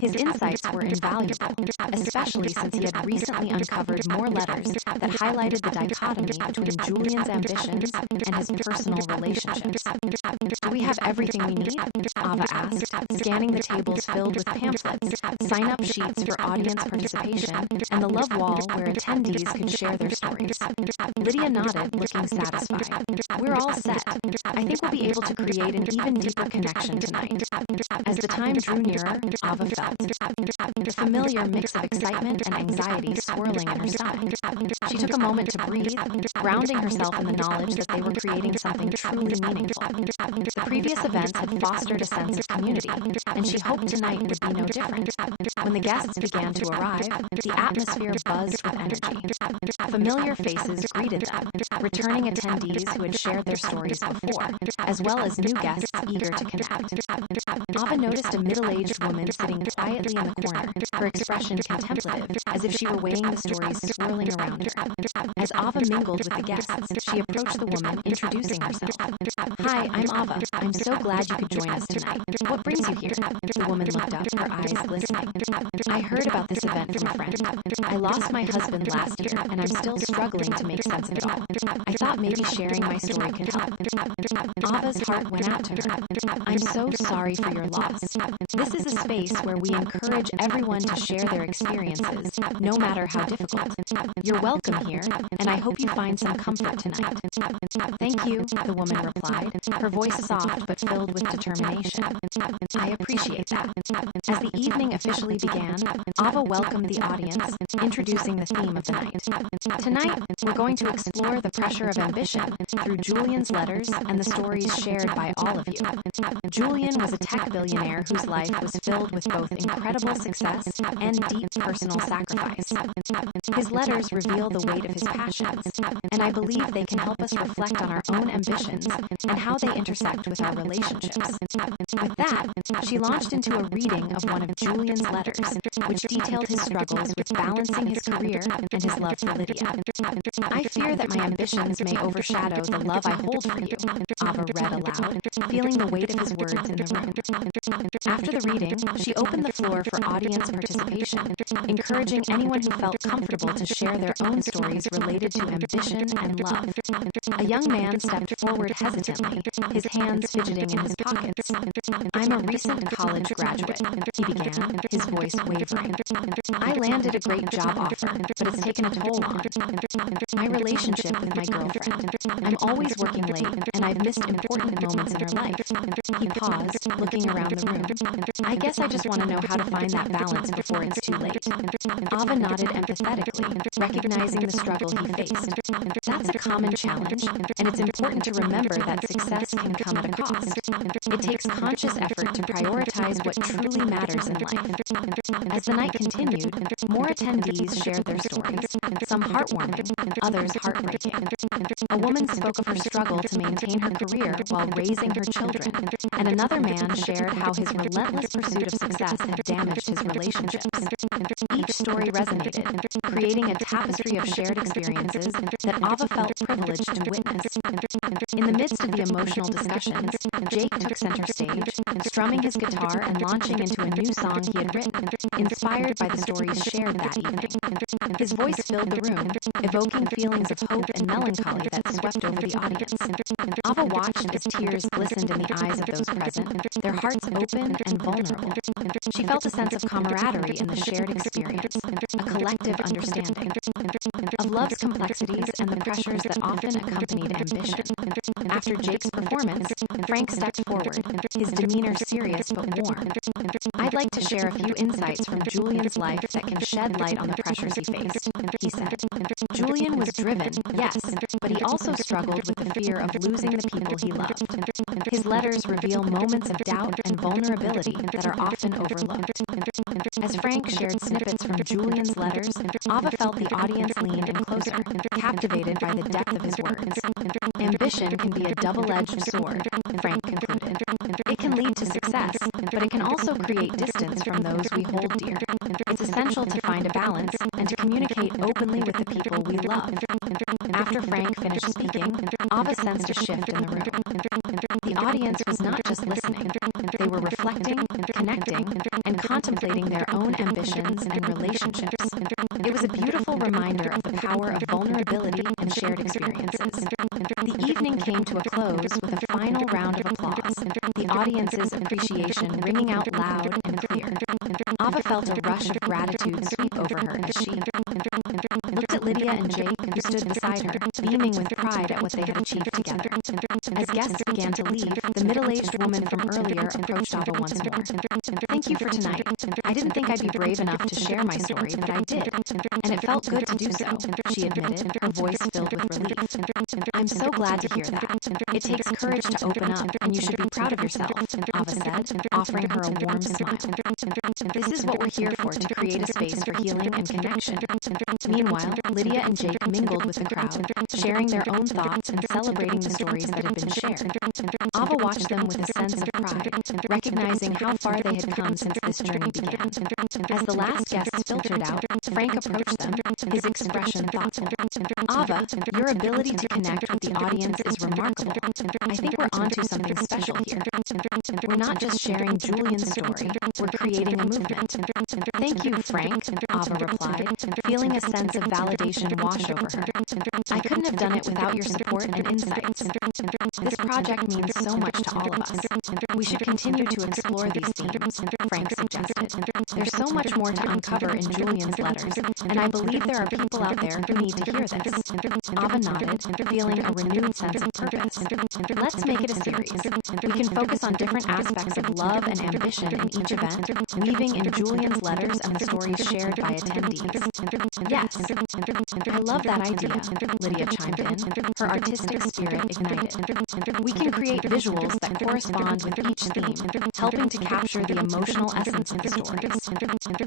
His insights were invaluable, especially since he had recently uncovered more letters that highlighted the dichotomy between Julian's ambitions and his personal relationships. Do we have everything we need? Ava asked, scanning the tables filled with pamphlets, sign-up sheets for audience participation, and the love wall where attendees could share their stories. Lydia nodded, looking satisfied. We're all set. I think we'll be able to create an even deeper connection tonight. As the time drew nearer, Ava felt the familiar mix of excitement and anxiety swirling in her stomach. She took a moment to breathe, grounding herself in the knowledge that they were creating something truly meaningful. The previous Previous events had fostered a sense of community, and she hoped tonight would be no different. When the guests began to arrive, the atmosphere buzzed with energy. Familiar faces greeted them, returning attendees who had shared their stories before, as well as new guests eager to connect. Ava noticed a middle-aged woman sitting quietly in the corner, her expression contemplative, as if she were weighing the stories swirling around her. As Ava mingled with the guests, she approached the woman, introducing herself. "Hi, I'm Ava. I'm so glad you could join us tonight. What brings you here?" The woman looked up, her eyes glistening. "I heard about this event from a friend. I lost my husband last year, and I'm still struggling to make sense of it all. I thought maybe sharing my story could help." Ava's heart went out to her. "I'm so sorry for your loss. This is a space where we encourage everyone to share their experiences, no matter how difficult. You're welcome here, and I hope you find some comfort tonight." "Thank you," the woman replied, her voice soft but filled with determination. "I appreciate that." As the evening officially began, Ava welcomed the audience, introducing the theme of the night. "Tonight, we're going to explore the pressure of ambition through Julian's letters and the stories shared by all of you. Julian was a tech billionaire whose life was filled with both incredible success and deep personal sacrifice. His letters reveal the weight of his passions, and I believe they can help us reflect on our own ambitions and how they intersect with our relationships." With that, she launched into a reading of one of Julian's letters, which detailed his struggles with balancing his career and his love for Lydia. "I fear that my ambitions may overshadow the love I hold for you," Ava read aloud, feeling the weight of his words in the room. After the reading, she opened the floor for audience participation, encouraging anyone who felt comfortable to share their own stories related to ambition and love. A young man stepped forward hesitantly, his hands fidgeting in his pockets. "I'm a recent college graduate," he began, his voice wavering. "I landed a great job offer, but it's taken a toll on my relationship with my girlfriend. I'm always working late, and I've missed important moments in her life." He paused, looking around the room. "I guess I just want to know how to find that balance before it's too late." Ava nodded empathetically, recognizing the struggle he faced. "That's a common challenge, and it's important to remember that success can come at a cost. It takes conscious effort to prioritize what truly matters in life." As the night continued, more attendees shared their stories, some heartwarming, others heartbreaking. A woman spoke of her struggle to maintain her career while raising her children, and another man shared how his relentless pursuit of success had damaged his relationships. Each story resonated, creating a tapestry of shared experiences that Ava felt privileged to witness. In the midst of the emotional discussions, Jake took center stage, strumming his guitar and launching into a new song he had written, inspired by the stories shared that evening. His voice filled the room, evoking feelings of hope and melancholy that swept over the audience. Ava watched as tears glistened in the eyes of those present, their hearts open and vulnerable. She felt a sense of camaraderie in the shared experience, a collective understanding of love's complexities and the pressures that often accompanied ambition. After Jake's performance, Frank stepped forward, his demeanor serious but warm. "I'd like to share a few insights from Julian's life that can shed light on the pressures he faced," he said. "Julian was driven, yes, but he also struggled with the fear of losing the people he loved. His letters reveal moments of doubt and vulnerability that are often overlooked." As Frank shared snippets from Julian's letters, Ava felt the audience lean in closer, captivated by the depth of his words. "Ambition can be a double-edged sword," Frank concluded. "It can lead to success, but it can also create distance from those we hold dear. It's essential to find a balance and to communicate openly with the people we love." After Frank finished speaking, Ava sensed a shift in the room. The audience was not just listening. They were reflecting, connecting, and contemplating their own ambitions and relationships. It was a beautiful reminder of the power of vulnerability and shared experiences. The evening came to a close with a final round of applause, the audience's appreciation ringing out loud and clear. Ava felt a rush of gratitude sweep over her as she looked at Lydia and Jake, who stood beside her, beaming with pride at what they had achieved together. As guests began to leave, the middle-aged woman from earlier approached Ava once more. "Thank you for tonight. I didn't think I'd be brave enough to share my story, but I did, and it felt good to do so," she admitted, her voice filled with relief. "I'm so glad to hear that. It takes courage to open up, and you should be proud of yourself," Ava said, offering her a warm smile. "This is what we're here for, to create a space for healing and connection." Meanwhile, Lydia and Jake mingled with the crowd, sharing their own thoughts and celebrating the stories that had been shared. Ava watched them with a sense of pride, recognizing how far they had come since this journey began. As the last guests filtered out, Frank approached them, his expression thoughtful. "Ava, your ability to connect with the audience is remarkable. I think we're onto something special here. We're not just sharing Julian's story, we're creating a movement." "Thank you, Frank," Ava replied, feeling a sense of validation wash over her. "I couldn't have done it without your support and insights. This project means so much to all of us. We should continue to explore these themes," Frank suggested. "There's so much more to uncover in Julian's letters, and I believe there are people out there who need to hear this." Ava nodded, feeling a renewed sense of purpose. "Let's make it a series. We can focus on different aspects of love and ambition in each event, weaving in Julian's letters and the stories shared by attendees." "Yes, I love that idea," Lydia chimed in, her artistic spirit ignited. "We can create visuals that correspond with each theme, helping to capture the emotional essence of the stories."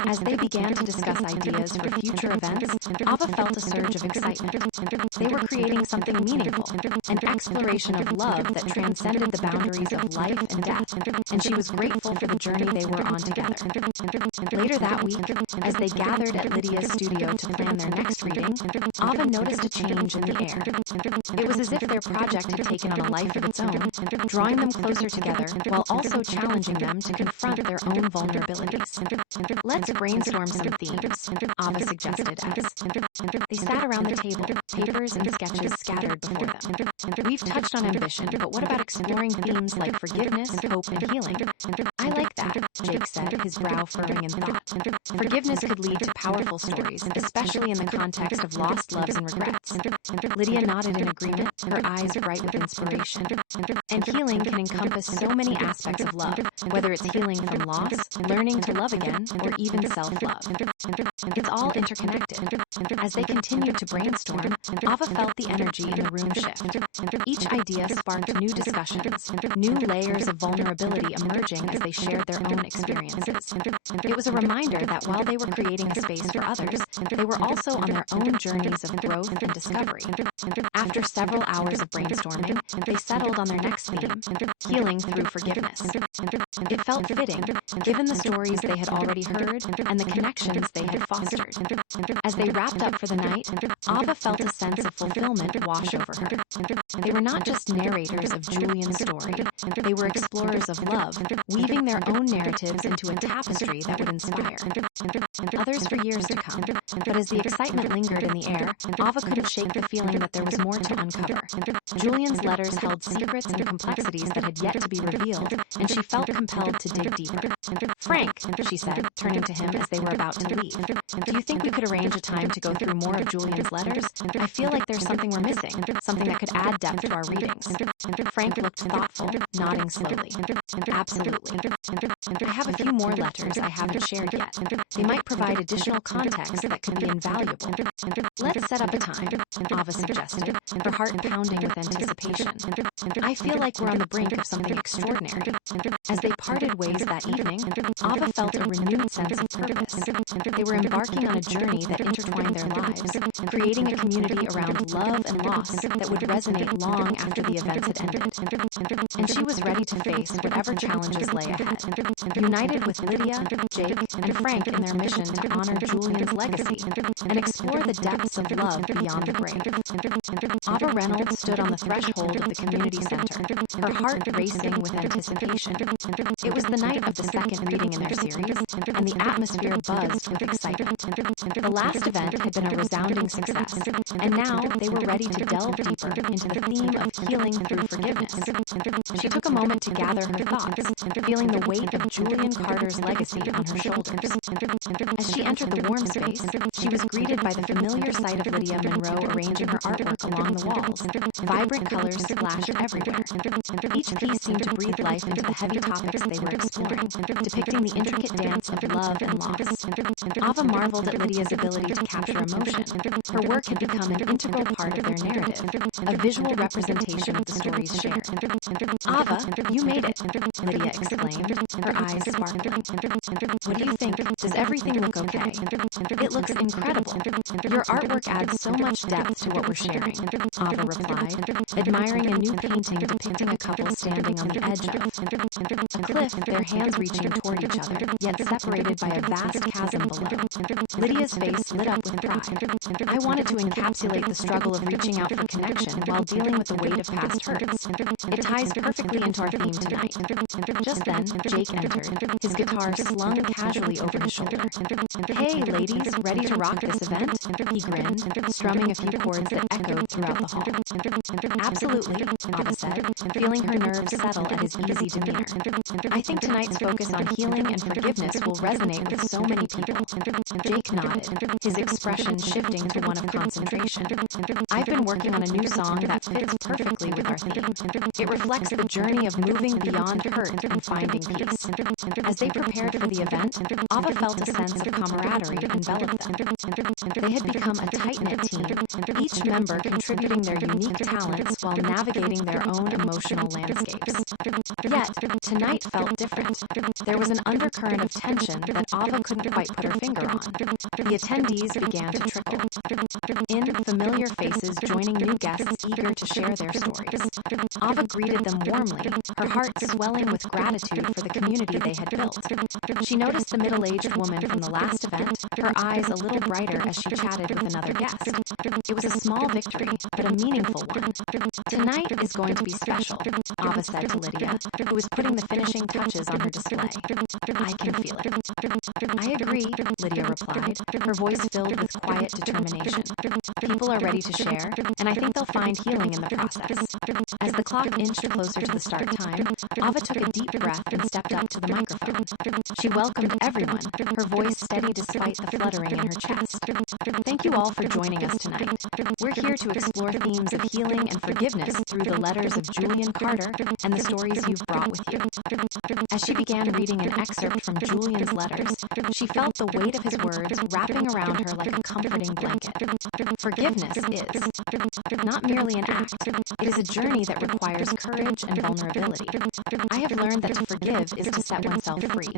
As they began to discuss ideas for future events, Ava felt a surge of excitement. They were creating something meaningful, an exploration of love that transcended the boundaries of life and death, and she was grateful for the journey they were on together. Later that week, as they gathered at Lydia's studio to plan their next reading, Ava noticed a change in the air. It was as if their project had taken on a life of its own, drawing them closer together while also challenging them to confront their own vulnerabilities. "Let's brainstorm some themes," Ava suggested as they sat around the table, papers and sketches scattered before them. "We've touched on ambition, but what about exploring themes like forgiveness, hope, and healing?" "I like that," Jake said, his brow furrowing in thought. "Forgiveness could lead to powerful stories, especially in the context of lost loves and regrets." Lydia nodded in agreement, her eyes bright with inspiration. "And healing can encompass so many aspects of love, whether it's healing from loss, learning to love again, or even self-love. It's all interconnected." As they continued to brainstorm, Ava felt the energy in the room shift. Each idea sparked new discussions, new layers of vulnerability emerging as they shared their own experiences. It was a reminder that while they were creating a space for others, they were also on their own journeys of growth and discovery. After several hours of brainstorming, they settled on their next theme, healing through forgiveness. It felt fitting, given the stories they had already heard and the connections they had fostered. As they wrapped up for the night, Ava felt a sense of fulfillment wash over her. They were not just narrators of Julian's story, they were explorers of love, weaving their own narratives into a tapestry that would inspire others for years to come. But as the excitement lingered in the air, Ava couldn't shake the feeling that there was more to uncover. Julian's letters held secrets and complexities that had yet to be revealed, and she felt compelled to dig deeper. "Frank," she said, turning to him as they were about to leave, "do you think we could arrange a time to go through more of Julian's letters? I feel like there's something we're missing, something that could add depth to our readings." Frank looked thoughtful, nodding slowly. "Absolutely. I have a few more letters I haven't shared yet. They might provide additional context that could be invaluable. Let's set up a time," Ava suggested, her heart pounding with anticipation. "I feel like we're on the brink of something extraordinary." As they parted ways that evening, Ava felt a renewed sense of purpose. They were embarking on a journey that intertwined their lives, creating a community around love and loss that would resonate long after the events had ended. And she was ready to face whatever challenges lay ahead. United with Lydia, Jake, and Frank in their mission to honor Julian's legacy and explore the depths of love beyond the grave. Ava Reynolds stood on the threshold of the community center, her heart racing with anticipation. It was the night of the second reading in their series, and the atmosphere buzzed with excitement. The last event had been a resounding success, and now they were ready to delve deeper into the theme of healing through forgiveness. She took a moment to gather her thoughts, feeling the weight of Julian Carter's legacy on her shoulders. As she entered the warm space, she was greeted by the familiar sight of Lydia Monroe arranging her artwork along the walls. Vibrant colors splashed everywhere. Each piece seemed to breathe life into the heavy topics they were exploring, depicting the intricate dance of love and loss. Ava marveled at Lydia's ability to capture emotion. Her work had become an integral part of their narrative, a visual representation of the stories shared. "Ava, you made it," Lydia exclaimed, her eyes sparkling. "What do you think? Does everything look okay?" "It looks incredible. Your artwork adds so much depth to what we're sharing," Ava replied, admiring a new painting depicting a couple standing on the edge of a cliff, their hands reaching toward each other, yet separated by a vast chasm below. Lydia's face lit up with pride. "I wanted to encapsulate the struggle of reaching out for connection while dealing with the weight of past hurts. It ties perfectly into our theme tonight." Just then, Jake entered, his guitar slung casually over his shoulder. "Hey, ladies, ready to rock this event?" He grinned, strumming a few chords that echoed throughout the hall. "Absolutely," Ava said, feeling her nerves settle at his easy demeanor. "I think tonight's focus on healing and forgiveness will resonate with so many people." Jake nodded, his expression shifting to one of concentration. "I've been working on a new song that fits perfectly with our theme. It reflects the journey of moving beyond hurt and finding peace." As they prepared for the event, Ava felt a sense of camaraderie envelop them. They had become a tight-knit team, each member contributing their unique talents while navigating their own emotional landscapes. Yet, tonight felt different. There was an undercurrent of tension that Ava couldn't quite put her finger on. The attendees began to trickle. In, familiar faces joining new guests eager to share their stories. Ava greeted them warmly, her heart swelling with gratitude for the community they had built. She noticed the middle-aged woman from the last event, her eyes a little brighter as she chatted with another guest. It was a small victory, but a meaningful one. "Tonight is going to be special," Ava said to Lydia, who was putting the finishing touches on her display. "I can feel it." "I agree," Lydia replied, her voice filled with quiet determination. "People are ready to share, and I think they'll find healing in the process." As the clock inched closer to the start time, Ava took a deep breath and stepped up to the microphone. She welcomed everyone, her voice steady despite the fluttering in her chest. "Thank you all for joining us tonight. We're here to explore themes of healing and forgiveness through the letters of Julian Carter and the stories you've brought with you." As she began reading an excerpt from Julian's letters, she felt the weight of his words wrapping around her like a comforting blanket. Forgiveness is not merely an act, it is a journey that requires courage and vulnerability. "I have learned that to forgive is to set oneself free."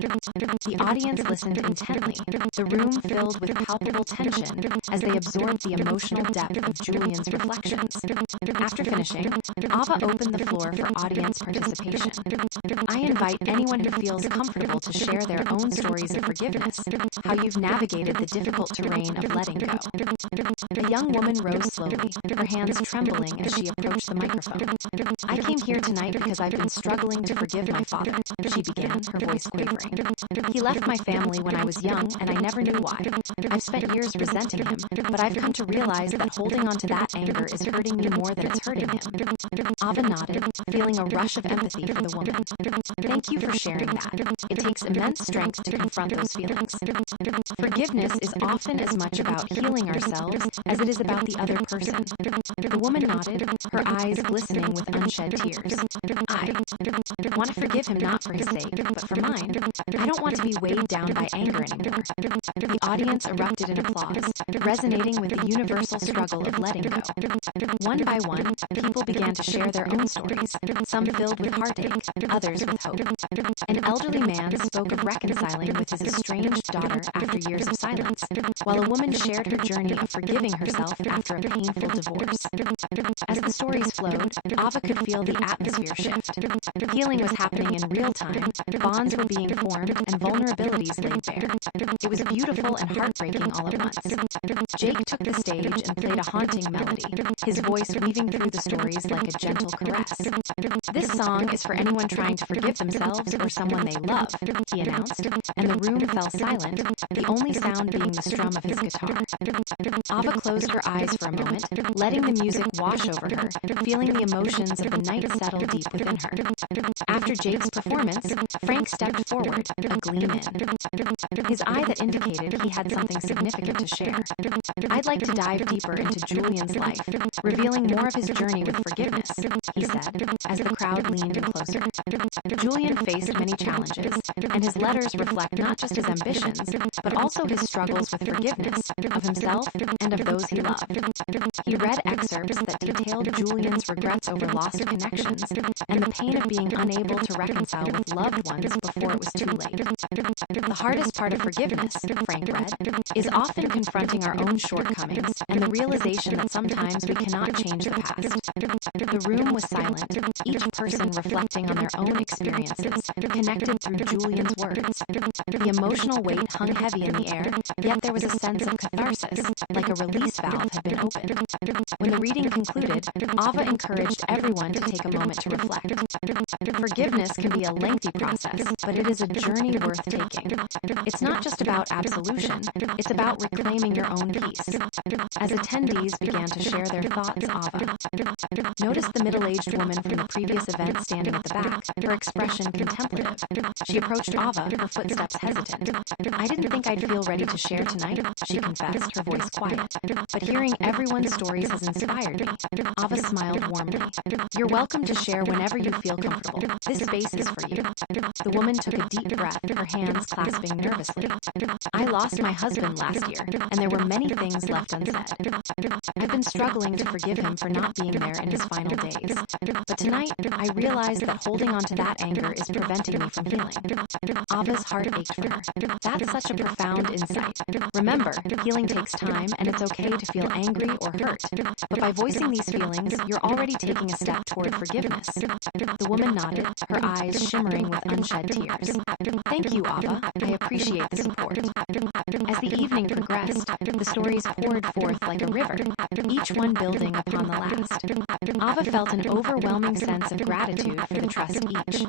The audience listened intently, the room filled with palpable tension as they absorbed the emotional depth of Julian's reflections. After finishing, Ava opened the floor for audience participation. "I invite anyone who feels comfortable to share their own stories of forgiveness, how you've navigated the difficult terrain of letting go." The young woman rose slowly, her hands trembling as she approached the microphone. "I came here tonight because I've been struggling to forgive my father," she began, her voice quavering. "He left my family when I was young, and I never knew why. I've spent years resenting him, but I've come to realize that holding on to that anger is hurting me more than it's hurting him." Ava nodded, feeling a rush of empathy for the woman. "Thank you for sharing that. It takes immense strength to confront those feelings. Forgiveness is often as much about healing ourselves as it is about the other person." The woman nodded, her eyes glistening with unshed tears. "I want to forgive him not for his sake, but for mine. I don't want to be weighed down by anger anymore." The audience erupted in applause, resonating with the universal struggle of letting go. One by one, people began to share their own stories, some filled with heartache, others with hope. An elderly man spoke of reconciling with his estranged daughter after years of silence, while a woman shared her journey of forgiving herself after a painful divorce. As the stories flowed, Ava could feel the atmosphere shift. Healing was happening in real time, bonds were being formed, and vulnerabilities laid bare. It was beautiful and heartbreaking all at once. Jake took the stage and played a haunting melody, his voice weaving through the stories like a gentle caress. "This song is for anyone trying to forgive themselves or someone they love," he announced, and the room fell silent, the only sound being the strum of his guitar. Ava closed her eyes for a moment, letting the music wash over her, feeling the emotions of the night settle deep within her. After Jake's performance, Frank stepped forward, a gleam in, his eye that indicated he had something significant to share. "I'd like to dive deeper into Julian's life, revealing more of his journey with forgiveness," he said, as the crowd leaned in closer. Julian faced many challenges, and his letters reflect not just his ambitions, but also his struggles with forgiveness of himself and of those he love. He read excerpts that detailed Julian's regrets over lost connections and the pain of being unable to reconcile with loved ones before it was too late. The hardest part of forgiveness, Frank read, is often confronting our own shortcomings and the realization that sometimes we cannot change the past. The room was silent, each person reflecting on their own experiences, connected through Julian's words. The emotional weight hung heavy in the air, yet there was a sense of catharsis, like a release valve had been opened. When the reading concluded, Ava encouraged everyone to take a moment to reflect. Forgiveness can be a lengthy process, but it is a journey worth taking. It's not just about absolution, it's about reclaiming your own peace. As attendees began to share their thoughts, Ava noticed the middle-aged woman from the previous event standing at the back, her expression contemplative. She approached Ava, her footsteps hesitant. "I didn't think I'd feel ready to share tonight," she confessed, her voice quiet. "But hearing everyone's stories has inspired me." Ava smiled warmly. "You're welcome to share whenever you feel comfortable. This space is for you." The woman took a deep breath, her hands clasping nervously. "I lost my husband last year, and there were many things left unsaid. I've been struggling to forgive him for not being there in his final days. But tonight, I realized that holding on to that anger is preventing me from healing." Ava's heart ached for her. That's such a profound insight. Remember, healing takes time, and it's okay to feel angry or hurt. But by voicing these feelings, you're already taking a step toward forgiveness. The woman nodded, her eyes shimmering with unshed tears. "Thank you, Ava. I appreciate the support." As the evening progressed, the stories poured forth like a river, each one building upon the last. Ava felt an overwhelming sense of gratitude for the trust each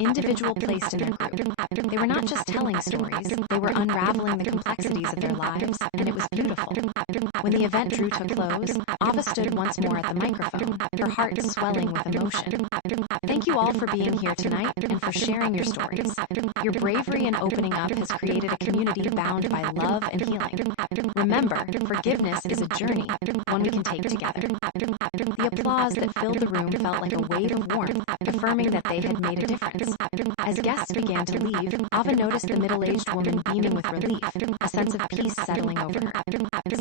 individual placed in their group. They were not just telling stories, they were unraveling the complexities of their lives, and it was beautiful. When the event drew to a close, Ava stood once more at the microphone, her heart swelling with emotion. "Thank you all for being here tonight and for sharing your stories. Your bravery in opening up has created a community bound by love and healing. Remember, forgiveness is a journey, one we can take together." The applause that filled the room felt like a wave of warmth, affirming that they had made a difference. As guests began to leave, Ava noticed the middle-aged woman beaming with relief, a sense of peace settling over her.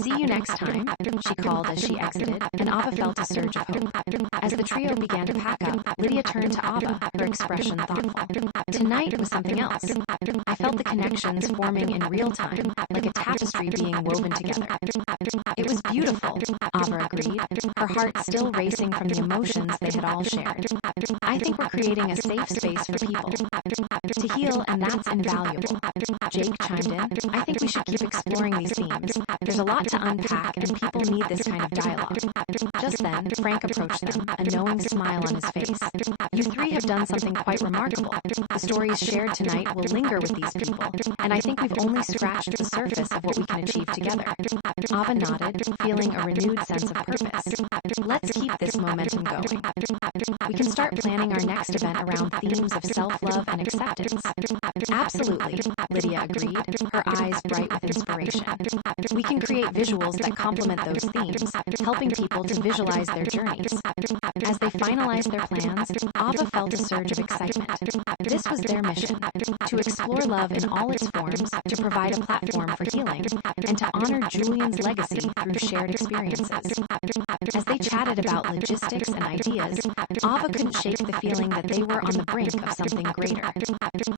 "See you next time," she called as she exited, and Ava felt a surge of hope. As the trio began to pack up, Lydia turned to Ava, her expression thoughtful. "Tonight was something else. I felt the connections forming in real time, like a tapestry being woven together." "It was beautiful," Ava agreed, her heart still racing from the emotions they had all shared. "I think we're creating a safe space for people to heal, and that's invaluable." Jake chimed in. "I think we should keep exploring these themes. There's a lot to unpack, and people need this kind of dialogue." Just then, Frank approached them, a knowing smile on his face. "You three have done something quite remarkable. The stories shared tonight will linger with these people, and I think we've only scratched the surface of what we can achieve together." Ava nodded, feeling a renewed sense of purpose. "Let's keep this momentum going. We can start planning our next event around themes of self-love and acceptance." "Absolutely," Lydia agreed, her eyes bright with inspiration. "We can create visuals that complement those themes, helping people to visualize their journeys." As they finalized their plans, Ava felt a surge of excitement. This was their mission, to explore love in all its forms, to provide a platform for healing, and to honor Julian's legacy through shared experiences. As they chatted about logistics and ideas, Ava couldn't shake the feeling that they were on the brink of something greater.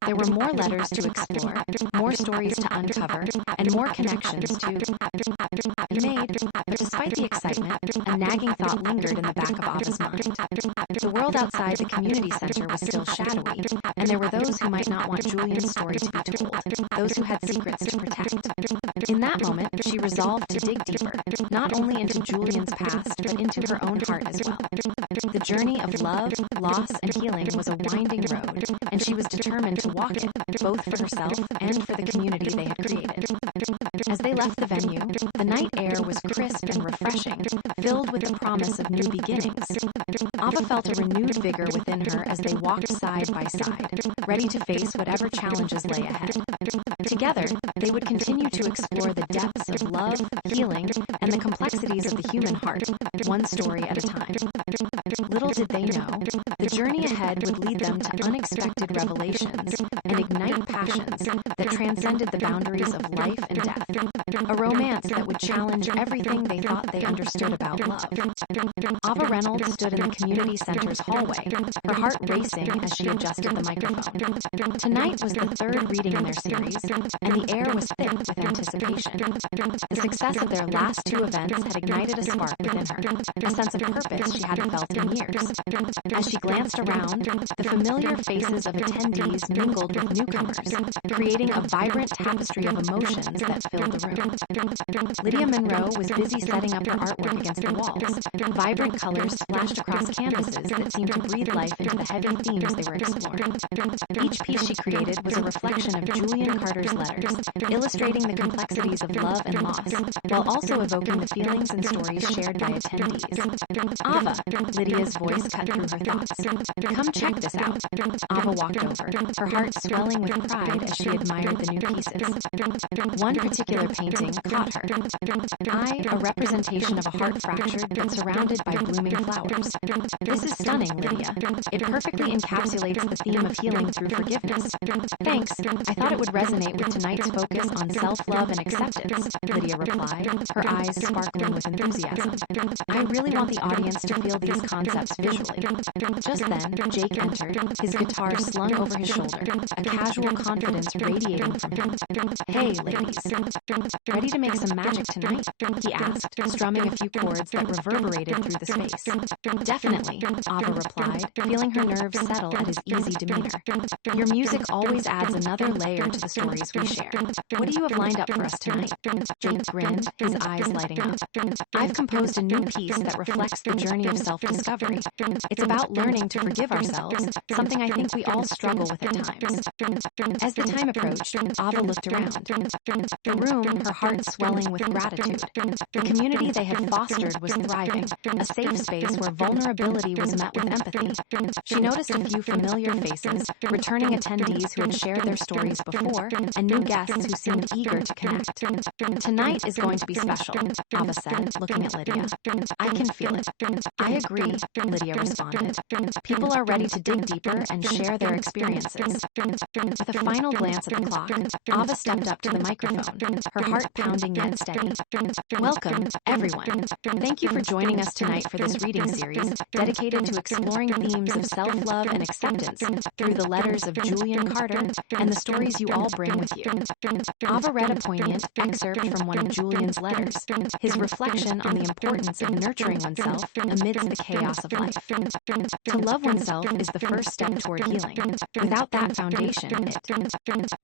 There were more letters to explore, more stories to uncover, and more connections to be made. But despite the excitement, a nagging thought lingered in the back of Ava's mind. The world outside the community center was still shadowy, and there were those who might not want Julian's story to be told, those who had secrets to protect. In that moment, she resolved to dig deeper, not only into Julian's past, but into her own heart as well. The journey of love, loss, and healing was a winding road, and she was determined to walk it, both for herself and for the community they had created. As they left the venue, the night air was crisp and refreshing, filled with the promise of new beginnings. Ava felt a renewed vigor within her as they walked side by side, ready to face whatever challenges lay ahead. Together, they would continue to explore the depths of love, healing, and the complexities of the human heart, one story at a time. Little did they know, the journey ahead would lead them to unexpected revelations and ignite passions that transcended the boundaries of life and death. A romance experience that would challenge everything they thought they understood about love. Ava Reynolds stood in the community center's hallway, her heart racing as she adjusted the microphone. Tonight was the third reading in their series, and the air was thick with anticipation. The success of their last two events had ignited a spark within her, a sense of purpose she hadn't felt in years. As she glanced around, the familiar faces of attendees mingled with newcomers, creating a vibrant tapestry of emotions that filled the room. Lydia Monroe was busy setting up her artwork against the walls. Vibrant colors splashed across canvases that seemed to breathe life into the heavy themes they were exploring. Each piece she created was a reflection of Julian Carter's letters, illustrating the complexities of love and loss, while also evoking the feelings and stories shared by attendees. Ava, Lydia's voice cut through her thoughts. Come check this out. Ava walked over, her heart swelling with pride as she admired the new pieces. One particular painting caught her. A representation of a heart fractured but surrounded by blooming flowers. This is stunning, Lydia. It perfectly encapsulates the theme of healing through forgiveness. Thanks. I thought it would resonate with tonight's focus on self-love and acceptance, Lydia replied, her eyes sparkling with enthusiasm. I really want the audience to feel these concepts visually. Just then, Jake entered, his guitar slung over his shoulder, a casual confidence radiating from him. Hey, ladies. Ready to make some magic tonight? He asked, strumming a few chords that reverberated through the space. Definitely, Ava replied, feeling her nerves settle at his easy demeanor. Your music always adds another layer to the stories we share. What do you have lined up for us tonight? Jake grinned, his eyes lighting up. I've composed a new piece that reflects the journey of self-discovery. It's about learning to forgive ourselves, something I think we all struggle with at times. As the time approached, Ava looked around. The room, her heart swelling with gratitude. The community they had fostered was thriving, a safe space where vulnerability was met with empathy. She noticed a few familiar faces, returning attendees who had shared their stories before, and new guests who seemed eager to connect. Tonight is going to be special, Ava said, looking at Lydia. I can feel it. I agree, Lydia responded. People are ready to dig deeper and share their experiences. With a final glance at the clock, Ava stepped up to the microphone, her heart pounding yet steady. Welcome, everyone. Thank you for joining us tonight for this reading series dedicated to exploring themes of self-love and acceptance through the letters of Julian Carter and the stories you all bring with you. Ava read a poignant excerpt from one of Julian's letters, his reflection on the importance of nurturing oneself amidst the chaos of life. To love oneself is the first step toward healing. Without that foundation, it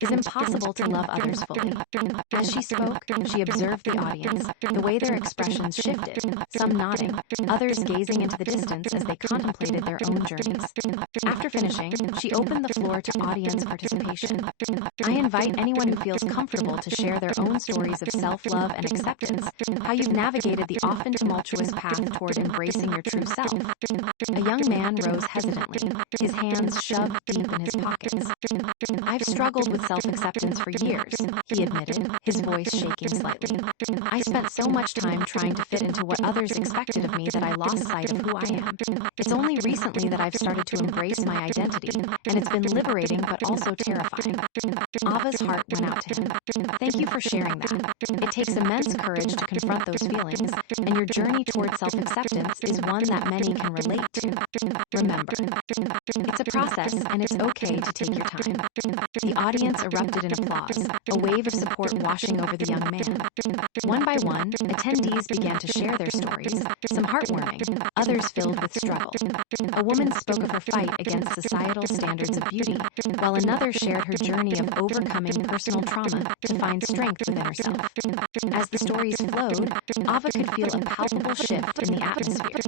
is impossible to love others fully. As she spoke, she observed the audience, the way their expressions shifted, some nodding, others gazing into the distance as they contemplated their own journeys. After finishing, she opened the floor to audience participation. I invite anyone who feels comfortable to share their own stories of self-love and acceptance, how you've navigated the often tumultuous path toward embracing your true self. A young man rose hesitantly, his hands shoved deep in his pockets. I've struggled with self-acceptance for years, he admitted, his voice shaking slightly. I spent so much time trying to fit into what others expected of me that I lost sight of who I am. It's only recently that I've started to embrace my identity, and it's been liberating but also terrifying. Ava's heart went out to him. Thank you for sharing that. It takes immense courage to confront those feelings, and your journey toward self-acceptance is one that many can relate to. Remember, it's a process, and it's okay to take your time. The audience erupted in applause, a wave of support washing over the young man. One by one, attendees began to share their stories, some heartwarming, others filled with struggle. A woman spoke of her fight against societal standards of beauty, while another shared her journey of overcoming personal trauma to find strength within herself. As the stories flowed, Ava could feel a palpable shift in the atmosphere.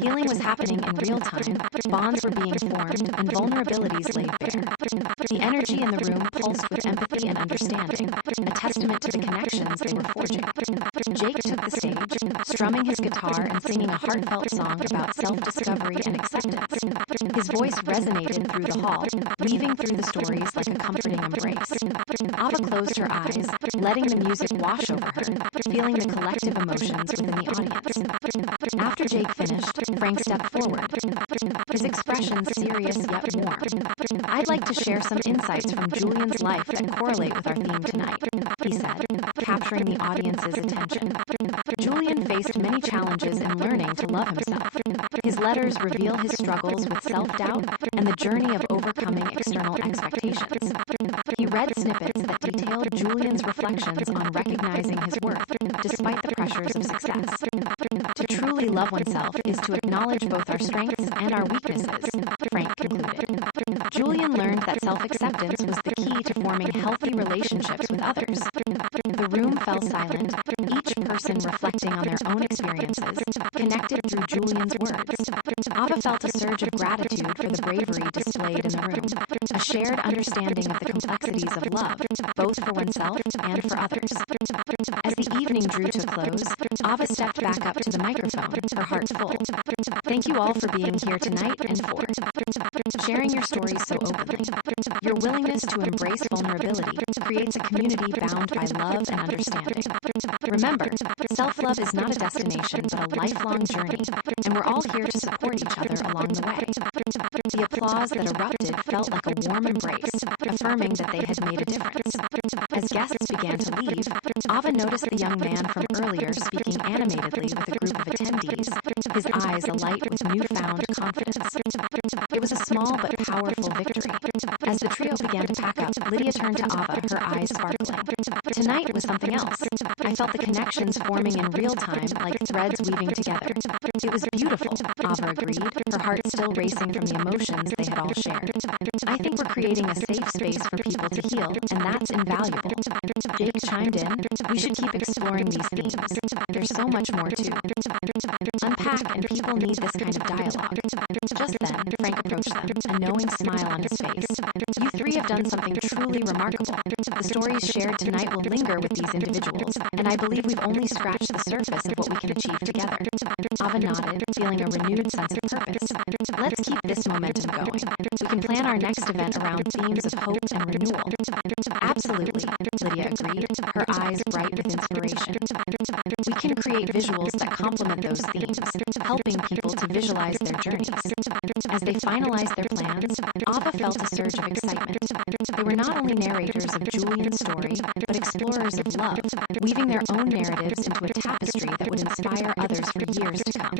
Healing was happening in real time, bonds were being formed, and vulnerabilities laid bare. The energy in the room pulsed with empathy and understanding, a testament to the connections they were forging. Jake took the stage, strumming his guitar and singing a heartfelt song about self-discovery and acceptance. His voice resonated through the hall, weaving through the stories like a comforting embrace. Ava closed her eyes, letting the music wash over her, feeling the collective emotions within the audience. After Jake finished, Frank stepped forward, his expression serious yet warm. I'd like to share some insights from Julian's life that correlate with our theme tonight, he said, capturing the audience's attention. Julian faced many challenges in learning to love himself. His letters reveal his struggles with self-doubt and the journey of overcoming external expectations. He read snippets that detailed Julian's reflections on recognizing his worth despite the pressures of success. To truly love oneself is to acknowledge both our strengths and our weaknesses, Frank concluded. Julian learned that self-acceptance was the key to forming healthy relationships with others. The room fell silent, each person reflecting on their own experiences, connected through Julian's words. Ava felt a surge of gratitude for the bravery displayed in the room, a shared understanding of the complexities of love, both for oneself and for others. As the evening drew to a close, Ava stepped back up to the microphone, her heart full. Thank you all for being here tonight and for sharing your stories so openly. Your willingness to embrace vulnerability creates a community bound by love and understanding. Remember, self-love is not a destination but a lifelong journey, and we're all here to support each other along the way. The applause that erupted felt like a warm embrace, affirming that they had made a difference. As guests began to leave, Ava noticed the young man from earlier speaking animatedly with a group of attendees, his eyes alight with newfound confidence. It was a small but powerful victory. As the trio began to pack up, Lydia turned to Ava, her eyes sparkling. Tonight was something else. I felt the connections forming in real time, like threads weaving together. It was beautiful, Ava agreed, her heart still racing from the emotions they had all shared. I think we're creating a safe space for people to heal, and that's invaluable. Jake chimed in, we should keep exploring these themes. There's so much more to unpack, and people need this kind of dialogue. Just then, Frank approached them, a knowing smile on his face. You three have done something truly remarkable. The stories shared tonight will linger with these individuals, and I believe we've only scratched the surface of what we can achieve together. Ava nodded, feeling a renewed sense of purpose. Let's keep this momentum going. We can plan our next event around themes of hope and renewal. Absolutely, Lydia agreed, her eyes bright with inspiration. We can create visuals that complement those themes, helping people to visualize their journeys. As they finalized their plans, Ava felt a surge of excitement. They were not only narrators of Julian's story, but explorers of love, weaving their own narratives into a tapestry that would inspire others for years to come.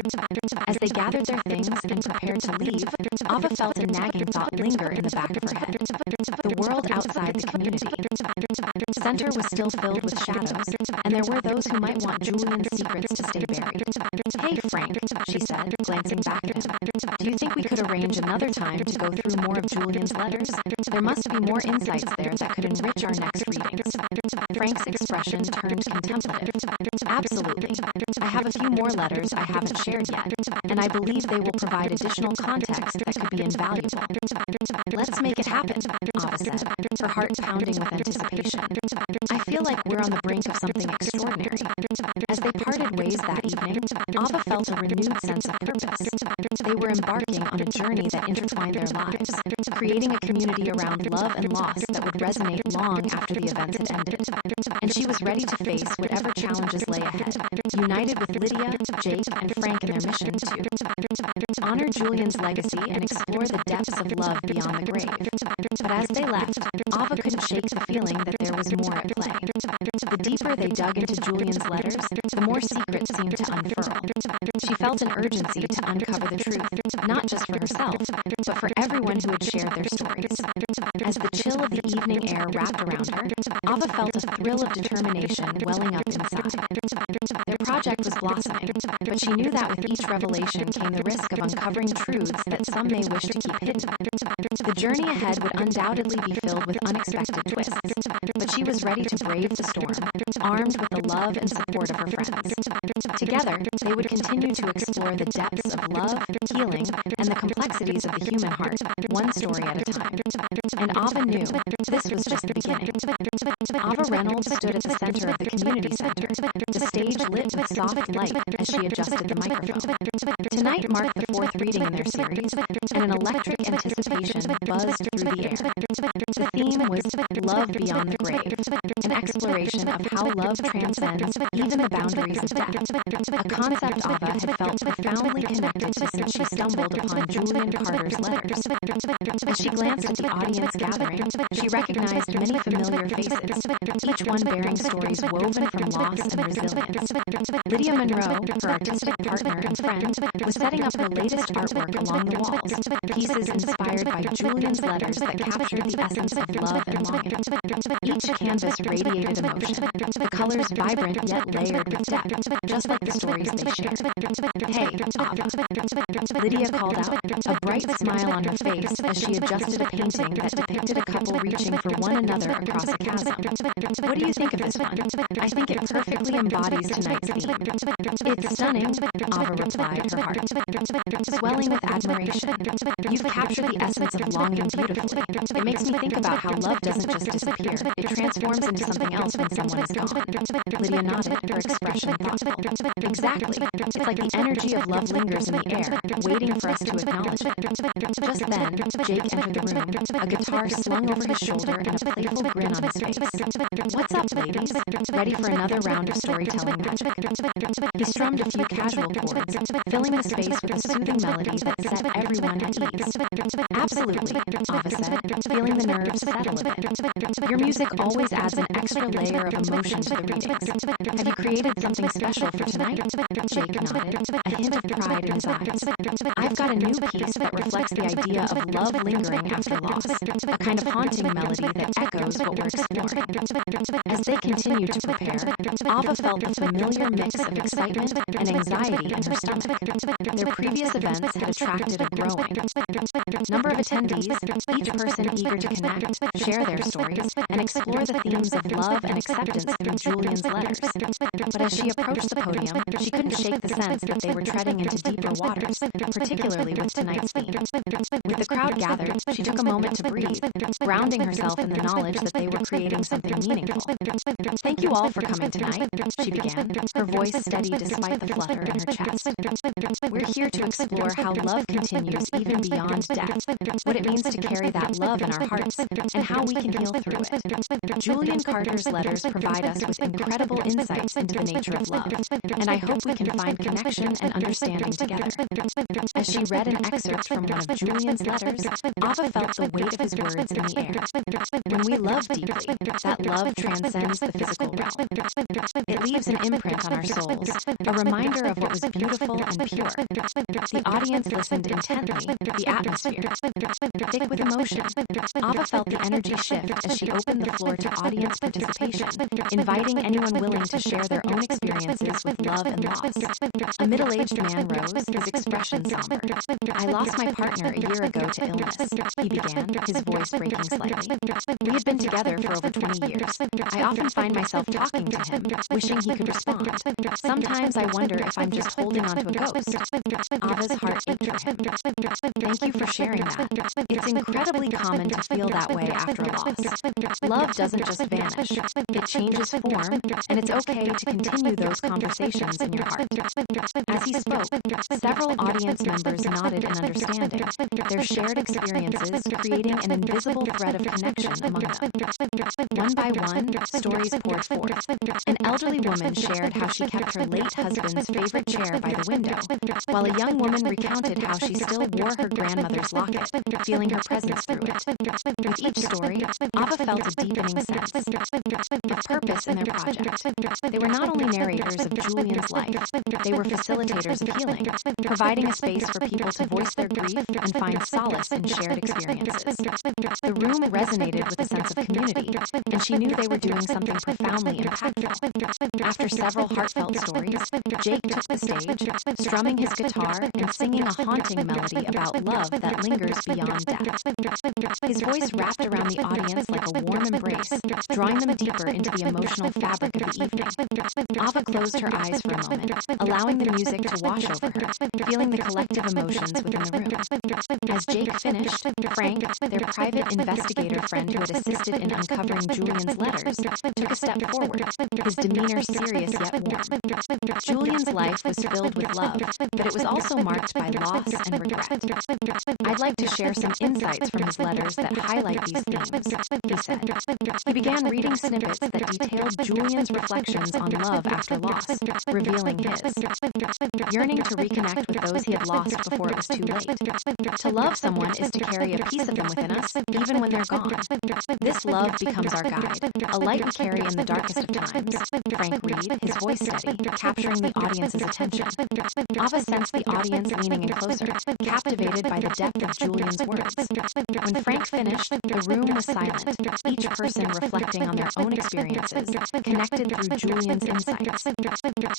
As they gathered their things and prepared to leave, Ava felt a nagging thought linger in the back of her head. The world outside the community. The center was still filled with shadows, and there were those who might want Julian's secrets to stay buried. Hey, Frank, she said, glancing back at him. Do you think we could arrange another time to go through more of Julian's letters? There must be more insights there that could enrich our next readings. Frank's expression turned contemplative. Absolutely. I have a few more letters I haven't shared yet, and I believe they will provide additional context that could be invaluable. Let's make it happen, Ava said, her heart pounding with anticipation. I feel like we're on the brink of something extraordinary. As they parted ways that evening, Ava felt a renewed sense of purpose. They were embarking on a journey that intertwined their lives, creating a community around love and loss that would resonate long after the events had ended. And she was ready to face whatever challenges lay ahead, united with Lydia, Jake, and Frank in their mission to honor Julian's legacy and explore the depths of love beyond the grave. But as they left, Ava couldn't shake the feeling that there was more at play. The deeper they dug into Julian's letters, the more secrets seemed to unfurl. She felt an urgency to uncover the truth, not just for herself, but for everyone who had shared their stories. As the chill of the evening air wrapped around her, Ava felt a thrill of determination welling up inside. Their project was blossoming, but she knew that with each revelation came the risk of uncovering truths that some may wish to keep hidden. The journey ahead would undoubtedly be filled with unexpected twists, but she was ready to brave the storm, armed with the love and support of her friends. Together, they would continue to explore the depths of love, healing, and the complexities of the human heart, one story at a time. And Ava knew this was just the beginning. Ava Reynolds stood at the center of the community center, the stage lit with soft light as she adjusted the microphone. Tonight marked the fourth reading in their series, and an electric anticipation buzzed through the air. The theme was Love Beyond the Grave, an exploration of how love transcends even the boundaries of death, a concept Ava had felt profoundly connected to since she stumbled upon Julian Carter's letters. As she glanced at the audience gathering, she recognized many familiar faces, each one bearing stories woven from loss and resilience. Lydia Monroe, her artistic partner and friend, was setting up her latest artwork along the walls, pieces inspired by Julian's letters that captured the essence of love and longing. Each canvas radiated emotion, the colors vibrant yet layered with depth, just like the stories they shared. "Hey, Ava," Lydia called out, a bright smile on her face as she adjusted a painting that depicted a couple reaching for one another across a chasm. "What do you think of this one? I think it perfectly embodies tonight's theme." "It's stunning," Ava replied, her heart swelling with admiration. "You've captured the essence of longing beautifully. It makes me think about how love doesn't just disappear. It transforms into something else when someone is gone." Lydia nodded, her expression thoughtful. "Exactly. It's like the energy of love lingers in the air, waiting for us to acknowledge it." Just then, Jake entered the room, a guitar slung over his shoulder and a playful grin on his face. "What's up, ladies? Ready for another round of storytelling magic?" He strummed a few casual chords, filling the space with a soothing melody that set everyone at ease. "Absolutely," Ava said, feeling the nerves settle a bit. "Your music always adds an extra layer of emotion to the readings. Have you created something special for tonight?" Jake nodded, a hint of pride in his eyes. "I've got a new piece that reflects the idea of love lingering after loss, a kind of haunting melody that echoes what we're exploring." As they continued to prepare, Ava felt the familiar mix of excitement and anxiety in her stomach. Their previous events had attracted a growing number of attendees, each person eager to connect, share their stories, and explore the themes of love and acceptance through Julian's letters. But as she approached the podium, she couldn't shake the sense that they were treading into deeper waters, particularly with tonight's theme. With the crowd gathered, she took a moment to breathe, grounding herself in the knowledge that they were creating something meaningful. "Thank you all for coming tonight," she began, her voice steady despite the flutter in her chest. "We're here to explore how love continues even beyond death, what it means to carry that love in our hearts, and how we can heal through it. Julian Carter's letters provide us with incredible insights into the nature of love, and I hope we can find connection and understanding together." As she read an excerpt from one of Julian's letters, Ava felt the weight of his words in the air. "When we love deeply, that love transcends the physical realm. It leaves an imprint on our souls, a reminder of what was beautiful and pure." The audience listened intently, the atmosphere thick with emotion. Ava felt the energy shift as she opened the floor to audience participation, inviting anyone willing to share their own experiences with love and loss. A middle-aged man rose, his expression somber. "I lost my partner a year ago to illness," he began, his voice breaking slightly. "We had been together for over 20 years. I often find myself talking to him, wishing he could respond. Sometimes I wonder if I'm just holding onto a ghost." Ava's heart ached for him. "Thank you for sharing that. It's incredibly common to feel that way after a loss. Love doesn't just vanish. It changes form, and it's okay to continue those conversations in your heart." As he spoke, several audience members nodded in understanding, their shared experiences creating an invisible thread of connection among them. One by one, stories poured forth. An elderly woman shared how she kept her late husband's favorite chair by the window, while a young woman recounted how she still wore her grandmother's locket, feeling her presence through it. With each story, Ava felt a deepening sense of purpose in their project. They were not only narrators of Julian's life, they were facilitators of healing, providing a space for people to voice their grief and find solace in shared experiences. The room resonated with a sense of community, and she knew they were doing something profoundly impactful. After several heartfelt stories, Jake took the stage, strumming his guitar and singing a haunting melody about love that lingers beyond death. His voice wrapped around the audience like a warm embrace, drawing them deeper into the emotional fabric of the evening. Ava closed her eyes for a moment, allowing the music to wash over her, feeling the collective emotions within the room. As Jake finished, Frank, their private investigator friend who had assisted in uncovering Julian's letters, took a step forward, his demeanor serious yet warm. Julian's life was filled with love, but it was also marked by loss and regret. I'd like to share some insights from his letters that highlight these themes, he said. He began reading snippets that detailed Julian's reflections on love after loss, revealing his yearning to reconnect with those he had lost before it was too late. To love someone is to carry a piece of them within us, even when they're gone. This love becomes our guide, a light we carry in the darkest of times. Frank Reed, his voice steady, capturing the audience's attention. Ava sensed the audience leaning in closer, captivated by the depth of Julian's words. When Frank finished, the room was silent, each person reflecting on their own experiences, connected through Julian's insights.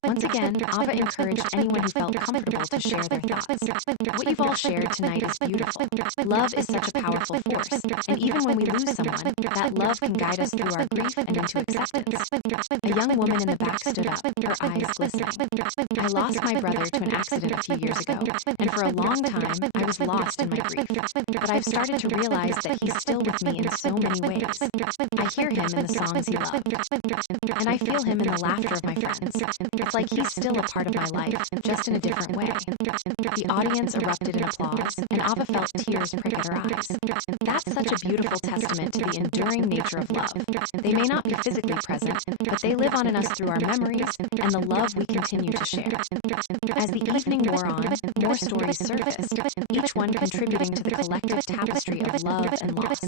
Once again, Ava encouraged anyone who felt comfortable to share their thoughts. What you've all shared tonight is beautiful. Love is such a powerful force, and even when we lose someone, that love can guide us through our grief and into acceptance. A young woman in the back stood up, her eyes glistening. I lost my brother to an accident a few years ago, and for a long time, I was lost in my grief. But I've started to realize that he's still with me in so many ways. I hear him in the songs he loved, and I feel him in the laughter of my friends. It's like he's still a part of my life, just in a different way. The audience erupted in applause, and Ava felt tears prick at her eyes. That's such a beautiful testament to the enduring nature of love. They may not be physically present, but they live on in us through our memories and the love we continue to share. As the evening wore on, more stories surfaced, each one contributing to the collective tapestry of love and loss.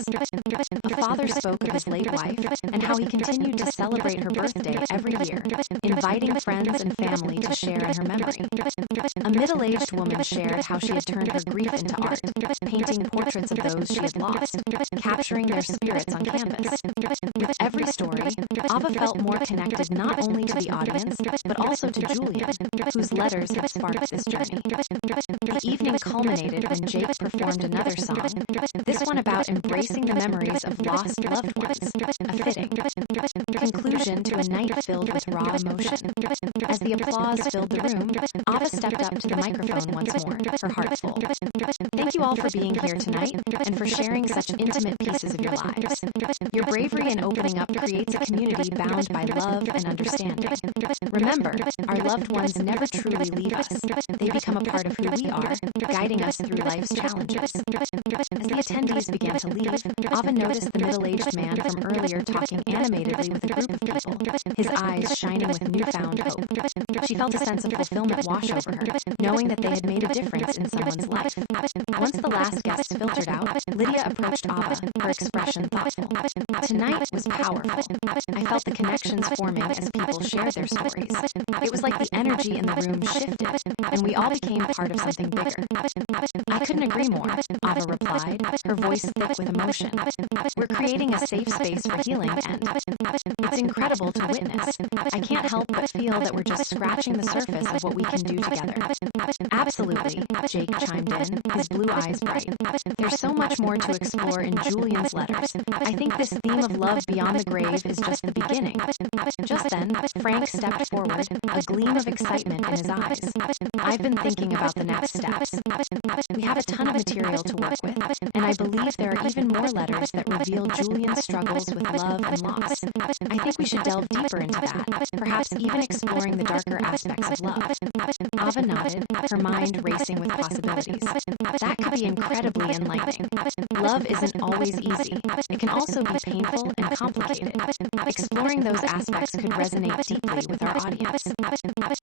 A father spoke of his late wife and how he continued to celebrate her birthday every year, inviting friends and family to share in her memory. A middle-aged woman shared how she had turned her grief into art, painting portraits of those she had lost, capturing their spirits on canvas. With every story, Ava felt more connected not only to the audience, but also to Julian, whose letters had sparked this journey. The evening culminated when Jake performed another song, this one about embracing the memories of lost loved ones, a fitting conclusion to a night filled with raw emotion. As the applause filled the room, Ava stepped up to the microphone once more, her heart full. Thank you all for being here tonight and for sharing such intimate pieces of your lives. Your bravery in opening up creates a community bound by love and understanding. Remember, our loved ones never truly leave us. They become a part of who we are, guiding us through life's challenges. As the attendees began to leave, Ava noticed the middle-aged man from earlier talking animatedly with a group of people, his eyes shining with newfound hope. She felt a sense of fulfillment wash over her, knowing that they had made a difference in someone's life. Once the last guest filtered out, Lydia approached Ava, her expression thoughtful. Tonight was powerful. I felt the connections forming as people shared their stories. It was like the energy in the room shifted, and we all became part of something bigger. I couldn't agree more, Ava replied, her voice thick with emotion. We're creating a safe space for healing, and it's incredible to witness. I can't help but feel that we're just scratching the surface of what we can do together. Absolutely, Jake chimed in, his blue eyes bright. There's so much more to explore in Julian's letters. I think this theme of love beyond the grave is just the beginning. Just then, Frank stepped forward, a gleam of excitement in his eyes. I've been thinking about the next steps. We have a ton of material to work with, and I believe there are even more letters that reveal Julian's struggles with love and loss. I think we should delve deeper into that, perhaps even exploring the darker aspects of love. Ava nodded, her mind racing with possibilities. That could be incredibly enlightening. Love isn't always easy. It can also be painful and complicated. Exploring those aspects could resonate deeply with our audience.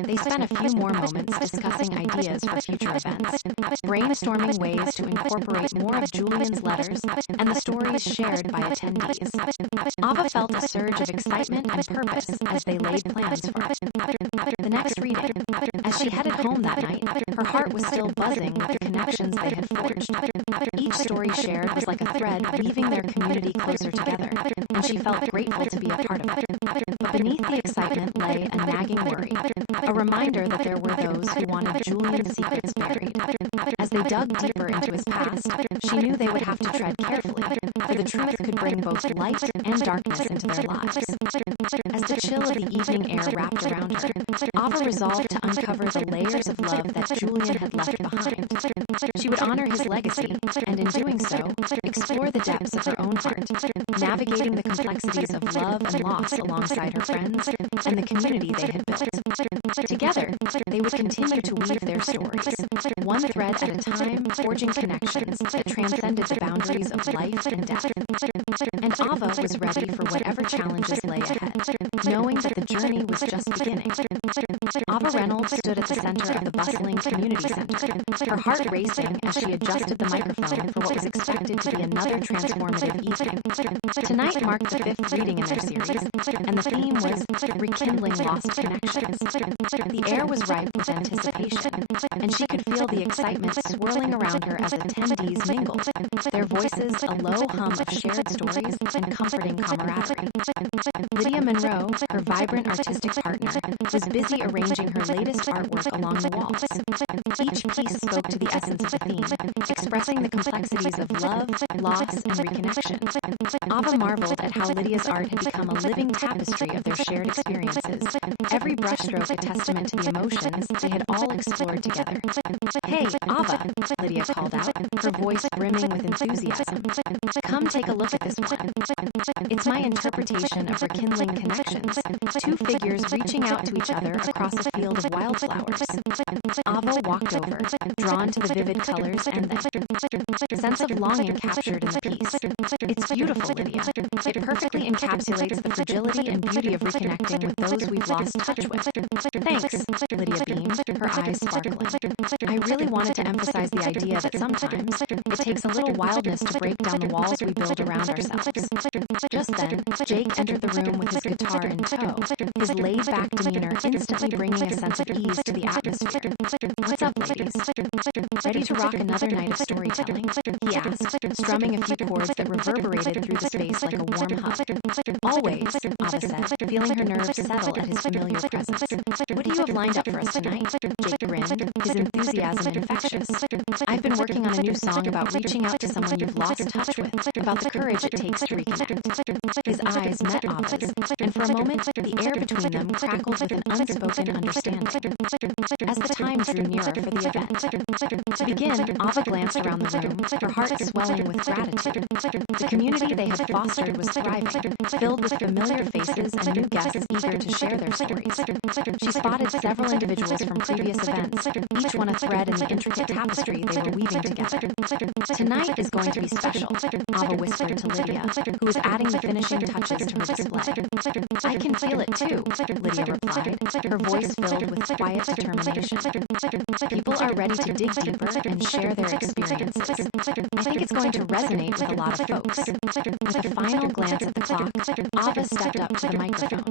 They spent a few more moments discussing ideas for future events, brainstorming ways to incorporate more of Julian's letters and the stories shared by attendees. Ava felt a surge of excitement and purpose as they laid plans for the next reading. As she headed home that night, her heart was still buzzing with the connections they had forged. Each story shared was like a thread weaving their community closer together, and she felt grateful to be a part of it. But beneath the excitement lay a nagging worry, a reminder that there were those who wanted Julian's secrets buried. As they dug deeper into his past, she knew they would have to tread carefully, for the truth could bring both light and darkness into their lives. As the chill of the evening air wrapped around her, Ava resolved to uncover the layers of love that Julian Julian had left behind. She would honor his legacy, and in doing so, explore the depths of her own heart, navigating the complexities of love and loss alongside her friends and the community they had built. Together, they would continue to weave their stories, one thread at a time, forging connections that transcended the boundaries of life and death. And Ava was ready for whatever challenges lay ahead, knowing that the journey was just beginning. Ava Reynolds stood at the center of the bustling community center, her heart racing as she adjusted the microphone for what was expected to be another transformative evening. Tonight marked the 5th reading in their series, and the theme was Rekindling Lost Connections. The air was ripe with anticipation, and she could feel the excitement swirling around her as attendees mingled, their voices a low hum of shared stories and comforting camaraderie. Lydia Monroe, her vibrant artistic partner, was busy arranging her latest artwork along the walls. Each piece spoke to the essence of the theme, expressing the complexities of love, loss, and reconnection. Ava marveled at how Lydia's art had become a living tapestry of their shared experiences, every brushstroke a testament to the emotions they had all explored together. "Hey, Ava," Lydia called out, her voice brimming with enthusiasm. "Come take a look at this one. It's my interpretation of rekindling connections, two figures reaching out to each other across a field of wildflowers." Ava walked over, drawn to the vivid colors and the sense of longing captured in the piece. "It's beautiful, Lydia. It perfectly encapsulates the fragility and beauty of reconnecting with those we've lost touch with." "Thanks," Lydia beamed, her eyes sparkling. "I really wanted to emphasize the idea that sometimes it takes a little wildness to break down the walls we build around ourselves." Just then, Jake entered the room with his guitar in tow, his laid-back demeanor instantly bringing a sense of ease to the atmosphere. "What's up, ladies? Ready to rock another night of storytelling?" he asked, strumming a few chords that reverberated through the space like a warm hug. "Always," Ava said, feeling her nerves settle at his familiar presence. "What do you have lined up for us tonight?" Jake grinned, his enthusiasm infectious. "I've been working on a new song about reaching out to someone you've lost touch with, about the courage it takes to reconnect." His eyes met Ava's, and for a moment, the air between them crackled with an unspoken understanding. As the time drew nearer for the event, to begin, Ava glanced around the room, her heart swelling with gratitude. The community they had fostered was thriving, filled with familiar faces and new guests eager to share their stories. She spotted several individuals from previous events, each one a thread in the intricate tapestry they were weaving together. "Tonight is going to be special," Ava whispered to Lydia, who was adding the finishing touches to her display. "I can feel it too," Lydia replied, her voice filled with quiet determination. "People are ready to dig deeper and share their experiences. I think it's going to resonate with a lot of folks." With a final glance at the clock, Ava stepped up to the microphone.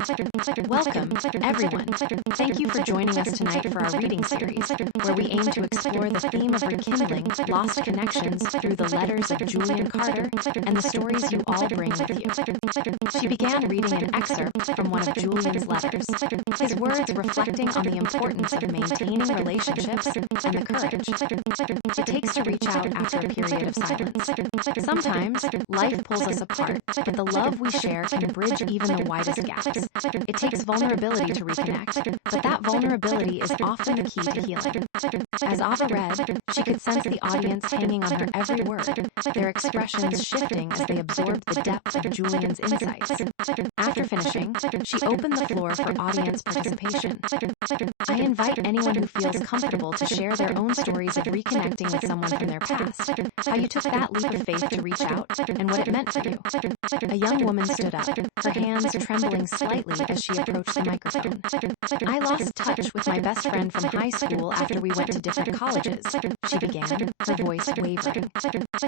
"Welcome, everyone. Thank you for joining us tonight for our reading series, where we aim to explore the theme of rekindling lost connections through the letters of Julian Carter and the stories you all bring with you." She began reading an excerpt from one of Julian's letters, his words reflecting on the importance of maintaining relationships and the courage it takes to reach out after a period of silence. "Sometimes, life pulls us apart, but the love we share can bridge even the widest gaps. It takes vulnerability to reconnect, but that vulnerability is often the key to healing." As Ava read, she could sense the audience hanging on her every word, their expressions shifting as they absorbed the depth of Julian's insights. After finishing, she opened the floor for audience participation. "I invite anyone who feels comfortable to share their own stories of reconnecting with someone from their past, how you took that leap of faith to reach out, and what it meant for you." A young woman stood up, her hands trembling slightly as she approached the microphone. "I lost touch with my best friend from high school after we went to different colleges," she began, her voice wavering.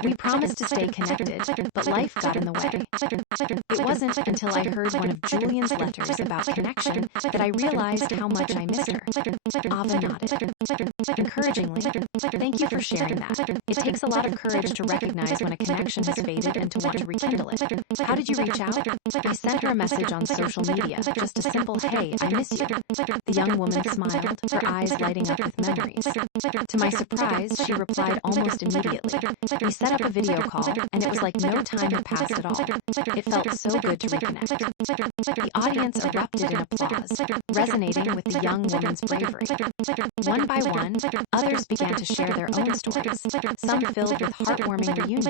"We promised to stay connected, but life got in the way. It wasn't until I heard one of Julian's letters about connection that I realized how much I missed her." Ava nodded. Encouragingly, "Thank you for sharing that. It takes a lot of courage to recognize when a connection has faded and to want to rekindle it. How did you reach out?" "I sent her a message on social media, just a simple, 'Hey, I miss you.'" The young woman smiled, her eyes lighting up with memories. "To my surprise, she replied almost immediately. We set up a video call, and it was like no time had passed at all. It felt so good to reconnect." The audience erupted in applause, resonating with the young woman's bravery. One by one, others began to share their own stories, some filled with heartwarming reunions,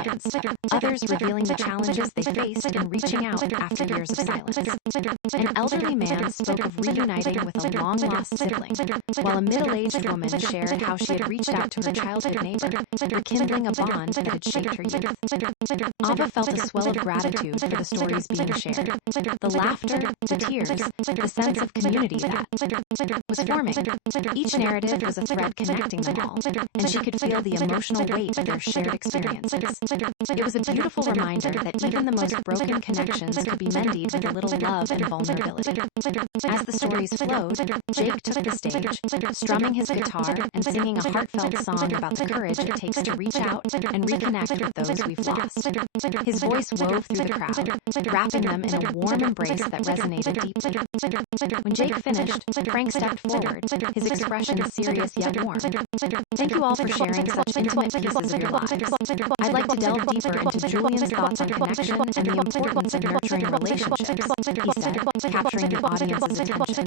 others revealing the challenges they faced in reaching out after years of silence. An elderly man spoke of reuniting with a long-lost sibling, while a middle-aged woman shared how she had reached out to her childhood neighbor, rekindling a bond that had shaped her youth. Ava felt a swell of gratitude for the stories being shared, the laughter, the tears, the sense of community that was forming. Each narrative was a thread connecting them all, and she could feel the emotional weight of their shared experiences. It was a beautiful reminder that even the most broken connections could be mended with a little love and vulnerability. As the stories flowed, Jake took the stage, strumming his guitar and singing a heartfelt song about the courage it takes to reach out and reconnect with those we've lost. His voice wove through the crowd, wrapping them in a warm embrace that resonated deeply. When Jake finished, Frank stepped forward, his expression serious yet warm. "Thank you all for sharing such intimate pieces of your lives. I'd like to delve deeper into Julian's thoughts on connection and the importance of nurturing relationships," he said, capturing the audience's attention.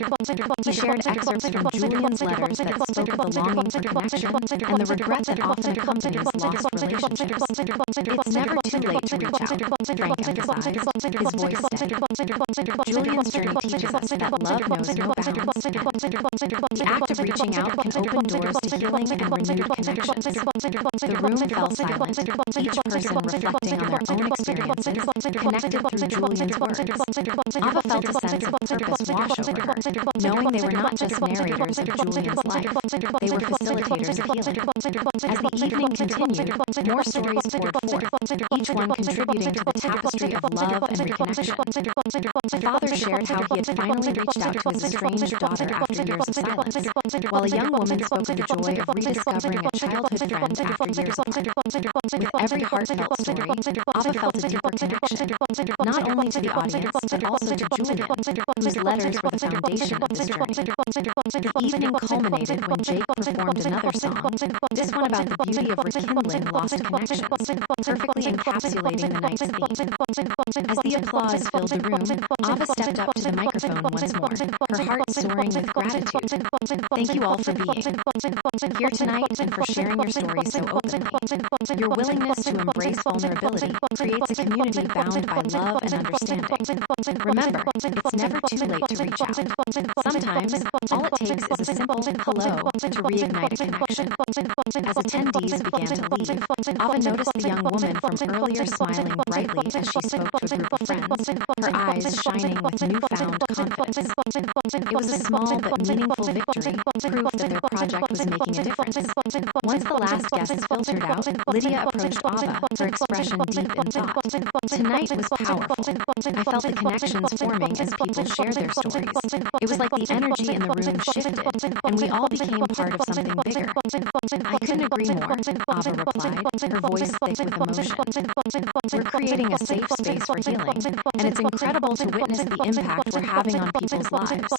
He shared excerpts from Julian's letters that spoke of the longing for connection and the regret that often accompanies lost relationships. "It's never too late to reach out," Frank emphasized, his voice steady. "Julian's journey teaches us that love knows no bounds, and the act of reaching out can open doors to healing and renewed connections." The room fell silent, each person reflecting on their own experiences, connected through Julian's words. Ava felt a sense of purpose wash over her, knowing they were not just narrators of Julian's life, they were facilitators of healing. As the evening continued, more stories poured forth, each one contributing to the tapestry of love and reconnection. A father shared how he had finally reached out to his estranged daughter after years of silence, while a young woman spoke of the joy of rediscovering a childhood friend after years apart. With every heartfelt story, Ava felt a deeper connection, not only to the audience, but also to Julian, whose letters were the foundation of this journey. The evening culminated when Jake performed another song, this one about the beauty of rekindling lost connections, perfectly encapsulating the night's theme. As the applause filled the room, Ava stepped up to the microphone once more, her heart soaring with gratitude. "Thank you all for being here tonight and for sharing your stories so openly. Your willingness to embrace vulnerability creates a community bound by love and understanding. Remember, it's never too late to reach out. Sometimes, all it takes is a simple hello to reignite a connection." As attendees began to leave, Ava noticed the young woman from earlier smiling brightly as she spoke to a group of friends, her eyes shining with newfound confidence. It was a small but meaningful victory, proof that their project was making a difference. Once the last guests filtered out, Lydia approached Ava, her expression deep in thought. "Tonight was powerful. I felt the connections forming as people shared their stories. It was like the energy in the room shifted, and we all became part of something bigger." "I couldn't agree more," Ava replied, her voice thick with emotion. "We're creating a safe space for healing, and it's incredible to witness the impact we're having on people's lives."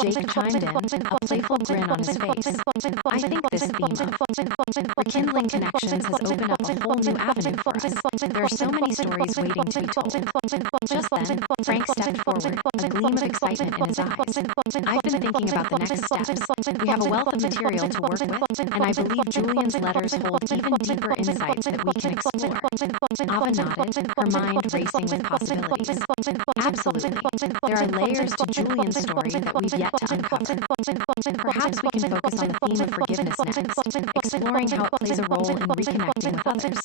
Jake chimed in, a playful grin on his face. "I think this theme of rekindling connections has opened up a whole new avenue for us. There are so many stories waiting to be told." Just then, Frank stepped forward, a gleam of excitement in his eyes. "I've been thinking about the next steps. We have a wealth of material to work with, and I believe Julian's letters hold even deeper insights that we can explore." Ava nodded, her mind racing with possibilities. "Absolutely. There are layers to Julian's story that we've yet to uncover. Perhaps we can focus on the theme of forgiveness next, exploring how it plays a role in reconnecting with others."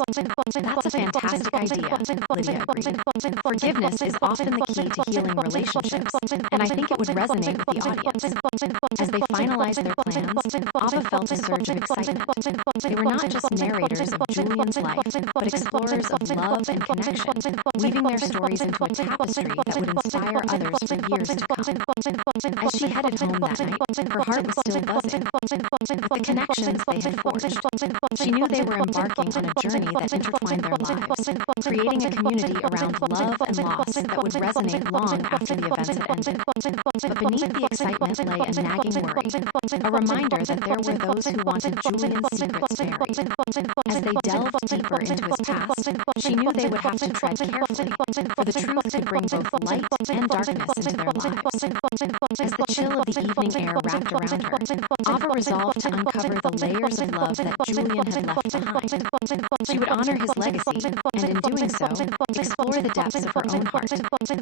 "That's a fantastic idea," Lydia agreed. "Forgiveness is often the key to healing relationships, and I think it would resonate with the audience." As they finalized their plans, Ava felt a surge of excitement. They were not just narrators of Julian's life, but explorers of love and connection, weaving their stories into a tapestry that would inspire others for years to come. As she headed home that night, her heart was still buzzing with the connections they had forged. She knew they were embarking on a journey that intertwined their lives, creating a community around love and loss that would resonate long after the events had ended. But beneath the excitement lay a nagging worry, a reminder that there were those who wanted Julian's secrets buried. As they delved deeper into his past, she knew they would have to tread carefully, for the truth could bring both light and darkness into their lives. As the chill of the evening air wrapped around her, Ava resolved to uncover the layers of love that Julian had left behind. She would honor his legacy, and in doing so, explore the depths of her own heart,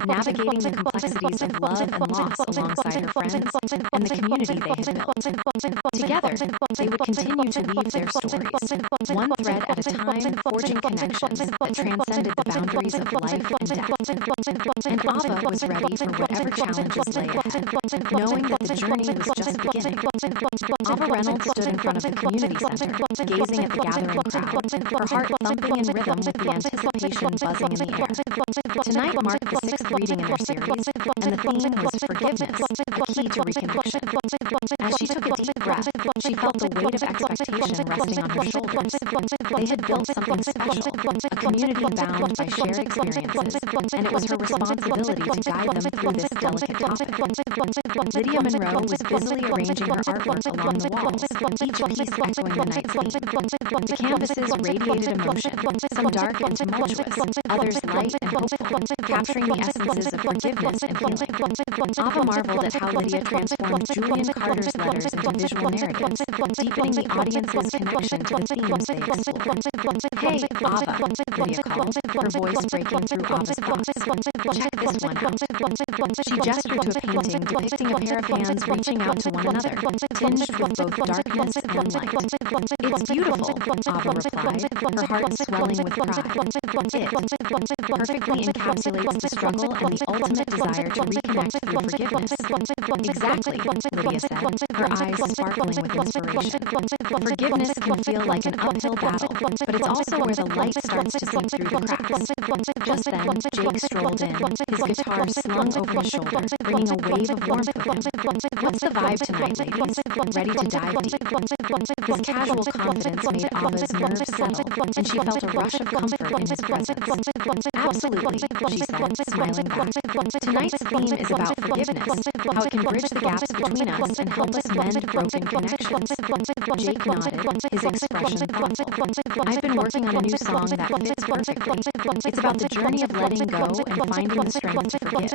navigating the complexities of love and loss alongside her friends and the community they had built. Together, they would continue to weave their stories, one thread at a time, forging connections that transcended the boundaries of life and death. And Ava was ready for whatever challenges lay ahead, knowing that the journey was just beginning. Ava Reynolds stood in front of the community center, gazing at the gathering crowd, her heart thumping in rhythm with the anticipation buzzing in the air. Tonight marked the sixth reading in their series, and the theme was forgiveness, a key to reconnection. As she took a deep breath, she felt the weight of expectation resting on her shoulders. They had built something special, a community bound by shared experiences, and it was her responsibility to guide them through this delicate topic. Lydia Monroe was busily arranging her artwork along the walls, each piece echoing the night's theme. The canvases radiated emotion, some dark and tumultuous, others light and hopeful, capturing the essences of forgiveness and healing. Ava marveled at how Lydia transformed Julian Carter's letters into visual narratives, deepening the audience's connection to the themes they explored. "Hey, Ava," Lydia called, her voice breaking through Ava's thoughts. "Check this one out." She gestured to a painting depicting a pair of hands reaching out to one another, tinged with both darkness and light. "It's beautiful," Ava replied, her heart swelling with pride. It perfectly encapsulates the struggle and the ultimate desire to reconnect through forgiveness. "Exactly," Lydia said, her eyes sparkling with inspiration. "Forgiveness can feel like an uphill battle, but it's also where the light starts to seep through the cracks." Just then, Jake strolled in, his guitar slung over his shoulder, bringing a wave of warmth with him. "What's the vibe tonight, ladies? Ready to dive deep?" His casual confidence made Ava's nerves settle, and she felt a rush of comfort in his presence. "Absolutely," she said, smiling back. "Tonight's theme is about forgiveness, how it can bridge the gaps between us and help us mend broken connections." Jake nodded, his expression thoughtful. "I've been working on a new song that fits perfectly. It's about the journey of letting go and finding the strength to forgive."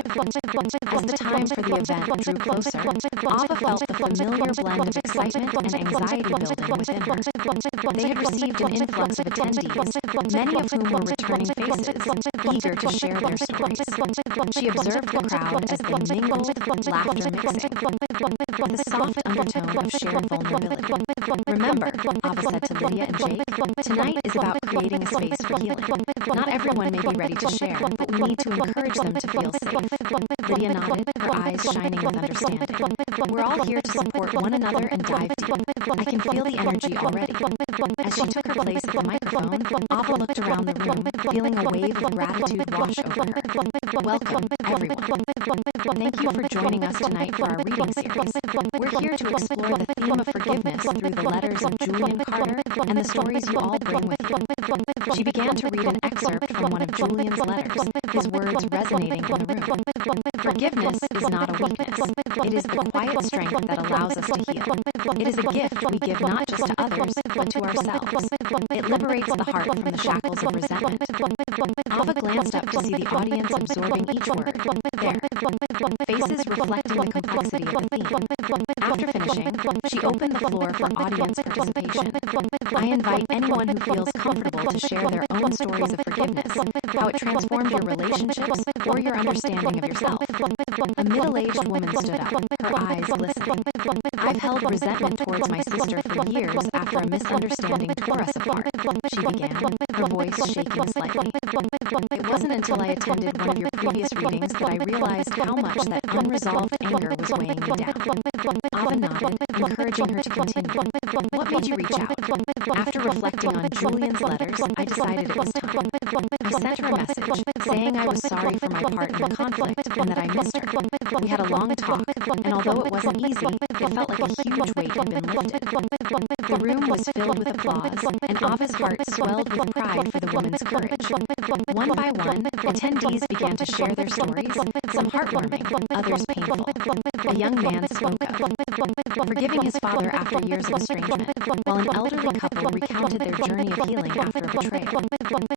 As the time for the event drew closer, Ava felt the familiar blend of excitement and anxiety building within her. They had received an influx of attendees, many of whom were returning faces, eager to share their stories. She observed the crowd as they mingled, laughter mixing, with a soft undertone of shared vulnerability. "Remember," Ava said to Lydia and Jake, "tonight is about creating a space for healing. Not everyone may be ready to share, but we need to encourage them to feel safe." Lydia nodded, her eyes shining with understanding. "We're all here to support one another and dive deep. I can feel the energy already." As she took her place at the microphone, Ava looked around the room, feeling a wave of gratitude wash over her. "Welcome, everyone. Thank you for joining us tonight for our reading series. We're here to explore the theme of forgiveness through the letters of Julian Carter and the stories you all bring with you." She began to read an excerpt from one of Julian's letters, his words resonating in the room. "Forgiveness is not a weakness. It is the quiet strength that allows us to heal. It is a gift we give not just to others, but to ourselves. It liberates the heart from the shackles of resentment." Ava glanced up to see the audience absorbing each word. There, faces reflecting the complexity of the theme. After finishing, she opened the floor for audience participation. "I invite anyone who feels comfortable to share their own stories of forgiveness, how it transformed your relationships or your understanding of yourself." A middle-aged woman stood up, her eyes glistening. "I've held resentment towards my sister for years after a misunderstanding tore us apart," she began, her voice shaking slightly. "It wasn't until I attended one of your previous readings that I realized how much that unresolved anger was weighing me down." Ava nodded, encouraging her to continue. "What made you reach out?" "After reflecting on Julian's letters, I decided it was time. I sent her a message, saying I was sorry for my part in the conflict and that I missed her. We had a long talk, and although it wasn't easy, it felt like a huge weight had been lifted." The room was filled with applause, and Ava's heart swelled with pride for the woman's courage. One by one, attendees began to share their stories, some heartwarming, others painful. A young man spoke of forgiving his father after years of estrangement, while an elderly couple recounted their journey of healing after a betrayal.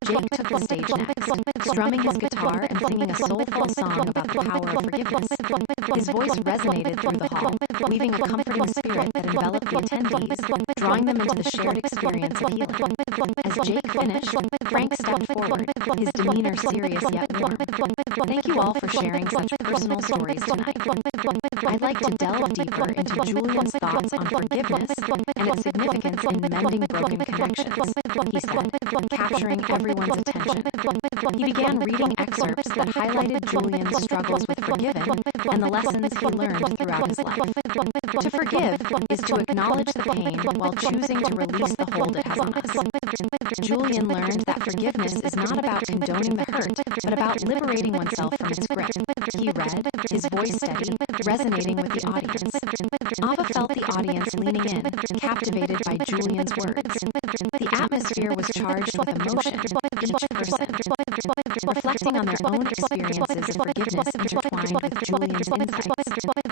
Jake took the stage next, strumming his guitar and singing a soulful song about the power of forgiveness. His voice resonated through the hall, weaving a comforting spirit that enveloped the attendees, drawing them into the shared experience of healing. As Jake finished, Frank stepped forward, his demeanor serious yet warm. Thank you all for sharing such personal stories tonight. I'd like to delve deeper into Julian's thoughts on forgiveness and its significance in mending broken connections, he said, capturing everyone's attention. He began reading excerpts that highlighted Julian's struggles with forgiving and the lessons he learned throughout his life. To forgive is to acknowledge the pain while choosing to release the hold it has on us. Julian learned that forgiveness is not about condoning the hurt, but about liberating oneself from its grip. He read, his voice steady, resonating with the audience. Ava felt the audience leaning in, captivated by Julian's words. The atmosphere was charged with emotion, each person reflecting on their own experiences of forgiveness intertwined with Julian's insights.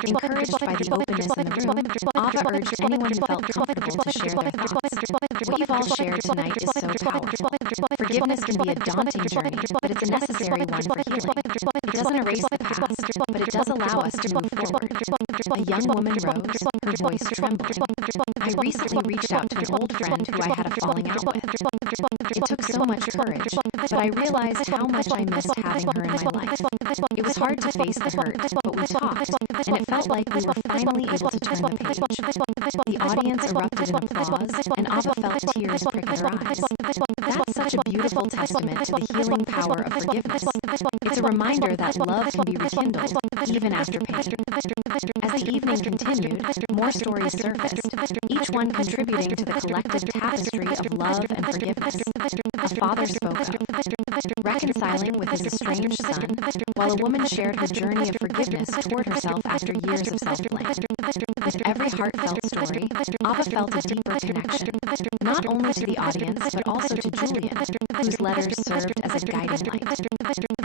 Encouraged by the openness in the room, Ava urged anyone who felt comfortable to share their thoughts. What you've all shared tonight is so powerful. Forgiveness can be a daunting journey, but it's a necessary one for healing. It doesn't erase the past, but it does allow us to move forward. A young woman rose, her voice trembling. I recently reached out to an old friend who I had a falling out with. It took so much courage, but I realized how much I missed having her in my life. It was hard to face the hurt, but we talked, and it felt like we were finally able to turn the page. The audience erupted in applause, and Ava felt tears prick at her eyes. That's such a beautiful testament to the healing power of forgiveness. It's a reminder that love can be rekindled, even after pain. As the evening continued, more stories surfaced, each one contributing to the collective tapestry of love and forgiveness. A father spoke of reconciling with his estranged son, while a woman shared her journey of forgiveness toward herself after years of self-blame. With every heartfelt story, Ava felt a deeper connection, not only to the audience, but also to Julian, whose letters served as a guiding light.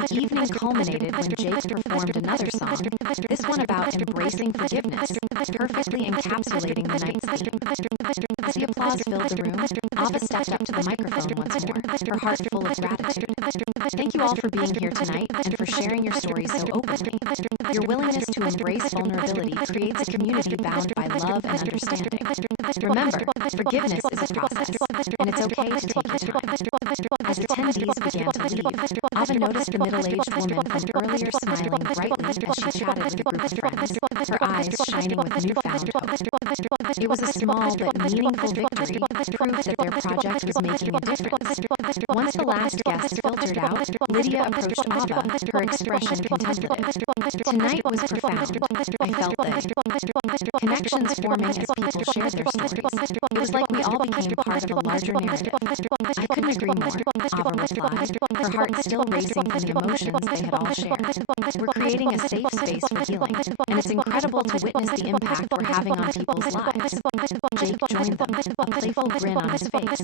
The evening culminated when Jake performed another song, this one about embracing forgiveness, perfectly encapsulating the night's theme. As the applause filled the room, Ava stepped up to the microphone once more, her heart full of gratitude. Thank you all for being here tonight and for sharing your stories so openly. Your willingness to embrace vulnerability creates a community bound by love and understanding. Remember, forgiveness is a process, and it's okay to take your time. As attendees began to leave, Ava noticed the middle-aged woman from earlier smiling brightly as she chatted with a group of friends, her eyes shining with newfound hope. It was a small but meaningful victory, proof that their project was making a difference. Once the last guest filtered out, Lydia approached Ava, her expression contemplative. Tonight was profound. I felt the connections forming as people shared their stories. It was like we all became part of a larger narrative. I couldn't agree more, Ava replied, her heart still racing from the emotions they had all shared. We're creating a safe space for healing, and it's incredible to witness the impact we're having on people's lives. Jake joined them, a playful grin on his face.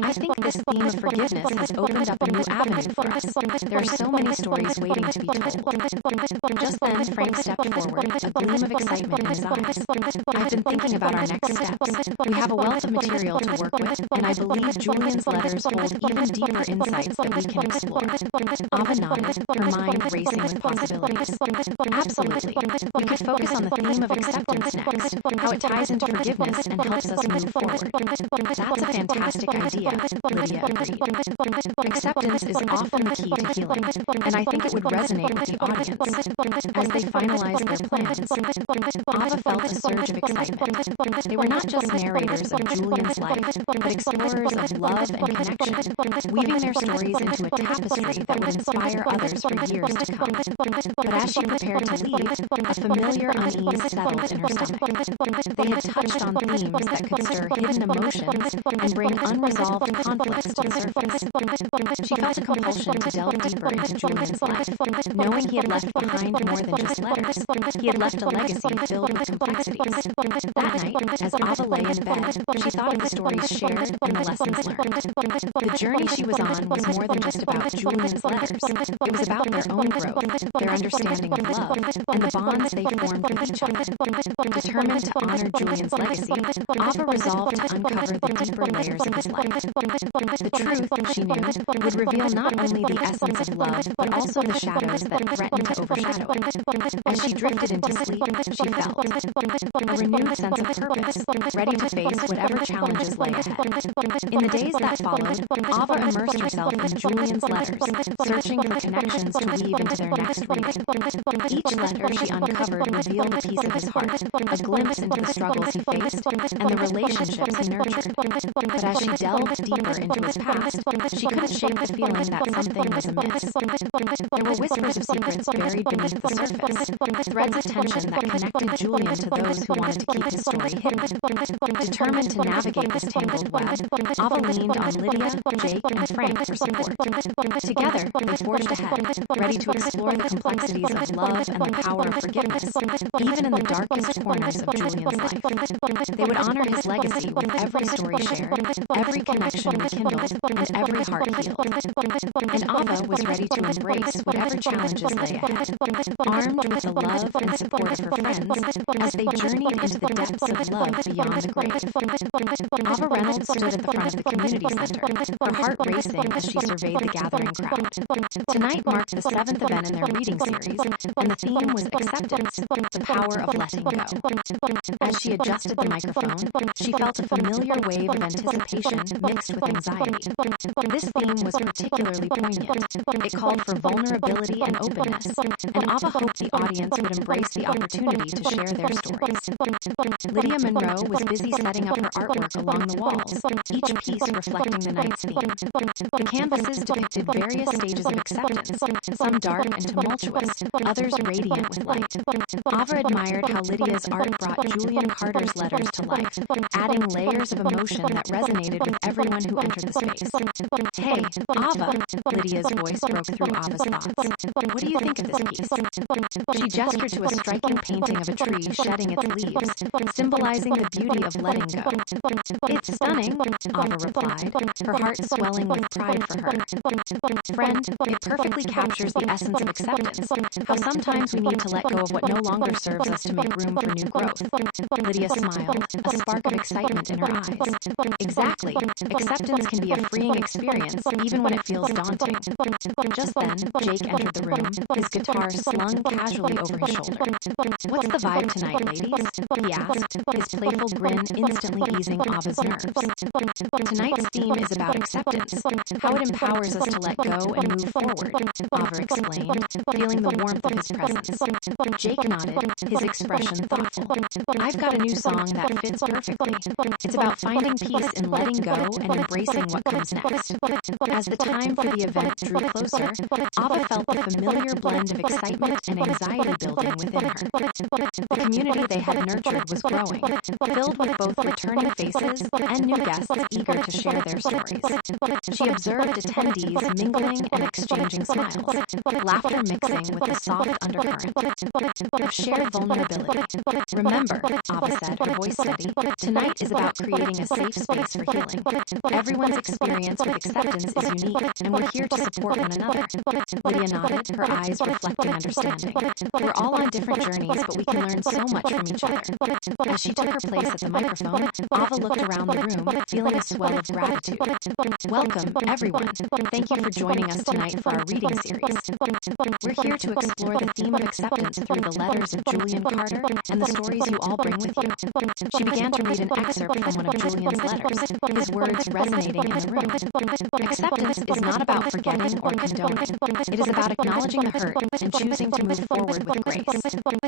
I think this theme of forgiveness has opened up a new avenue for us. There are so many stories waiting to be told. Just then, Frank stepped forward, a gleam of excitement in his eyes. I've been thinking about our next steps. We have a wealth of material to work with, and I believe Julian's letters hold even deeper insights that we can explore. Ava nodded, her mind racing with possibilities. Absolutely. We could focus on the theme of acceptance next, how it ties into forgiveness and helps us move forward. That's a fantastic idea, Lydia agreed. Acceptance is often the key to healing, and I think it would resonate with the audience. As they finalized their plans, Ava felt a surge of excitement. They were not just narrators of Julian's life, but explorers of love and connection, weaving their stories into a tapestry that would inspire others for years to come. But as she prepared to leave, a familiar unease settled in her stomach. They had touched on themes that could stir hidden emotions and bring unresolved conflicts to the surface. She felt a compulsion to delve deeper into Julian's life, knowing he had left behind more than just letters. He had left a legacy filled with complexities. That night, as Ava lay in bed, she thought of the stories shared and the lessons learned. The journey she was on was more than just about Julian's letters. It was about their own growth, their understanding of love, and the bonds they formed with each other. Determined to honor Julian's legacy, Ava resolved to uncover the deeper layers of his life. The truth, she knew, would reveal not only the essence of love, but also the shadows that threatened to overshadow it. As she drifted into sleep, she felt a renewed sense of purpose, ready to face whatever challenges lay ahead. In the days that followed, Ava immersed herself in Julian's letters, searching for connections to weave into their next reading. Each letter she uncovered revealed a piece of his heart, a glimpse into the struggles he faced, and the relationships he nurtured. But as she delved deeper into his past, she couldn't shake the feeling that something was amiss. There were whispers of secrets buried beneath the surface, threads of tension that connected Julian to those who wanted to keep his story hidden. Determined to navigate this tangled web, Ava leaned on Lydia, Jake, and Frank for support. Together, they forged ahead, ready to explore the complexities of love and the power of forgiveness, even in the darkest corners of Julian's life. They would honor his legacy with every story shared, every connection rekindled, and every heart healed. And Ava was ready to embrace whatever challenges lay ahead, armed with the love and support of her friends as they journeyed into the depths of love beyond the grave. Ava Reynolds stood at the front of the community center, her heart racing as she surveyed the gathering crowd. Tonight marked the 7th event in their reading series, and the theme was acceptance, the power of letting go. As she adjusted the microphone, she felt a familiar wave of anticipation mixed with anxiety. This theme was particularly poignant. It called for vulnerability and openness, and Ava hoped the audience would embrace the opportunity to share their stories. Lydia Monroe was busy setting up her artwork along the walls, each piece reflecting the night's theme. The canvases depicted various stages of acceptance, some dark and tumultuous, others radiant with light. Ava admired how Lydia's art brought Julian Carter's letters to life, adding layers of emotion that resonated with everyone who entered the space. Hey, Ava, Lydia's voice broke through Ava's thoughts. What do you think of this piece? She gestured to a striking painting of a tree shedding its leaves, symbolizing the beauty of letting go. It's stunning, Ava replied, her heart swelling with pride for her. Friend, it perfectly captures the essence of acceptance, how sometimes we need to let go of what no longer serves us to make room for new growth. Lydia smiled, a spark of excitement in her eyes. Exactly. Acceptance can be a freeing experience, even when it feels daunting. Just then, Jake entered the room, his guitar slung casually over his shoulder. What's the vibe tonight, ladies? He asked, his playful grin instantly easing Ava's nerves. Tonight's theme is about acceptance, how it empowers us to let go and move forward, Ava explained, feeling the warmth of his presence. Jake nodded, his expression thoughtful. I've got a new song that fits perfectly. It's about finding peace in letting go and embracing what comes next. As the time for the event drew closer, Ava felt the familiar blend of excitement and anxiety building within her. The community they had nurtured was growing, filled with both returning faces and new guests eager to share their stories. She observed attendees mingling and exchanging smiles, laughter mixing with a soft undercurrent of shared vulnerability. Remember, Ava said, her voice steady, tonight is about creating a safe space for healing. Everyone's experience with acceptance is unique, and we're here to support one another. Lydia nodded, her eyes reflecting understanding. We're all on different journeys, but we can learn so much from each other. As she took her place at the microphone, Ava looked around the room, feeling a swell of gratitude. Welcome, everyone. Thank you for joining us tonight for our reading series. We're here to explore the theme of acceptance through the letters of Julian Carter and the stories you all bring with you. She began to read an excerpt from one of Julian's letters, his words resonating in the room. Acceptance is not about forgetting or condoning. It is about acknowledging the hurt and choosing to move forward with grace.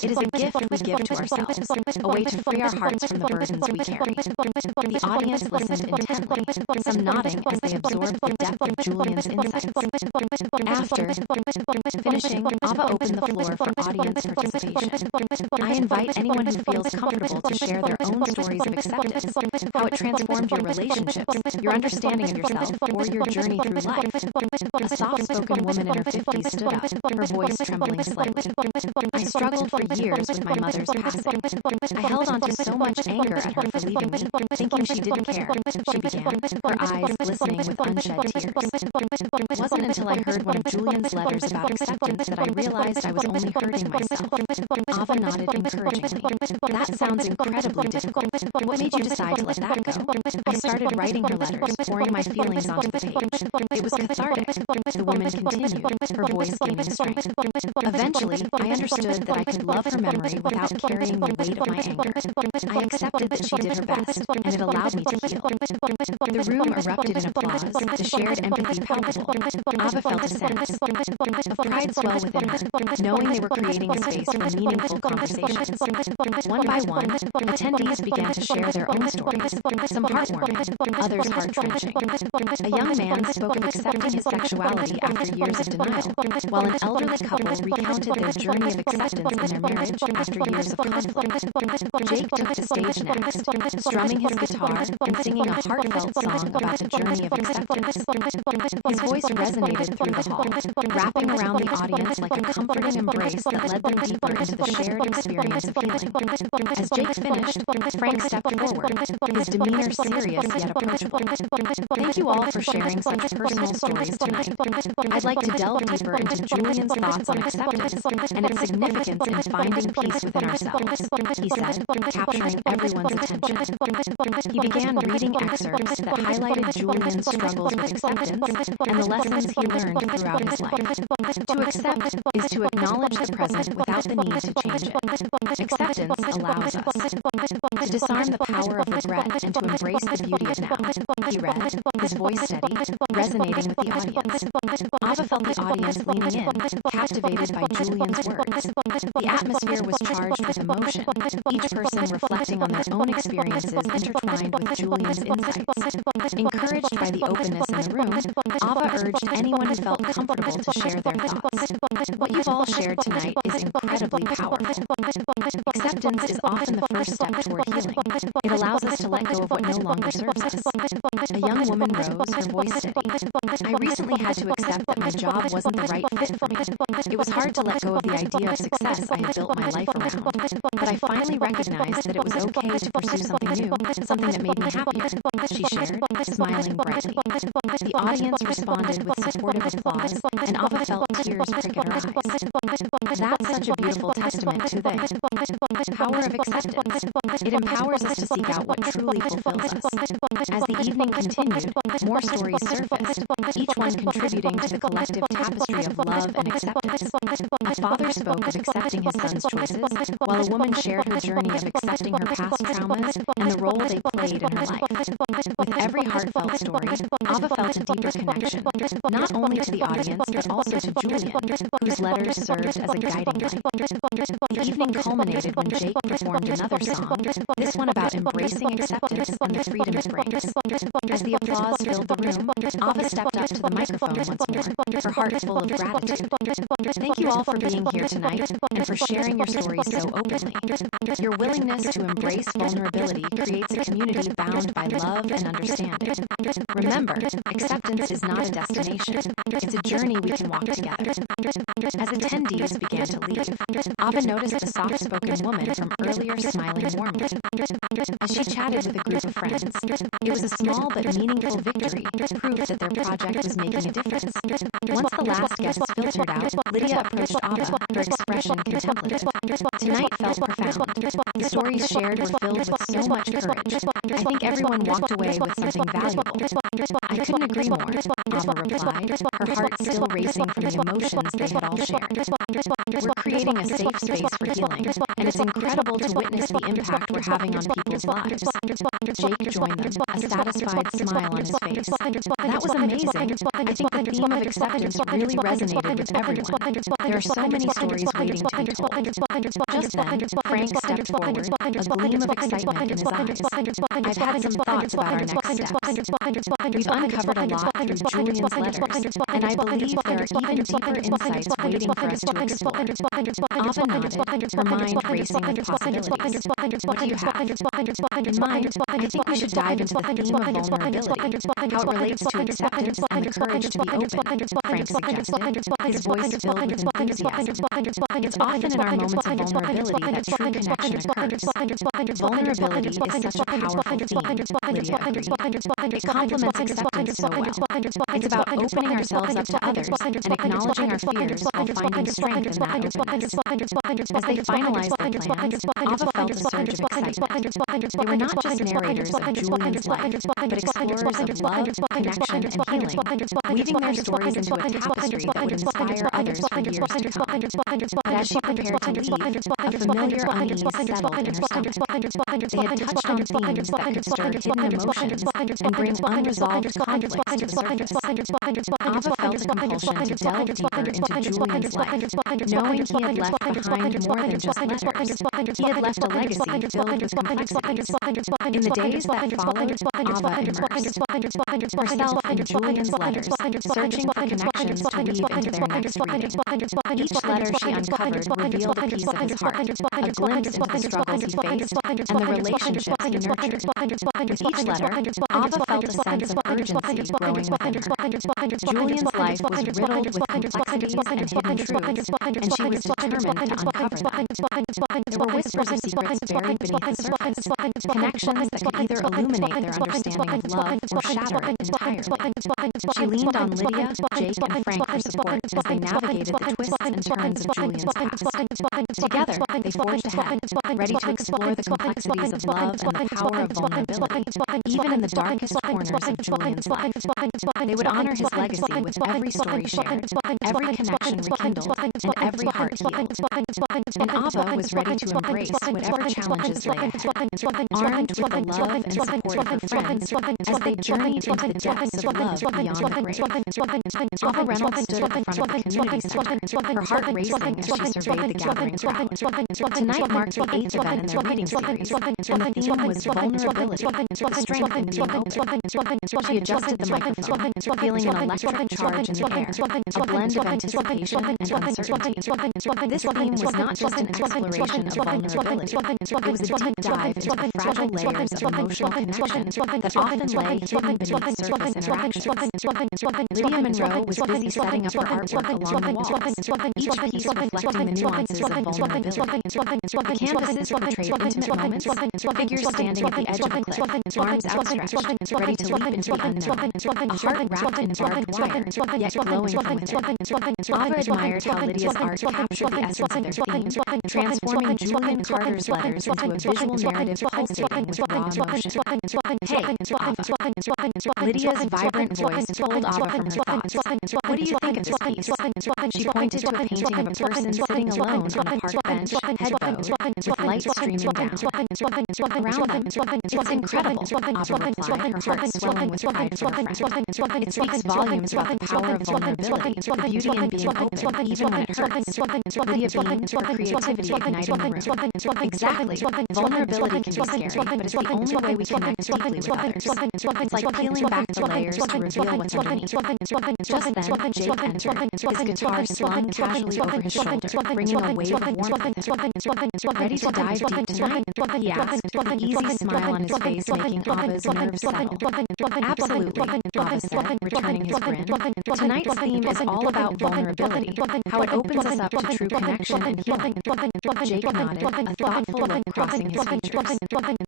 It is a gift we give to ourselves, a way to free our hearts from the burdens we carry. The audience listened intently, some nodding as they absorbed the depth of Julian's insights. After finishing, Ava opened the floor for audience participation. I invite anyone who feels comfortable to share their own stories of acceptance, how it transformed your relationships, your understanding of yourself, or your journey through life. A soft-spoken woman in her 50s stood up, her voice trembling slightly. I struggled for years with my mother's passing. I held on to so much anger at her for leaving me, thinking she didn't care," she began, her eyes glistening with unshed tears. "It wasn't until I heard one of Julian's letters about acceptance that I realized I was only hurting myself." Ava nodded encouragingly. "That sounds incredibly difficult. What made you decide to let that go?" "I started writing her letters, pouring my feelings onto the page. It was cathartic," the woman continued, her voice gaining strength. "Eventually, I understood that I could love her memory without carrying the weight of my anger. I accepted that she did her best, and it allowed me to heal." The room erupted in applause, the shared empathy palpable. Ava felt a sense of pride swell within her, knowing they were creating a space for meaningful conversations. One by one, attendees began to share their own stories, some heartwarming, others heart-wrenching. A young man spoke of accepting his sexuality after years of denial, while an elderly couple recounted their journey of acceptance in their marriage after years of conflict. Jake took the stage next, strumming his guitar and singing a heartfelt song about the journey of acceptance. His voice resonated through the hall, wrapping around the audience like a comforting embrace that led them deeper into the shared experience of healing. As Jake finished, Frank stepped forward, his demeanor serious yet approachable. "Thank you all for sharing such personal stories tonight. I'd like to delve deeper into Julian's thoughts on acceptance and its significance in finding peace within ourselves," he said, capturing everyone's attention. He began reading excerpts that highlighted Julian's struggles with acceptance and the lessons he learned throughout his life. To accept is to acknowledge the present without the need to change it. Acceptance allows us to disarm the power of regret and to embrace the beauty of now, he read, his voice steady, resonating with the audience. Ava felt the audience leaning in, captivated by Julian's words. The atmosphere was charged with emotion, each person reflecting on their own experiences intertwined with Julian's insights. Encouraged by the openness in the room, Ava urged anyone who felt comfortable to share their thoughts. "What you've all shared tonight is incredibly powerful. Acceptance is often the first step toward healing. It allows us to let go of what no longer serves us." A young woman rose, her voice steady. "I recently had to accept that my job wasn't the right fit for me. It was hard to let go of the idea of success I had built my life around. But I finally recognized that it was okay to pursue something new, something that made me happier," she shared, smiling brightly. The audience responded with supportive applause, and Ava felt tears prick at her eyes. That's such a beautiful testament to the power of acceptance. It empowers us to seek out what truly fulfills us. As the evening continued, more stories surfaced, each one contributing to the collective tapestry of love and acceptance. A father spoke of accepting his son's choices, while a woman shared her journey of accepting her past traumas and the role they played in her life. With every heartfelt story, Ava felt a deeper connection, not only to the audience but also to Julian, whose letters served as a guiding light. The evening culminated when Jake performed another song, this one about embracing acceptance and the freedom it brings. As the applause filled the room, Ava stepped up to the microphone once more, her heart full of gratitude. "Thank you all for being here tonight and for sharing your stories so openly. Your willingness to embrace vulnerability creates a community bound by love and understanding. Remember, acceptance is not a destination. It's a journey we can walk together." As attendees began to leave, Ava noticed a soft-spoken woman from earlier smiling warmly. As she chatted with a group of friends, it was a small but meaningful victory, proof that their project was making a difference. Once the last guests filtered out, Lydia approached Ava, her expression contemplative. Tonight felt profound. The stories shared were filled with so much courage. I think everyone walked away with something valuable. "I couldn't agree more," Ava replied, her heart still racing from the emotions they had all shared. "We're creating a safe space for healing, and it's incredible to witness the impact we're having on people's lives." Jake joined them, a satisfied smile on his face. "That was amazing. I think the theme of acceptance really resonated with everyone. There are so many stories waiting to be told." Just then, Frank stepped forward, a gleam of excitement in his eyes. "I've had some thoughts about our next steps. We've uncovered a lot through Julian's letters, and I believe there are even deeper insights waiting for us to explore. Ava nodded, her mind racing with possibilities. What do you have? In mind, I think we should dive into the theme of vulnerability, how it relates to acceptance and the courage to be open, Frank suggested, his voice filled with enthusiasm. It's often in our moments of vulnerability that true connection occurs. Vulnerability is such a powerful theme, Lydia agreed. It complements acceptance so well. It's about opening ourselves up to others and acknowledging our fears while finding strength in that openness. As they finalized their plans, Ava felt a surge of excitement. They were not just narrators of Julian's life, but explorers of love, connection, and healing, weaving their stories into a tapestry that would inspire others for years to come. But as she prepared to leave, a familiar unease settled in her stomach. They had touched on themes that could stir hidden emotions and bring unresolved conflicts to the surface. Ava felt a compulsion to delve deeper into Julian's life, knowing he had left behind more than just letters. He had left a legacy filled with complexities. In the days that followed, Ava immersed herself in Julian's letters, searching for connections to weave into their next reading. Each letter she uncovered revealed a piece of his heart, a glimpse into the struggles he faced, and the relationships he nurtured. With each letter, Ava felt a sense of urgency growing within her. Julian's life was riddled with complexities and hidden truths, and she was determined to uncover them. There were whispers of secrets buried beneath the surface, connections that could either illuminate their understanding of love or shatter it entirely. She leaned on Lydia, Jake, and Frank for support as they navigated the twists and turns of Julian's past. Together, they forged ahead, ready to explore the complexities of love and the power of vulnerability, even in the darkest corners of Julian's life. They would honor his legacy with every story shared, every connection rekindled, and every heart healed. And Ava was ready to embrace whatever challenges lay ahead, armed with the love and support of her friends as they journeyed into the depths of love beyond the grave. Ava Reynolds stood at the front of the community center, her heart racing as she surveyed the gathering crowd. Tonight marked the 8th event in their reading series, and the theme was vulnerability, the strength in being open. She adjusted the microphone, feeling an electric charge in the air, a blend of anticipation and uncertainty. This theme was not just an exploration of vulnerability, it was a deep dive into the fragile layers of emotional connection that often lay hidden beneath surface interactions. Lydia Monroe was busy setting up her artwork along the walls, each piece reflecting the nuances of vulnerability. The canvases portrayed intimate moments, figures standing at the edge of a cliff, arms outstretched, ready to leap into the unknown, a heart wrapped in barbed wire, yet glowing from within. Ava admired how Lydia's art captured the essence of their theme, transforming Julian Carter's letters into a visual narrative pulsating with raw emotion. Hey, Ava. Lydia's vibrant voice pulled Ava from her thoughts. What do you think of this piece? She pointed to a painting of a person sitting alone on a park bench, head bowed, with light streaming down. Around them, it's incredible, Ava replied, her heart swelling with pride for her friend. It speaks volumes about the power of vulnerability, the beauty in being open, even when it hurts. Lydia beamed, her creativity igniting the room. Exactly. Vulnerability can be scary, but it's the only way we connect deeply with others. It's like peeling back the layers to reveal what's underneath. Just then, Jake entered, his guitar slung casually over his shoulder, bringing a wave of warmth with him. Ready to dive deep tonight? He asked, the easy smile on his face making Ava's nerves settle. Absolutely, Ava said, returning his grin. Tonight's theme is all about vulnerability, how it opens us up to true connection and healing. Jake nodded, a thoughtful look crossing his features.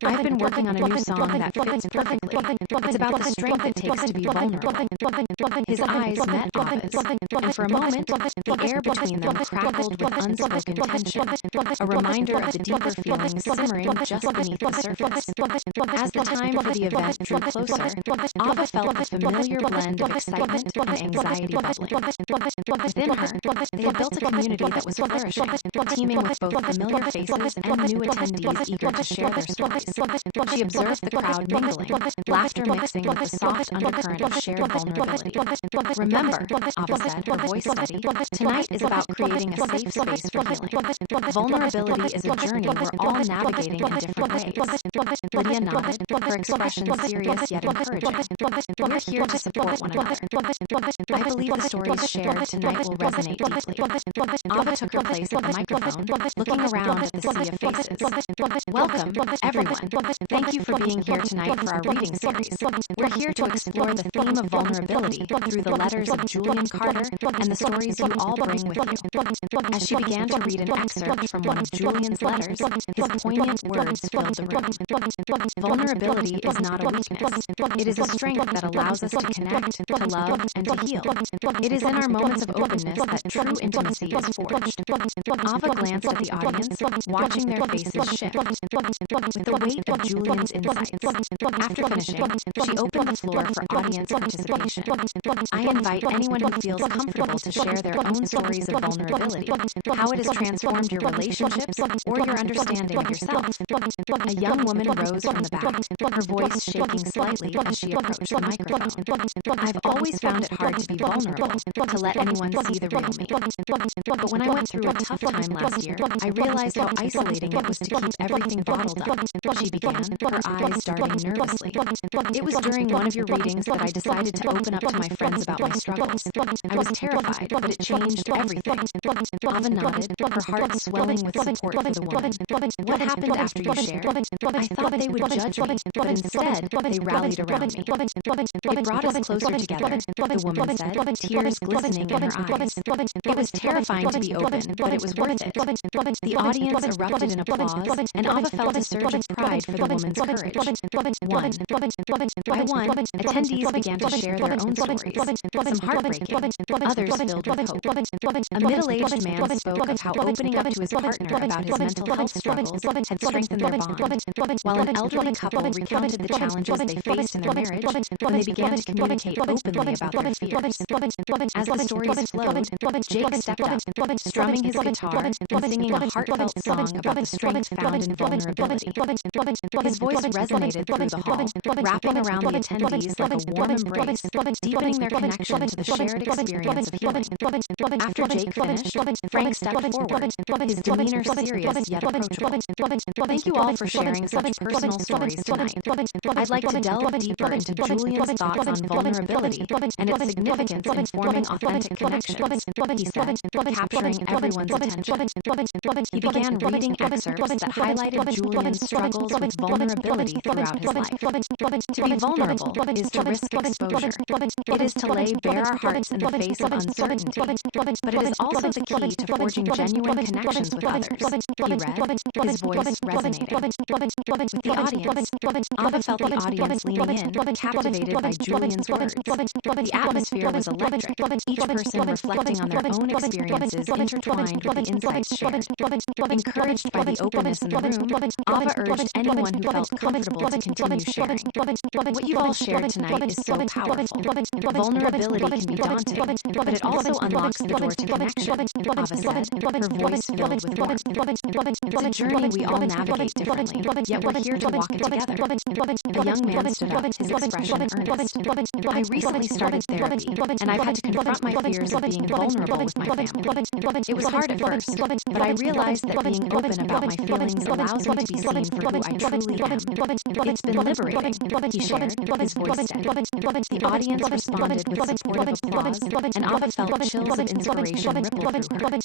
I've been working on a new song that fits perfectly. It's about the strength it takes to be vulnerable. His eyes met Ava's, and for a moment, the air between them crackled with unspoken tension, a reminder of the deeper feelings simmering just beneath the surface. As the time for the event drew closer, Ava felt a familiar blend of excitement and anxiety bubbling. Within her, they had built a community that was flourishing, teeming with both familiar faces and new attendees eager to share their stories. She observed the crowd mingling, laughter mixing with the soft undercurrent of shared vulnerability. Remember, Ava said, her voice steady, tonight is about creating a safe space for healing. Vulnerability is a journey we're all navigating in different ways. Lydia nodded, her expression serious yet yet encouraging. We're here to support one another. I believe the stories shared tonight will resonate deeply. Ava took her place at the microphone, looking around at the sea of faces. Welcome, everyone. Thank you for being here tonight for our reading series. We're here to explore the theme of vulnerability through the letters of Julian Carter and the stories you all bring with you. As she began to read an excerpt from one of Julian's letters, his poignant words filled the room. Vulnerability is not a weakness. It is a strength that allows us to connect, to love, and to heal. It is in our moments of openness that true intimacy is forged. Ava glanced at the audience, watching their faces shift. With the weight of Julian's insights, after finishing, she opened the floor for audience participation. I invite anyone who feels comfortable to share their own stories of vulnerability, how it has transformed your relationships or your understanding of yourself. A young woman rose from the back, her voice shaking slightly as she approached the microphone. I've always found it hard to be vulnerable, to let anyone see the real me. But when I went through a tough time last year, I realized how isolating it was to keep everything bottled up. She began, her eyes darting nervously. It was during one of your readings that I decided to open up to my friends about my struggles. I was terrified, but it changed everything. Ava nodded, her heart swelling with support for the woman. What happened after you shared? I thought they would judge me, but instead, they rallied around me. It brought us closer together, the woman said, tears glistening in her eyes. It was terrifying to be open, but it was worth it. The audience erupted in applause, and Ava felt a surge of pride for the woman's courage. One by one, attendees began to share their own stories, some heartbreaking, others filled with hope. A middle-aged man spoke of how opening up to his partner about his mental health struggles had strengthened their bond, while an elderly couple recounted the challenges they faced in their marriage when they began to communicate openly about their fears. As the stories flowed, Jake stepped up, strumming his guitar and singing a heartfelt song about the strength found in vulnerability. His voice resonated through the hall, wrapping around the attendees like a warm embrace, deepening their connection to the shared experience of healing. After Jake finished, Frank stepped forward, his demeanor serious yet approachable. Thank you all for sharing such personal stories tonight. I'd like to delve deeper into Julian's thoughts on vulnerability and its significance in forming authentic connections, he said, capturing everyone's attention. He began reading excerpts that highlighted Julian's struggles with vulnerability throughout his life. To be vulnerable is to risk exposure. It is to lay bare our hearts in the face of uncertainty, but it is also the key to forging genuine connections with others. He read, his voice resonating. With the audience, Ava felt the audience leaning in, captivated by Julian's words. The atmosphere was electric, each person reflecting on their own experiences intertwined with the insights shared. Encouraged by the openness in the room, Ava urged anyone who felt comfortable to continue sharing. What you've all shared tonight is so powerful. Vulnerability can be daunting, but it also unlocks the door to connection, Ava said, her voice filled with warmth. It's a journey we all navigate differently, yet we're here to walk it together. The young man stood up, his expression earnest. I recently started therapy, and I've had to confront my fears of being vulnerable with my family. It was hard at first, but I realized that being open about my feelings allows me to be seen for who I truly am. It's been liberating, he shared, his voice steady. The audience responded with supportive applause, and Ava felt chills of inspiration ripple through her.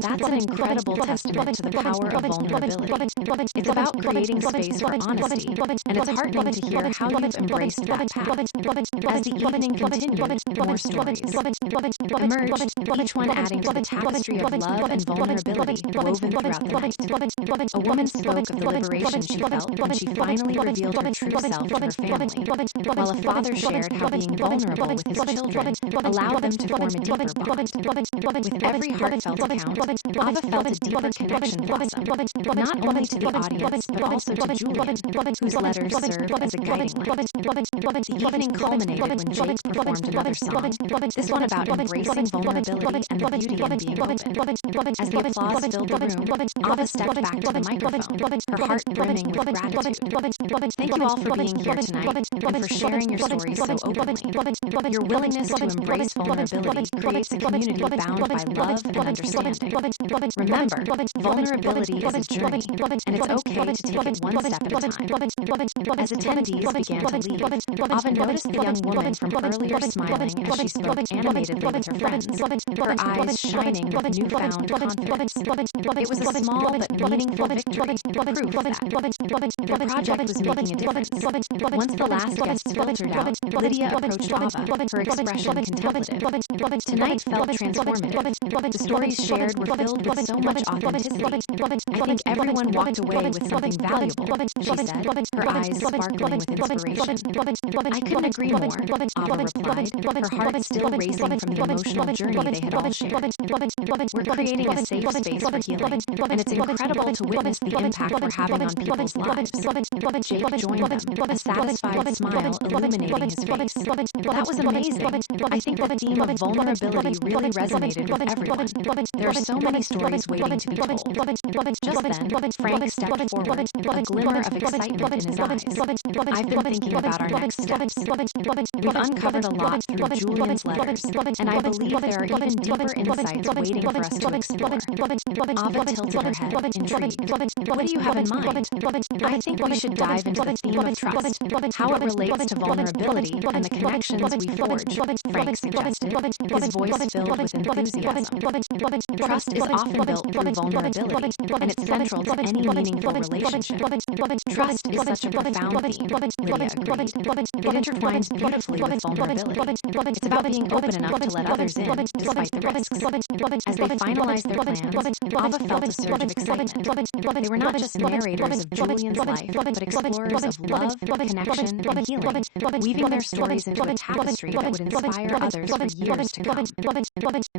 That's an incredible testament to the power of vulnerability. It's about creating space for honesty, and it's heartening to hear how you've embraced that path. As the evening continued, more stories emerged, each one adding to the tapestry of love and vulnerability woven throughout the night. A woman spoke of the liberation she felt when she finally revealed her true self to her family, while a father shared how being vulnerable with his children allowed them to form a deeper bond. With every heartfelt account, Ava felt a deeper connection blossom, not only to the audience, but also to Julian, whose letters served as a guiding light. The evening culminated when Jake performed another song, this one about embracing vulnerability and the beauty in being open. As the applause filled the room, Ava stepped back to the microphone, her heart brimming with gratitude. Thank you all for being here tonight and for sharing your stories so openly. Your willingness to embrace vulnerability creates a community bound by love and understanding. Remember, vulnerability is a journey, and it's okay to take it one step at a time. As attendees, began to leave, Ava noticed the young woman from earlier smiling as she spoke animatedly with her friends, her eyes shining with newfound confidence. It was a small but meaningful victory, proof that their project was making a difference. Once the last guests filtered out, Lydia approached Ava, her expression contemplative. Tonight felt transformative. The stories shared were filled with so much authenticity. I think everyone walked away with something valuable, she said, her eyes sparkling with inspiration. I couldn't agree more, Ava replied, her heart still racing from the emotional journey they had all shared. We're creating a safe space for healing, and it's incredible to witness the impact we're having on people's lives. Jake joined them, a satisfied smile illuminating his face. That was amazing. I think the theme of vulnerability really resonated with everyone. There are so many stories waiting to be told. Just then, Frank stepped forward, a glimmer of excitement in his eyes. I've been thinking about our next steps. We've uncovered a lot through Julian's letters, and I believe there are even deeper insights waiting for us to explore. Ava tilted her head, intrigued. What do you have in mind? I think we should dive into the theme of trust, how it relates to vulnerability and the connections we forge, Frank suggested, his voice filled with enthusiasm. Trust is often built through vulnerability, and it's central to any meaningful relationship. Trust is such a profound theme, Lydia agreed. It intertwines beautifully with vulnerability. It's about being open enough to let others in, despite the risks. As they finalized their plans, Ava felt a surge of excitement. They were not just narrators of Julian's life, but explorers of love, connection, and healing, weaving their stories into a tapestry that would inspire others for years to come.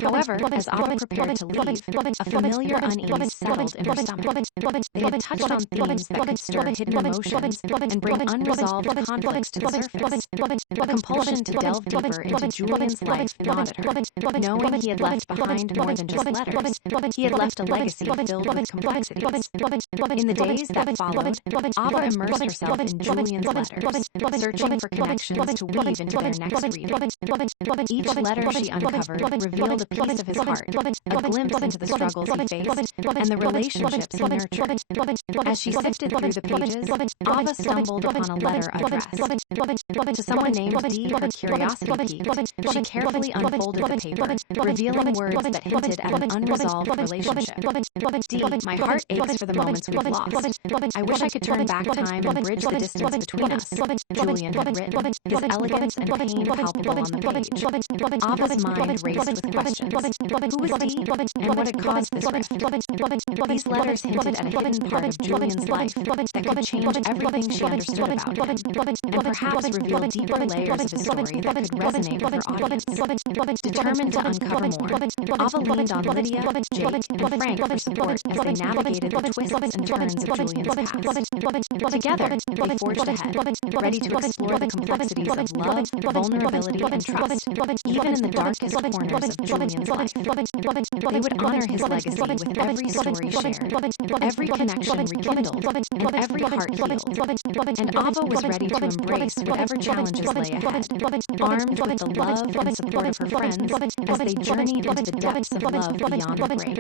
However, as Ava prepared to leave, a familiar unease settled in her stomach. They had touched on themes that could stir hidden emotions and bring unresolved conflicts to the surface. A compulsion to delve deeper into Julian's life gnawed at her. Knowing he had left behind more than just letters, he had left a legacy filled with complexities. In the days that followed, Ava immersed herself in Julian's letters, searching for connections to weave into their next reading. Each letter she uncovered revealed a piece of his heart, a glimpse into the struggles he faced, and the relationships he nurtured. As she sifted through the pages, Ava stumbled upon a letter addressed to someone named D. Her curiosity piqued. She carefully unfolded the paper, revealing words that hinted at an unresolved relationship. D. My heart aches for the moments we've lost. I wish I could turn back time and bridge the distance between us, Julian had written, his elegance and pain palpable on the page. Ava's mind raced with questions. Who was D, and what had caused this rift? These letters hinted at a hidden part of Julian's life that could change everything she understood about him, and perhaps reveal deeper layers of his story that could resonate with her audience. Determined to uncover more, Ava leaned on Lydia, Jake, and Frank for support as they navigated the twists and turns of Julian's past. Together, they forged ahead, ready to explore the complexities of love, vulnerability, and trust, even in the darkest corners of Julian's life. They would honor his legacy with every story shared, every connection rekindled, and every heart healed. And Ava was ready to embrace whatever challenges lay ahead, armed with the love and support of her friends as they journeyed into the depths of love beyond the grave.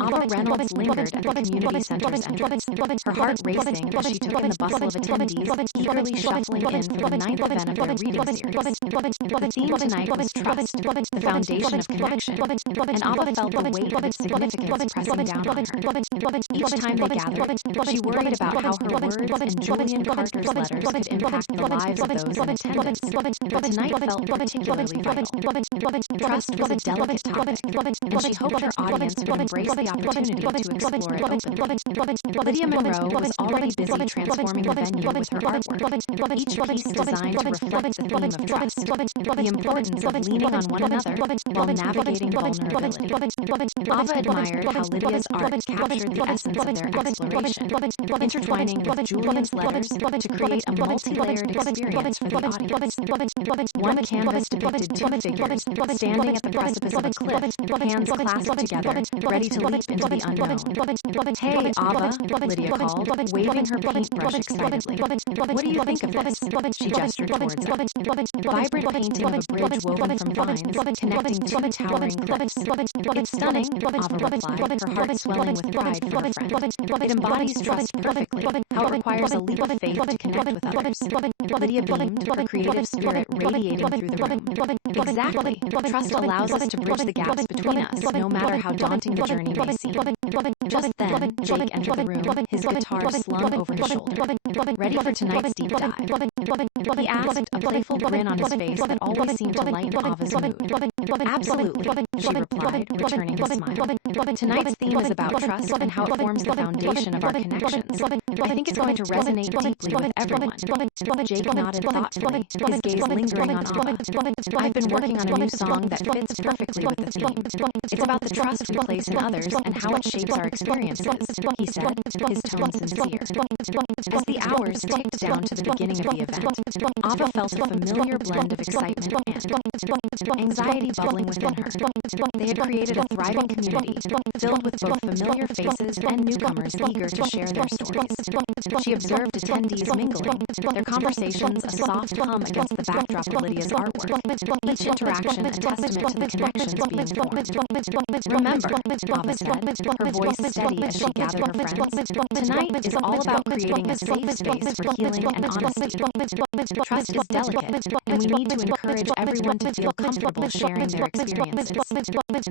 Ava Reynolds lingered at the community center's entrance, her heart racing as she took in the bustle of attendees eagerly shuffling in for the ninth event of their reading series. The theme tonight was trust, the foundation of connection, and Ava felt the weight of its significance pressing down on her. Each time they gathered, she worried about how her words and Julian Carter's letters could impact the lives of those in attendance, but tonight felt particularly vital. Trust was a delicate topic, and she hoped her audience would embrace the opportunity to explore it openly. Lydia Monroe was already busy transforming the venue with her artwork, each piece designed to reflect the theme of trust, the importance of leaning on one another while navigating vulnerability. Ava admired how Lydia's art captured the essence of their exploration, intertwining with Julian's letters to create a multi-layered experience for the audience. One canvas depicted two figures standing at the precipice of a cliff, hands clasped together, ready to leap into the unknown. Hey, Ava, Lydia called, waving her paintbrush excitedly. What do you think of this? She gestured towards it. Vibrant painting of a bridge woven from vines, connecting two towering cliffs. It's stunning, Ava replied, her heart swelling with pride for her friend. It embodies trust perfectly, how it requires a leap of faith to connect with others. Lydia beamed, her creative spirit radiating through the room. Exactly. Trust allows us to bridge the gaps between us, no matter how daunting the journey may seem. Just then, Jake entered the room, his guitar slung over his shoulder. Ready for tonight's deep dive? He asked, a playful grin on his face that always seemed to lighten Ava's mood. Absolutely, she replied, returning his smile. Tonight's theme is about trust and how it forms the foundation of our connections. I think it's going to resonate deeply with everyone. Jake nodded thoughtfully, his gaze lingering on Ava. I've been working on a new song that fits perfectly with the theme. It's about the trust we place in others and how it shapes our experiences, he said, his tone sincere. As the hours ticked down to the beginning of the event, Ava felt a familiar blend of excitement and anxiety bubbling within her. They had created a thriving community, filled with both familiar faces and newcomers eager to share their stories. She observed attendees mingling, their conversations a soft hum against the backdrop of Lydia's artwork, each interaction a testament to the connections being formed. Remember, Ava said, her voice steady as she gathered her friends, tonight is all about creating a safe space for healing and honesty. Trust is delicate, and we need to encourage everyone to feel comfortable sharing their experiences.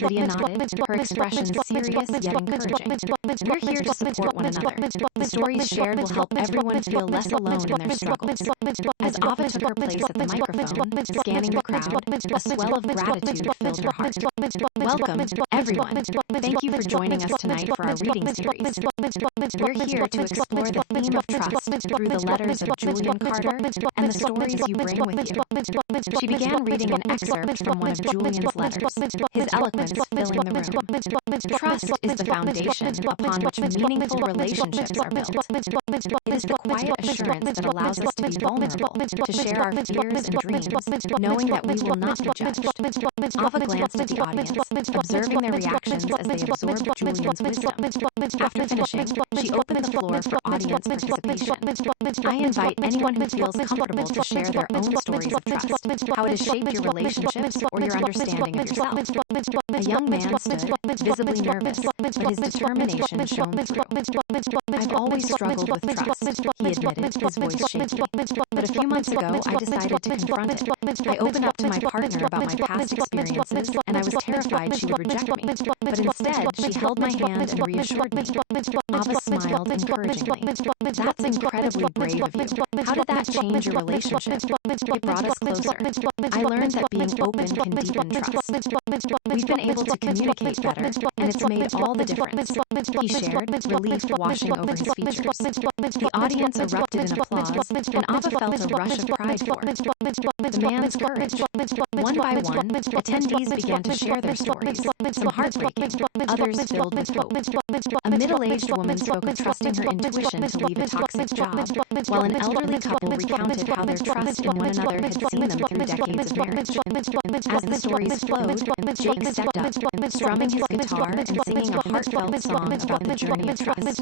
Lydia nodded, her expression serious yet encouraging. We're here to support one another. The stories shared will help everyone feel less alone in their struggles. As Ava took her place at the microphone, scanning the crowd, a swell of gratitude filled her heart. Welcome, everyone. Thank you for joining us tonight for our reading series. We're here to explore the theme of trust through the letters of Julian Carter and the stories you bring with you. She began reading an excerpt from one of Julian's letters, his eloquence filling the room. Trust is the foundation upon which meaningful relationships are built. It is the quiet assurance that allows us to be vulnerable, to share our fears and dreams, knowing that we will not be judged. Ava glanced at the audience, observing their reactions as they absorbed Julian's wisdom. After finishing, she opened the floor for audience participation. I invite anyone who feels comfortable to share their own stories of trust, how it has shaped your relationships or your understanding of yourself. A young man stood, visibly nervous, but his determination shone through. I've always struggled with trust, he admitted, his voice shaky. But a few months ago, I decided to confront it. I opened up to my partner about my past experiences, and I was terrified she would reject me. But instead, she held my hand and reassured me. Ava smiled encouragingly. That's incredibly brave of you. How did that change your relationship? It brought us closer. I learned that being open can deepen trust. We've been able to communicate better, and it's made all the difference. He shared, relief washing over his features. The audience erupted in applause, and Ava felt a rush of pride for it. The man's courage. One by one, attendees began to share their stories, some heartbreaking, others filled with hope. A middle-aged woman spoke of trusting her intuition to leave a toxic job, while an elderly couple recounted how their trust in one another had seen them through decades of marriage. As the stories flowed, Jake stepped up, strumming his guitar and singing a heartfelt song about the journey of trust.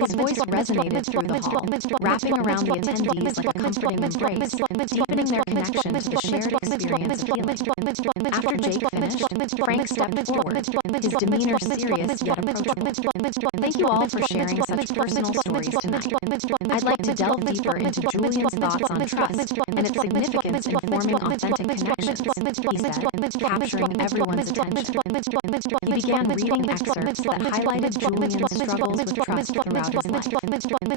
His voice resonated through the hall, wrapping around the attendees like a comforting embrace, deepening their connection to the shared experience of healing. After Jake finished, Frank stepped forward, his demeanor serious yet approachable. Thank you all for sharing such personal stories tonight. I'd like to delve deeper into Julian's thoughts on trust and its significance in forming authentic connections, he said, capturing everyone's attention. He began reading excerpts that highlighted Julian's struggles with trust throughout his life.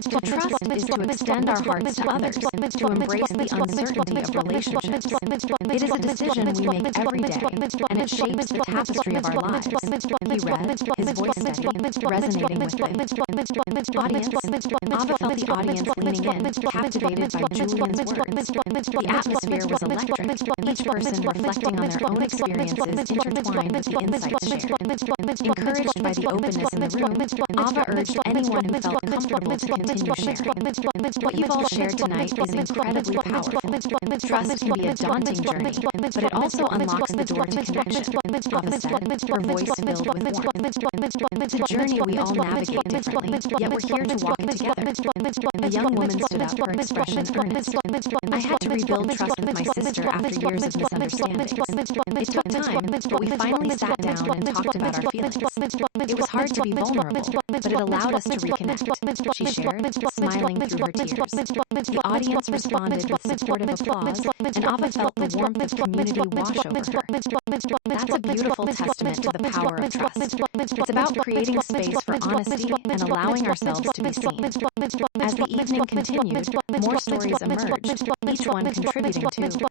To trust is to extend our hearts to others, to embrace the uncertainty of relationships. It is a decision we make every day, and it shapes the tapestry of our lives. He read, his voice steady, resonating with the audience. Ava felt the audience leaning in, captivated by Julian's words. The atmosphere was electric, each person reflecting on their own experiences intertwined with the insights shared. Encouraged by the openness in the room, Ava urged anyone who felt comfortable to continue sharing. What you've all shared tonight is incredibly powerful. Trust can be a daunting journey journey, but it also unlocks the door to connection, Ava said, her voice filled with warmth. It's a journey we all navigate differently, yet we're here to walk it together. The young woman stood up, her expression earnest. I had to rebuild trust with my sister after years of misunderstandings. It took time, but we finally sat down and talked about our feelings. It was hard to be vulnerable, but it allowed us to reconnect, she shared, smiling through her tears. The audience responded with supportive applause, and Ava felt the warmth of community wash over her. That's a beautiful testament to the power of trust. It's about creating space for honesty and allowing ourselves to be seen. As the evening continued, more stories emerged, each one contributing to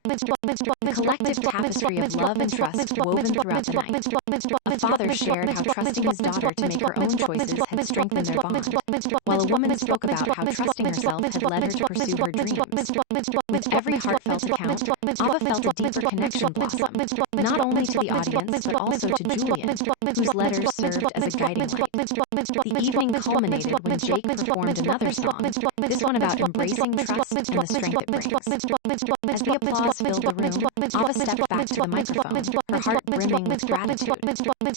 a collective tapestry of love and trust woven throughout the night. A father shared how trusting his daughter to make her own choices had strengthened their bond, while a woman spoke about how trusting herself had led her to pursue her dreams. With every heartfelt account, Ava felt a deeper connection blossom, not only to the audience but also to Julian, whose letters served as a guiding light. The evening culminated when Jake performed another song, this one about embracing trust and the strength it brings. As the applause filled the room, Ava stepped back to the microphone, her heart brimming with gratitude.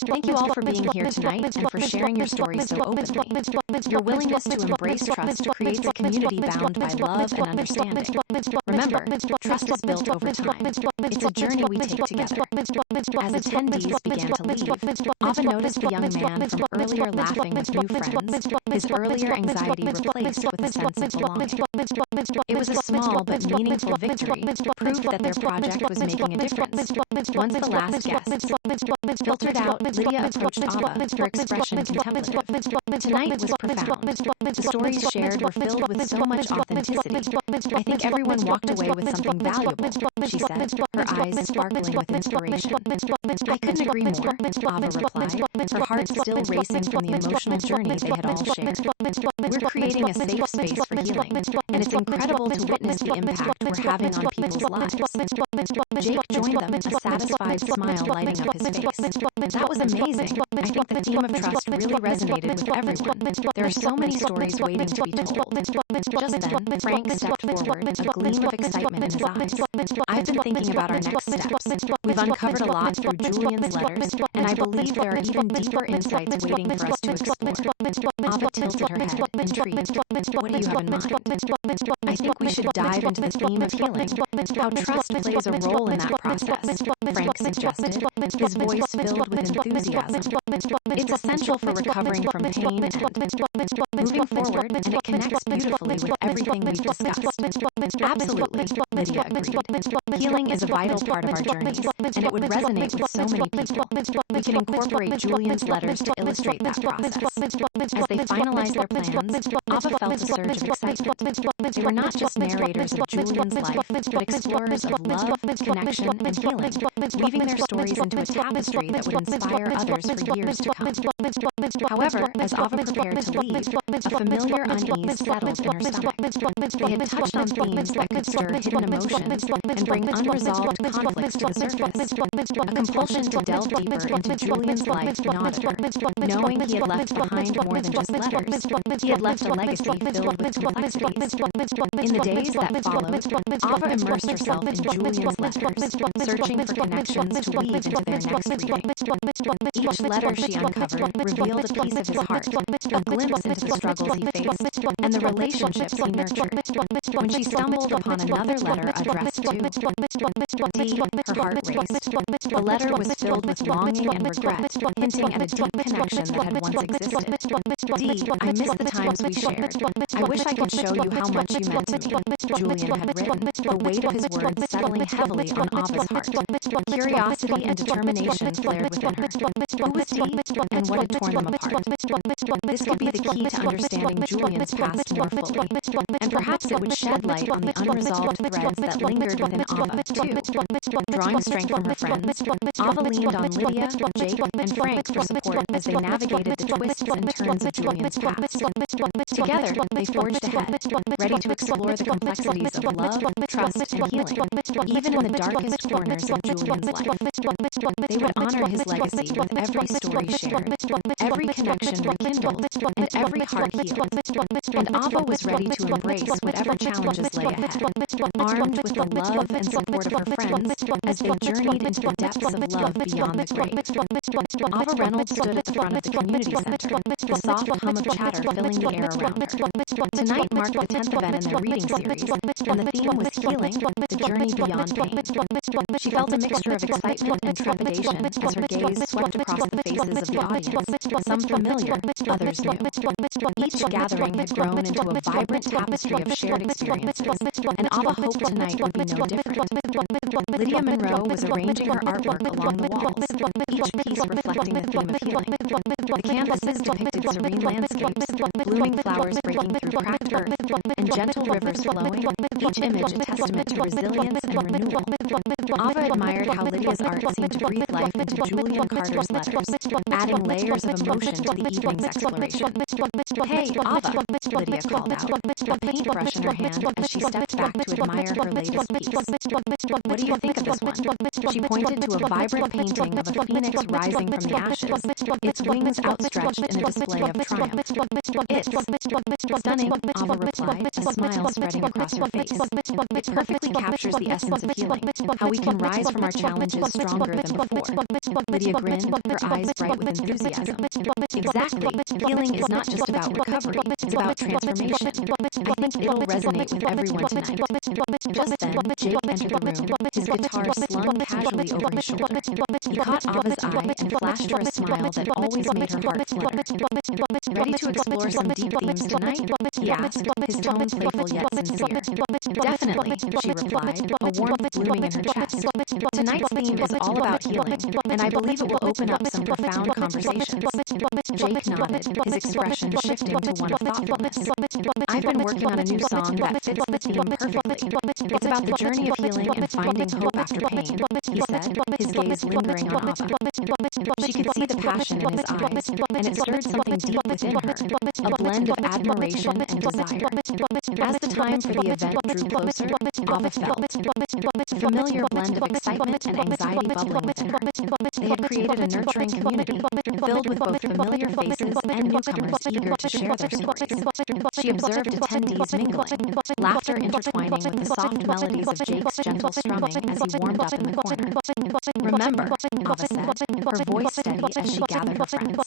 Thank you all for being here tonight and for sharing your stories so openly. Your willingness to embrace trust creates a community bound by love and understanding. Remember, trust is built over time. It's a journey we take together. As attendees began to leave, Ava noticed the young man from earlier laughing with new friends, his earlier anxiety replaced with a sense of belonging. It was a small but meaningful victory, proof that their project was making a difference. Once the last guests filtered out, Lydia approached Ava, her expression contemplative. Tonight was profound. The stories shared were filled with so much authenticity. I think everyone walked away with something valuable, she said, her eyes sparkling with inspiration. I couldn't agree more, Ava replied, her heart still racing from the emotional journey they had all shared. We're creating a safe space for healing, and it's incredible to witness the impact we're having on people's lives. Jake joined them, a satisfied smile lighting up his face. That was amazing. I think the theme of trust really resonated with everyone. There are so many stories waiting to be told. Just then, Frank stepped forward, a gleam of excitement in his eyes. I've been thinking about our next steps. We've uncovered a lot through Julian's letters, and I believe there are even deeper insights waiting for us to explore. Ava tilted her head, intrigued. What do you have in mind? I think we should dive into the theme of healing, how trust plays a role in that process, Frank suggested, his voice filled with enthusiasm. It's essential for recovering from pain and moving forward, and it connects beautifully with everything we've discussed. Absolutely, Lydia agreed. Healing is a vital part of our journeys, and it would resonate with so many people. We can incorporate Julian's letters to illustrate that process. As they finalized their plans, Ava felt a surge of excitement. They were not just narrators of Julian's life, but explorers of love, connection, and healing, weaving their stories into a tapestry that would inspire others for years to come. However, as Ava prepared to leave, a familiar unease settled in her stomach. They had touched on themes that could stir hidden emotions and bring unresolved conflicts to the surface. A compulsion to delve deeper into Julian's life gnawed at her. Knowing he had left behind more than just letters, he had left a legacy filled with complexities. In the days that followed, Ava immersed herself in Julian's letters, searching for connections to weave into their next reading. Each letter she uncovered revealed a piece of his heart, a glimpse into the struggles he faced, and the relationships he nurtured. When she stumbled upon another letter addressed to D, her heart raced. The letter was filled with longing and regret, hinting at a deep connection that had once existed. D, I miss the times we shared. I wish I could show you how much you meant to me, Julian had written, the weight of his words settling heavily on Ava's heart. Curiosity and determination flared within her. Who was D, and what had torn them apart? This could be the key to understanding Julian's past more fully, and perhaps it would shed light on the unresolved threads that lingered within Ava, too. Drawing strength from her friends, Ava leaned on Lydia, Jake, and Frank for support as they navigated the twists and turns of Julian's past. Together, they forged ahead, ready to explore the complexities of love, trust, and healing, even in the darkest corners of Julian's life. They would honor his legacy with every story shared, every connection rekindled, and every heart healed. And Ava was ready to embrace whatever challenges lay ahead, armed with the love and support support of her friends as they journeyed into the depths of love beyond the grave. Ava Reynolds stood at the front of the community center, the soft hum of chatter filling the air around her. Tonight marked the 10th event in their reading series, and the theme was healing, the journey beyond pain. She felt a mixture of excitement and trepidation as her gaze swept across the faces of the audience, some familiar, others new. Each gathering had grown into a vibrant tapestry of shared experiences, and Ava hoped tonight would be no different. Lydia Monroe was arranging her artwork along the walls, each piece reflecting the theme of healing. The canvases depicted serene landscapes, blooming flowers breaking through cracked earth, and gentle rivers flowing, each image a testament to resilience and renewal. Ava admired how Lydia's art seemed to breathe life into Julian Carter's letters, adding layers of emotion to the evening's exploration. "Hey, Ava," Lydia called out, a paintbrush in her hand as she stepped back to admire her latest piece. "What do you think of this one?" She pointed to a vibrant painting of a phoenix rising from the ashes, its wings outstretched in a display of triumph. "It's stunning," Ava replied, a smile spreading across her face. "It perfectly captures the essence of healing, how we can rise from our challenges stronger than before." Lydia grinned, her eyes bright with enthusiasm. "Exactly. Healing is not just about recovery, it's about transformation. I think it'll resonate with everyone tonight." Just then, Jake entered the room, his guitar slung casually over his shoulder. He caught Ava's eye and flashed her a smile that always made her heart flutter. "Ready to explore some deep themes tonight?" he asked, his tone playful yet sincere. "Definitely," she replied, a warmth blooming in her chest. "Tonight's theme is all about healing, and I believe it will open up some profound conversations." Jake nodded, his expression shifting to one of thoughtfulness. "I've been working on a new song that fits the theme perfectly. It's about the journey of healing and finding hope after pain," he said, his gaze lingering on Ava. She could see the passion in his eyes, and it stirred something deep within her, a blend of admiration and desire. As the time for the event drew closer, Ava felt a familiar blend of excitement and anxiety bubbling within her. They had created a nurturing community, filled with both familiar faces and newcomers eager to share their stories. She observed attendees mingling, laughter intertwining with the soft melodies of Jake's gentle strumming as he warmed up in the corner. "Remember," Ava said, her voice steady as she gathered her friends,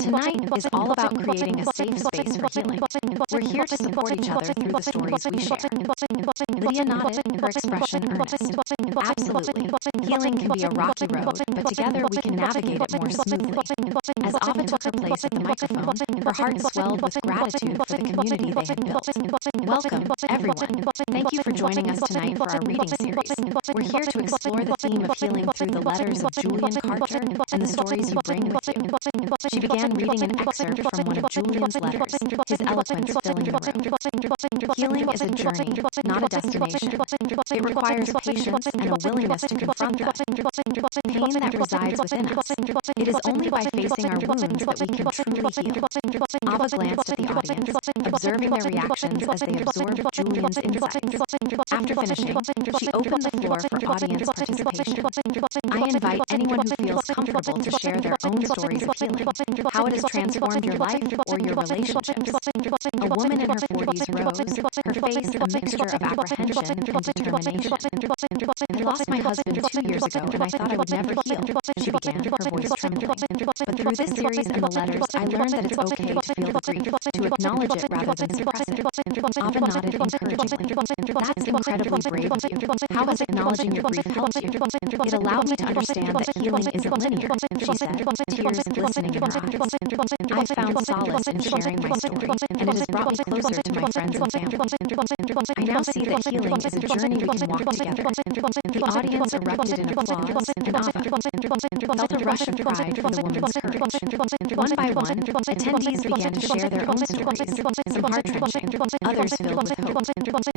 "tonight is all about creating a safe space for healing. We're here to support each other through the stories we share." Lydia nodded, her expression earnest. "Absolutely. Healing can be a rocky road, but together we can navigate it more smoothly." As Ava took her place at the microphone, her heart swelled with gratitude for the community they had built. "Welcome, everyone. Thank you for joining us tonight for our reading series. We're here to explore the theme of healing through the letters of Julian Carter and the stories you bring with you." She began reading an excerpt from one of Julian's letters, his eloquence filling the room. "Healing is a journey, not a destination. It requires patience and a willingness to confront the pain that resides within us. It is only by facing our wounds that we can truly heal." Ava glanced at the audience, observing their reactions as they absorbed Julian's insights. After finishing, she opened the floor for audience participation. "I invite anyone who feels comfortable to share their own stories of healing, how it has transformed your life or your relationships." A woman in her 40s rose, her face a mixture of apprehension and determination. "I lost my husband 2 years ago and I thought I would never heal," she began, her voice trembling. "But through this series and the letters, I learned that it's okay to feel the grief, to acknowledge it rather than suppress it." Ava nodded encouragingly. "That's incredibly brave of you. How has acknowledging your grief helped you?" "It allowed me to understand that healing isn't linear," she said, tears glistening in her eyes. "I've found solace in sharing my story, and it has brought me closer to my friends and family. I now see that healing is a journey we can walk together." The audience erupted in applause, and Ava felt a rush of pride for the woman's courage. One by one, attendees began to share their own stories, some heart-wrenching, others filled with hope.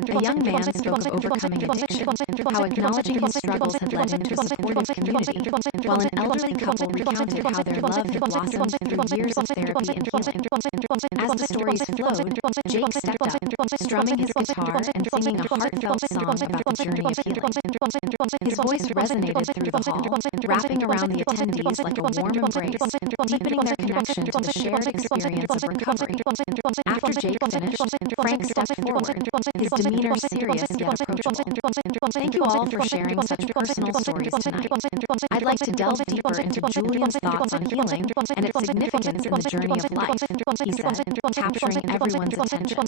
A young man spoke of overcoming addiction, how acknowledging his struggles had led him to a supportive community, while an elderly couple recounted how their love had blossomed through years of therapy and healing. As the stories flowed, Jake stepped up, strumming his guitar and singing a heartfelt song about the journey of healing. His voice resonated through the hall, wrapping around the attendees like a warm embrace, deepening their connection to the shared experience of recovery. After Jake finished, Frank stepped forward, his demeanor serious yet approachable. Thank you all for sharing such personal stories tonight. I'd like to delve deeper into Julian's thoughts on healing and its significance in the journey of life, he said, capturing everyone's attention.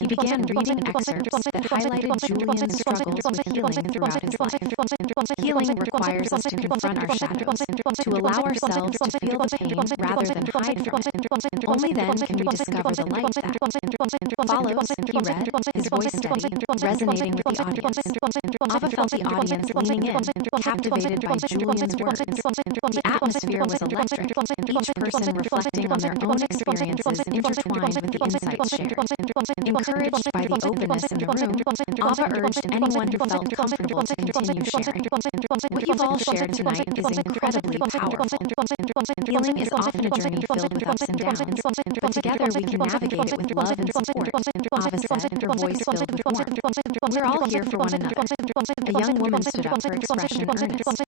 He began reading excerpts that highlighted Julian's struggles with healing throughout his life. Healing requires us to confront our shadows, to allow ourselves to feel the pain rather than hide from it. Only then can we discover the light that follows. He read, his voice steady, resonating with the audience. Ava felt the audience leaning in, captivated by Julian's words. The atmosphere was electric, each person reflecting on their own experiences intertwined with the insights shared. Encouraged by the openness in the room, Ava urged anyone who felt comfortable to continue sharing. What you've all shared tonight is incredibly powerful. Healing is often a journey filled with ups and downs, but together we can navigate it with love and support, Ava said, her voice filled with warmth. We're all here for one another. A young woman stood up, her expression earnest.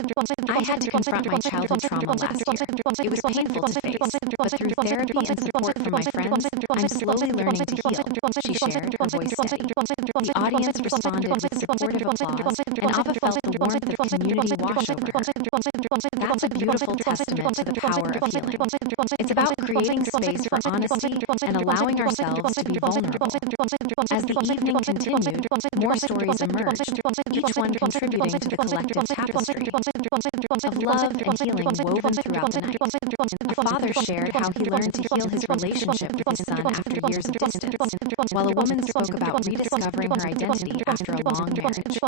I had to confront my childhood trauma last year. It was painful to face, but through therapy and support from my friends, I'm slowly learning to heal, she shared, her voice steady. The audience responded with supportive applause, and Ava felt the warmth of community wash over her. That's a beautiful testament to the power of healing. It's about creating space for honesty and allowing ourselves to be vulnerable. As the evening continued, more stories emerged, each one contributing to the collective tapestry of love and healing woven throughout the night. A father shared how he learned to heal his relationship with his son after years of distance, while a woman spoke about rediscovering her identity after a long marriage.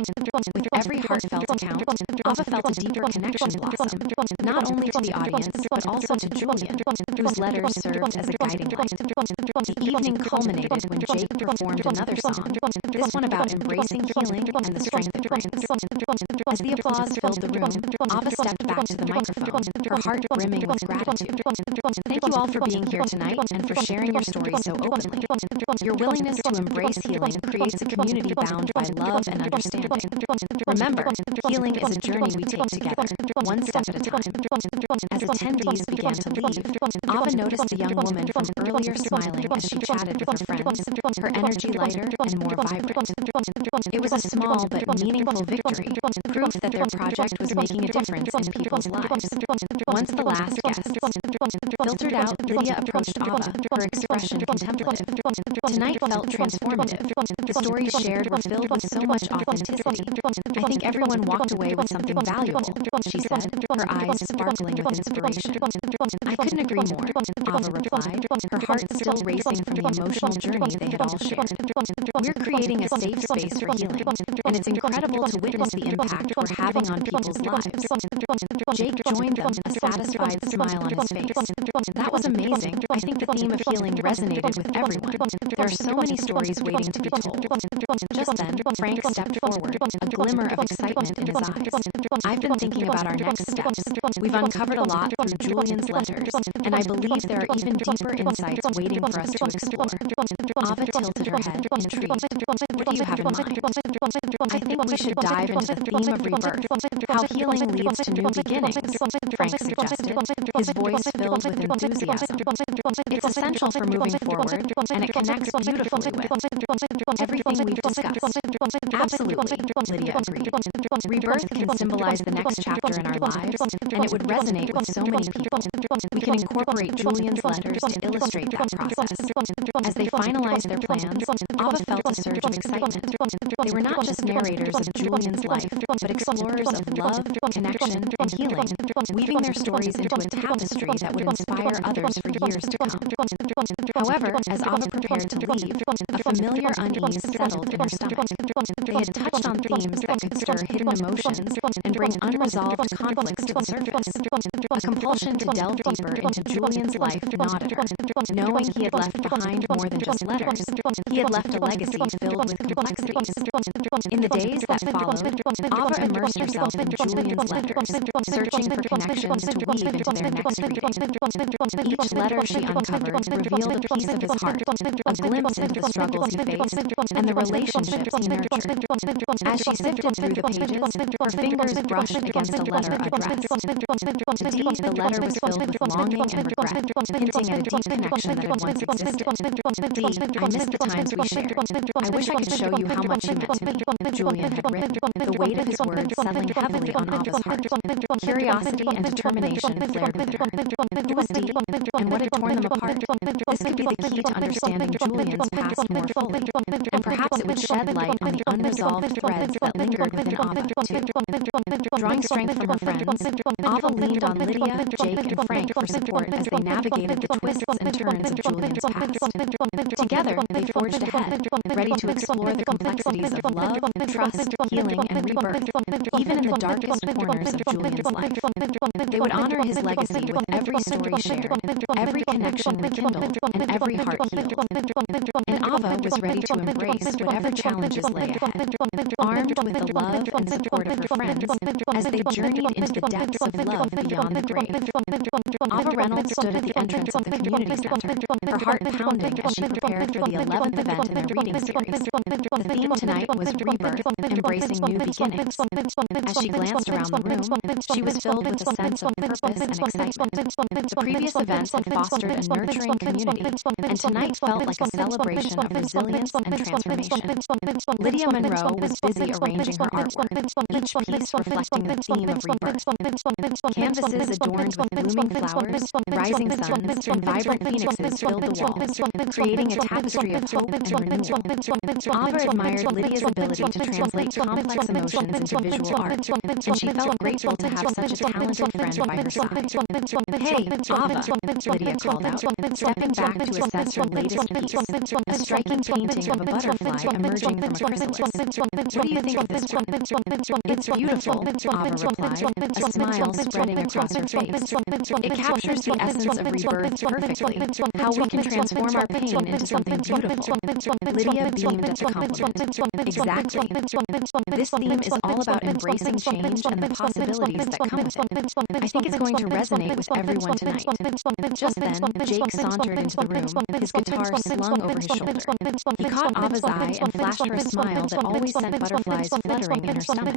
With every heartfelt account, Ava felt a deeper connection blossom, not only to the audience, but also to Julian, whose letters served as a guiding light. The evening culminated when Jake performed another song, this one about embracing healing and the strength it brings. As the applause filled the room, Ava stepped back to the microphone, her heart brimming with gratitude. Thank you all for being here tonight and for sharing your stories so openly. Your willingness to embrace healing creates a community bound by love and understanding. Remember, healing is a journey we take together, one step at a time. As attendees began to leave, Ava noticed the young woman from earlier smiling as she chatted with her friends, her energy lighter and more vibrant. It was a small but meaningful victory, proof that their project was making a difference in people's lives. Once the last guests filtered out, Lydia approached Ava, her expression contemplative. Tonight felt transformative. The stories shared were filled with so much authenticity. I think everyone walked away with something valuable, she said, her eyes sparkling with inspiration. I couldn't agree more, Ava replied, her heart still racing from the emotional journey they had all shared. We're creating a safe space for healing, and it's incredible to witness the impact we're having on people's lives. Jake joined them, a satisfied smile on his face. That was amazing. I think the theme of healing resonated with everyone. There are so many stories waiting to be told. Just then, Frank stepped forward, a glimmer of excitement in his eyes. I've been thinking about our next steps. We've uncovered a lot through Julian's letters, and I believe there are even deeper insights waiting for us to explore. Ava tilted her head, intrigued. What do you have in mind? I think we should dive into the theme of rebirth, how healing leads to new beginnings, Frank suggested, his voice filled with enthusiasm. It's essential for moving forward, and it connects beautifully with everything we've discussed. Absolutely, Lydia agreed. Rebirth can symbolize the next chapter in our lives, and it would resonate with so many people. We can incorporate Julian's letters to illustrate that process. As they finalized their plans, Ava felt a surge of excitement. They were not just narrators of Julian's life, but explorers of love, connection, and healing, weaving their stories into a tapestry that would inspire others for years to come. However, as Ava prepared to leave, a familiar unease settled in her stomach. They had touched on themes that could stir hidden emotions and bring unresolved conflicts to the surface. A compulsion to delve deeper into Julian's life gnawed at her. Knowing he had left behind more than just letters, he had left a legacy filled with complexities. In the days that followed, Ava immersed herself in Julian's letters, searching for connections to weave into their next reading. Each letter she uncovered revealed a piece of his heart, a glimpse into the struggles he faced, and the relationships he nurtured. As she sifted through the pages, her fingers brushed against a letter addressed. To Dee, the letter was filled with longing and regret, hinting at a deep connection that had once existed. Dee, I missed the times we shared. I wish I could show you how much you meant to me. Julian had written, the weight of his words settling heavily on Ava's heart. Curiosity and determination flared within her. It was deep, and what had torn them apart? This could be the key to understanding Julian's past more fully, and perhaps it would shed light on the unresolved threads that lingered within Ava, too. Drawing strength from her friends, Ava leaned on Lydia, Jake, and Frank for support as they navigated the twists and turns of Julian's past. Together, they forged ahead, ready to explore the complexities of love, trust, healing, and rebirth, even in the darkest corners of Julian's life. They would honor his legacy with every story shared, every connection rekindled, and every heart healed. And Ava was ready to embrace whatever challenges lay ahead, armed with the love and support of her friends as they journeyed into the depths of love beyond the grave. Ava Reynolds stood at the entrance of the community center, her heart pounding as she prepared for the 11th event in their reading series. The theme tonight was rebirth, embracing new beginnings. As she glanced around the room, she was filled with a sense of purpose and excitement. The previous events had fostered a nurturing community, and tonight felt like a celebration of resilience and transformation. Lydia Monroe was busy arranging her artwork, each piece reflecting the theme of rebirth. Canvases adorned with blooming flowers, rising suns, and vibrant phoenixes filled the walls, creating a tapestry of hope and renewal. Ava admired Lydia's ability to translate complex emotions into visual art, and she felt grateful to have such a talented friend by her side. "Hey, Ava," Lydia called out, stepping back to assess her latest piece, a striking painting of a butterfly emerging from a chrysalis. "What do you think of this one?" "It's beautiful," Ava replied, a smile spreading across her face. "It captures the essence of rebirth perfectly, how we can transform our pain into something beautiful." Lydia beamed at the compliment. "Exactly. This theme is all about embracing change and the possibilities that come with it. I think it's going to resonate with everyone tonight." Just then, Jake sauntered into the room, his guitar slung over his shoulder. He caught Ava's eye and flashed her a smile that always sent butterflies fluttering in her stomach.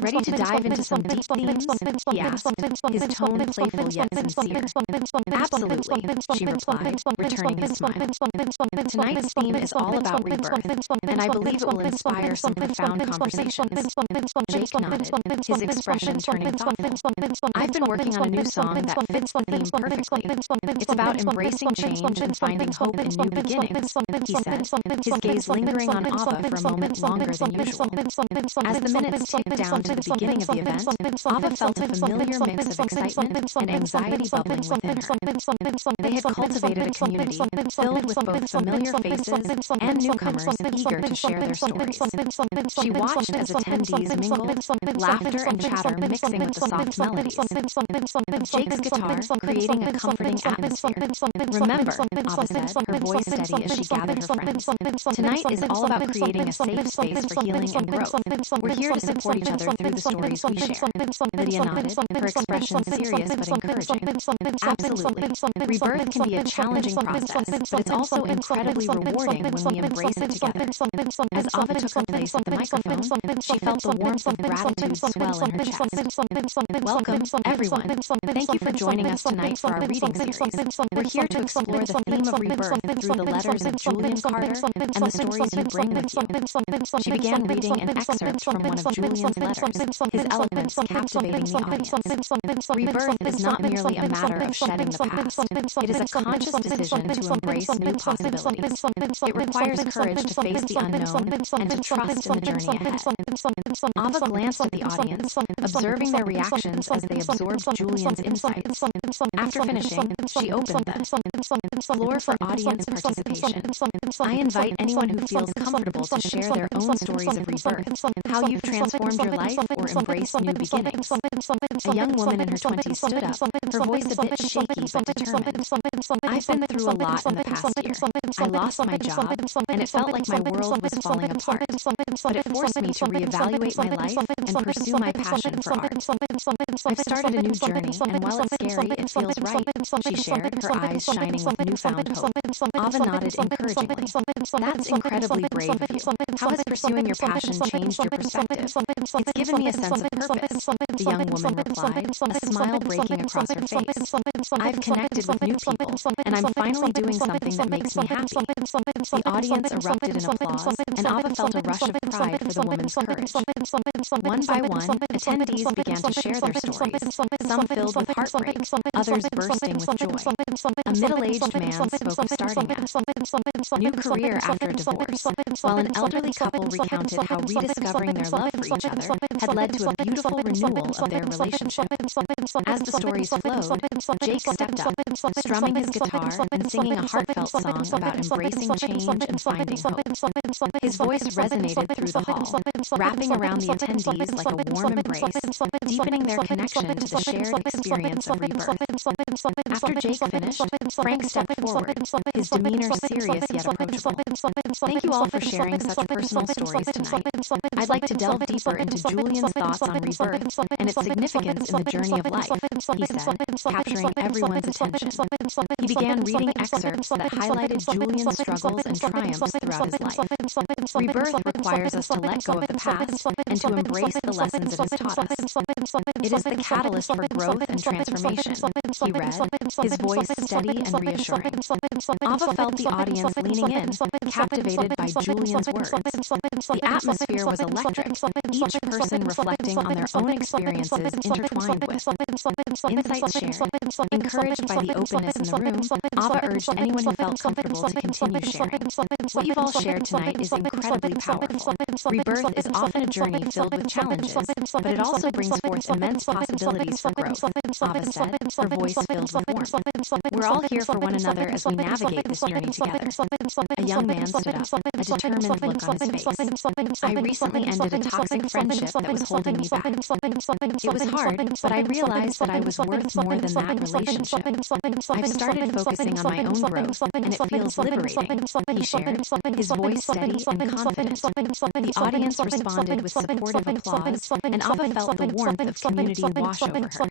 "Ready to dive into some deep themes?" he asked, his tone playful yet sincere. "Absolutely," she replied, returning his smile. "Tonight's theme is all about rebirth, and I believe it will inspire some profound conversations." Jake nodded, his expression turning thoughtful. "I've been working on a new song that fits the theme perfectly. It's about embracing change and finding hope in new beginnings," he said, his gaze lingering on Ava for a moment longer than usual. As the minutes ticked down to the beginning of the event, Ava felt a familiar mix of excitement and anxiety bubbling within her. They had cultivated a community filled with both familiar faces and newcomers eager to share their stories. She watched as attendees mingled, laughter and chatter mixing with the soft melodies. Jake's guitar creating a comforting atmosphere. "Remember," Ava said, her voice steady as she gathered her friends, "tonight is all about creating a safe space for healing and growth. We're here to support each other through the stories we share." Lydia nodded, her expression serious but encouraging. "Absolutely. Rebirth can be a challenging process, but it's also incredibly rewarding when we embrace it together." As Ava took her place at the microphone, she felt the warmth of gratitude swell in her chest. "Welcome, everyone. Thank you for joining us tonight for our reading series. We're here to explore the theme of rebirth through the letters of Julian Carter and the stories you bring with you." She began reading an excerpt from one of Julian's letters, his eloquence captivating the audience. "Rebirth is not merely a matter of shedding the past. It is a conscious decision to embrace new possibilities. It requires courage to face the unknown and to trust in the journey ahead." Ava glanced at the audience, observing their reactions as they absorbed Julian's insights. After finishing, she opened the floor for audience participation. "I invite anyone who feels comfortable to share their own stories of rebirth, how you've transformed your life or embraced new beginnings." A young woman in her 20s stood up, her voice a bit shaky but determined. "I've been through a lot in the past year. I lost my job, and it felt like my world was falling apart. But it forced me to reevaluate my life and pursue my passion for art. I've started a new journey, and while it's scary, it feels right," she shared, her eyes shining with newfound hope. Ava nodded encouragingly, encouragingly. That's incredibly brave of you. How has pursuing your passion changed your perspective? It's given me a sense of purpose, the young woman replied, a smile breaking across her face. I've connected with new people, and I'm finally doing something that makes me happy. The audience erupted in applause, and Ava felt a rush of pride for the woman's courage. One by one, attendees began to share their stories, some filled with heartbreak, others bursting with joy. A middle-aged man spoke of starting a new career after a divorce, while an elderly couple recounted how rediscovering their love for each other had led to a beautiful renewal of their relationship. As the stories flowed, Jake stepped up, strumming his guitar and singing a heartfelt song about embracing change and finding hope. His voice resonated through the hall, wrapping around the attendees like a warm embrace, deepening their connection to the shared experience of rebirth. After Jake finished, Frank stepped forward, his demeanor serious yet approachable. Thank you all for sharing such personal stories tonight. I'd like to delve deeper into Julian's thoughts on rebirth and its significance in the journey of life, he said, capturing everyone's attention. He began reading excerpts that highlighted Julian's struggles and triumphs throughout his life. Rebirth requires us to let go of the past and to embrace the lessons it has taught us. It is the catalyst for growth and transformation, he read, his voice steady and reassuring. Ava felt the audience leaning in, captivated by Julian's words. The atmosphere was electric, each person reflecting on their own experiences intertwined with insights shared. Encouraged by the openness in the room, Ava urged anyone who felt comfortable to continue sharing. What you've all shared tonight is incredibly powerful. Rebirth is often a journey filled with challenges, but it also brings forth immense possibilities for growth, Ava said, her voice filled with warmth. We're all here for one another as we navigate this journey together. A young man stood up, a determined look on his face. I recently ended a toxic friendship that was holding me back. It was hard, but I realized that I was worth more than that relationship. I've started focusing on my own growth, and it feels liberating, he shared, his voice steady and confident. The audience responded with supportive applause, and Ava felt the warmth of community wash over her.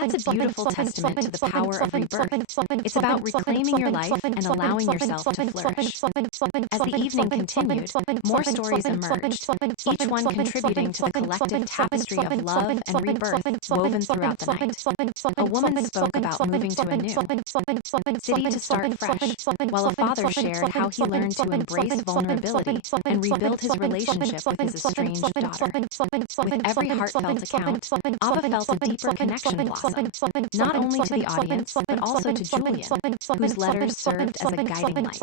That's a beautiful testament to the power of rebirth. It's about reclaiming your life and allowing yourself to flourish. As the evening continued, more stories emerged, each one contributing to the collective tapestry of love and rebirth woven throughout the night. A woman spoke about moving to a new city to start fresh, while a father shared how he learned to embrace vulnerability and rebuild his relationship with his estranged daughter. With every heartfelt account, Ava felt a deeper connection blossom, not only to the audience, but also to Julian, whose letters served as a guiding light.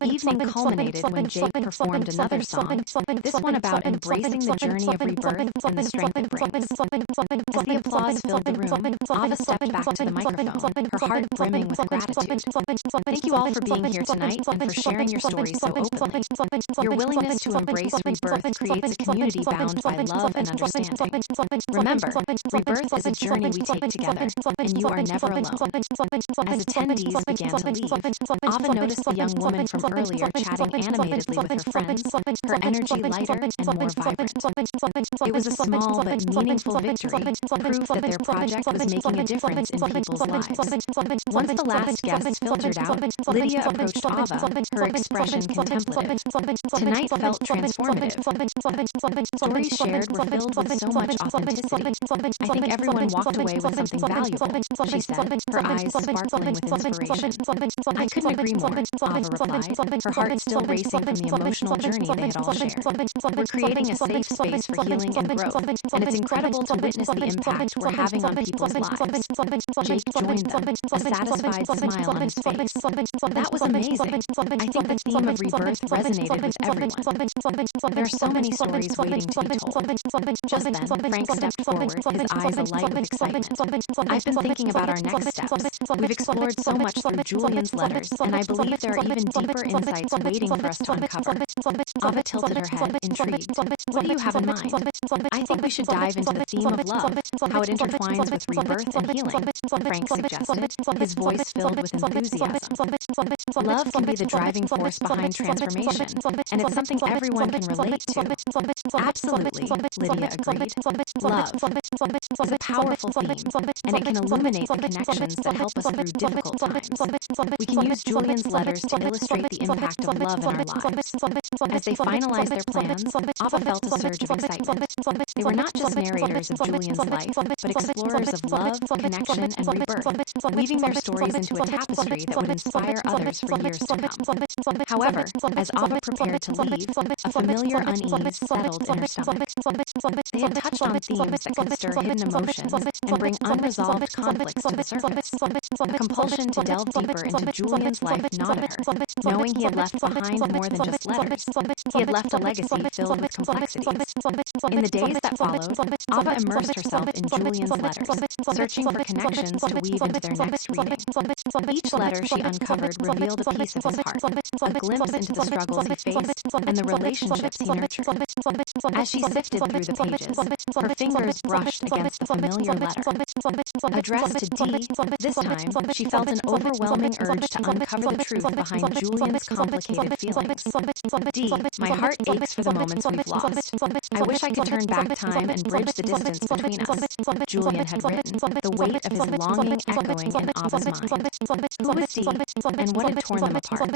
The evening culminated when Jake performed another song, this one about embracing the journey of rebirth and the strength it brings. As the applause filled the room, Ava stepped back to the microphone, her heart brimming with gratitude. Thank you all for being here tonight and for sharing your stories so openly. Your willingness to embrace rebirth creates a community bound by love and understanding. Remember, rebirth is a journey we take together, and you are never alone. As attendees began to leave, Ava noticed the young woman from earlier chatting animatedly with her friends, her energy lighter and more vibrant. It was a small but meaningful victory, proof that their project was making a difference in people's lives. Once the last guest filtered out, Lydia approached Ava, her expression contemplative. Tonight felt transformative. Stories shared were filled with so much authenticity. I think everyone walked away with something valuable, she said, her eyes sparkling with inspiration. I couldn't agree more, Ava replied, her heart still racing from the emotional journey they had all shared. We're creating a safe space for healing and growth, and it's incredible to witness the impact we're having on people's lives. Jake joined them, a satisfied smile on his face. That was amazing. I think the theme of rebirth resonated with everyone. There are so many stories waiting to be told. Just then, Frank stepped forward, his eyes alight with excitement. I've been thinking about our next steps. We've explored so much through Julian's letters, and I believe there are even deeper insights waiting for us to uncover. Ava tilted her head, intrigued. What do you have in mind? I think we should dive into the theme of love, how it intertwines with rebirth and healing, Frank suggested, his voice filled with enthusiasm. Love can be the driving force behind transformation, and it's something everyone can relate to. Absolutely, Lydia agreed. Love is a powerful theme, and it can illuminate the connections that help us through difficult times. We can use Julian's letters to illustrate the impact of love in our lives. As they finalized their plans, Ava felt a surge of excitement. They were not just narrators of Julian's life, but explorers of love, connection, and rebirth, weaving their stories into a tapestry that would inspire others for years to come. However, as Ava prepared to leave, a familiar unease settled in her stomach. They had touched on themes that could stir hidden emotions and bring unresolved conflicts to the surface. A compulsion to delve deeper into Julian's life gnawed at her, knowing he had left behind more than just letters. He had left a legacy filled with complexities. In the days that followed, Ava immersed herself in Julian's letters, searching for connections to weave into their next reading. Each letter she uncovered revealed a piece of his heart, a glimpse into the struggles he faced and the relationships he nurtured. As she sifted through the pages, her fingers brushed against the familiar letter. Addressed to D, this time, she felt an overwhelming urge to uncover the truth behind Julian's complicated feelings. D, my heart aches for the moments we've lost. I wish I could turn back time and bridge the distance between us, Julian had written, the weight of his longing echoing in Ava's mind. Who was D, and what had torn them apart?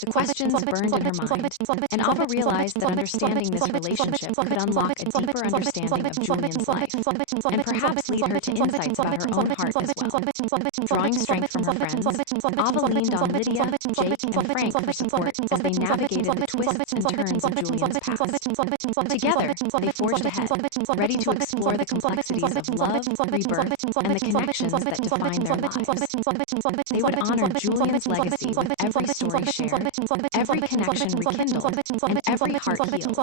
The questions burned in her mind, and Ava realized that understanding this relationship could unlock a deeper understanding of Julian's life, and perhaps lead her to insights about her own heart as well. Drawing strength from her friends, Ava leaned on Lydia, Jake, and Frank for support as they navigated the twists and turns of Julian's past. Together, they forged ahead, ready to explore the complexities of love, rebirth, and the connections that define their lives. They would honor Julian's legacy with every story shared, every connection rekindled, and every heart healed.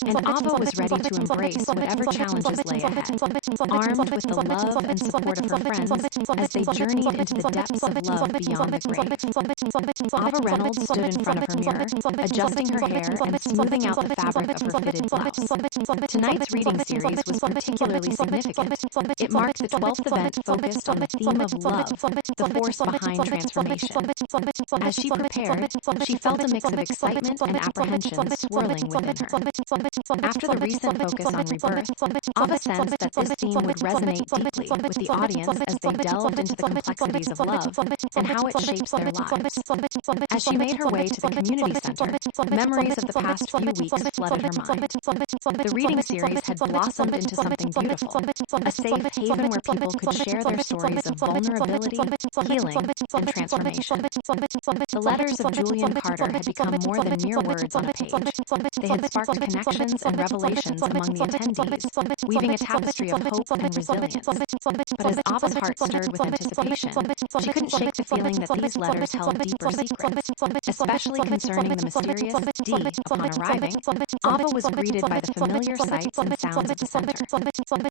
And Ava was ready to embrace whatever challenges lay ahead, armed with the love and support of her friends as they journeyed into the depths of love beyond the grave. Ava Reynolds stood in front of her mirror, adjusting her hair and smoothing out the fabric of her fitted blouse. Tonight's reading series was particularly significant. It marked the 12th event focused on the theme of love, the force behind transformation. As she prepared, she felt a mix of excitement and apprehension swirling within her. After the recent focus on rebirth, Ava sensed that this theme would resonate deeply with the audience as they delved into the complexities of love and how it shapes their lives. As she made her way to the community center, memories of the past few weeks flooded her mind. The reading series had blossomed into something beautiful, a safe haven where people could share their stories of vulnerability, healing, and transformation. The letters of Julian Carter had become more than mere words on a page. They had sparked connections and revelations among the attendees, weaving a tapestry of hope and resilience. But as Ava's heart stirred with anticipation, she couldn't shake the feeling that these letters held deeper secrets, especially concerning the mysterious D. Upon arriving, Ava was greeted by the familiar sights and sounds of the center.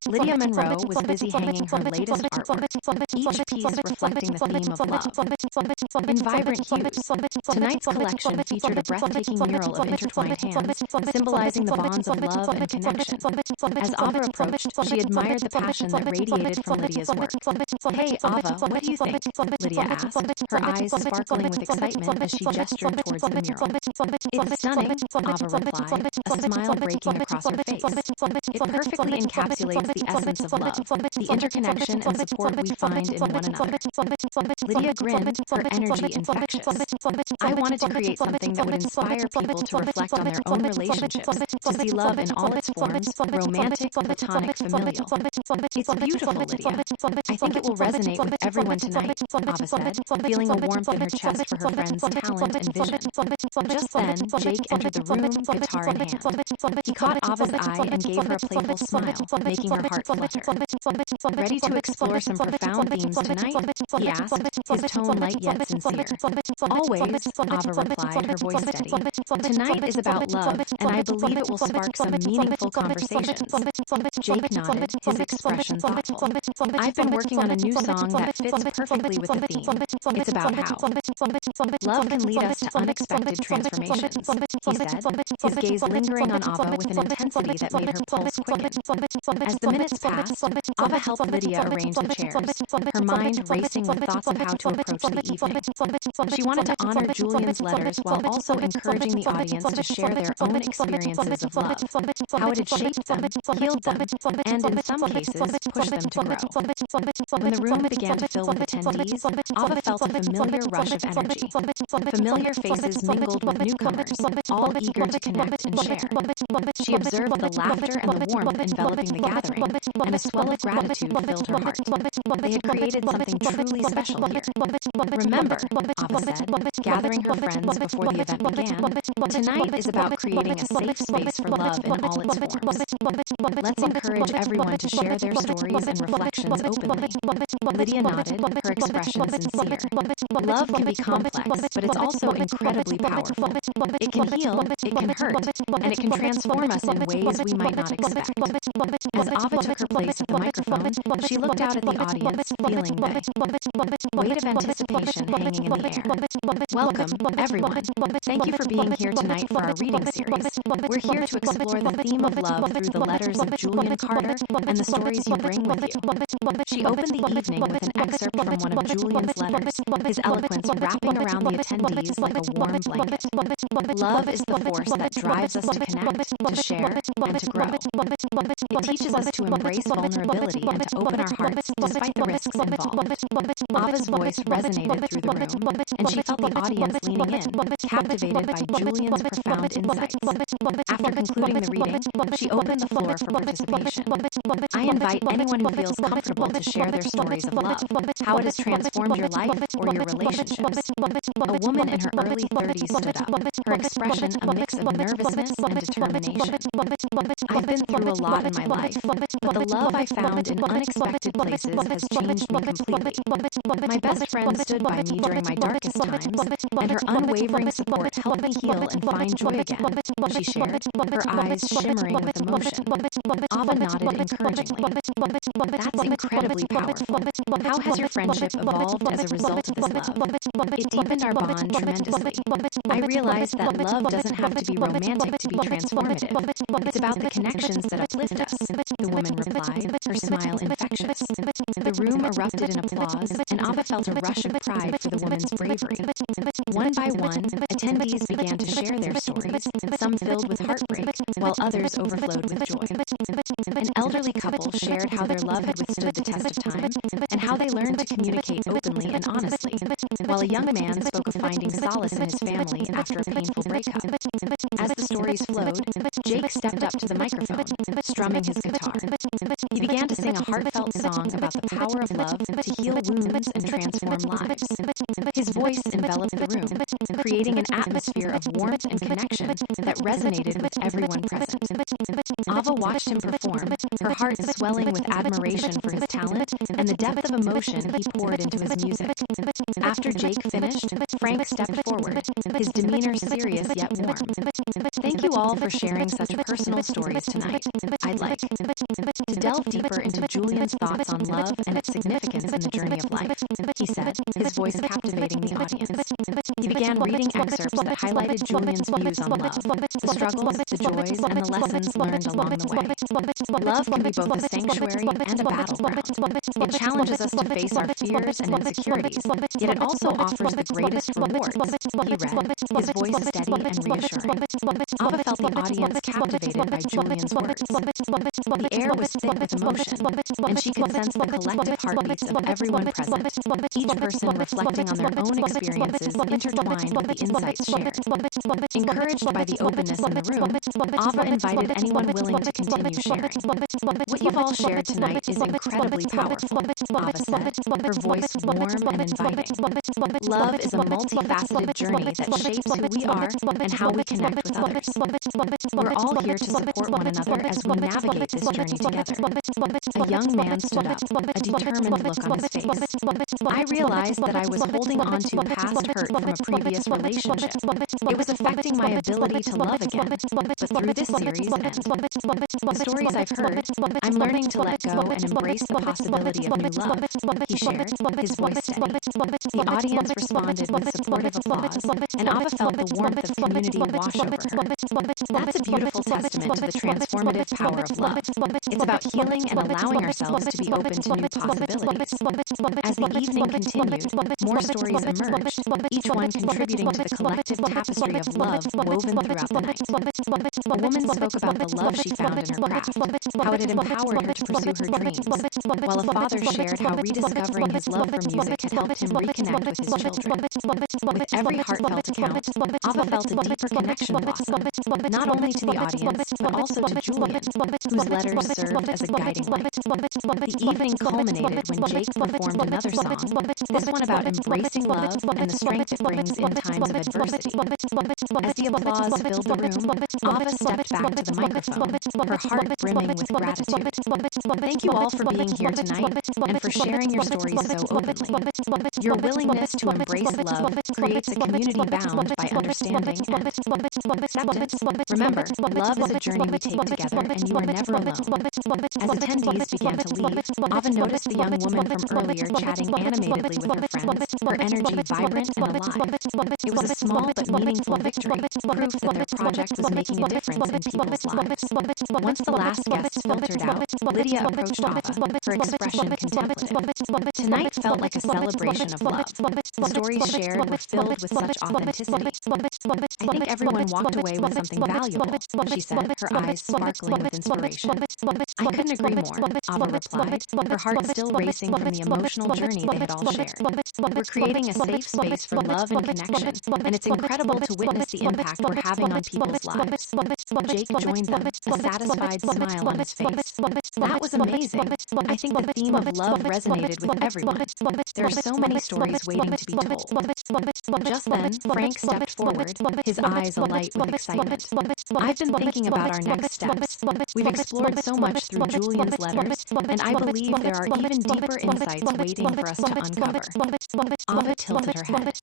Lydia Monroe was busy hanging her latest artwork, each piece reflecting the theme of love. In vibrant hues, tonight's collection featured a breathtaking mural of intertwined hands, symbolizing the bonds of love and connection. As Ava approached, she admired the passion that radiated from Lydia's work. "Hey, Ava, what do you think?" Lydia asked, her eyes sparkling with excitement as she gestured towards the mural. "It's stunning," Ava replied, a smile breaking across her face. "It perfectly encapsulates the essence of love, the interconnection and support we find in one another." Lydia grinned, her energy infectious. "I wanted to create something that would inspire people to reflect on their own relationships, to see love in all its forms, romantic, platonic, familial. It's beautiful, Lydia. I think it will resonate with everyone tonight," Ava said, feeling a warmth in her chest for her friend's talent and vision. Just then, Jake entered the room, guitar in hand. He caught Ava's eye and gave her a playful smile, making her heart flutter. "Ready to explore some profound themes tonight?" he asked, his tone light yet sincere. "Always," Ava replied, her voice steady. "Tonight is about love, and I believe it will spark some meaningful conversations." Jake nodded, his expression thoughtful. "I've been working on a new song that fits perfectly with the theme. It's about how love can lead us to unexpected transformations," he said, his gaze lingering on Ava with an intensity that made her pulse quicken. As the minutes passed, Ava helped Lydia arrange the chairs, her mind racing with thoughts of how to approach the evening. She wanted to honor Julian's letters while also encouraging the audience to share their own experiences of love, how it had shaped them, healed them, and in some cases, pushed them to grow. When the room began to fill with attendees, Ava felt a familiar rush rush of energy. Familiar faces mingled with newcomers, all eager to connect and share. She observed the laughter and the warmth enveloping the gathering, and a swell of gratitude filled her heart. They had created something truly special here. "Remember," Ava said, gathering her friends before the event began, "tonight is about creating a safe space for love in all its forms. Let's encourage everyone to share their stories and reflections openly." Lydia nodded, her expression sincere. Love can be complex, but it's also incredibly powerful. It can heal, it can hurt, and it can transform us in ways we might not expect. As Ava took her place at the microphone, she looked out at the audience, feeling the weight of anticipation hanging in the air. "Welcome, everyone. Thank you for being here tonight for our reading series. We're here to explore the theme of love through the letters of Julian Carter and the stories you bring with you." She opened the evening with an excerpt from one of Julian's letters, his eloquence wrapping around the attendees like a warm blanket. Love is the force that drives us to connect, to share, and to grow. It teaches us to embrace vulnerability and to open our hearts despite the risks involved. Ava's voice resonated through the room, and she felt the audience leaning in, captivated by Julian's profound insights. After concluding the reading, she opened the floor for participation. "I invite anyone who feels comfortable to share their stories of love, how it has transformed your life or your relationships." A woman in her early 30s stood up, her expression a mix of nervousness and determination. "I've been through a lot in my life, but the love I found in unexpected places has changed me completely. My best friend stood by me during my darkest times, and her unwavering support helped me heal and find joy again," she shared, her eyes shimmering with emotion. Ava nodded encouragingly. "That's incredibly powerful. How has your friendship evolved as a result of this love?" "It deepened our bond tremendously. I realized that love doesn't have to be romantic to be transformative. It's about the connections that uplift us," the woman replied, her smile infectious. The room erupted in applause, and Ava felt a rush of pride for the woman's bravery. One by one, attendees began to share their stories, some filled with heartbreak, while others overflowed with joy. An elderly couple shared how their love had withstood the test of time, and how they learned to communicate openly and honestly, while a young man spoke of finding solace in his family after a painful breakup. As the stories flowed, Jake stepped up to the microphone, strumming his guitar. He began to sing a heartfelt song about the power of love to heal wounds and transform lives. His voice enveloped the room, creating an atmosphere of warmth and connection that resonated with everyone present. Ava watched him perform, her heart swelling with admiration for his talent and the depth of emotion he poured into his music. After Jake finished, Frank stepped forward, his demeanor serious yet warm. "Thank you all for sharing such personal stories tonight. I'd like to delve deeper into Julian's thoughts on love and its significance in the journey of life," he said, his voice captivating the audience. He began reading excerpts that highlighted Julian's views on love, the struggles, the joys, and the lessons learned along the way. "Love can be both a sanctuary and a battleground. It challenges us to face our fears and insecurities, yet it also offers the greatest rewards," he read, his voice steady and reassuring. Ava felt the audience captivated by Julian's words. The air was thick with emotion, and she could sense the collective heartbeats of everyone present, each person reflecting on their own experiences intertwined with the insights shared. Encouraged by the openness in the room, Ava invited anyone willing to continue sharing. "What you've all shared tonight is incredibly powerful," Ava said, her voice warm and inviting. "Love is a multifaceted journey that shapes who we are and how we connect with others. We're all here to support one another as we navigate this journey together." A young man stood up, a determined look on his face. "I realized that I was holding on to past hurt from a previous relationship. It was affecting my ability to love again. But through this series and the stories I've heard, I'm learning to let go and embrace the possibility of new love," he shared, his voice steady. The audience responded with supportive applause, and Ava felt the warmth of community wash over her. "That's a beautiful testament to the transformative power of love. It's about healing and allowing ourselves to be open to new possibilities." As the evening continued, more stories emerged, each one contributing to the collective tapestry of love woven throughout the night. A woman spoke about the love she found in her craft, how it had empowered her to pursue her dreams, while a father shared how rediscovering his love for music had helped him reconnect with his children. With every heartfelt account, Ava felt a deeper connection blossom, not only to the audience, but also to Julian, whose letters served as a guiding light. The evening culminated when Jake performed another song, this one about embracing love and the strength it brings in times of adversity. As the applause filled the room, Ava stepped back to the microphone, her heart brimming with gratitude. Thank you all for being here tonight and for sharing your stories so openly. Your willingness to embrace love creates a community bound by understanding and acceptance. Remember, love is a journey we take together, and you are never alone. As attendees began to leave, Ava noticed the young woman from earlier chatting animatedly with her friends, her energy vibrant and alive. It was a small but meaningful victory, proof that their project was making a difference in people's lives. Once the last guest filtered out, Lydia approached Ava, her expression contemplative. Tonight felt like a celebration of love. The stories shared were filled with such authenticity. I think everyone walked away with something valuable, she said, her eyes sparkling with inspiration. I couldn't agree more, Ava replied, her heart still racing from the emotional journey they had all shared. We're creating a safe space for love and connection, and it's incredible to witness the impact we're having on people's lives. Jake joined them, a satisfied smile on his face. That was amazing. I think the theme of love resonated with everyone. There are so many stories waiting to be told. Just then, Frank stepped forward, his eyes alight with excitement. I've been thinking about our next steps. We've explored so much through Julian's letters, and I believe there are even deeper insights waiting for us to uncover. Ava tilted her head.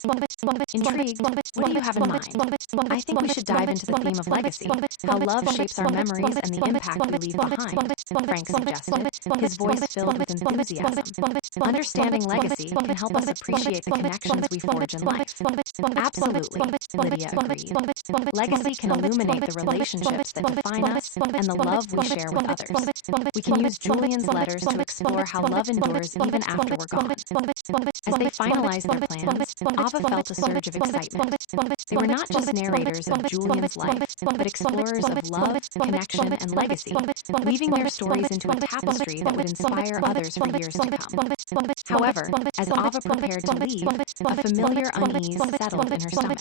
Intrigued, what do you have in mind? I think we should dive into the theme of legacy, how love shapes our memories and the impact we leave behind, Frank suggested, his voice filled with enthusiasm. Understanding legacy can help us appreciate the connections we forge in life. Absolutely, Lydia agreed. Legacy can illuminate the relationships that define us and the love we share with others. We can use Julian's letters to explore how love endures even after we're gone. As they finalized their plans, Ava felt a surge of excitement. They were not just narrators of Julian's life, but explorers of love, connection, and legacy, weaving their stories into a tapestry that would inspire others for years to come. However, as Ava prepared to leave, a familiar unease settled in her stomach.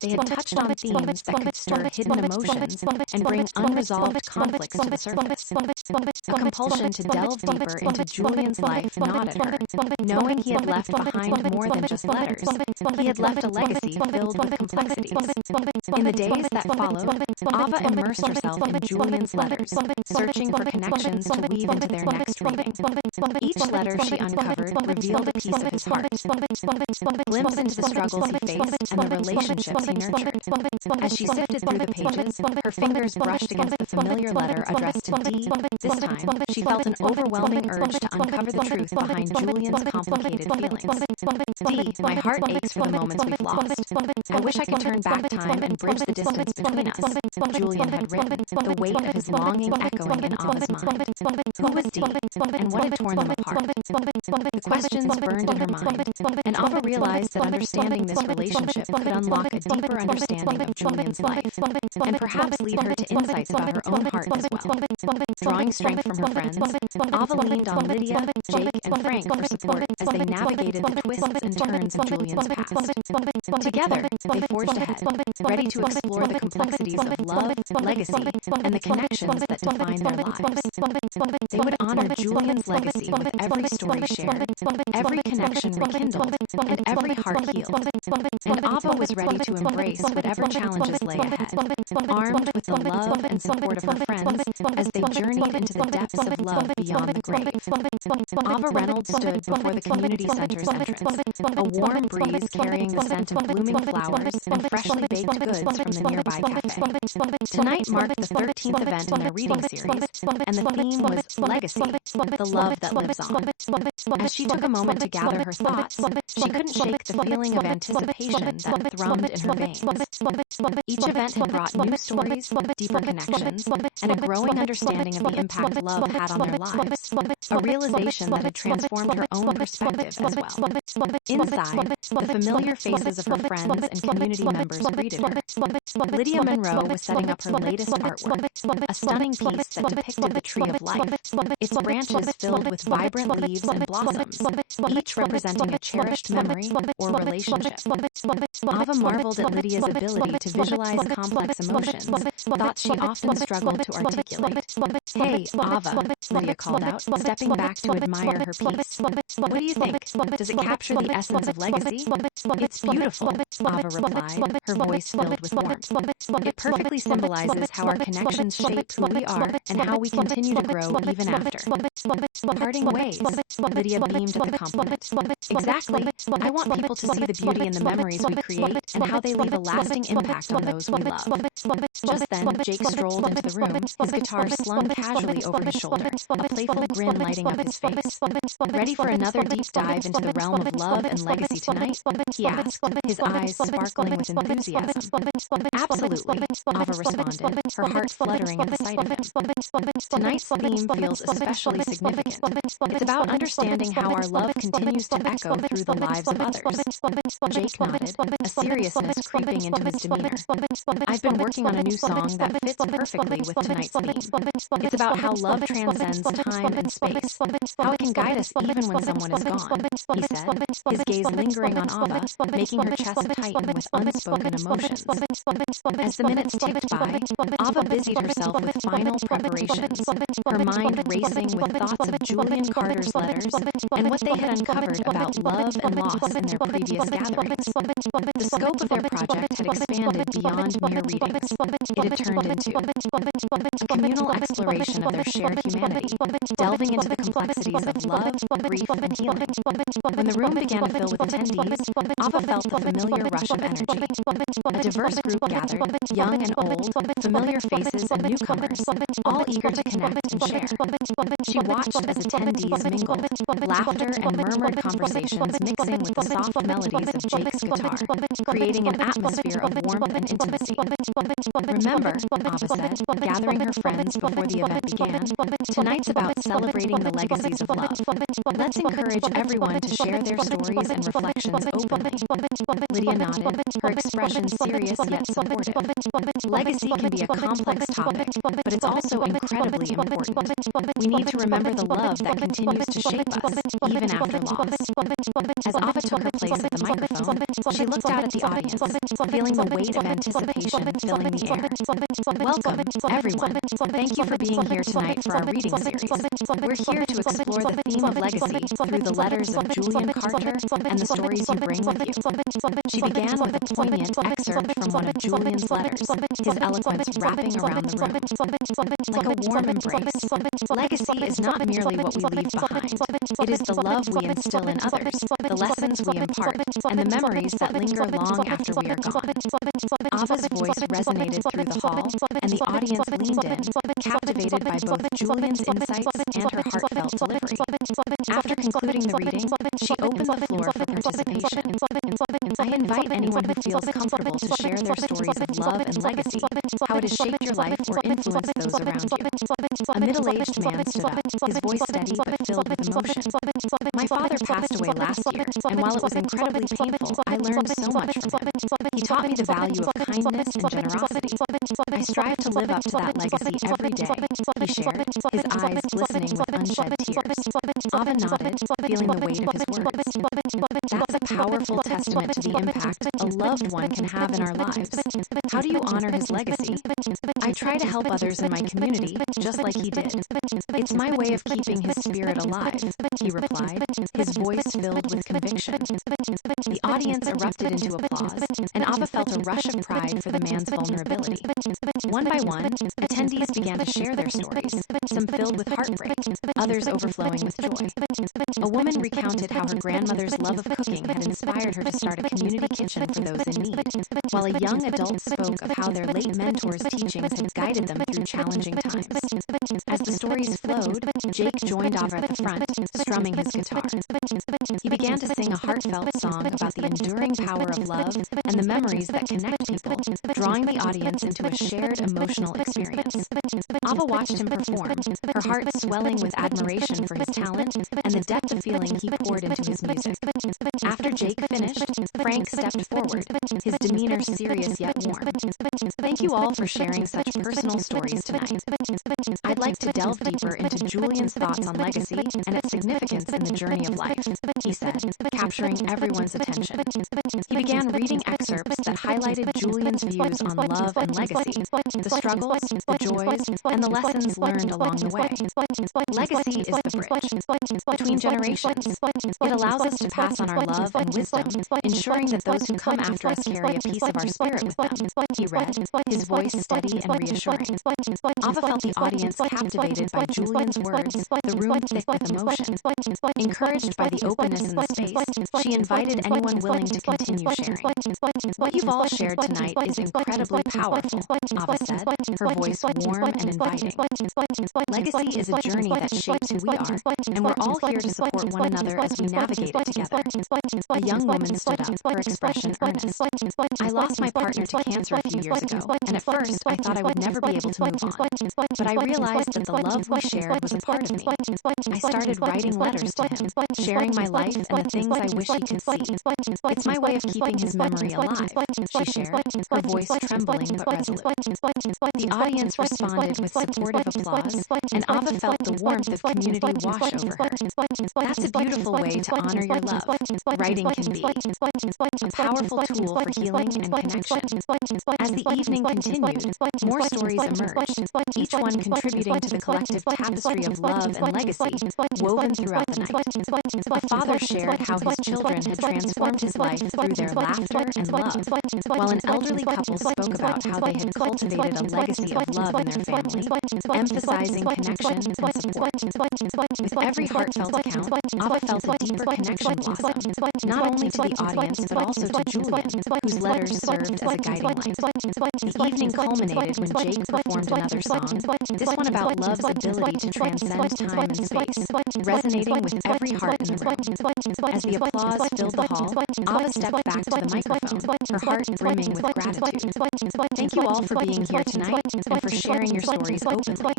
They had touched on themes that could stir hidden emotions and bring unresolved conflicts to the surface. A compulsion to delve deeper into Julian's life gnawed at her, knowing he had left behind more than just letters. He had left a legacy filled with complexities. In the days that followed, Ava immersed herself in Julian's letters, searching for connections to weave into their next reading. Each letter she uncovered revealed a piece of his heart, a glimpse into the struggles he faced and the relationships he nurtured. As she sifted through the pages, her fingers brushed against the familiar letter addressed to D. This time, she felt an overwhelming urge to uncover the truth behind Julian's complicated feelings. D, my heart aches for the moments we've lost. I wish I could turn back time and bridge the distance between us, Julian had written, the weight of his longing echoing in Ava's mind. Who was D, and what had torn them apart? The questions burned in her mind, and Ava realized that understanding this relationship could unlock a deeper understanding of Julian's life, and perhaps lead her to insights about her own heart as well. Drawing strength from her friends, Ava leaned on Lydia, Jake, and Frank for support as they navigated the twists and turns in Julian's past. Together, they forged ahead, ready to explore the complexities of love, legacy, and the connections that define their lives. They would honor Julian's legacy with every story shared, every connection rekindled, and every heart healed. And Ava was ready to embrace whatever challenges lay ahead, armed with the love and support of her friends as they journeyed into the depths of love beyond the grave. Ava Reynolds stood before the community center's entrance, a warm breeze carrying the scent of blooming flowers and freshly baked goods from the nearby cafe. Tonight marked the 13th event in their reading series, and the theme was Legacy, the love that lives on. As she took a moment to gather her thoughts, she couldn't shake the feeling of anticipation that thrummed in her veins. Each event had brought new stories, deeper connections, and a growing understanding of the impact love had on their lives, a realization that had transformed her own perspective as well. Inside, the familiar faces of her friends and community members greeted her. Lydia Monroe was setting up her latest artwork, a stunning piece that depicted the tree of life, its branches filled with vibrant leaves and blossoms, each representing a cherished cherished memory or relationship. Ava marveled at Lydia's ability to visualize complex emotions, thoughts she often struggled to articulate. "Hey, Ava," Lydia called out, stepping back to admire her piece. "What do you think? Does it capture the essence of legacy?" "It's beautiful," Ava replied, her voice filled with warmth. "It perfectly symbolizes how our connections shape who we are and how we continue to grow even after." "Parting ways," Lydia beamed at the compliment. "Exactly. I want people to see the beauty in the memories we create and how they leave a lasting impact on those we love." Just then, Jake strolled into the room, his guitar slung casually over his shoulder, a playful grin lighting up his face. "Ready for another deep dive into the realm of love and legacy tonight?" he asked, his eyes sparkling with enthusiasm. "Absolutely," Ava responded, her heart fluttering at the sight of him. Tonight's theme feels especially significant. It's about understanding how our love continues to echo through the lives of others. Jake nodded, a seriousness creeping into his demeanor. "I've been working on a new song that fits perfectly with tonight's theme. It's about how love transcends time and space, how it can guide us even when someone is gone," he said, his gaze lingering on Ava, making her chest tighten with unspoken emotions. As the minutes ticked by, Ava busied herself with final preparations, her mind racing with thoughts of Julian Carter's letters and what they had uncovered about love and loss in their previous gatherings. The scope of their project had expanded beyond mere readings. It had turned into a communal exploration of their shared humanity, delving into the complexities of love, grief, and healing. When the room began to fill with attendees, Ava felt the familiar rush of energy. A diverse group gathered, young and old, familiar faces and newcomers, all eager to connect and share. She watched as attendees mingled, laughter and murmured conversations mixing with the soft melodies of Jake's guitar, creating an atmosphere of warmth and intimacy. "Remember," Ava said, gathering her friends before the event began, "tonight's about celebrating the legacies of love. Let's encourage everyone to share their stories and reflections openly." Lydia nodded, her expression serious yet supportive. "Legacy can be a complex topic, but it's also incredibly important. We need to remember the love that continues to shape us, even after loss." As Ava took her place at the microphone, she looked out at the audience, feeling the weight of anticipation filling the air. "Welcome, everyone. Thank you for being here tonight for our reading series. We're here to explore the theme of legacy through the letters of Julian Carter and the stories you bring with you." She began with a poignant excerpt from one of Julian's letters, his eloquence wrapping around the room. Like a warm embrace, legacy is not merely what we leave behind. It is the love we instill in others, the lessons we impart, and the memories that linger long after we are gone. Ava's voice resonated through the hall, and the audience leaned in, captivated by both Julian's insights and her heartfelt delivery. After concluding the reading, she opened the floor for participation. "I invite anyone who feels comfortable to share their stories of love and legacy, how it has shaped your life or influenced those around you." A middle-aged man stood up, his voice steady but filled with emotion. "My father passed away last year, and while it was incredibly painful, I learned so much from him. He taught me the value of kindness and generosity. I strive to live up to that legacy every day," he shared, his eyes glistening with unshed tears. Ava nodded, feeling the weight of his words. "That's a powerful testament to the impact a loved one can have in our lives. How do you honor his legacy?" "I try to help others in my community, just like he did. It's my way of keeping his spirit alive," he replied, his voice filled with conviction. The audience erupted into applause, and Ava felt a rush of pride for the man's vulnerability. One by one, attendees began to share their stories, some filled with heartbreak, others overflowing with joy. A woman recounted how her grandmother's love of cooking had inspired her to start a community kitchen for those in need, while a young adult spoke of how their late mentor's teachings had guided them through challenging times. As the stories flowed, Jake joined Ava at the front, strumming his guitar. He began to sing a heartfelt song about the enduring power of love and the memories that connect people, drawing the audience into a shared emotional experience. Ava watched him perform, her heart swelling with admiration for his talent and the depth of feeling he poured into his music. After Jake finished, Frank stepped forward, his demeanor serious yet warm. Thank you all for sharing such personal stories tonight. I'd like to delve deeper into Julian's thoughts on legacy and its significance in the journey of life, he said, capturing everyone's attention. He began reading excerpts that highlighted Julian's views on love and legacy, the struggles, the joys, and the lessons learned along the way. Legacy is the bridge between generations. It allows us to pass on our love and wisdom, ensuring that those who come after us carry a piece of our spirit with them, he read, his voice steady and reassuring. Ava felt the audience captivated by Julian's words, the room thick with emotion. Encouraged by the openness in the space, she invited anyone willing to continue sharing. What you've all shared tonight is incredibly powerful, Ava said, her voice warm and inviting. Legacy is a journey that shapes who we are, and we're all here to support one another as we navigate it together. A young woman stood up, her expression earnest. I lost my partner to cancer a few years ago, and at first I thought I would never be able to move on. But I realized that the love we shared was a part of me. I started writing letters to him, sharing my life and the things I wish he could see. It's my way of keeping his memory alive, she shared, her voice trembling but resolute. The audience responded with supportive applause, and Ava felt the warmth of community wash over her. That's a beautiful way to honor your love. Writing can be a powerful tool for healing and connection. As the evening continued, more stories emerged, each one contributing to the collective tapestry of love and legacy woven throughout the night. A father shared how his children had transformed his life through their laughter and love, while an elderly couple spoke about how they had cultivated a legacy of love in their family, emphasizing connection and support. With every heartfelt account, Ava felt a deeper connection blossom, not only to the audience but also to Julian, whose letters served as a guiding light. The evening culminated when Jake performed another song, this one about love's ability to transcend time and space, resonating with every heart in the room. As the applause filled the hall, Ava stepped back to the microphone, her heart brimming with gratitude. Thank you all for being here tonight and for sharing your stories openly.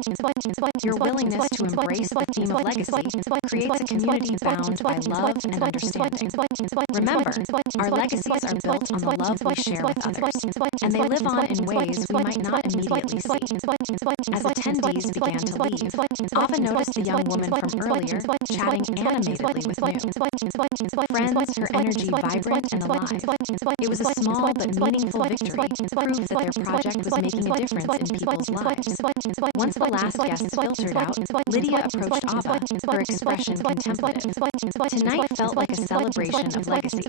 Your willingness to embrace the theme of legacy creates a community bound by love and understanding. Remember, our legacies are built on the love we share with others, and they live on in ways we might not immediately see. As attendees began to leave, Ava noticed the young woman from earlier chatting animatedly with new friends, her energy vibrant and alive. It was a small but meaningful victory, proof that their project was making a difference in people's lives. Once the last guests filtered out, Lydia approached Ava, her expression contemplative. Tonight felt like a celebration of legacy.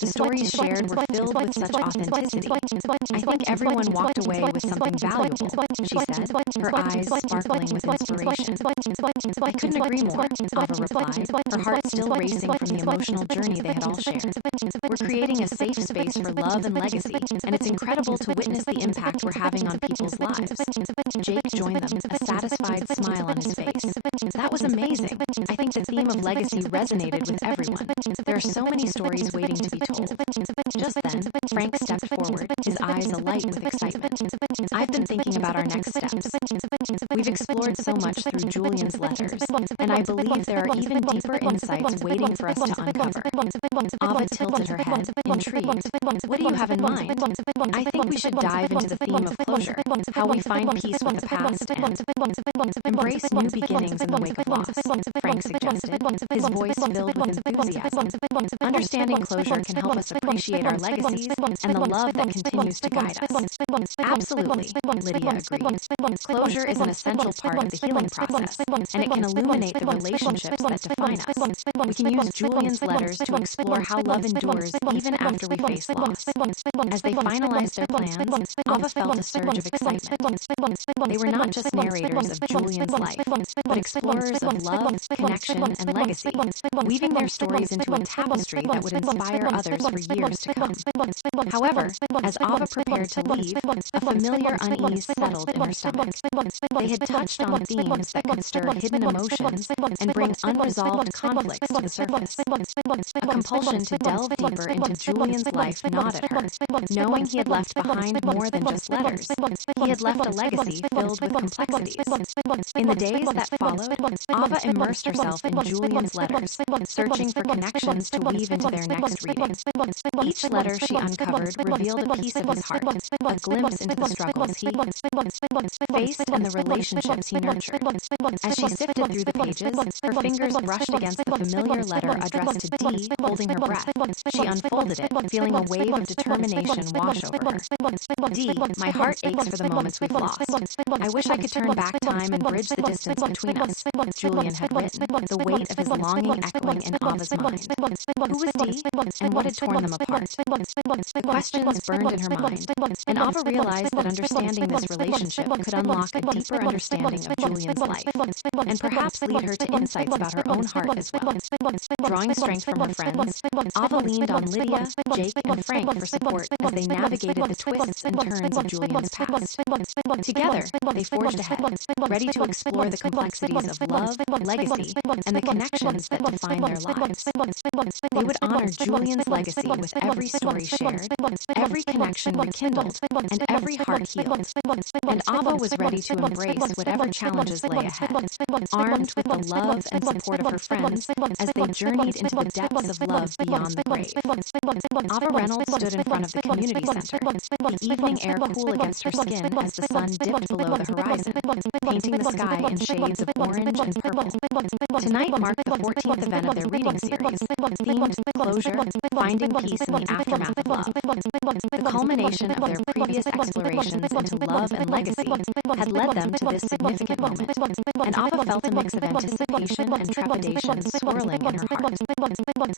The stories shared were filled with such authenticity. I think everyone walked away with something valuable, she said, her eyes sparkling with inspiration. I couldn't agree more, Ava replied, her heart still racing from the emotional journey they had all shared. We're creating a safe space for love and legacy, and it's incredible to witness the impact we're having on people's lives. Jake joined them, a satisfied smile on his face. That was amazing. I think the theme of legacy resonated with everyone. There are so many stories waiting to be told. Just then, Frank stepped forward, his eyes alight with excitement. I've been thinking about our next steps. We've explored so much through Julian's letters, and I believe there are even deeper insights waiting for us to uncover. Ava tilted her head, intrigued. What do you have in mind? I think we should dive into the theme of closure, how we find peace with the past and embrace new beginnings in the wake of loss, Frank suggested, his voice filled with enthusiasm. Understanding closure can help us appreciate our legacies and the love that continues to guide us. Absolutely, Lydia agreed. Closure is an essential part of the healing process, and it can illuminate the relationships that define us. We can use Julian's letters to explore how love endures even after we face loss. As they finalized their plans, Ava felt a surge of excitement. They were not just narrators of Julian's life, but explorers of love, connection, and legacy, weaving their stories into a tapestry that would inspire others for years to come. However, as Ava prepared to leave, a familiar unease settled in her stomach. They had touched on themes that could stir hidden emotions and bring unresolved conflicts to the surface. A compulsion to delve deeper into Julian's life gnawed at her, knowing he had left behind more than just letters. He had left a legacy filled with complexities. In the days that followed, Ava immersed herself in Julian's letters, searching for connections to weave weave into their next reading. Each letter she uncovered revealed a piece of his heart, a glimpse into the struggles he faced and the relationships he nurtured. As she sifted through the pages, her fingers brushed against the familiar letter addressed to D. Holding her breath, she unfolded it, feeling a wave of determination wash over her. D. My heart aches for the moments we've lost. I wish I could turn back time and bridge the distance between us, Julian had written, the weight of his longing echoing in Ava's mind. Who was D, and what had torn them apart? The questions burned in her mind, and Ava realized that understanding this relationship could unlock a deeper understanding of Julian's life, and perhaps lead her to insights about her own heart as well. Drawing strength from her friends, Ava leaned on Lydia, Jake, and Frank for support as they navigated the twists and turns of Julian's past. Together, they forged ahead, ready to explore the complexities of love, legacy, and the connections that define their lives. They would honor Julian's legacy with every story shared, every connection rekindled, and every heart healed. And Ava was ready to embrace whatever challenges lay ahead, armed with the love and support of her friends as they journeyed into the depths of love beyond the grave. Ava Reynolds stood in front of the community center, the evening air cool against her skin as the sun dipped below the horizon, painting the sky in shades of orange and purple. Tonight marked the 14th event of their reading series, themed Closure, Finding Peace in the Aftermath of Love. The culmination of their previous explorations into love and legacy had led them to this significant moment, and Ava felt a mix of anticipation and trepidation swirling in her heart.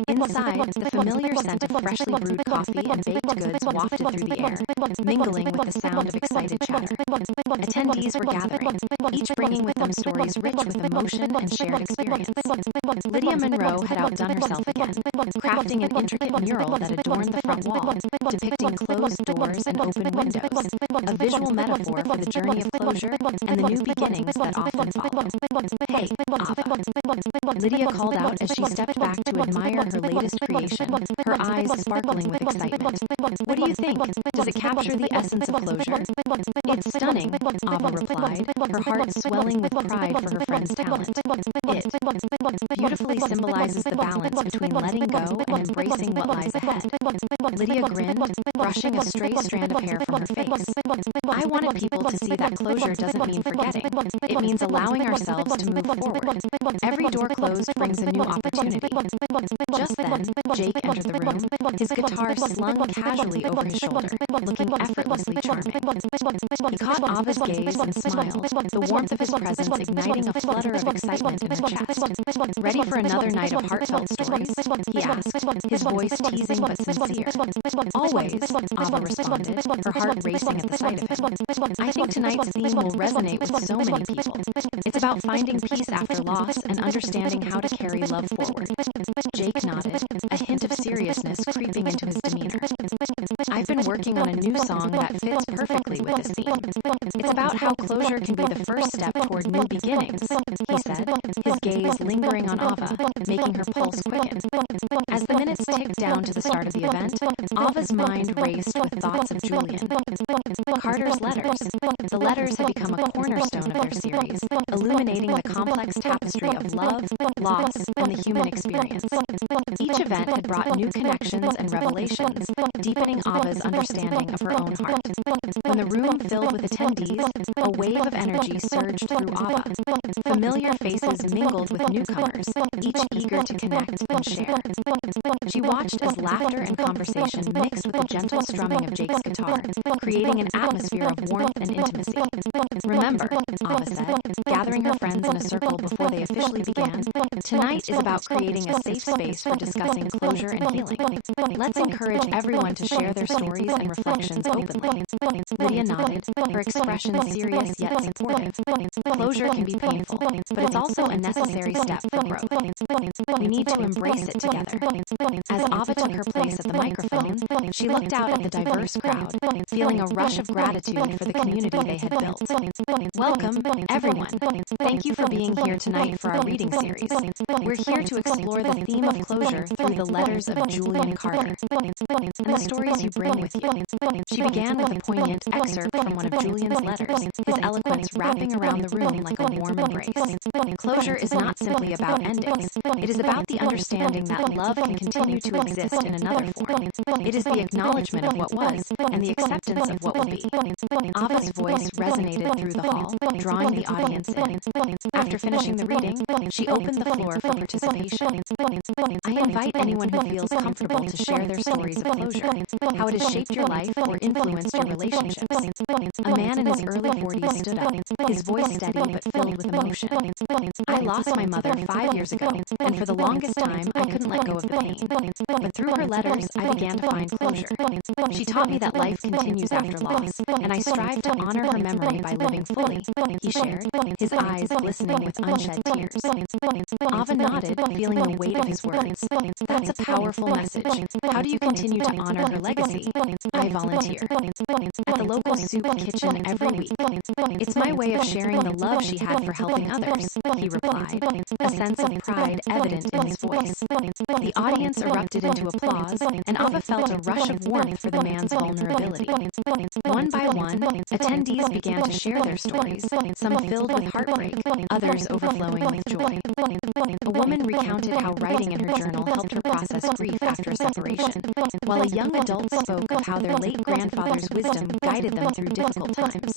Inside, the familiar scent of freshly brewed coffee and baked goods wafted through the air, mingling with the sound of excited chatter. Attendees were gathering, each bringing with them stories rich with emotion and shared experience. Lydia Monroe had outdone herself again, crafting an intricate mural that adorned the front wall, depicting closed doors and open windows, a visual metaphor for the journey of closure and the new beginnings that often follow. Hey, Ava, Lydia called out as she stepped back to admire her latest creation, her eyes sparkling with excitement. What do you think? Does it capture the essence of closure? It's stunning, Ava replied, her heart swelling with pride for her friend's talent. It beautifully symbolizes the balance between letting go and embracing what lies ahead. Lydia grinned, brushing a stray strand of hair from her face. I wanted people to see that closure doesn't mean forgetting. It means allowing ourselves to move forward. Every door closed brings a new opportunity. Just then, Jake entered the room, his guitar slung casually over his shoulder, looking effortlessly charming. He caught Ava's gaze and smiled, the warmth of his presence igniting a flutter of excitement in her chest. Ready for another night of heartfelt stories? He asked, his voice teasing but sincere. Always, Ava responded, her heart racing at the sight of him. I think tonight's theme will resonate with so many people. It's about finding peace after loss and understanding how to carry love forward. Jake nodded, a hint of seriousness creeping into his demeanor. I've been working on a new song that fits perfectly with this theme. It's about how closure can be the first step toward new beginnings, he said, his gaze lingering on Ava, making her pulse quicken. As the minutes ticked down to the start of the event, Ava's mind raced with thoughts of Julian. Carter's letters. The letters had become a cornerstone of their series, illuminating the complex tapestry of love, loss, and the human experience. Each event had brought new connections and revelations, deepening Ava's understanding of her own heart. When the room filled with attendees, a wave of energy surged through Ava. Familiar faces mingled with newcomers, each eager to connect and share. She watched as laughter and conversation mixed with the gentle strumming of Jake's guitar, creating an atmosphere of warmth and intimacy. Remember, Ava said, gathering her friends in a circle before they officially began, tonight is about creating a safe space for discussing closure and healing. Let's encourage everyone to share their stories and reflections openly. Lydia nodded, her expression serious yet supportive. Closure can be painful, but it's also a necessary step for growth. We need to embrace it together. As Ava took her place at the microphone, she looked out at the diverse crowd, feeling a rush of gratitude for the community they had built. Welcome, everyone. Thank you for being here tonight for our reading series. We're here to explore the theme of closure through the letters of Julian Carter. And the stories you bring with you. She began with a poignant excerpt from one of Julian's letters, his eloquence wrapping around the room like a warm embrace. Closure is not simply about endings. It is about the understanding that love can continue to exist in another form. It is the acknowledgement of what was and the acceptance of what will be. Ava's voice resonated through the hall, drawing the audience in. After finishing the reading, she opened the floor for participation. I invite anyone who feels comfortable to share their stories of closure, how it has shaped your life or influenced your relationships. A man in his early 40s stood up, his voice steady but filled with emotion. I lost my mother 5 years ago, and for the longest time, I couldn't let go of the pain. But through her letters, I began to find closure. She taught me that life continues after loss, and I strive to honor her memory by living fully, he shared, his eyes glistening with unshed tears. Ava nodded, feeling the weight of his words. That's a powerful message. How do you continue to honor her legacy? I volunteer. At the local soup kitchen every week. It's my way of sharing the love she had for helping others, he replied, a sense of pride evident in his voice. The audience erupted into applause, and Ava felt a rush of warmth for the man's vulnerability. One by one, attendees began to share their stories, some filled with heartbreak, others overflowing with joy. A woman recounted how writing in her journal helped her process grief after a separation, while a young adult spoke of how their late grandfather's wisdom guided them through difficult times.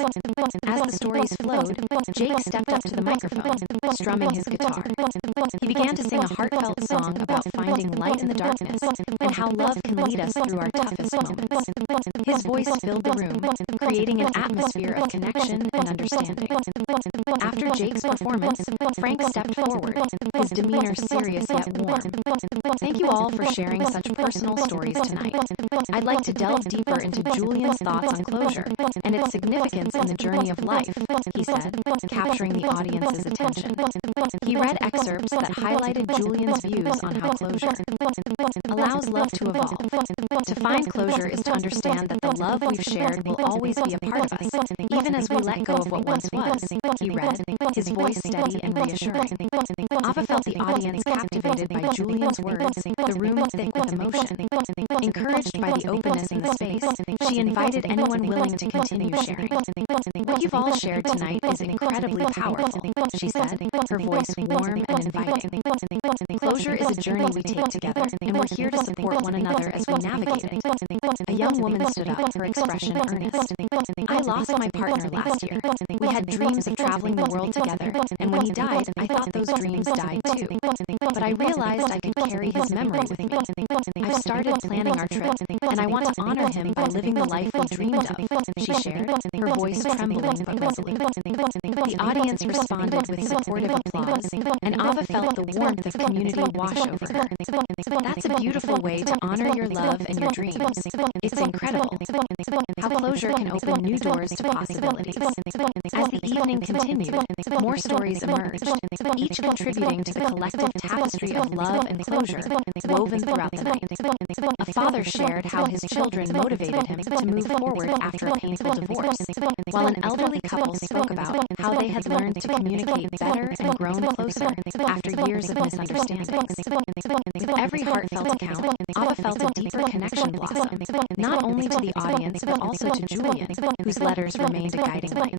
As the stories flowed, Jake stepped up to the microphone, strumming his guitar. He began to sing a heartfelt song about finding light in the darkness and how love can lead us through our toughest moments. His voice filled the room, creating an atmosphere of connection and understanding. After Jake's performance, Frank stepped forward, his demeanor serious yet warm. Thank you all for sharing such personal stories tonight. I'd like to delve deeper into Julian's thoughts on closure and its significance in the journey of life, he said, capturing the audience's attention. He read excerpts that highlighted Julian's views on how closure allows love to evolve. To find closure is to understand that the love we've shared will always be a part of us, even as we let go of what once was, he read, his voice steady and reassuring. Ava felt the audience captivated by Julian's words, the room thick with emotion. Encouraged by the openness in the space, she invited anyone willing to continue sharing. What you've all shared tonight is incredibly powerful, she said, her voice warm and inviting. Closure is a journey we take together, and we're here to support one another as we navigate it. A young woman stood up, her expression earnest. I lost my partner last year. We had dreams of traveling the world together, and when he died, I thought those dreams died too. But I realized I could carry his memory with me. I've started planning our trip, and I want to honor him by living the life we dreamed of, she shared, her voice trembling but resolute. The audience responded with supportive applause, and Ava felt the warmth of community wash over her. That's a beautiful way to honor your love and your dreams. It's incredible how closure can open new doors to possibilities. As the evening continued, more stories emerged, each contributing to the collective tapestry of love and closure woven throughout the night. A father shared how his children motivated him to move forward after a painful divorce, while an elderly couple spoke about how they had learned to communicate better and grown closer after years of misunderstandings. With every heartfelt account, Ava felt a deeper connection blossom, not only to the audience but also to Julian, whose letters remained a guiding light.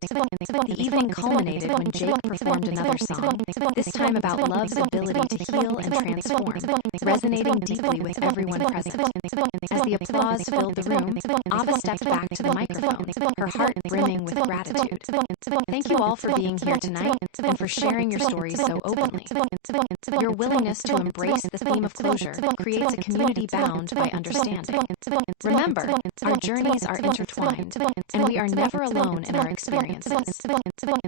The evening culminated when Jake performed another song, this time about love's ability to heal and transform, resonating deeply with everyone present. As the applause filled the room, Ava stepped back to the microphone, her heart brimming with gratitude. Thank you all for being here tonight and for sharing your stories so openly. Your willingness to embrace the theme of closure creates a community bound by understanding. Remember, our journeys are intertwined, and we are never alone in our experiences.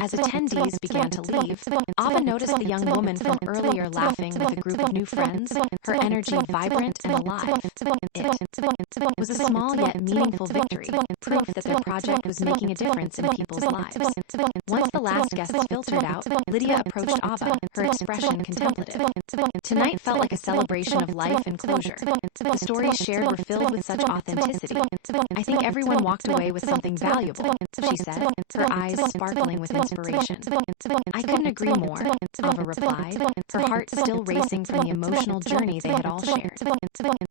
As attendees began to leave, Ava noticed the young woman from earlier laughing with a group of new friends, her energy vibrant and alive. It was a small yet meaningful victory, proof that their project was making a difference in people's lives. Once the last guests filtered out, Lydia approached Ava, her expression contemplative. Tonight felt like a celebration of life and closure. The stories shared were filled with such authenticity. I think everyone walked away with something valuable, she said, her eyes sparkling with inspiration. I couldn't agree more, Ava replied, her heart still racing from the emotional journey they had all shared.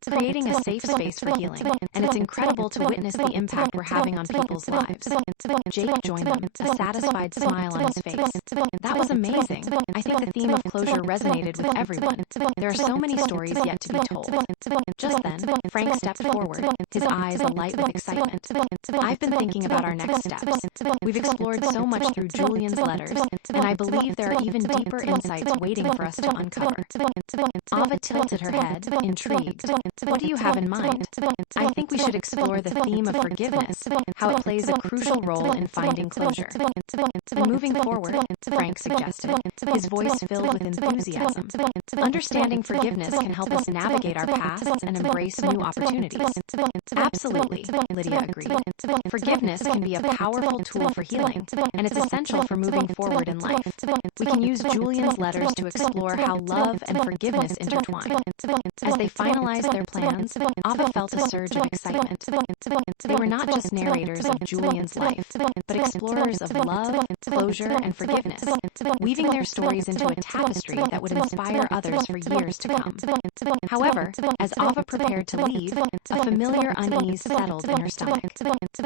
Creating a safe space for healing. and it's incredible to witness the impact we're having on people's lives. Jake joined them, a satisfied smile on his face. That was amazing. I think the theme of closure resonated with everyone. There are so many stories yet to be told. Just then, Frank stepped forward, his eyes alight with excitement. I've been thinking about our next steps. We've explored so much through Julian's letters, and I believe there are even deeper insights waiting for us to uncover. Ava tilted her head, intrigued. What do you have in mind? I think we should explore the theme of forgiveness, how it plays a crucial role in finding closure. And moving forward, Frank suggested, his voice filled with enthusiasm. Understanding forgiveness can help us navigate our past and embrace new opportunities. Absolutely, Lydia agreed. Forgiveness can be a powerful tool for healing, and it's essential for moving forward in life. We can use Julian's letters to explore how love and forgiveness intertwine. As they finalized their plans, Ava felt a surge of excitement. They were not just narrators of Julian's life, but explorers of love, closure, and forgiveness, weaving their stories into a tapestry that would inspire others for years to come. However, as Ava prepared to leave, a familiar unease settled in her stomach.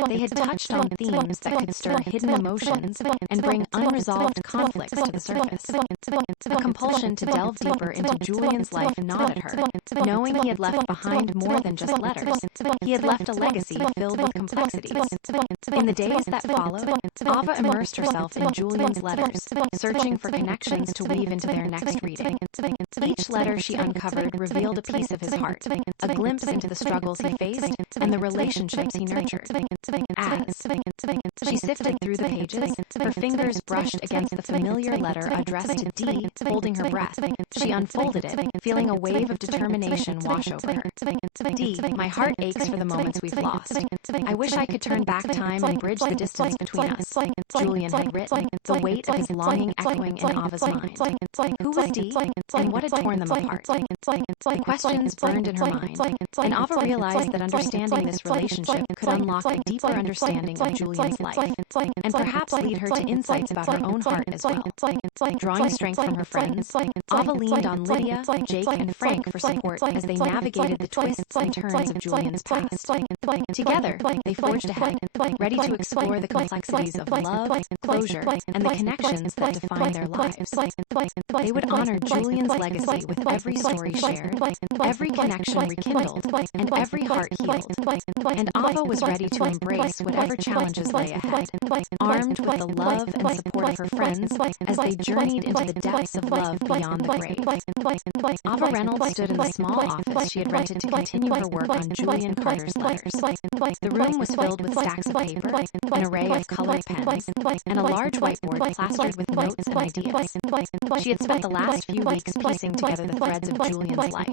They had touched on themes that could stir hidden emotions and bring unresolved conflicts to the surface. A compulsion to delve deeper into Julian's life gnawed at her, knowing he had left behind more than just letters. He had left a legacy filled with complexities. In the days that followed, Ava immersed herself in Julian's letters, searching for connections to weave into their next reading. Each letter she uncovered revealed a piece of his heart, a glimpse into the struggles he faced and the relationships he nurtured. As she sifted through the pages, her fingers brushed against the familiar letter addressed to D, holding her breath. She unfolded it, feeling a wave of determination wash over her. D, my heart aches for the moments we've lost. I wish I could turn back time and bridge the distance between us. Julian had written, the weight of his longing echoing in Ava's mind. Who was D, and what had torn them apart? The questions burned in her mind, and Ava realized that understanding this relationship could unlock a deeper understanding of Julian's life, and perhaps lead her to insights about her own heart as well. Drawing strength from her friends, Ava leaned on Lydia, Jake, and Frank for support as they navigated the twists and turns of Julian's past. Together, they forged ahead, ready to explore the complexities of love, closure, and the connections that define their lives. They would honor Julian's legacy with every story shared, every connection rekindled, and every heart healed. And Ava was ready to embrace whatever challenges lay ahead, armed with the love and support of her friends as they journeyed into the depths of love beyond the grave. Ava Reynolds stood in the small office she had rented to continue her work on Julian Carter's letters. The room was filled with stacks of paper, an array of colored pens, and a large whiteboard plastered with notes and ideas. She had spent the last few weeks piecing together the threads of Julian's life,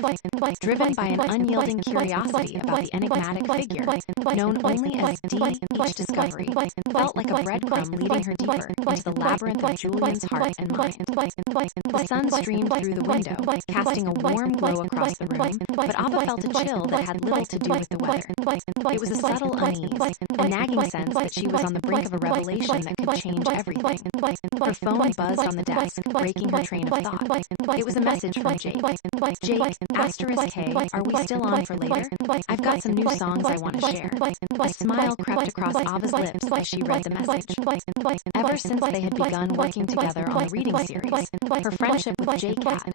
driven by an unyielding curiosity about the enigmatic figure, known only as D. Each discovery felt like a breadcrumb leading her deeper into the labyrinth of Julian's heart and mind. The sun streamed through the window, casting a warm glow across the room, but Ava felt a chill that had little to do with the weather. It was a subtle unease, a nagging sense that she was on the brink of a revelation that could change everything. Her phone buzzed on the desk, breaking her train of thought. It was a message from Jake. Jake, asterisk K, are we still on for later? I've got some new songs I want to share. A smile crept across Ava's lips as she read the message. Ever since they had begun working together on the reading series, her friendship with Jake had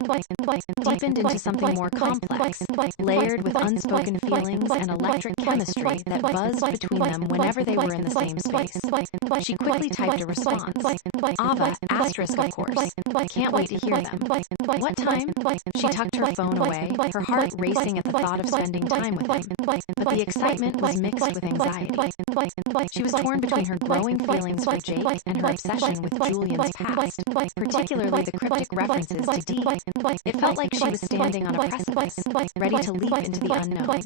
deepened into something more complex, layered with unspoken feelings and electric chemistry that buzzed between them whenever they were in the same space. She quickly typed a response. Ava, asterisk of course. Can't wait to hear them. What time? She tucked her phone away, her heart racing at the thought of spending time with him. But the excitement was mixed with anxiety. She was torn between her growing feelings for Jake and her obsession with Julian's past, particularly the cryptic references to D. It felt like she was standing on a precipice, ready to leap into the unknown.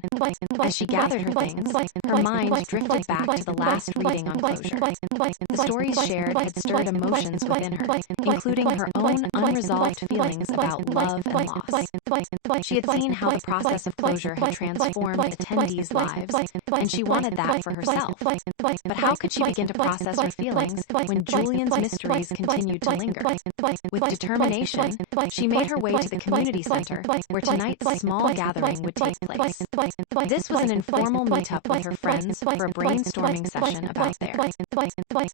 As she gathered her things, her mind drifted back to the last reading on closure. The stories shared had stirred emotions within her, including her own unresolved feelings about love and loss. She had seen how the process of closure had transformed attendees' lives, and she wanted that for herself. But how could she begin to process her feelings when Julian's mysteries continued to linger? With determination, she made her way to the community center, where tonight's small gathering would take place. This This was an informal meetup with her friends for a brainstorming session about theirs.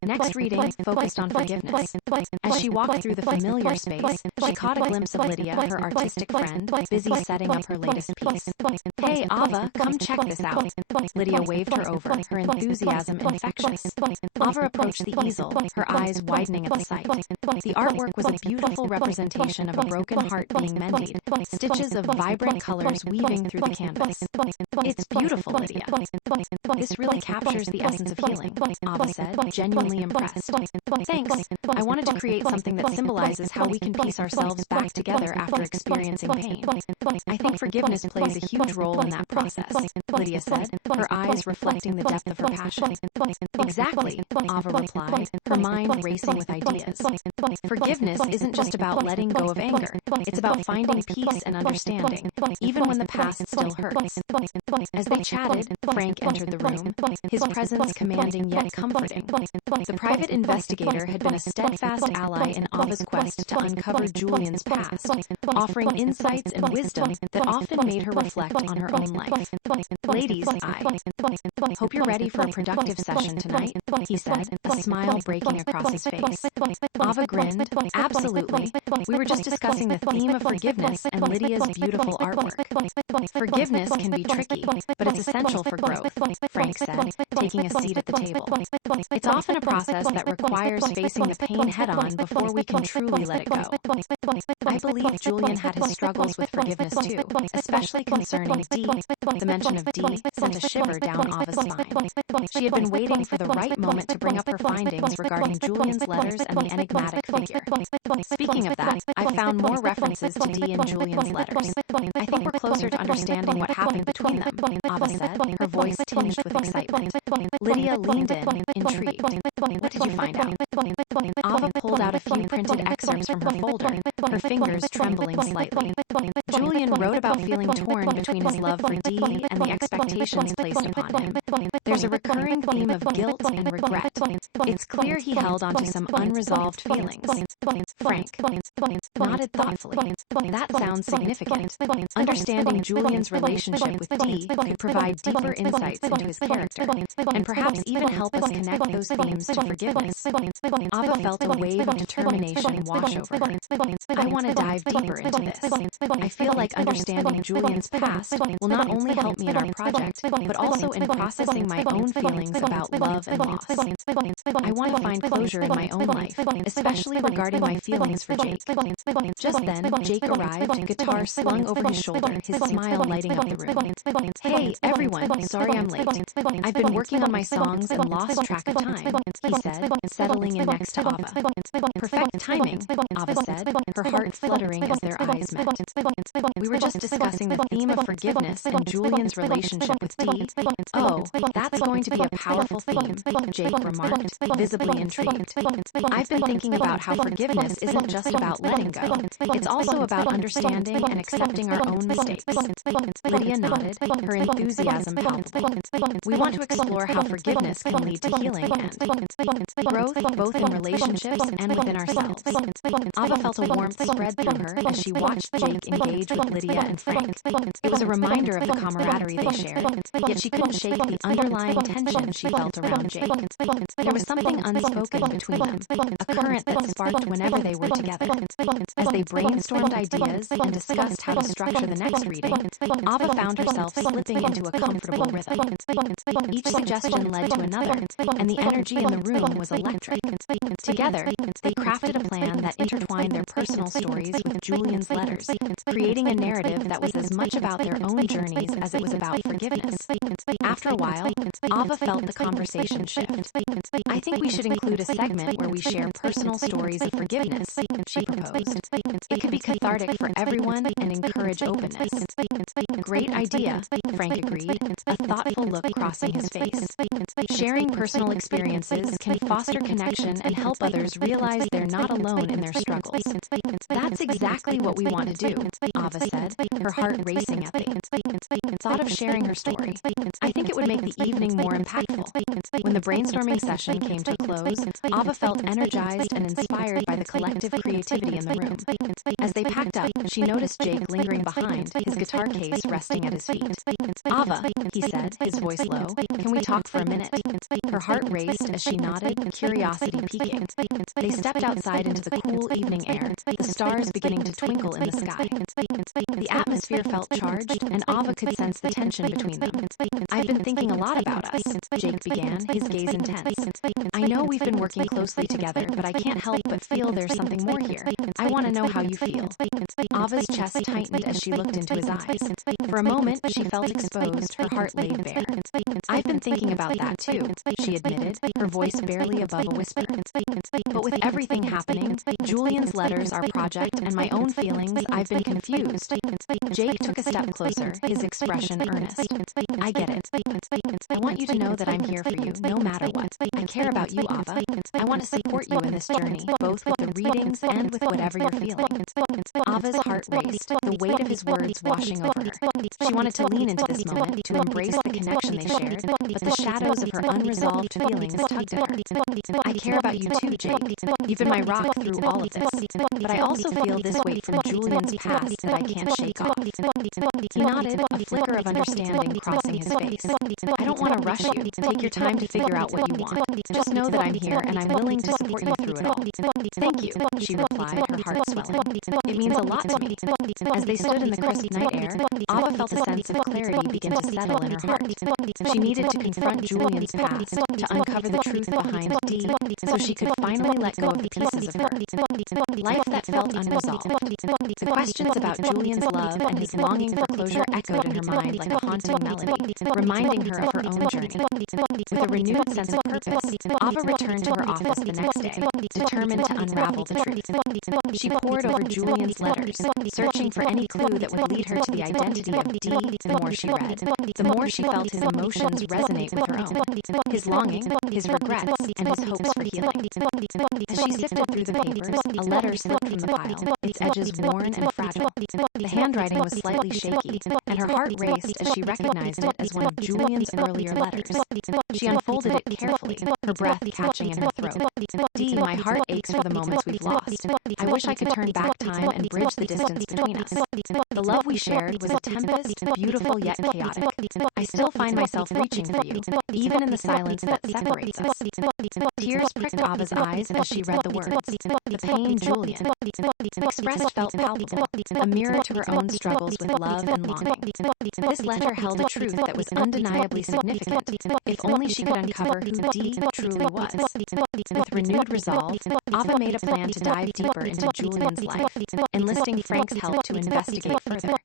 Next reading focused on forgiveness. As she walked through the familiar space, she caught a glimpse of Lydia, her artistic friend, busy setting up her latest piece. "Hey, Ava, come check this out." Lydia waved her over, her enthusiasm infectious. Ava approached the easel, her eyes widening at the sight. The artwork was a beautiful representation of a broken heart being mended, stitches of vibrant colors weaving through the canvas. "It's beautiful, Lydia. This really captures the essence of healing," Ava said, genuinely impressed. "Thanks. I wanted to create something that symbolizes how we can piece ourselves back together after experiencing pain. I think forgiveness plays a huge role in that process," Lydia said, her eyes reflecting the depth of her passion. "Exactly," Ava replied, her mind racing with ideas. "Forgiveness isn't just about letting go of anger. It's about finding peace and understanding, even when the past still hurts." As they chatted, Frank entered the room, his presence commanding yet comforting. The private investigator had been a steadfast ally in Ava's quest to uncover Julian's past, offering insights and wisdom that often made her reflect on her own life. "Ladies, I hope you're ready for a productive session tonight," he said, a smile breaking across his face. Ava grinned. "Absolutely. We were just discussing the theme of forgiveness and Lydia's beautiful artwork." "Forgiveness can be tricky, but it's essential for growth," Frank said, taking a seat at the table. "It's often a process that requires facing the pain head-on before we can truly let it go." I believe Julian had his struggles with forgiveness too, especially concerning Dee. The mention of Dee sent a shiver down Ava's spine. She had been waiting for the right moment to bring up her findings regarding Julian's letters and the enigmatic figure. "Speaking of that, I found more references to Dee in Julian's letters. I think we're closer to understanding what happened between them," Ava said, her voice tinged with excitement. Lydia leaned in, intrigued. "What did you find out?" Ava pulled out a few printed excerpts from her folder, her fingers trembling slightly. "Julian wrote about feeling torn between his love for Dee and the expectations placed upon him. There's a recurring theme of guilt and regret. It's clear he held onto some unresolved feelings." Frank nodded thoughtfully. "That sounds significant. Understanding Julian's relationship with Dee could provide deeper insights into his character, and perhaps even help us connect those themes to forgiveness." Ava felt a wave of determination wash over her. "I want to dive deeper into this. I feel like understanding Julian's past will not only help me in our project, but also in processing my own feelings about love and loss. I want to find closure in my own life, especially regarding my feelings for Jake." Just then, Jake arrived, guitar slung over his shoulder, his smile lighting up the room. "Hey, everyone, sorry I'm late. I've been working on my songs and lost track of time," he said, settling in next to Ava. "Perfect timing," Ava said, her heart fluttering as their eyes met. "We were just discussing the theme of forgiveness and Julian's relationship with Dee." "Oh, that's going to be a powerful theme," Jake remarked, visibly intrigued. "I've been thinking about how forgiveness isn't just about letting go. It's also about understanding and accepting our own mistakes." Lydia nodded, her enthusiasm palpable. "We want to explore how forgiveness can lead to healing and growth, both in relationships and within ourselves." Ava felt a warmth spread through her as she watched Jake engage with Lydia and Frank. It was a reminder of the camaraderie they shared, yet she couldn't shake the underlying tension she felt around Jake. There was something unspoken between them, a current that sparked whenever they were together. As they brainstormed ideas and discussed how to structure the next reading, Ava found herself slipping into a comfortable rhythm. Each suggestion led to another, and the energy in the room was electric. Together, they crafted a plan that intertwined their personal stories with Julian's letters, creating a narrative that was as much about their own journeys as it was about forgiveness. After a while, Ava felt the conversation shift. "I think we should include a segment where we share personal stories of forgiveness," she proposed. "It could be cathartic for everyone and encourage openness." "Great idea," Frank agreed, a thoughtful look crossing his face. "Sharing personal experiences can foster connection and help others realize they're not alone in their struggles." "That's exactly what we want to do," Ava said, her heart racing at the thought of sharing her story. "I think it would make the evening more impactful." When the brainstorming session came to a close, Ava felt energized and inspired by the collective creativity in the room. As they packed up, she noticed Jake lingering behind, his guitar case resting at his feet. "Ava," he said, his voice low, "can we talk for a minute?" Her heart raced as she nodded, curiosity piquing. They stepped outside into the cool evening air, the stars beginning to twinkle in the sky. The atmosphere felt charged, and Ava could sense the tension between them. "I've been thinking a lot about us," Jake began, his gaze intense. "I know we've been working closely together, but I can't help but feel there's something more here. I want to know how you feel." Ava's chest tightened as she looked into his eyes. For a moment, she felt exposed, her heart laid bare. "I've been thinking about that too," she admitted, her voice barely above a whisper. "But with everything happening, Julian's letters, our project, and my own feelings, I've been confused." Jake took a step closer, his expression earnest. "I get it. I want you to know that I'm here for you, no matter what. I care about you, Ava. I want to support you in this journey, both with the readings and with whatever you're feeling." Ava's heart raced, the weight of his words washing over her. She wanted to lean into this moment, to embrace the connection they shared, but the shadows of her unresolved feelings tugged at her. "I care about you too, Jake. You've been my rock through all of this. But I also feel this weight from Julian's past that I can't shake off." He nodded, a flicker of understanding crossing his face. "I don't want to rush you. Take your time to figure out what you want. Just know that I'm here and I'm willing to support you through it all." "Thank you," she replied, her heart swelling. "It means a lot to me." As they stood in the crisp night air, Ava felt a sense of clarity begin to settle in her heart. She needed to confront Julian's past, to uncover the truth behind Dee, so she could finally let go of the pieces of her. Life that felt unresolved. The questions about Julian's love and his longing for closure echoed in her mind like a haunting melody, reminding her of her own journey. With a renewed sense of purpose, Ava returned to her office the next day, determined to unravel the truth. She pored over Julian's letters, searching for any clue that would lead her to the identity of Dee. The more she read, the more she felt his emotions resonate with her own, his longing, his regrets, and his hopes for healing. As she sifted through the papers, a letter slipped from the pile, its edges worn and fragile. The handwriting was slightly shaky, and her heart raced as she recognized it as one of Julian's earlier letters. She unfolded it carefully, her breath catching in her throat. "Dee, my heart aches for the moments we've lost. I wish I could turn back time and bridge the distance between us. The love we shared was a tempest, beautiful yet chaotic. I still find myself reaching for you, even in the silence that separates us." Tears pricked Ava's eyes as she read the words. The pain Julian expressed felt palpable, a mirror to her own struggles with love and longing. This letter held a truth that was undeniably significant, if only she could uncover who Dee truly was. With renewed resolve, Ava made a plan to dive deeper into Julian's life, enlisting Frank's help to investigate further.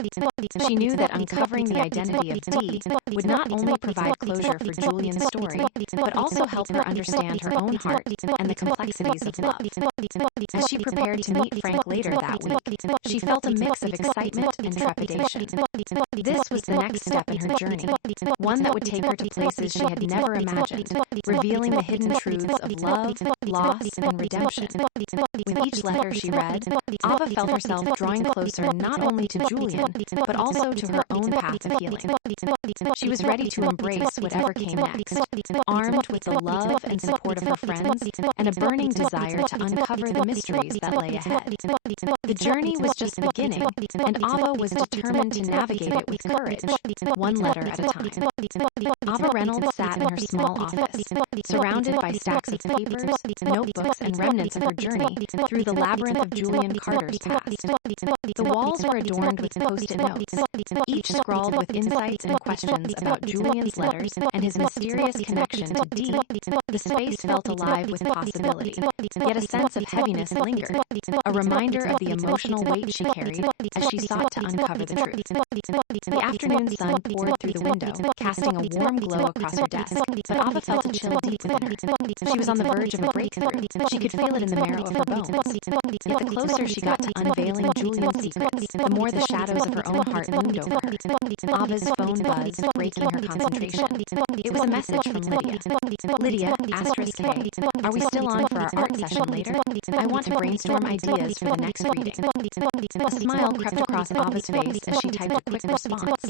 She knew that uncovering the identity of Dee would not only provide closure for Julian's story, but also help her understand her own heart and the complexities of love. As she prepared to meet Frank later that week, she felt a mix of excitement and trepidation. This was the next step in her journey, one that would take her to places she had never imagined, revealing the hidden truths of love, loss, and redemption. With each letter she read, Ava felt herself drawing closer not only to Julian, but also to her own path of healing. She was ready to embrace whatever came next, armed with the love and support of her friends, and a burning desire to uncover the mysteries that lay ahead. The journey was just beginning, and Ava was determined to navigate it with courage, one letter at a time. Ava Reynolds sat in her small office, surrounded by stacks of papers, notebooks, and remnants of her journey through the labyrinth of Julian Carter's past. The walls were adorned with post-it notes, each scrawled with insights and questions about Julian's letters and his mysterious connection to Dee. The space felt alive with possibility, yet a sense of heaviness lingered, a reminder of the emotional weight she carried as she sought to uncover the truth. The afternoon sun poured through the window, casting a warm glow across her desk, but Ava felt a chill deep within her. She was on the verge of a breakthrough. She could feel it in the marrow of her bones. Yet the closer she got to unveiling Julian's secrets, the more the shadows of her own heart loomed over her. Ava's phone buzzed, breaking her concentration. It was a message from Lydia. "Lydia, asterisk K, are we still on for our art session later? I want to brainstorm ideas for the next reading." A smile crept across Ava's face as she typed a quick response.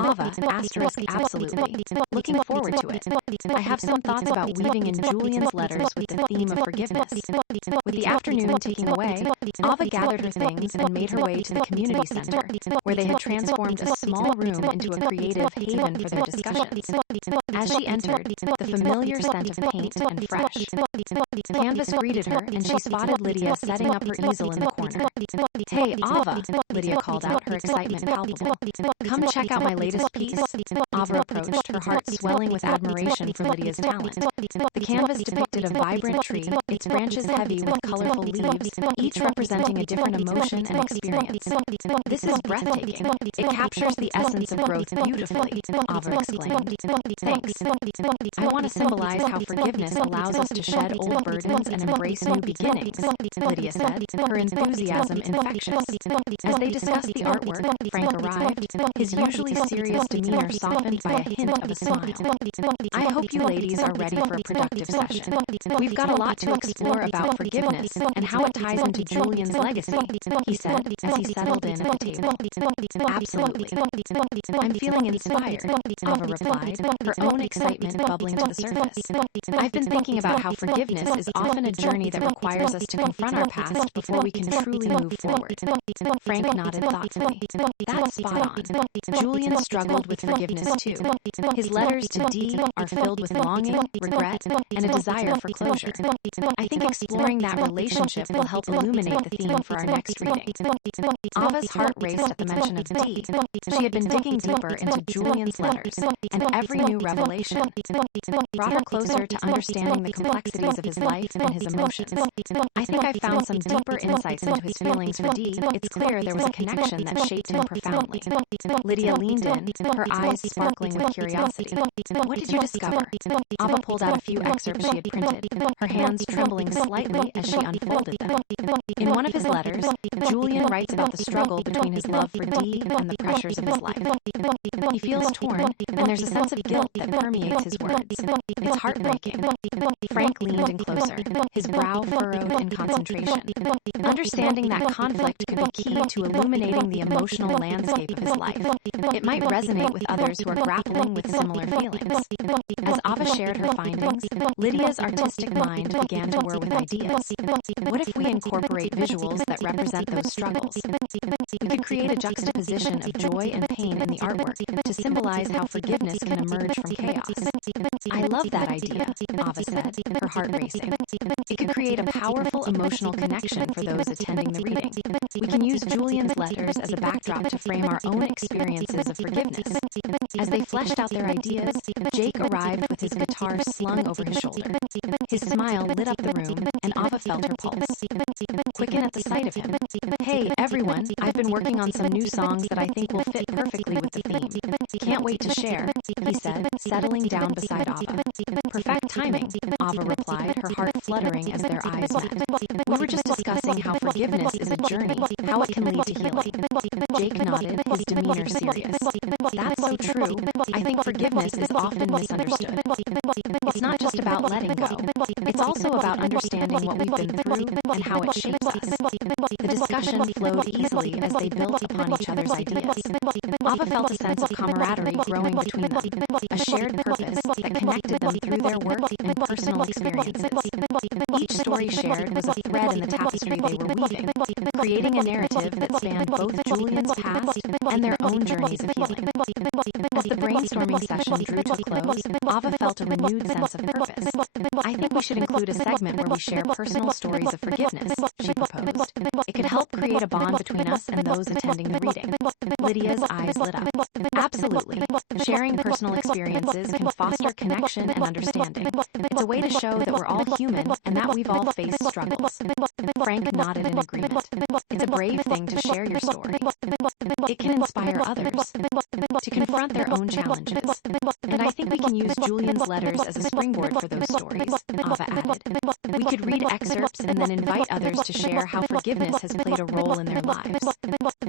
"Ava, asterisk absolutely. Looking forward to it. I have some thoughts about weaving in Julian's letters with the theme of forgiveness." With the afternoon ticking away, Ava gathered her things and made her way to the community center, where they had transformed a small room room into a creative haven for their discussions. As she entered, the familiar scent of paint and fresh. Canvas greeted her, and she spotted Lydia setting up her easel in the corner. "Hey, Ava," Lydia called out, her excitement palpable. "Come check out my latest piece." Ava approached, her heart swelling with admiration for Lydia's talent. The canvas depicted a vibrant tree, its branches heavy with colorful leaves, each representing a different emotion and experience. "This is breathtaking. It captures the essence of growth beautifully," Ava exclaimed. "Thanks. I want to symbolize how forgiveness allows us to shed old burdens and embrace new beginnings," Lydia said, her enthusiasm infectious. As they discussed the artwork, Frank arrived, his usually serious demeanor softened by a hint of a smile. "I hope you ladies are ready for a productive session. We've got a lot to explore about forgiveness and how it ties into Julian's legacy," he said as he settled in at the table. "Absolutely. I'm feeling inspired," Ava replied, her own excitement bubbling to the surface. "I've been thinking about how forgiveness is often a journey that requires us to confront our past before we can truly move forward." Frank nodded thoughtfully. "That's spot on. Julian struggled with forgiveness too. His letters to Dee are filled with longing, regret, and a desire for closure. I think exploring that relationship will help illuminate the theme for our next reading." Ava's heart raced at the mention of Dee. She had been digging deeper into Julian's letters, and every new revelation brought her closer to understanding the complexities of his life and his emotions. "I think I found some deeper insights into his feelings for Dee. It's clear there was a connection that shaped him profoundly." Lydia leaned in, her eyes sparkling with curiosity. "What did you discover?" Ava pulled out a few excerpts she had printed, her hands trembling slightly as she unfolded them. In one of his letters, Julian writes about the struggle between his love for Dee and the pressures of his life. He feels torn, and there's a sense of guilt that permeates his words. It's heartbreaking. Frank leaned in closer, his brow furrowed in concentration. Understanding that conflict could be key to illuminating the emotional landscape of his life. It might resonate with others who are grappling with similar feelings. As Ava shared her findings, Lydia's artistic mind began to whir with ideas. What if we incorporate visuals that represent those struggles? We could create a juxtaposition of joy and pain in the artwork to symbolize how forgiveness can emerge from chaos. "I love that idea," Ava said, her heart racing. "It could create a powerful emotional connection for those attending the reading. We can use Julian's letters as a backdrop to frame our own experiences of forgiveness." As they fleshed out their ideas, Jake arrived with his guitar slung over his shoulder. His smile lit up the room, and Ava felt her pulse quicken at the sight of him. "Hey, everyone, I've been working on some new songs that I think will fit perfectly with the theme. Can't wait to share," he said, settling down beside Ava. "Perfect timing," Ava replied, her heart fluttering as their eyes met. "We were just discussing how forgiveness is a journey, how it can lead to healing." Jake nodded, his demeanor serious. "That's so true. I think forgiveness is often misunderstood. It's not just about letting go. It's also about understanding what we've been through and how it shapes us." The discussion flowed easily as they built upon each other's ideas. Ava felt a sense of camaraderie growing between them, a shared purpose that connected them through their work and personal experiences. Each story shared was a thread in the tapestry they were weaving, creating a narrative that spanned both Julian's past and their own journeys of healing. As the brainstorming session drew to a close, Ava felt a renewed sense of purpose. "I think we should include a segment where we share personal stories of forgiveness," she proposed. "It could help create a bond between us and those attending the reading." Lydia's eyes lit up. "Absolutely. Sharing personal experiences can foster connection and understanding. It's a way to show that we're all human and that we've all faced struggles." Frank nodded in agreement. "It's a brave thing to share your story. It can inspire others to confront their own challenges. And I think we can use Julian's letters as a springboard for those stories," Ava added. "We could read excerpts and then invite others to share how forgiveness has played a role in their lives."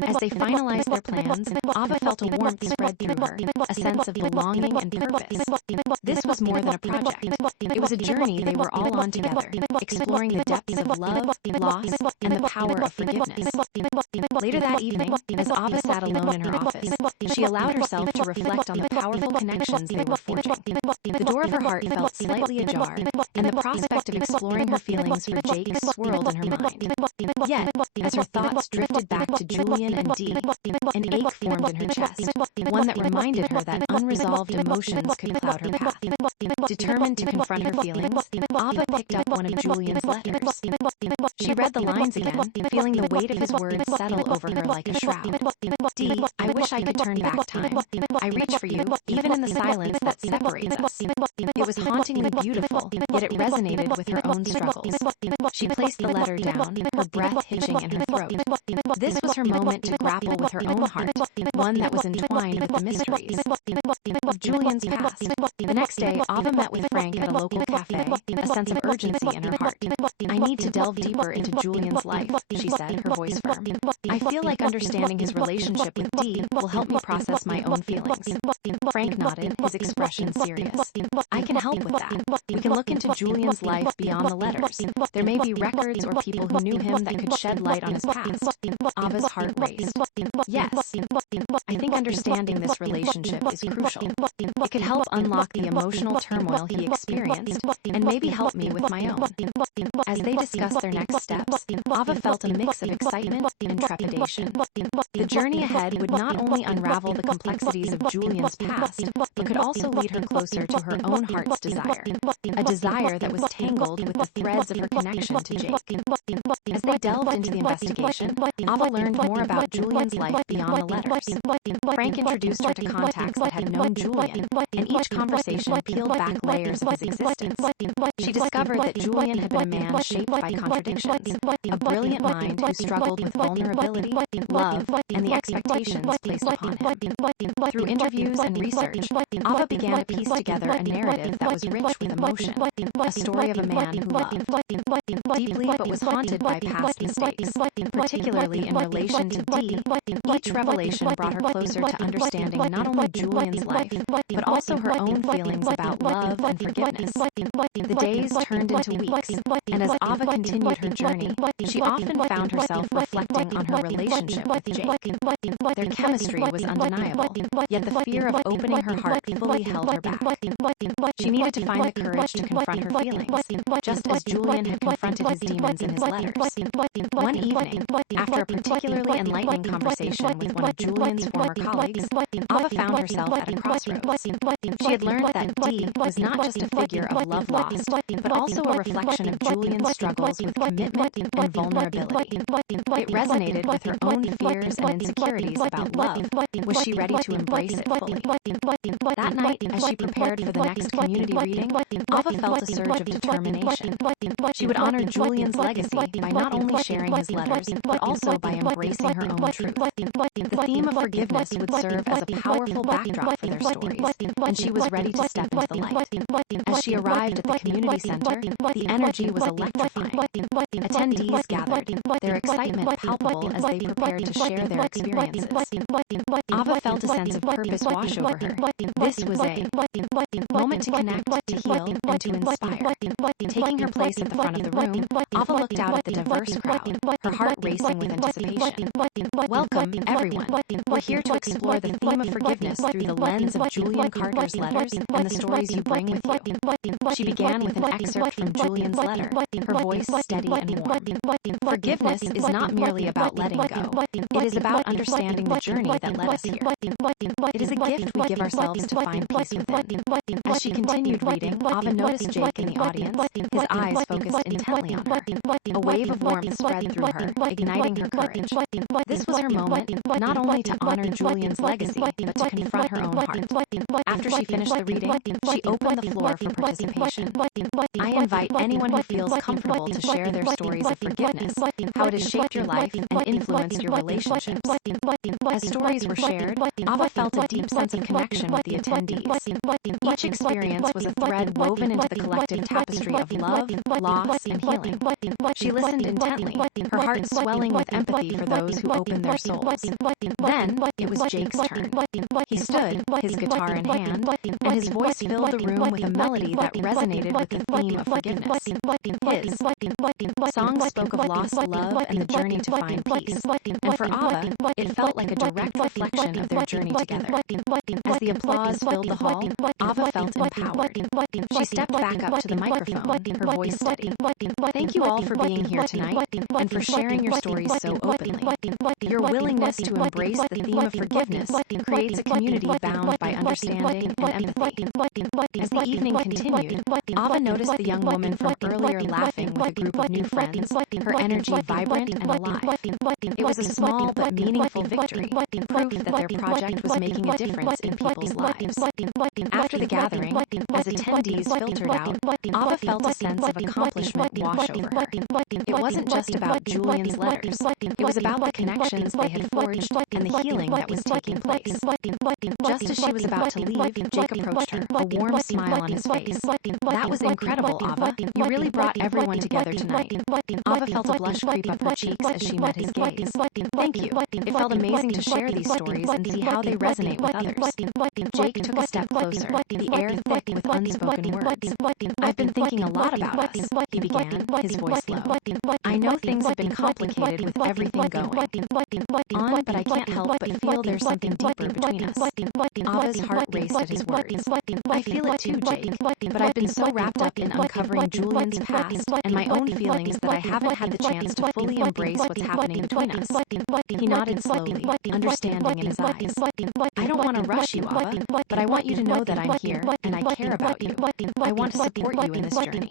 As they finalized their plans, Ava felt a warmth spread through her, a sense of belonging and purpose. This was more than a project. It was a journey they were all on together, exploring the depths of love, loss, and the power of forgiveness. Later that evening, as Ava sat alone in her office, she allowed herself to reflect on the powerful connections they were forging. The door of her heart felt slightly ajar, and the prospect of exploring her feelings for Jake swirled in her mind. Yet, as her thoughts drifted back to Julian and Dee, an ache formed in her chest, one that reminded her that unresolved emotions could cloud her path. Determined to confront her feelings, Ava picked up one of Julian's letters. She read the lines again, feeling the weight of his words settle over her like a shroud. Dee, I wish I could turn back time. I reach for you, even in the silence that separates us. It was hauntingly beautiful, yet it resonated with her own struggles. She placed the letter down, her breath hitching in her throat. This was her moment to grapple with her own heart, one that was entwined with the mysteries of Julian's past. The next day, Ava met with Frank at a local cafe, a sense of urgency in her heart. I need to delve deeper into Julian's life, she said, her voice firm. I feel like understanding his relationship with Dee will help me process my own feelings. Frank nodded, his expression serious. I can help with that. We can look into Julian's life beyond the letters. There may be records or people who knew him that could shed light on his past. Ava's heart raced. Yes, I think understanding this relationship is crucial. It could help unlock the emotional turmoil he experienced and maybe help me with my own. As they discussed their next steps, Ava felt a mix of excitement and trepidation. The journey ahead would not only unravel the complexities of Julian's past, but could also lead her closer to her own heart's desire, a desire that was tangled with the threads of her connection to Jake. As they delved into the investigation, Ava learned more about Julian's life beyond the letters. Frank introduced her to contacts that had known Julian, and each conversation peeled back layers of his existence. She discovered that Julian had been a man shaped by contradictions, a brilliant mind who struggled with vulnerability, love, and the expectations placed upon him. Through interviews and research, Ava began to piece together a narrative that was rich with emotion, a story of a man who loved deeply but was haunted by past mistakes, particularly in relation to Dee. Each revelation brought her closer to understanding not only Julian's life, but also her own feelings about love and forgiveness. The days turned into weeks, and as Ava continued her journey, she often found herself reflecting on her relationship with Jake. Their chemistry was undeniable, yet the fear of opening her heart fully held her back. She needed to find the courage to confront her feelings, just as Julian had confronted his demons in his letters. One evening, after a particularly enlightening conversation with one of Julian's former colleagues, Ava found herself at a crossroads. She had learned that Dee was not just a figure of love lost, but also a reflection of Julian's struggles with commitment and vulnerability. It resonated with her own fears and insecurities about love. Was she ready to embrace it fully? That night, as she prepared for the next community reading, Ava felt a surge of determination. She would honor Julian's legacy by not only sharing his letters, but also by embracing her own truth. The theme of forgiveness would serve as a powerful backdrop for their stories, and she was ready to step into the light. As she arrived at the community center, the energy was electrifying. Attendees gathered, their excitement palpable as they prepared to share their experiences. Ava felt a sense of purpose wash over her. This was a moment to connect, to heal, and to inspire. Taking her place at the front of the room, Ava looked out at the diverse crowd, her heart racing with anticipation. Welcome, everyone. We're here to explore the theme of forgiveness through the lens of Julian Carter's letters and the stories you bring with you. She began with an excerpt from Julian's letter, her voice steady and warm. Forgiveness is not merely about letting go. It is about understanding the journey that led us here. It is a gift we give ourselves to find peace within. As she continued reading, Ava noticed Jake in the audience, his eyes focused intently on her. A wave of warmth spread through her, igniting her courage. This was her moment, not only to honor Julian's legacy, but to confront her own heart. After she finished the reading, she opened the floor for participation. I invite anyone who feels comfortable to share their stories of forgiveness, how it has shaped your life and influenced your relationships. As stories were shared, Ava felt a deep sense of connection with the attendees. Each experience was a thread woven into the collective tapestry of love, loss, and healing. She listened intently, her heart swelling with empathy for those who opened their souls. Then, it was Jake's turn. He stood, his guitar in hand, and his voice filled the room with a melody that resonated with the theme of forgiveness. His songs spoke of lost love and the journey to find peace, and for Ava, it felt like a direct reflection of their journey together. As the applause filled the the hall, Ava felt empowered. She stepped back up to the microphone, her voice steady. Thank you all for being here tonight and for sharing your stories so openly. Your willingness to embrace the theme of forgiveness creates a community bound by understanding and empathy. As the evening continued, Ava noticed the young woman from earlier laughing with a group of new friends, her energy vibrant and alive. It was a small but meaningful victory, proof that their project was making a difference in people's lives. After the gathering, as attendees filtered out, Ava felt a sense of accomplishment wash over her. It wasn't just about Julian's letters. It was about the connections they had forged and the healing that was taking place. Just as she was about to leave, Jake approached her, a warm smile on his face. That was incredible, Ava. You really brought everyone together tonight. Ava felt a blush creep up her cheeks as she met his gaze. Thank you. It felt amazing to share these stories and see how they resonate with others. Jake took a step closer, the air thick with unspoken words. I've been thinking a lot about us, he began, his voice low. I know things have been complicated with everything going on, but I can't help but feel there's something deeper between us. Ava's heart raced at his words. I feel it too, Jake, but I've been so wrapped up in uncovering Julian's past and my own feelings that I haven't had the chance to fully embrace what's happening between us. He nodded slowly, understanding in his eyes. I don't want to rush you, Ava, but I want you to know that I'm here and I care about you. I want to support you in this journey.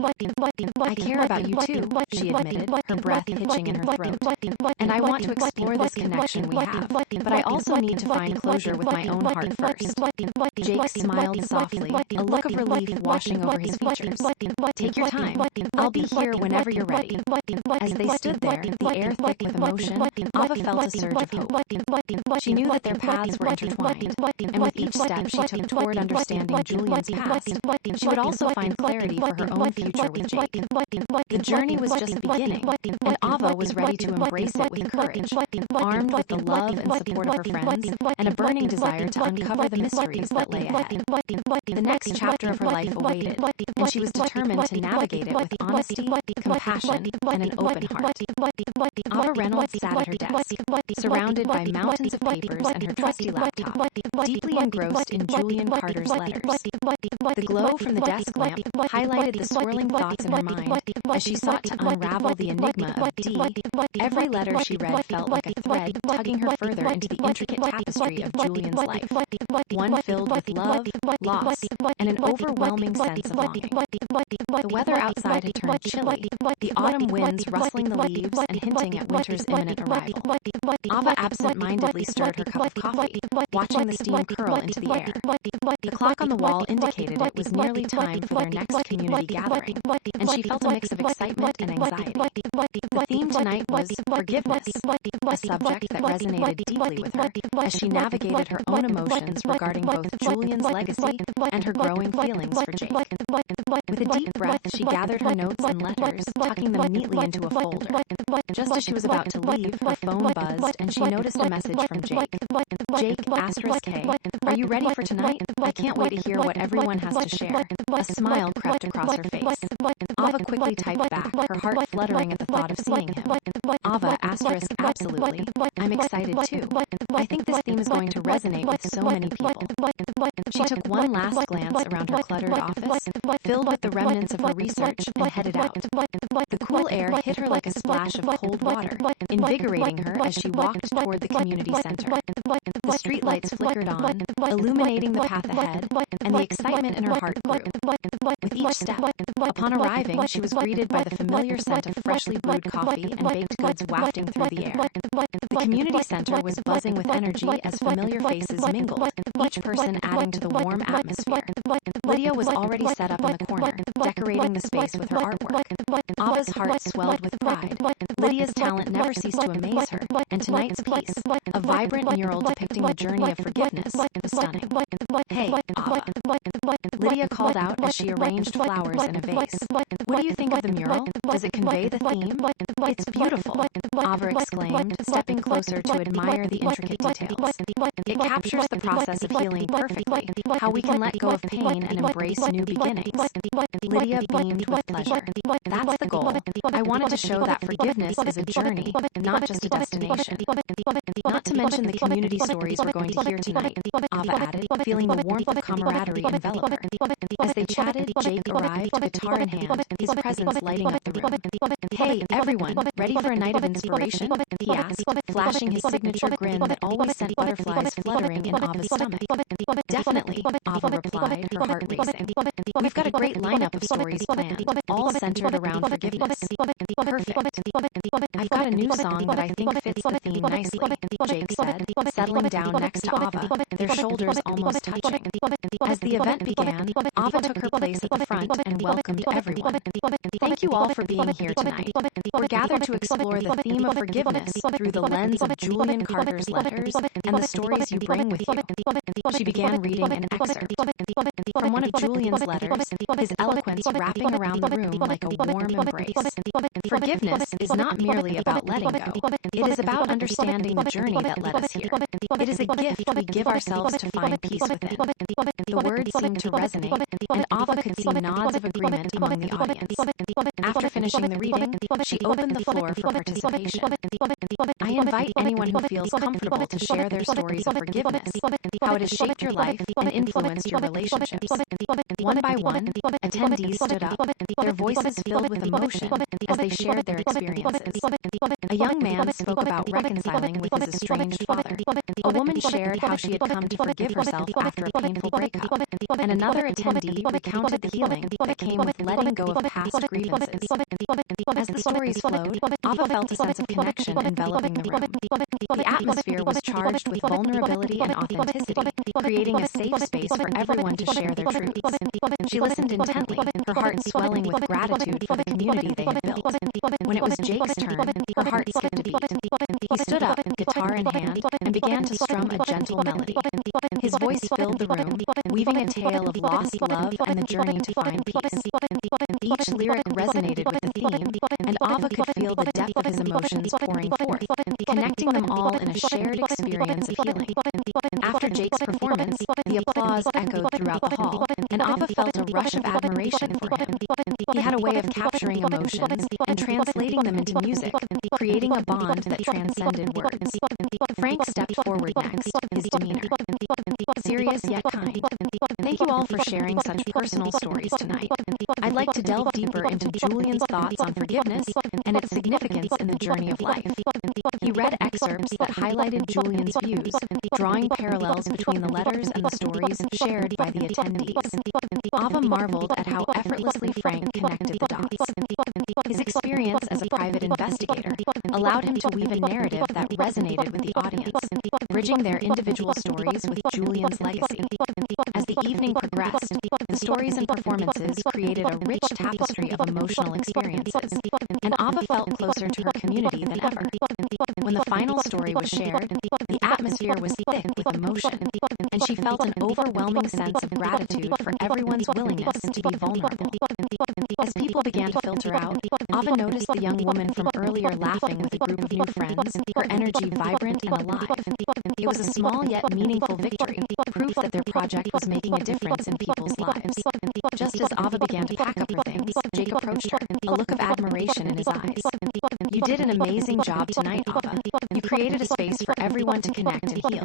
I care about you too, she admitted, her breath hitching in her throat. And I want to explore this connection we have, but I also need to find closure with my own heart first. Jake smiled softly, a look of relief washing over his features. Take your time. I'll be here whenever you're ready. As they stood there, the air thick with emotion, Ava felt a surge of hope. She knew that their paths were intertwined, and with each step she took toward understanding Julian's past, she would also find clarity for her own future with Jake. The journey was just beginning, and Ava was ready to embrace it with courage, armed with the love and support of her friends, and a burning desire to uncover the mysteries that lay ahead. The next chapter of her life awaited, and she was determined to navigate it with honesty, compassion, and an open heart. Ava Reynolds sat at her desk, surrounded by mountains of papers and her trusty laptop, deeply engrossed in Julian Carter's letters. The glow from the desk lamp highlighted the swirling thoughts in her mind as she sought to unravel the enigma of D. Every letter she read felt like a thread tugging her further into the intricate tapestry of Julian's life, one filled with love, loss, and an overwhelming sense of longing. The weather outside had turned chilly, the autumn winds rustling the leaves and hinting at winter's imminent arrival. Ava absent-mindedly stirred her cup of coffee, watching the steam curl into the air. The clock on the wall indicated it was nearly time for their next community gathering, and she felt a mix of excitement and anxiety. The theme tonight was forgiveness, a subject that resonated deeply with her as she navigated her own emotions regarding both Julian's legacy and her growing feelings for Jake. With a deep breath, she gathered her notes and letters, tucking them neatly into a folder. Just as she was about to leave, her phone buzzed and she noticed a message from Jake. Jake, *K, are you ready for tonight? I can't wait to hear what everyone has to share. A smile crept across her face. Ava quickly typed back, her heart fluttering at the thought of seeing him. Ava, *absolutely. I'm excited too. I think this theme is going to resonate with so many people. She took one last glance around her cluttered office, filled with the remnants of her research, and headed out. The cool air hit her like a splash of cold water, invigorating her as she walked toward the community center. The streetlights flickered on, illuminating the path ahead, and the excitement in her heart grew. With each step, upon arriving, she was greeted by the familiar scent of freshly brewed coffee and baked goods wafting through the air. The community center was buzzing with energy as familiar faces mingled, each person adding to the warm atmosphere. Lydia was already set up in the corner, decorating the space with her artwork. Ava's heart swelled with pride. Lydia's talent never ceased to amaze her, and tonight's piece, a vibrant mural depicting the journey of forgiveness, was stunning. Hey, Ava. Lydia called out as she arranged flowers in a vase. What do you think of the mural? Does it convey the theme? It's beautiful, Ava exclaimed, stepping closer to admire the intricate details. It captures the process of healing perfectly, how we can let go of pain and embrace new beginnings. Lydia beamed with pleasure. That's the goal. I wanted to show that forgiveness is a journey, not just a destination. Not to mention the community stories we're going to hear tonight, Ava added, feeling a warmth of camaraderie enveloped her. As they chatted, Jake arrived, guitar in hand, his presence lighting up the room. "Hey, everyone, ready for a night of inspiration?" he asked, flashing his signature grin that always sent butterflies fluttering in Ava's stomach. "Definitely," Ava replied, her heart racing. "We've got a great lineup of stories planned, all centered around forgiveness." "Perfect. I've got a new song that I think fits the theme nicely," Jake said, settling down next to Ava, their shoulders almost touching. As the event began, Ava took her place at the front and welcomed everyone. "Thank you all for being here tonight. We're gathered to explore the theme of forgiveness through the lens of Julian Carter's letters and the stories you bring with you." She began reading an excerpt from one of Julian's letters, his eloquence wrapping around the room like a warm embrace. "Forgiveness is not merely about letting go. It is about understanding the journey that led us here. It is a gift we give ourselves to find peace within." The words seemed to resonate, and Ava could see nods of agreement among the audience. After finishing the reading, she opened the floor for participation. "I invite anyone who feels comfortable to share their stories of forgiveness, how it has shaped your life and influenced your relationships." One by one, attendees stood up, their voices filled with emotion as they shared their experiences. A young man spoke about reconciling with his estranged father. A woman shared how she had come to forgive herself after a painful breakup, and another attendee recounted the healing that came with letting go of past grievances. As the stories flowed, Ava felt a sense of connection enveloping the room. The atmosphere was charged with vulnerability and authenticity, creating a safe space for everyone to share their truths. She listened intently, her heart swelling with gratitude for the community they had built. When it was Jake's turn, her heart skipped a beat. He stood up, guitar in hand, and began to strum a gentle melody. His voice filled the room, weaving a tale of lost love and the journey to find peace. Each lyric resonated with the theme, and Ava could feel the depth of his emotions pouring forth, connecting them all in a shared experience of healing. After Jake's performance, the applause echoed throughout the hall, and Ava felt a rush of admiration for him. He had a way of capturing emotions and translating them into music, creating a bond that transcended words. Frank stepped forward next, his demeanor serious yet kind. "Thank you all for sharing such personal stories tonight. I'd like to delve deeper into Julian's thoughts on forgiveness and its significance in the journey of life." He read excerpts that highlighted Julian's views, drawing parallels between the letters and the stories shared by the attendees. Ava marveled at how effortlessly Frank connected the dots. His experience as a private investigator allowed him to weave a narrative that resonated with the audience, bridging their individual stories with Julian's legacy. As the evening progressed, the stories and performances created a rich tapestry of emotional experiences, and Ava felt closer to her community than ever. When the final story was shared, the atmosphere was thick with emotion, and she felt an overwhelming sense of gratitude for everyone's willingness to be vulnerable. As people began to filter out, Ava noticed the young woman from earlier laughing with a group of new friends, her energy vibrant and alive. It was a small yet meaningful victory, proof that their project was making a difference in people's lives. Just as Ava began to pack up her things, Jake approached her, a look of admiration in his eyes. "You did an amazing job tonight, Ava. You created a space for everyone to connect and heal."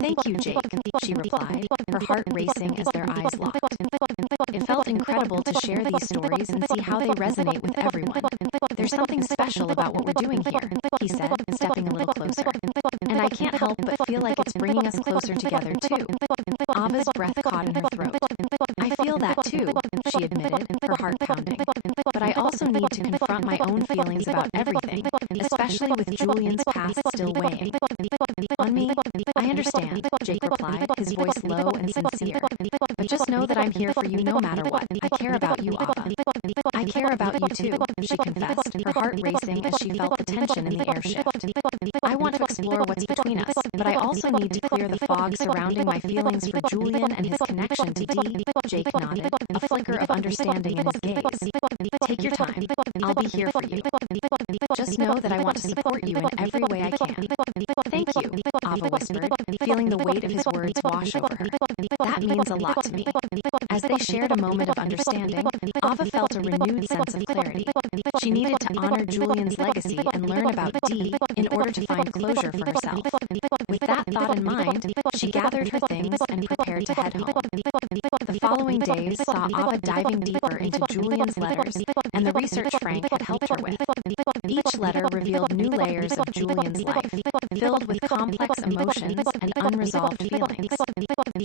"Thank you, Jake," she replied, her heart racing as their eyes locked. "It felt incredible to share these stories and see how they resonate with everyone. There's something special about what we're doing here," he said, stepping a little closer. "And I can't help but feel like it's bringing us closer together, too." Ava's breath caught in her throat. "I feel that, too," she admitted, her heart pounding. "But I also need to confront my own feelings about everything, especially with Julian's past still weighing on me." "I understand," Jake replied, his voice low and sincere. "But just know that I'm here for you no matter what. I care about you, Ava." "I care about you too," she confessed, her heart racing as she felt the tension in the air shift. "I want to explore what's between us, but I also need to clear the fog surrounding my feelings for Julian and his connection to Dee." Jake nodded, a flicker of understanding in his gaze. "Take your time. I'll be here for you. Just know that I want to support you in every way I can." "Thank you," Ava whispered, feeling the weight of his words wash over her. "That means a lot to me." As they shared a moment of understanding, Ava felt a renewed sense of clarity. She needed to honor Julian's legacy and learn about Dee in order to find closure for herself. With that thought in mind, she gathered her things and prepared to head home. The following days saw Ava diving deeper into Julian's letters and the research Frank had helped her with. Each letter revealed new layers of Julian's life, filled with complex emotions and unresolved feelings.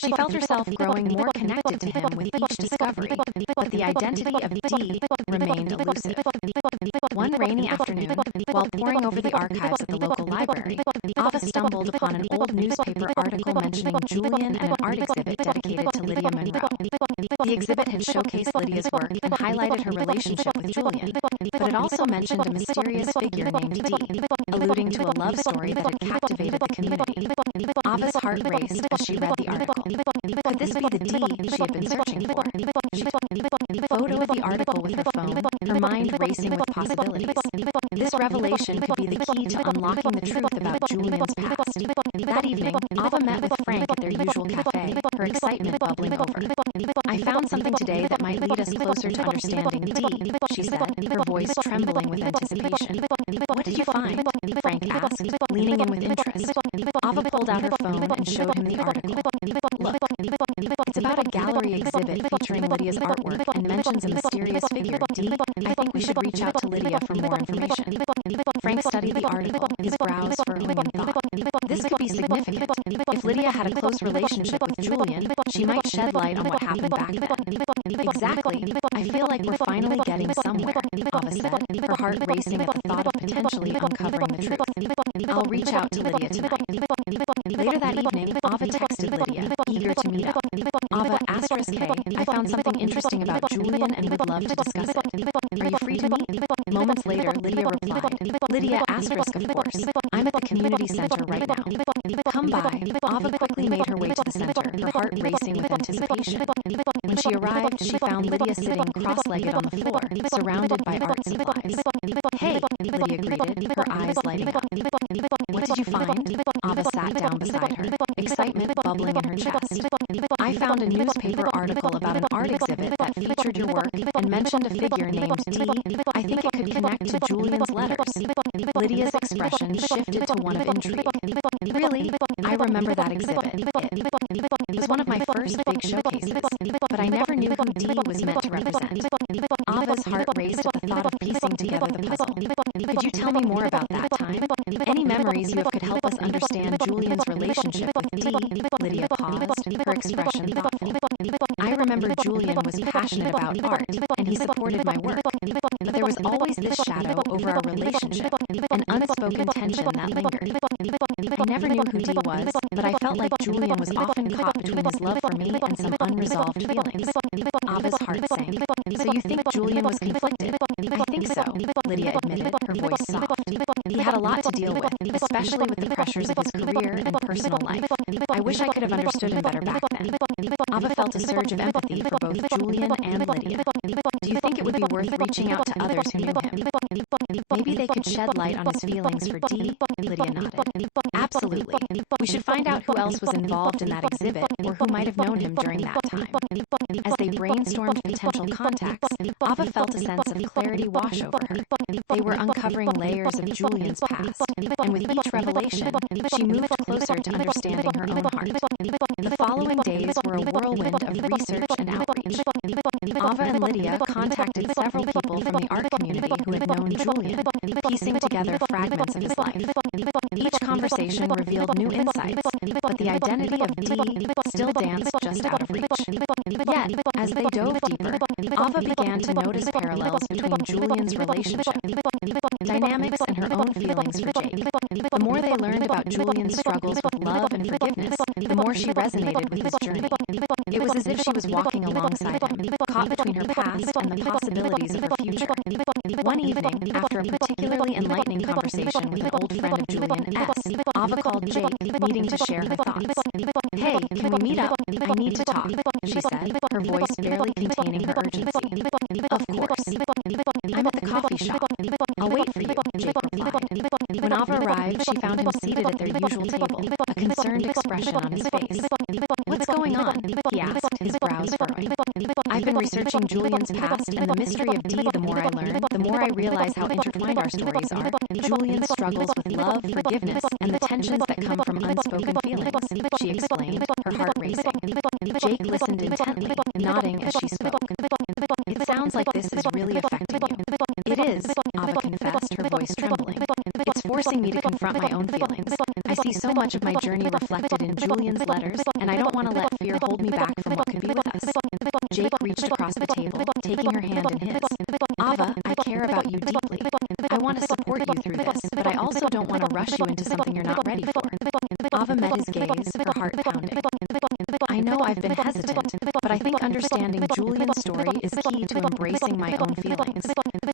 She felt herself growing more connected to him with each discovery, but the identity of D remained elusive. One rainy afternoon, while poring over the archives at the local library, Ava stumbled upon an old newspaper article mentioning Julian and an art exhibit dedicated to Lydia Monroe. The exhibit had showcased Lydia's work and highlighted her relationship with Julian, but it also mentioned a mysterious figure named D, alluding to a love story that had captivated the community. Ava's heart raced as she read the article. Could this be the D she had been searching for? She took a photo of the article with her phone, her mind racing with possibilities. This revelation could be the key to unlocking the truth about Julian's past. That evening, Ava met with Frank at their usual cafe, her excitement bubbling over. "I found something today that might lead us closer to understanding D," she said, her voice trembling with anticipation. "What did you find?" Frank asked, leaning in with interest. Ava pulled out her phone and showed him the article. "Look, it's about a gallery exhibit featuring Lydia's artwork and mentions a mysterious figure, D. I think we should reach out to Lydia for more information." Frank studied the article, his brows furrowing in thought. This could be significant. If Lydia had a close relationship with Julian, she might shed light on what happened back then. "Exactly. I feel like we're finally getting somewhere," Ava said, her heart racing at the thought of potentially uncovering the truth. "I'll reach out to Lydia tonight." Later that evening, Ava texted Lydia, eager to meet up. "Ava *K, I found something interesting about Julian and would love to discuss it. Are you free to meet?" Moments later, Lydia replied, "Lydia *, of course. I'm at the community center right now." "Come by." Ava quickly made her way to the center, her heart racing with anticipation. When she arrived, she found Lydia sitting cross-legged on the floor, surrounded by art supplies. "Hey," Lydia greeted, her eyes lighting up. "What did you find?" Ava sat down beside her, excitement bubbling in her chest. "I found a newspaper article about an art exhibit that featured your work and mentioned a figure named D. I think it could connect to Julian's letters." Lydia's expression shifted to one of intrigue. "Really? I remember that exhibit. It was one of my first big showcases, but I never knew who D was meant to represent." Ava's heart raced at the thought of piecing together the puzzle. "Could you tell me more about that time? Any memories you have could help us understand Julian's relationship with D." Lydia paused, her expression thoughtful. "I remember Julian was passionate about art, and he supported my work. But there was always this shadow over our relationship, an unspoken tension that lingered. I never knew who D was, but I felt like Julian was often caught between his love for me and some unresolved feelings." Ava's heart sank. "So you think Julian was conflicted?" "I think so," Lydia admitted, her voice soft. "He had a lot to deal with, especially with the pressures of his career and personal life. I wish I could have understood him better back then." Ava felt a surge of empathy for both Julian and Lydia. "Do you think it would be worth reaching out to others who knew him? Maybe they could shed light on his feelings for D?" Lydia nodded. "Absolutely. We should find out who else was involved in that exhibit or who might have known him during that time." As they brainstormed potential contacts, Ava felt a sense of clarity wash over her. They were uncovering layers of Julian's past, and with each revelation, she moved closer to understanding her own heart. The following days were a whirlwind of research and outreach. Ava and Lydia contacted several people from the art community who had known Julian, piecing together fragments of his life. Each conversation revealed new insights, but the identity of D still danced just out of reach. Yet, as they dove deeper, Ava began to notice parallels between Julian's relationship, dynamics, and her own feelings for Jake. The more they learned about Julian's struggles with love and forgiveness, the more she resonated with his journey. It was as if she was walking alongside him, caught between her past and the possibilities of her future. One evening, after a particularly enlightening conversation with an old friend of Julian S., Ava called Jake, needing to share her thoughts. "Hey, can we meet up? I need to talk," she said, her voice barely containing her urgency. "Of course. I'm at the coffee shop. I'll wait for you," Jake replied. When Ava arrived, she found him seated at their usual table, a concerned expression on his face. "What's going on?" he asked, his brows furrowing. "I've been researching Julian's past, and the mystery of Dee, the more I learn, the more I realize how intertwined our stories are. Julian struggles with love, forgiveness, and the tensions that come from unspoken feelings," she explained, her heart racing. Jake listened intently, nodding as she spoke. "It sounds like this is really affecting you." "It is," Ava confessed, her voice trembling. "It's forcing me to confront my own feelings. I see so much of my journey reflected in Julian's letters, and I don't want to let fear hold me back from what could be with us." Jake reached across the table, taking her hand in his. "Ava, I care about you deeply. I want to support you through this, but I also don't want to rush you into something you're not ready for." Ava met his gaze, her heart pounding. "I know I've been hesitant, but I think understanding Julian's story is key to embracing my own feelings.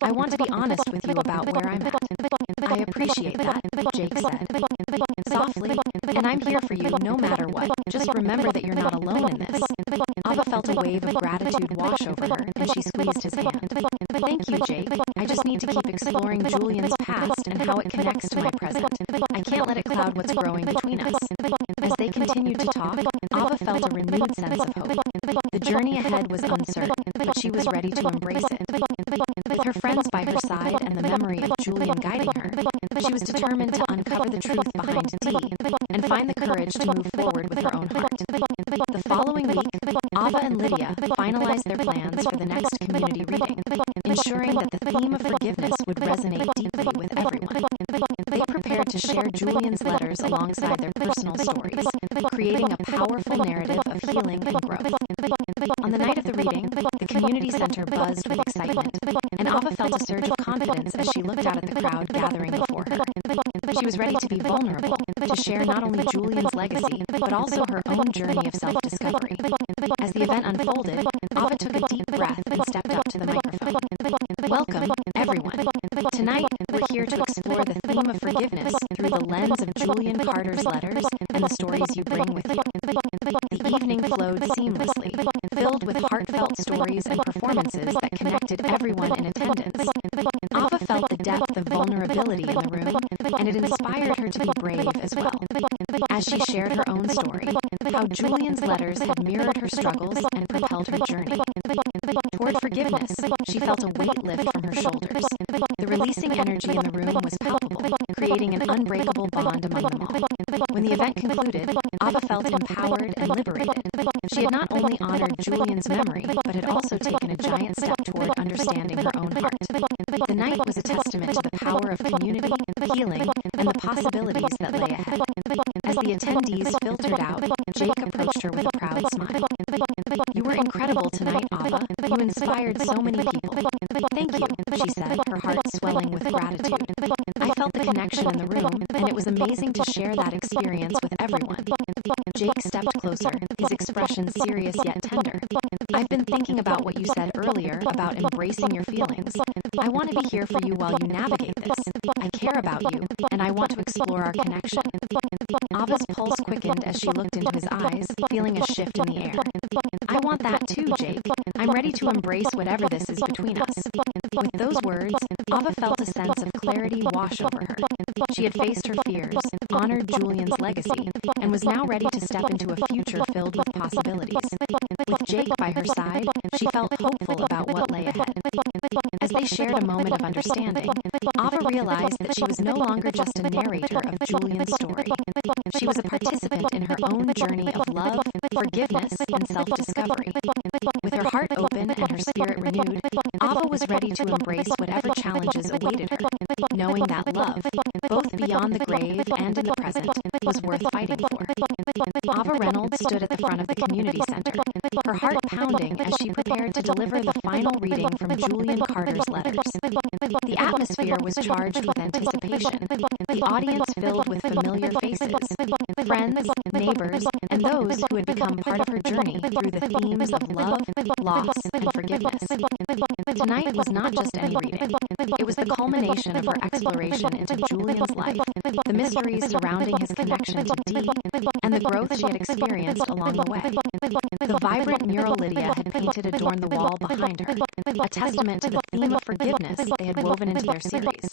I want to be honest with you about where I'm at." "I appreciate that," Jake said softly, "and I'm here for you no matter what. Just remember that you're not alone in this." Ava felt a wave of gratitude wash over her, and she squeezed his hand. "Thank you, Jake. I just need to keep exploring Julian's past and how it connects to my present. I can't let it cloud what's growing between us." As they continued to talk, Ava felt a renewed sense of hope. The journey ahead was uncertain, but she was ready to embrace it. With her friends by her side and the memory of Julian guiding her, she was determined to uncover the truth behind Dee and find the courage to move forward with her own heart. The following week, Ava and Lydia finalized their plans for the next community reading, ensuring that the theme of forgiveness would resonate deeply with everyone. They prepared to share Julian's letters alongside their personal stories, creating a powerful narrative of healing and growth. On the night of the reading, the community center buzzed with excitement, and Ava felt a surge of confidence as she looked out at the crowd gathering before her. She was ready to be vulnerable, to share not only Julian's legacy, but also her own journey of self-discovery. As the event unfolded, Ava took a deep breath and stepped up to the microphone. "Welcome, everyone. Tonight, we're here to explore the theme of forgiveness through the lens of Julian Carter's letters and the stories you bring with you." The evening flowed seamlessly, filled with heartfelt stories and performances that connected everyone in attendance. Ava felt the depth of vulnerability in the room, and it inspired her to be brave as well. As she shared her own story, how Julian's letters had mirrored her struggles and propelled her journey. Toward forgiveness, she felt a weight lift from her shoulders. The releasing energy in the room was palpable, creating an unbreakable bond among them all. When the event concluded, Ava felt empowered and liberated. She had not only honored Julian's memory, but had also taken a giant step toward understanding her own heart. The night was a testament to the power of community, healing, and the possibilities that lay ahead. As the attendees filtered out, Jake approached her with a proud smile. "You were incredible tonight, Ava. You inspired so many people." "Thank you," she said, her heart swelling with gratitude. "I felt the connection in the room, and it was amazing to share that experience with everyone." Jake stepped closer, his expression serious yet tender. "I've been thinking about what you said earlier about embracing your feelings. I want to be here for you while you navigate this. I care about you, and I want to explore our connection." Ava's pulse quickened as she looked into his eyes, feeling a shift in the air. "I want that too, Jake. I'm ready to embrace whatever this is between us." With those words, Ava felt a sense of clarity wash over her. She had faced her fears, honored Julian's legacy, and was now ready to step into a future filled with possibilities. With Jake by her side, she felt hopeful about what lay ahead. As they shared a moment of understanding, Ava realized that she was no longer just a narrator of Julian's story. She was a participant in her own journey of love, forgiveness, and self-discovery. With her heart open and her spirit renewed, Ava was ready to embrace whatever challenges awaited her, knowing that love, both beyond the grave and in the present, was worth fighting for. Ava Reynolds stood at the front of the community center, her heart pounding as she prepared to deliver the final reading from Julian Carter's letters. The atmosphere was charged with anticipation, the audience filled with familiar faces, friends, neighbors, and those who had become part of her journey through the themes of love, loss, and forgiveness. Tonight was not just any reading. It was the culmination portion of her exploration into Julian's life, the mysteries surrounding his connection to Dee, and the growth she had experienced along the way. The vibrant mural Lydia had painted adorned the wall behind her, a testament to the theme of forgiveness they had woven into their series.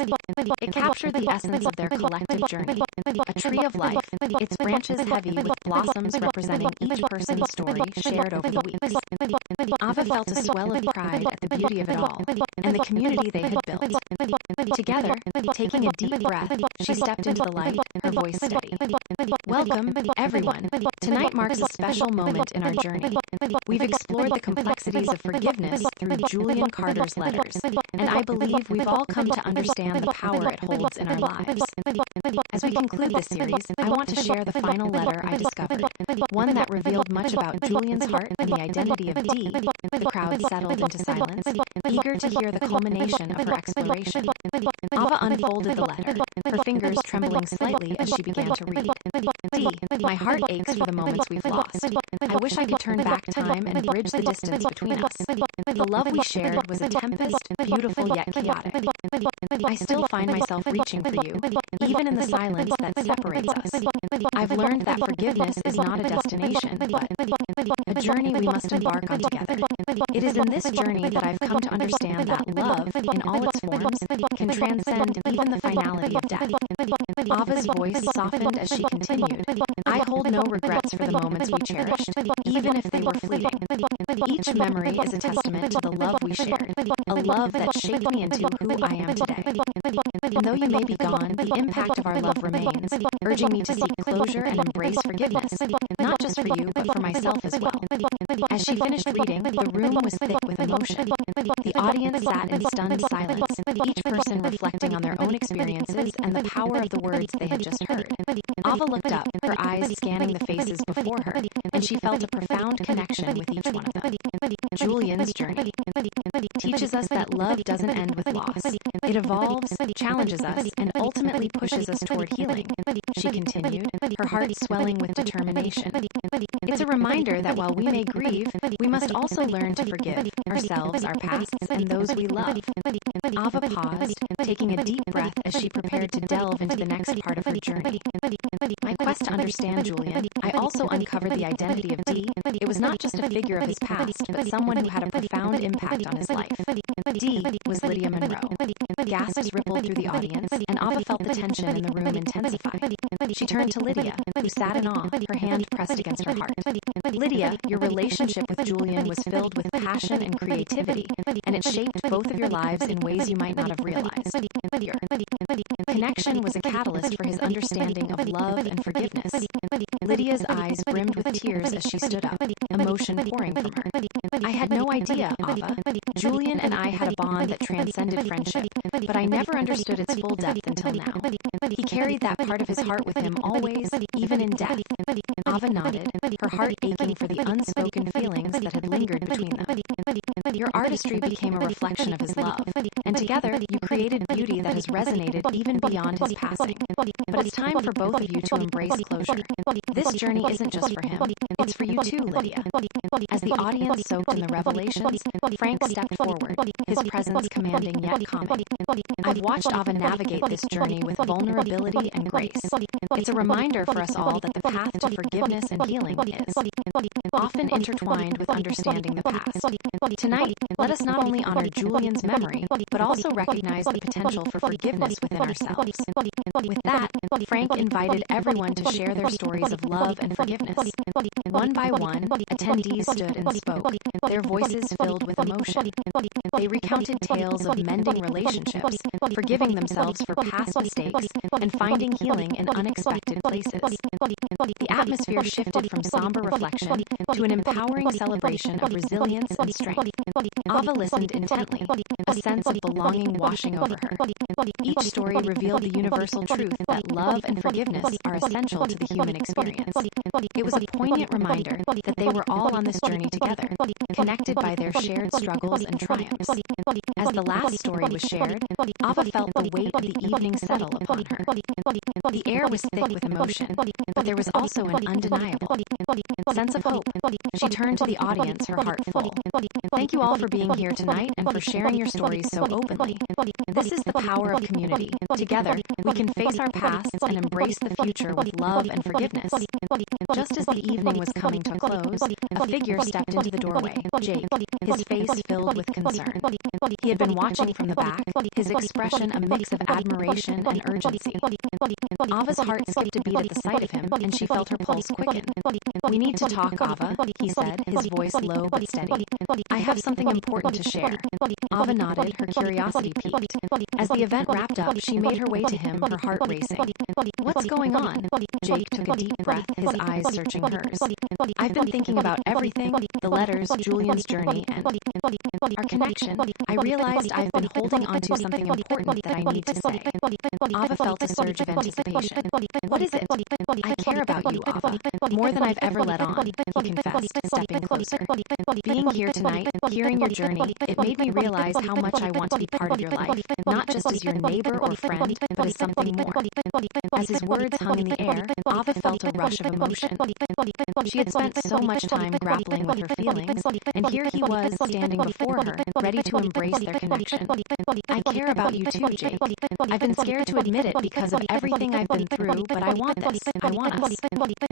It captured the essence of their collective journey, a tree of life, its branches heavy with blossoms representing each person's story shared over the weeks. Ava felt a swell of pride at the beauty of it all, and the community they had built. Together, taking a deep breath, she stepped into the light, her voice steady. Welcome, everyone. Tonight marks a special moment in our journey. We've explored the complexities of forgiveness through Julian Carter's letters, and I believe we've all come to understand the power it holds in our lives. As we conclude this series, I want to share the final letter I discovered, one that revealed much about Julian's heart and the identity of Dee. The crowd settled into silence, eager to hear the culmination of her exploration. Ava unfolded the letter, her fingers trembling slightly as she began to read. Dee, my heart aches for the moments we've lost. I wish I could turn back time and bridge the distance between us. The love we shared was a tempest, beautiful yet chaotic. I still find myself reaching for you, even in the silence that separates us. I've learned that forgiveness is not a destination, but a journey we must embark on together. It is in this journey that I've come to understand that love, in all its forms, can transcend even the finality of death. Ava's voice softened as she continued. I hold no regrets for the moments we cherished, even if they were fleeting. Each memory is a testament to the love we shared, a love that shaped me into who I am today. And though you may be gone, the impact of our love remains, urging me to seek closure and embrace forgiveness, not just for you, but for myself as well. As she finished reading, the room was thick with emotion. The audience sat in stunned silence, each person reflecting on their own experiences and the power of the words they had just heard. Ava looked up, her eyes scanning the faces before her, and she felt a profound connection with each one of them. Julian's journey teaches us that love doesn't end with loss. It evolves, challenges us, and ultimately pushes us toward healing. She continued, her heart swelling with determination. It's a reminder that while we may grieve, we must also learn to forgive ourselves, our pasts, and those we love. Ava paused, taking a deep breath as she prepared to delve into the next part of her journey. My quest to understand Julian, I also uncovered the identity of Dee. It was not just a figure of his past, but someone who had a profound impact on his life. Dee was Lydia Monroe. Gasps rippled through the audience, and Ava felt the tension in the room intensify. She turned to Lydia, who sat in awe, her hand pressed against her heart. Lydia, your relationship with Julian was filled with passion and creativity, and it shaped both of your lives in ways you might not have realized. Your connection was a catalyst for his understanding of love and forgiveness. Lydia's eyes brimmed with tears as she stood up, emotion pouring from her. I had no idea, Ava. Julian and I had a bond that transcended friendship, but I never understood its full depth until now. He carried that part of his heart with him always, even in death. Ava nodded, her heart aching for the unspoken feelings that had lingered between them. Your artistry became a reflection of his love, and together you created beauty that has resonated even beyond his passing. But it's time for both of you to embrace closure. This journey isn't just for him, it's for you too, Lydia. As the audience soaked in the revelations, Frank stepped forward, his presence commanding yet calming. I've watched Ava navigate this journey with vulnerability and grace. It's a reminder for us all that the path to forgiveness and healing is often intertwined with understanding the past. Tonight, let us not only honor Julian's memory, but also recognize the potential for forgiveness within ourselves. With that, Frank invited everyone to share their stories of love and forgiveness. One by one, attendees stood and spoke, their voices filled with emotion. They recounted tales of mending relationships, forgiving themselves for past mistakes, and finding healing in unexpected places. The atmosphere shifted from somber reflection to an empowering celebration of resilience and strength. Ava listened intently, a sense of belonging washing over her. Each story revealed the universal truth that love and forgiveness are essential to the human experience. It was a poignant reminder that they were all on this journey together, connected by their shared struggles and triumphs. As the last story was shared, Ava felt the weight of the evening settle upon her. The air was thick with emotion, but there was also an undeniable sense of hope. She turned to the audience, her heart full. Thank you all for being here tonight and for sharing your stories so openly. This This is the power of community. Together, we can face our pasts and embrace the future with love and forgiveness. Just as the evening was coming to a close, a figure stepped into the doorway, Jake, his face filled with concern. He had been watching from the back, his expression a mix of admiration and urgency. Ava's heart skipped a beat at the sight of him, and she felt her pulse quicken. "We need to talk, Ava," he said, his voice low but steady. "I have something important to share." Ava nodded, her curiosity piqued. As the event wrapped up, she made her way to him, her heart racing. "What's going on?" Jake took a deep breath, his eyes searching hers. "I've been thinking about everything, the letters, Julian's journey, and our connection. I realized I've been holding onto something important that I need to say." Ava felt a surge of anticipation. "What is it?" "I care about you, Ava, more than I've ever let on," he confessed, stepping closer. "Being here tonight, hearing your journey, it made me realize how much I want to be part of your life, not just as your neighbor or friend, but as something more." As his words hung in the air, Ava felt a rush of emotion. She had spent so much time grappling with her feelings, and here he was standing before her, ready to embrace their connection. "I care about you too, Jake. I've been scared to admit it because of everything I've been through, but I want this. I want us."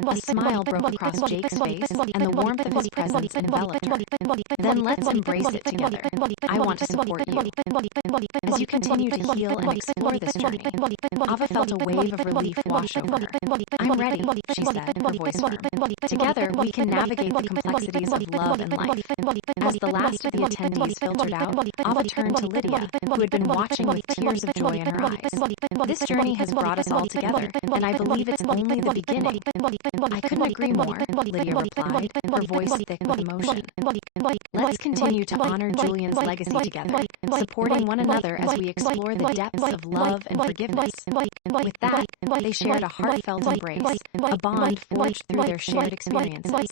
A smile broke across Jake's face, and the warmth of his presence enveloped her. "Then let's embrace it together. I want to support you." As you continue to heal and explore this journey, Ava felt a wave of relief wash over her. "I'm ready," she said, her voice firm. "Together, we can navigate the complexities of love and life." As the last of the attendees filtered out, Ava turned to Lydia, who had been watching with tears of joy in her eyes. "This journey has brought us all together, and I believe it's only the beginning." "I couldn't agree more," Lydia replied, her voice thick with emotion. "Let's continue to honor Julian's legacy together, supporting one another as we explore the depths of love and forgiveness." With that, they shared a heartfelt embrace, a bond forged through their shared experiences.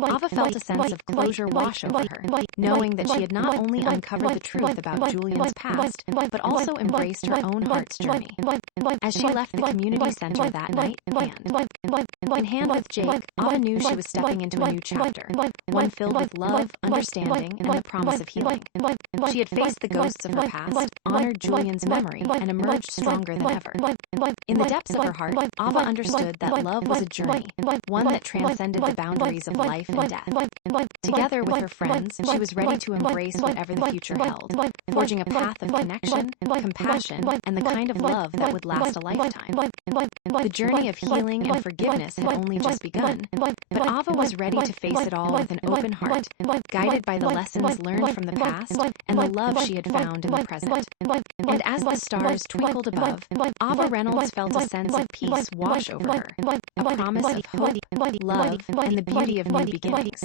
Ava felt a sense of closure wash over her, knowing that she had not only uncovered the truth about Julian's past, but also embraced her own heart's journey. As she left the community center that night, in hand with Jake, Ava knew she was stepping into a new chapter, one filled with love, understanding, and the promise of healing. She had faced the ghosts of her past, honored Julian's memory, and emerged stronger than ever. In the depths of her heart, Ava understood that love was a journey, one that transcended the boundaries of life and death. Together with her friends, she was ready to embrace whatever the future held, forging a path of connection, compassion, and the kind of love that would last a lifetime. The journey of healing and forgiveness had only just begun, but Ava was ready to face it all with an open heart, guided by the lessons learned from the past and the love she had found in the present. And as the stars twinkled above, Ava Reynolds felt a sense of peace wash over her, a promise of hope, love, and the beauty of new beginnings.